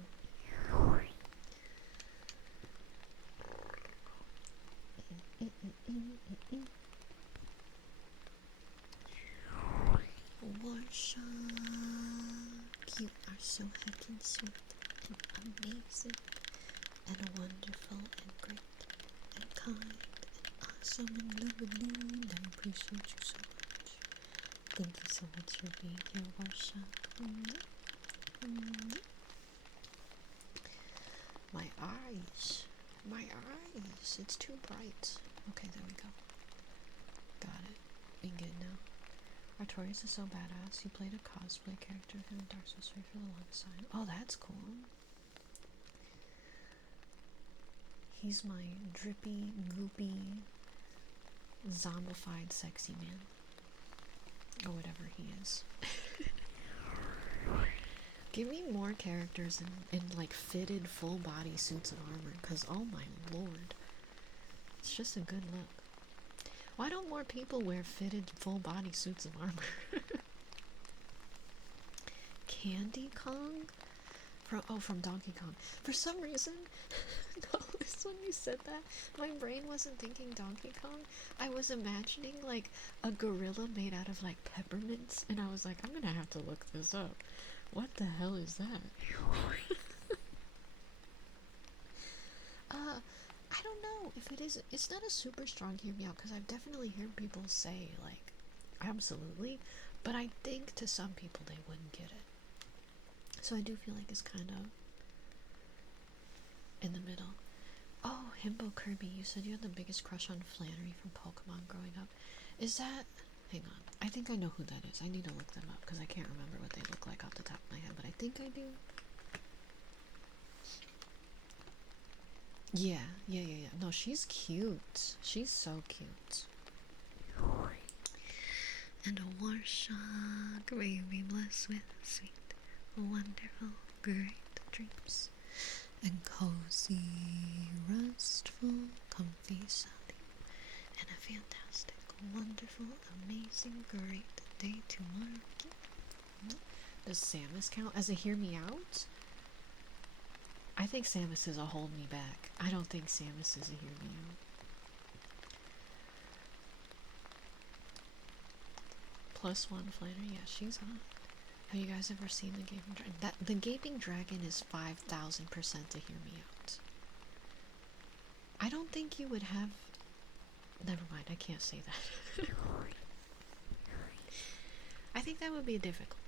Warshawn, you are so heckin' sweet and amazing and wonderful and great and kind and awesome and lovely, and I appreciate you so much. Thank you so much for being here, Warshawn. My eyes. It's too bright. Okay, there we go. Got it. We good now. Artorias is so badass. You played a cosplay character of him in Dark Souls 3 for the long side. Oh, that's cool. He's my drippy, goopy, zombified sexy man. Or whatever he is. Give me more characters in like fitted full body suits of armor, because oh my lord. It's just a good look. Why don't more people wear fitted full body suits of armor? Candy Kong? From Donkey Kong. For some reason, when you said that, my brain wasn't thinking Donkey Kong. I was imagining like a gorilla made out of like peppermints, and I was like, I'm gonna have to look this up. What the hell is that? I don't know if it is. It's not a super strong hear me out because I've definitely heard people say like, absolutely, but I think to some people they wouldn't get it. So I do feel like it's kind of in the middle. Oh, Himbo Kirby, you said you had the biggest crush on Flannery from Pokemon growing up. Is that... Hang on. I think I know who that is. I need to look them up because I can't remember what they look like off the top of my head, but I think I do. Yeah. No, she's cute. She's so cute. And a war shark, may be blessed with sweet, wonderful, great dreams. And cozy, restful, comfy sleep. And a fantastic, wonderful, amazing, great day tomorrow. Does Samus count as a hear me out? I think Samus is a hold me back. I don't think Samus is a hear me out. +1 Flannery, yeah, she's hot. Have you guys ever seen the Gaping Dragon? The Gaping Dragon is 5,000% to hear me out. I don't think you would have... Never mind, I can't say that. I think that would be difficult.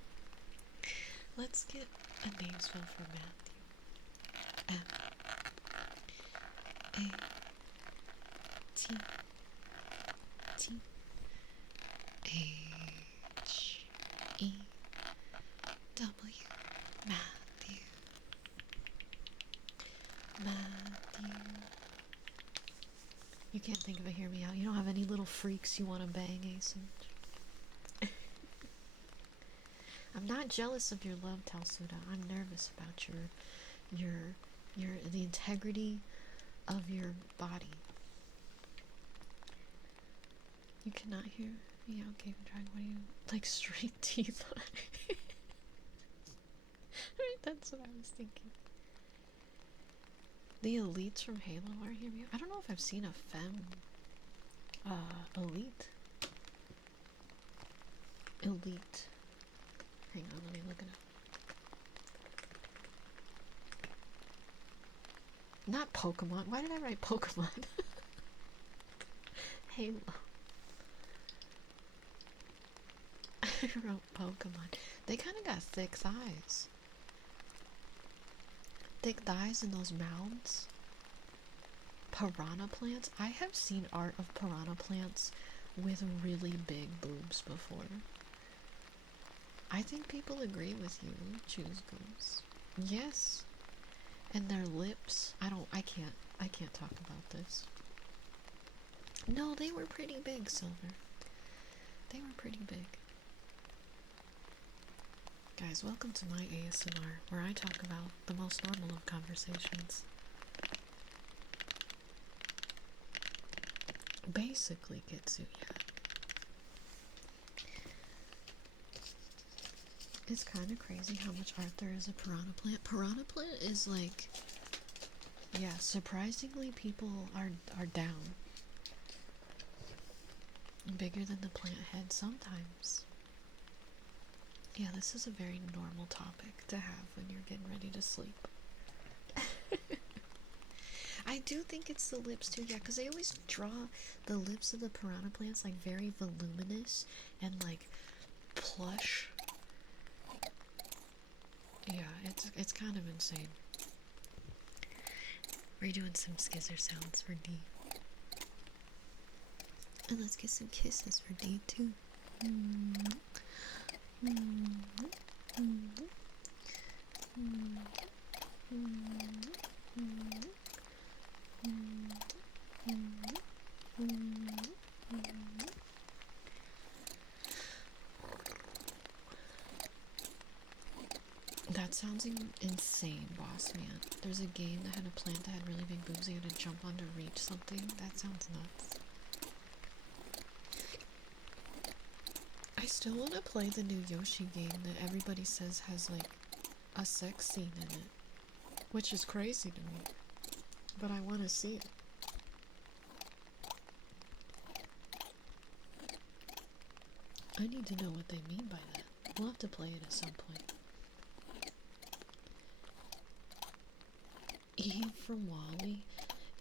Let's get a name spell for Matthew. M-A-T-H-E-W. Matthew. You can't think of a hear me out. You don't have any little freaks you want to bang, Ace. I'm not jealous of your love, Talsuda. I'm nervous about the integrity of your body. You cannot hear me out, Cave and Dragon. What do you like? Straight teeth? That's what I was thinking. The elites from Halo are here. I don't know if I've seen a femme elite. Elite. Hang on, let me look it up. Not Pokemon. Why did I write Pokemon? Halo. I wrote Pokemon. They kind of got thick thighs. Thick thighs and those mouths. Piranha plants. I have seen art of piranha plants with really big boobs before. I think people agree with you, Choose Goes. Yes. And their lips. I can't talk about this. No, they were pretty big, Silver. They were pretty big. Guys, welcome to my ASMR, where I talk about the most normal of conversations. Basically, Kitsuya. It's kind of crazy how much art there is of piranha plant. Piranha plant is like, yeah, surprisingly people are down. Bigger than the plant head sometimes. Yeah, this is a very normal topic to have when you're getting ready to sleep. I do think it's the lips too, yeah, because they always draw the lips of the piranha plants like very voluminous and like plush. Yeah, it's kind of insane. We're doing some skizzer sounds for D. And let's get some kisses for D too. That sounds insane, boss man. There's a game that had a plant that had really big boobs. You had to jump on to reach something. That sounds nuts. I still want to play the new Yoshi game that everybody says has like a sex scene in it, which is crazy to me, but I want to see it. I need to know what they mean by that. We'll have to play it at some point. Eve from Wally.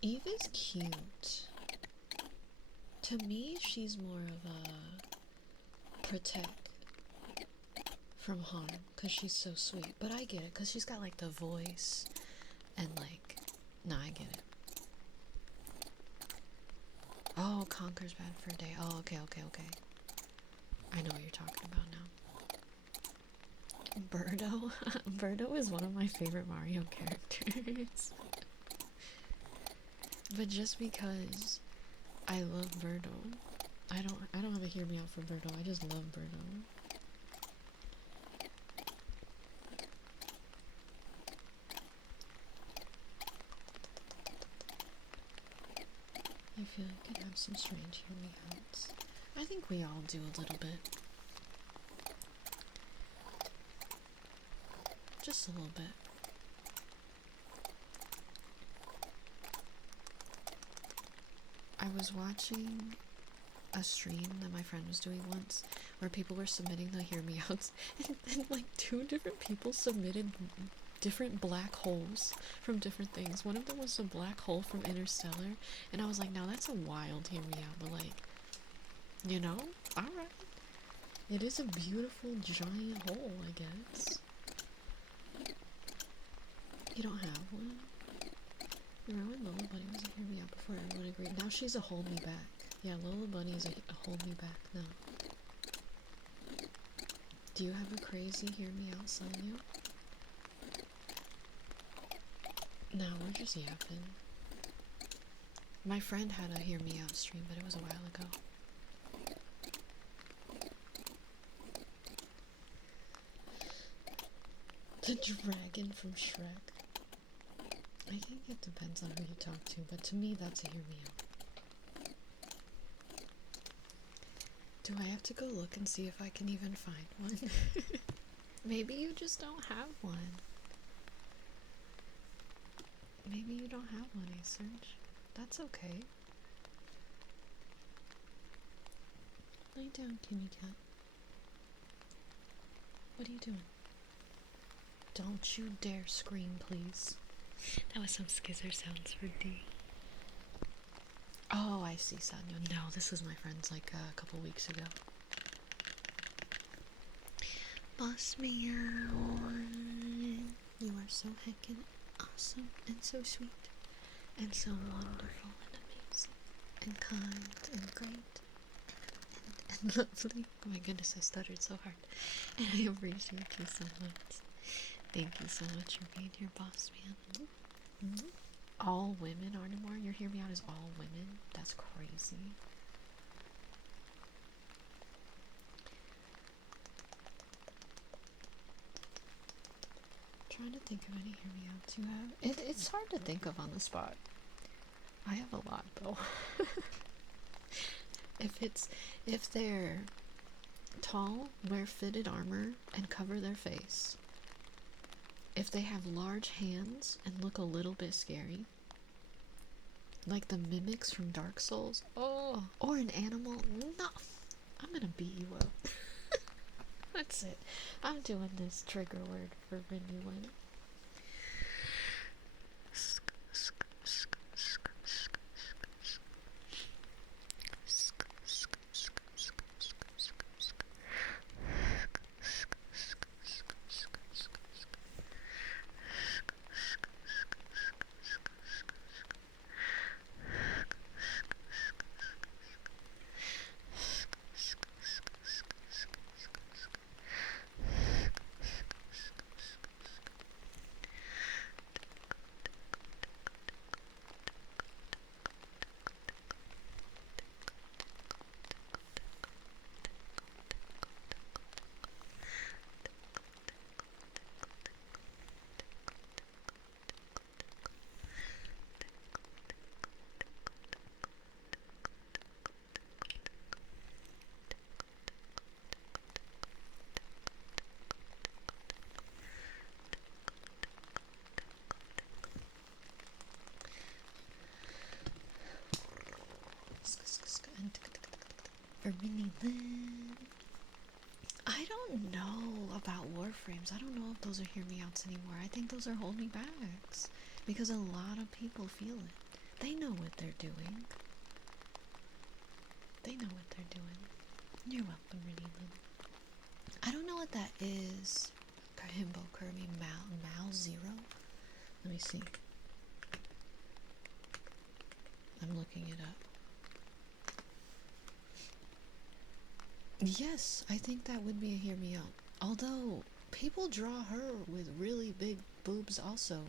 Eve is cute. To me, she's more of a protect from harm because she's so sweet. But I get it because she's got like the voice and like, nah, I get it. Oh, Conker's bad for a day. Oh, okay. I know what you're talking about now. Birdo? Birdo is one of my favorite Mario characters. But just because I love Birdo, I don't have a hear me out for Birdo. I just love Birdo. I feel like I have some strange hear me outs. I think we all do a little bit. Just a little bit. I was watching a stream that my friend was doing once where people were submitting the hear me outs and like 2 different people submitted different black holes from different things. One of them was a black hole from Interstellar, and I was like, now that's a wild hear me out, but like, you know, alright. It is a beautiful giant hole, I guess. You don't have one? Remember when Lola Bunny was a hear me out before everyone agreed? Now she's a hold me back. Yeah, Lola Bunny is a hold me back now. Do you have a crazy hear me out, Sonia? No, we're just yapping. My friend had a hear me out stream, but it was a while ago. The dragon from Shrek. I think it depends on who you talk to, but to me that's a hear me out. Do I have to go look and see if I can even find one? Maybe you just don't have one. Maybe you don't have one, Aserge. That's okay. Lay down, Kimmy Cat. What are you doing? Don't you dare scream, please. That was some skizzer sounds for D. Oh, I see, Sanyo. No, this was my friend's like a couple weeks ago. Boss meow. You are so heckin' awesome and so sweet and so wonderful and amazing and kind and great and lovely. Oh my goodness, I stuttered so hard. And I appreciate you so much. Thank you so much for being here, boss man. Mm-hmm. All women are anymore? Your hear me out is all women? That's crazy. Trying to think of any hear me outs you have. It's hard to think of on the spot. I have a lot though. If they're tall, wear fitted armor and cover their face. If they have large hands and look a little bit scary, like the mimics from Dark Souls. Oh, or an animal. No, I'm gonna beat you up. That's it. I'm doing this trigger word for anyone. I don't know about Warframes. I don't know if those are hear me outs anymore. I think those are hold me backs because a lot of people feel it. They know what they're doing. They know what they're doing. You're welcome, Redeeman. I don't know what that is. Himbo Kirby Mal Zero. Let me see. I'm looking it up. Yes, I think that would be a hear me out. Although people draw her with really big boobs also.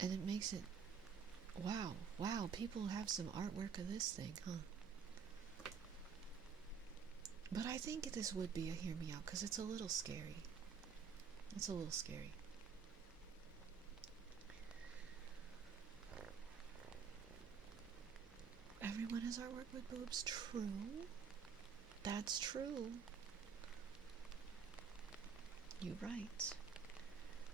And it makes it wow, people have some artwork of this thing, huh? But I think this would be a hear me out because it's a little scary. It's a little scary. Everyone has artwork with boobs. True. That's true. You're right.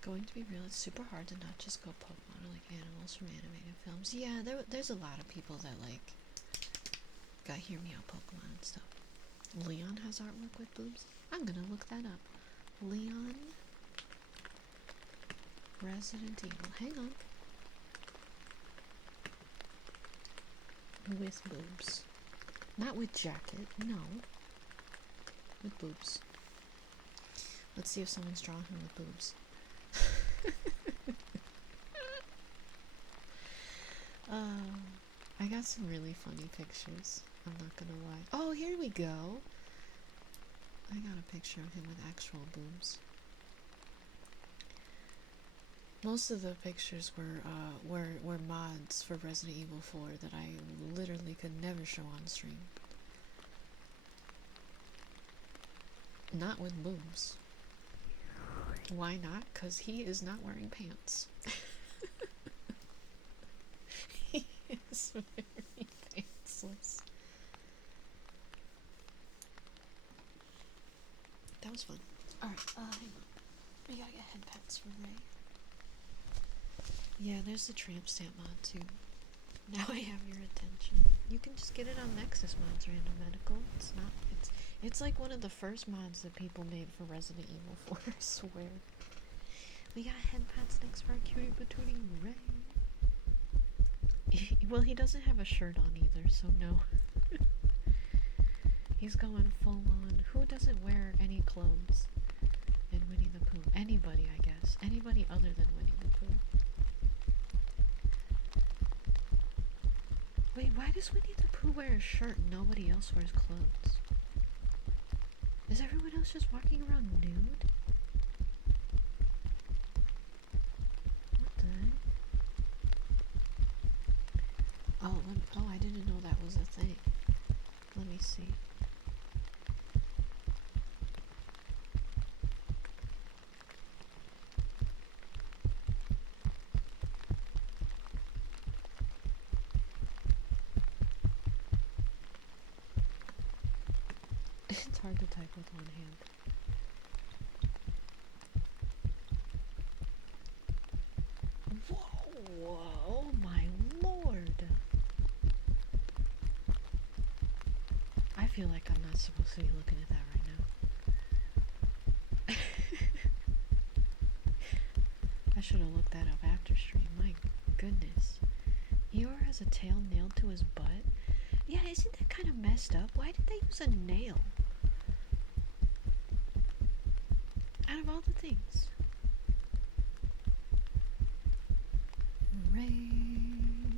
Going to be real, it's super hard to not just go Pokemon or like animals from animated films. Yeah, there's a lot of people that like got hear me out Pokemon and stuff. Leon has artwork with boobs. I'm gonna look that up. Leon Resident Evil. Hang on. With boobs. Not with jacket, no. With boobs. Let's see if someone's drawing him with boobs. I got some really funny pictures. I'm not gonna lie. Oh, here we go. I got a picture of him with actual boobs. Most of the pictures were mods for Resident Evil 4 that I literally could never show on stream. Not with boobs. Why not? 'Cause he is not wearing pants. He is very pantsless. That was fun. Alright, hang on. We gotta get head pats for Ray. Yeah, there's the tramp stamp mod too. Now I have your attention. You can just get it on Nexus Mods Random Medical. It's like one of the first mods that people made for Resident Evil 4, I swear. We got head pats next for our cutie patootie Ray. Well, he doesn't have a shirt on either, so no. He's going full on. Who doesn't wear any clothes in Winnie the Pooh? Anybody, I guess. Anybody other than Winnie the Pooh. Wait, why does Winnie the Pooh wear a shirt and nobody else wears clothes? Is everyone else just walking around nude? What the heck? Oh, I didn't know that was a thing. Let me see. It's hard to type with one hand. Whoa, oh my lord. I feel like I'm not supposed to be looking at that right now. I should have looked that up after stream. My goodness. Eeyore has a tail nailed to his butt? Yeah, isn't that kind of messed up? Why did they use a nail? Out of all the things. Ray,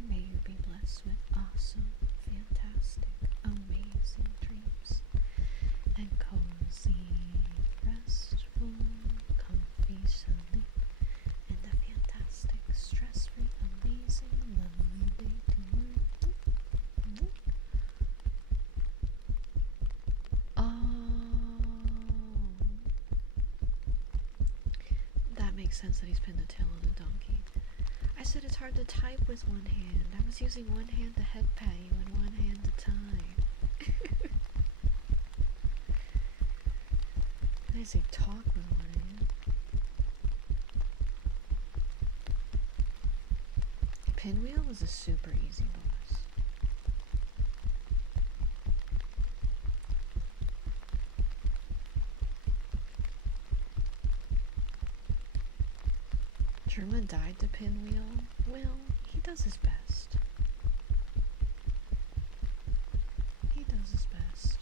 may you be blessed with awesome, fantastic, amazing dreams. And cozy, restful, comfy sleep. And a fantastic, stress-free, amazing, lovely day tomorrow. That makes sense that he's pinned the tail of the donkey. I said it's hard to type with one hand. I was using one hand to head pat you and one hand to time. I say talk with one hand. Pinwheel was a super easy boss. Germa died to Pinwheel. Well, He does his best. He does his best.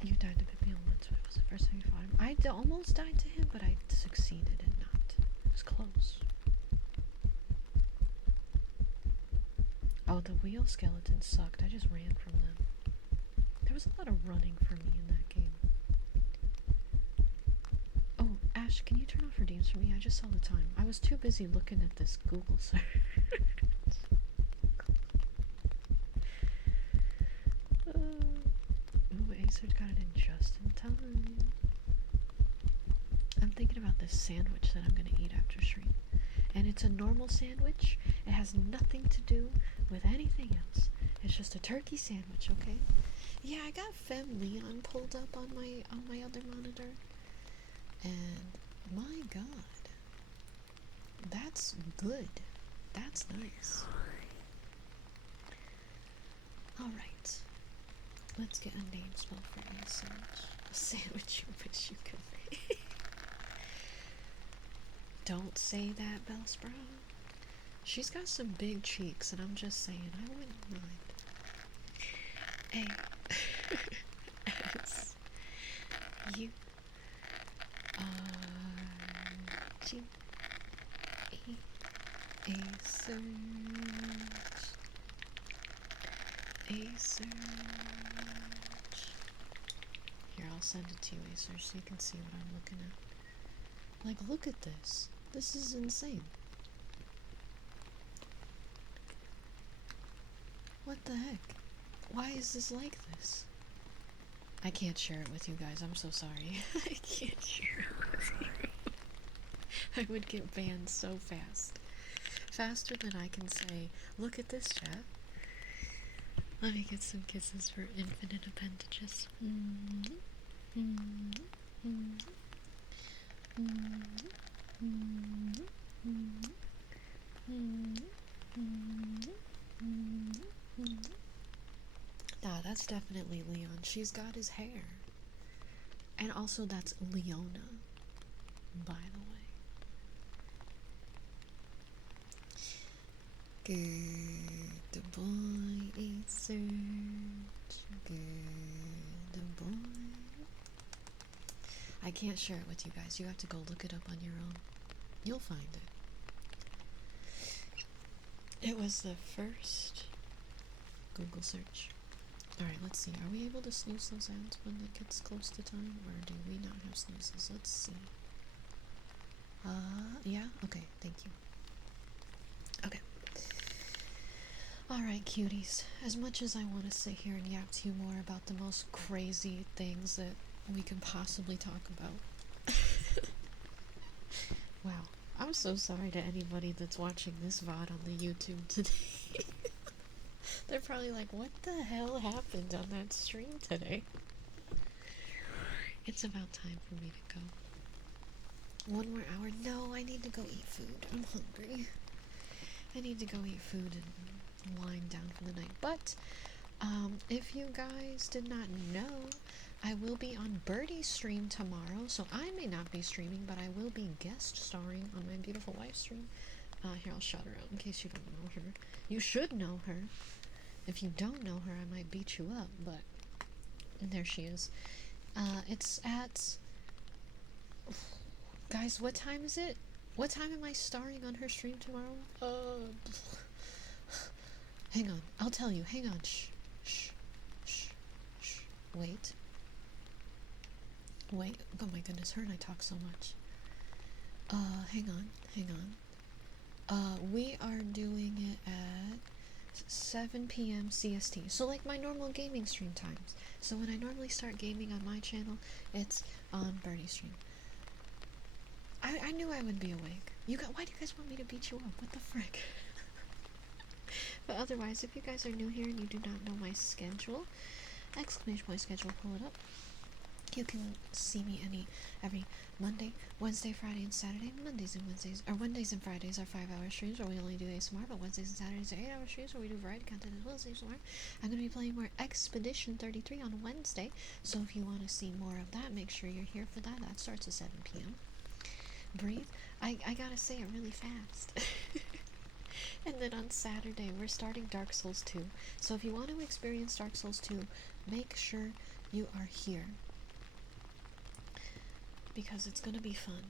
You died to Pippi once, but it was the first time you fought him. I almost died to him, but I succeeded in not. It was close. Oh, the wheel skeletons sucked. I just ran from them. There was a lot of running for me in that game. Oh, Ash, can you turn off redeems for me? I just saw the time. I was too busy looking at this Google search. Ooh, Acer got it in just in time. I'm thinking about this sandwich that I'm gonna eat after stream. And it's a normal sandwich. It has nothing to do with anything else. It's just a turkey sandwich, okay? Yeah, I got Fem Leon pulled up on my other monitor. And my god. That's good. That's nice. Alright. Let's get a name spell for my sandwich. A sandwich you wish you could make. Don't say that, Belle Sprout. She's got some big cheeks, and I'm just saying, I wouldn't mind. A S U R G E A search. A search. Here, I'll send it to you, Acer, so you can see what I'm looking at. Like, look at this. This is insane. What the heck? Why is this like this? I can't share it with you guys. I'm so sorry. I can't share it with you. I would get banned so fast. Faster than I can say, look at this, chat. Let me get some kisses for infinite appendages. Nah, that's definitely Leon. She's got his hair. And also that's Leona, by the way. Good boy, Acer. Good boy. I can't share it with you guys. You have to go look it up on your own. You'll find it. It was the first Google search. Alright, let's see. Are we able to snooze those out when it gets close to time? Or do we not have snoozes? Let's see. Yeah? Okay, thank you. Okay. Alright, cuties. As much as I want to sit here and yap to you more about the most crazy things that we can possibly talk about. Wow. I'm so sorry to anybody that's watching this VOD on the YouTube today. They're probably like, what the hell happened on that stream today? It's about time for me to go. 1 more hour. No, I need to go eat food. I'm hungry. I need to go eat food and wind down for the night. But, if you guys did not know, I will be on Birdie's stream tomorrow, so I may not be streaming, but I will be guest starring on my beautiful wife's stream. Here, I'll shout her out in case you don't know her. You should know her. If you don't know her, I might beat you up, but there she is. It's at... Guys, what time is it? What time am I starring on her stream tomorrow? Hang on. I'll tell you. Hang on. Shh. Shh. Shh. Shh. Wait. Wait. Oh my goodness. Her and I talk so much. Hang on. Hang on. We are doing it at 7 p.m. CST. So like my normal gaming stream times. So when I normally start gaming on my channel, it's on Birdie's stream. I knew I would be awake. Why do you guys want me to beat you up? What the frick? But otherwise, if you guys are new here and you do not know my schedule, exclamation point schedule, pull it up. You can see me every Monday, Wednesday, Friday, and Saturday. Mondays and Fridays are 5-hour streams where we only do ASMR, but Wednesdays and Saturdays are 8-hour streams where we do variety content as well as ASMR. I'm going to be playing more Expedition 33 on Wednesday, so if you want to see more of that, make sure you're here for that. That starts at 7 p.m. Breathe. I gotta say it really fast. And then on Saturday, we're starting Dark Souls 2. So if you want to experience Dark Souls 2, make sure you are here, because it's going to be fun.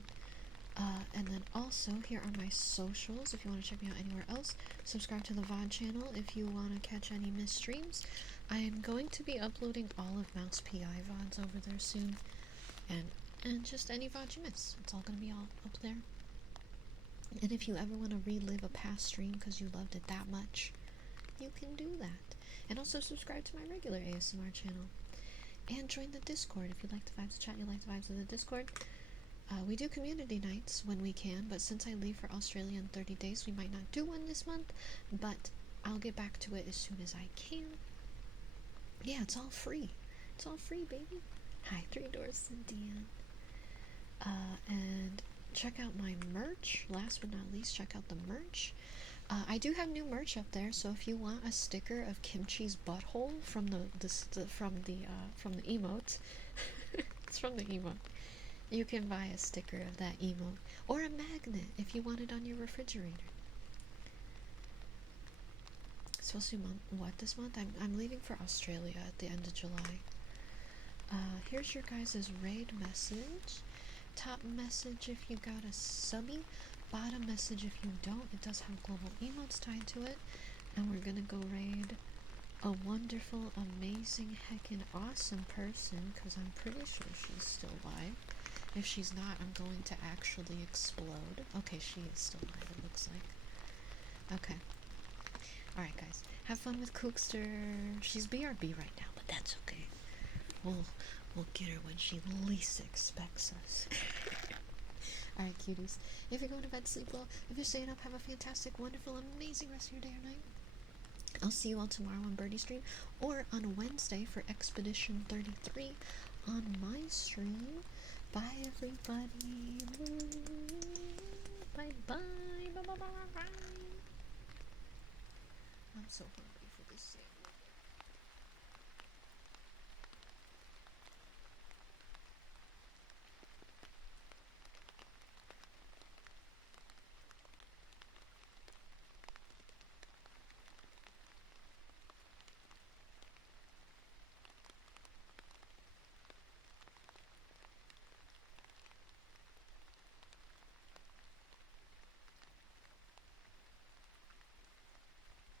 And then also, here are my socials if you want to check me out anywhere else. Subscribe to the VOD channel if you want to catch any missed streams. I am going to be uploading all of Mouse PI VODs over there soon. And just any VOD you miss. It's all going to be all up there. And if you ever want to relive a past stream because you loved it that much, you can do that. And also subscribe to my regular ASMR channel. And join the Discord if you like the vibes of chat, you like the vibes of the Discord. We do community nights when we can, but since I leave for Australia in 30 days, we might not do one this month, but I'll get back to it as soon as I can. Yeah, it's all free. It's all free, baby. Hi, 3 Doors and Dion. And check out my merch. Last but not least, check out the merch. I do have new merch up there, so if you want a sticker of Kimchi's butthole from the emote, it's from the emote. You can buy a sticker of that emote, or a magnet if you want it on your refrigerator. It's supposed to be this month? I'm leaving for Australia at the end of July. Here's your guys' raid message. Top message if you got a subby. Bottom message if you don't. It does have global emotes tied to it. And we're gonna go raid a wonderful, amazing, heckin' awesome person, because I'm pretty sure she's still alive. If she's not, I'm going to actually explode. Okay, she is still alive, it looks like. Okay. Alright, guys. Have fun with Cookster. She's BRB right now, but that's okay. We'll get her when she least expects us. Alright, cuties. If you're going to bed, sleep well. If you're staying up, have a fantastic, wonderful, amazing rest of your day or night. I'll see you all tomorrow on Birdie Stream, or on Wednesday for Expedition 33 on my stream. Bye, everybody. Bye, bye. Bye, bye, bye, bye. I'm so hungry for this sandwich.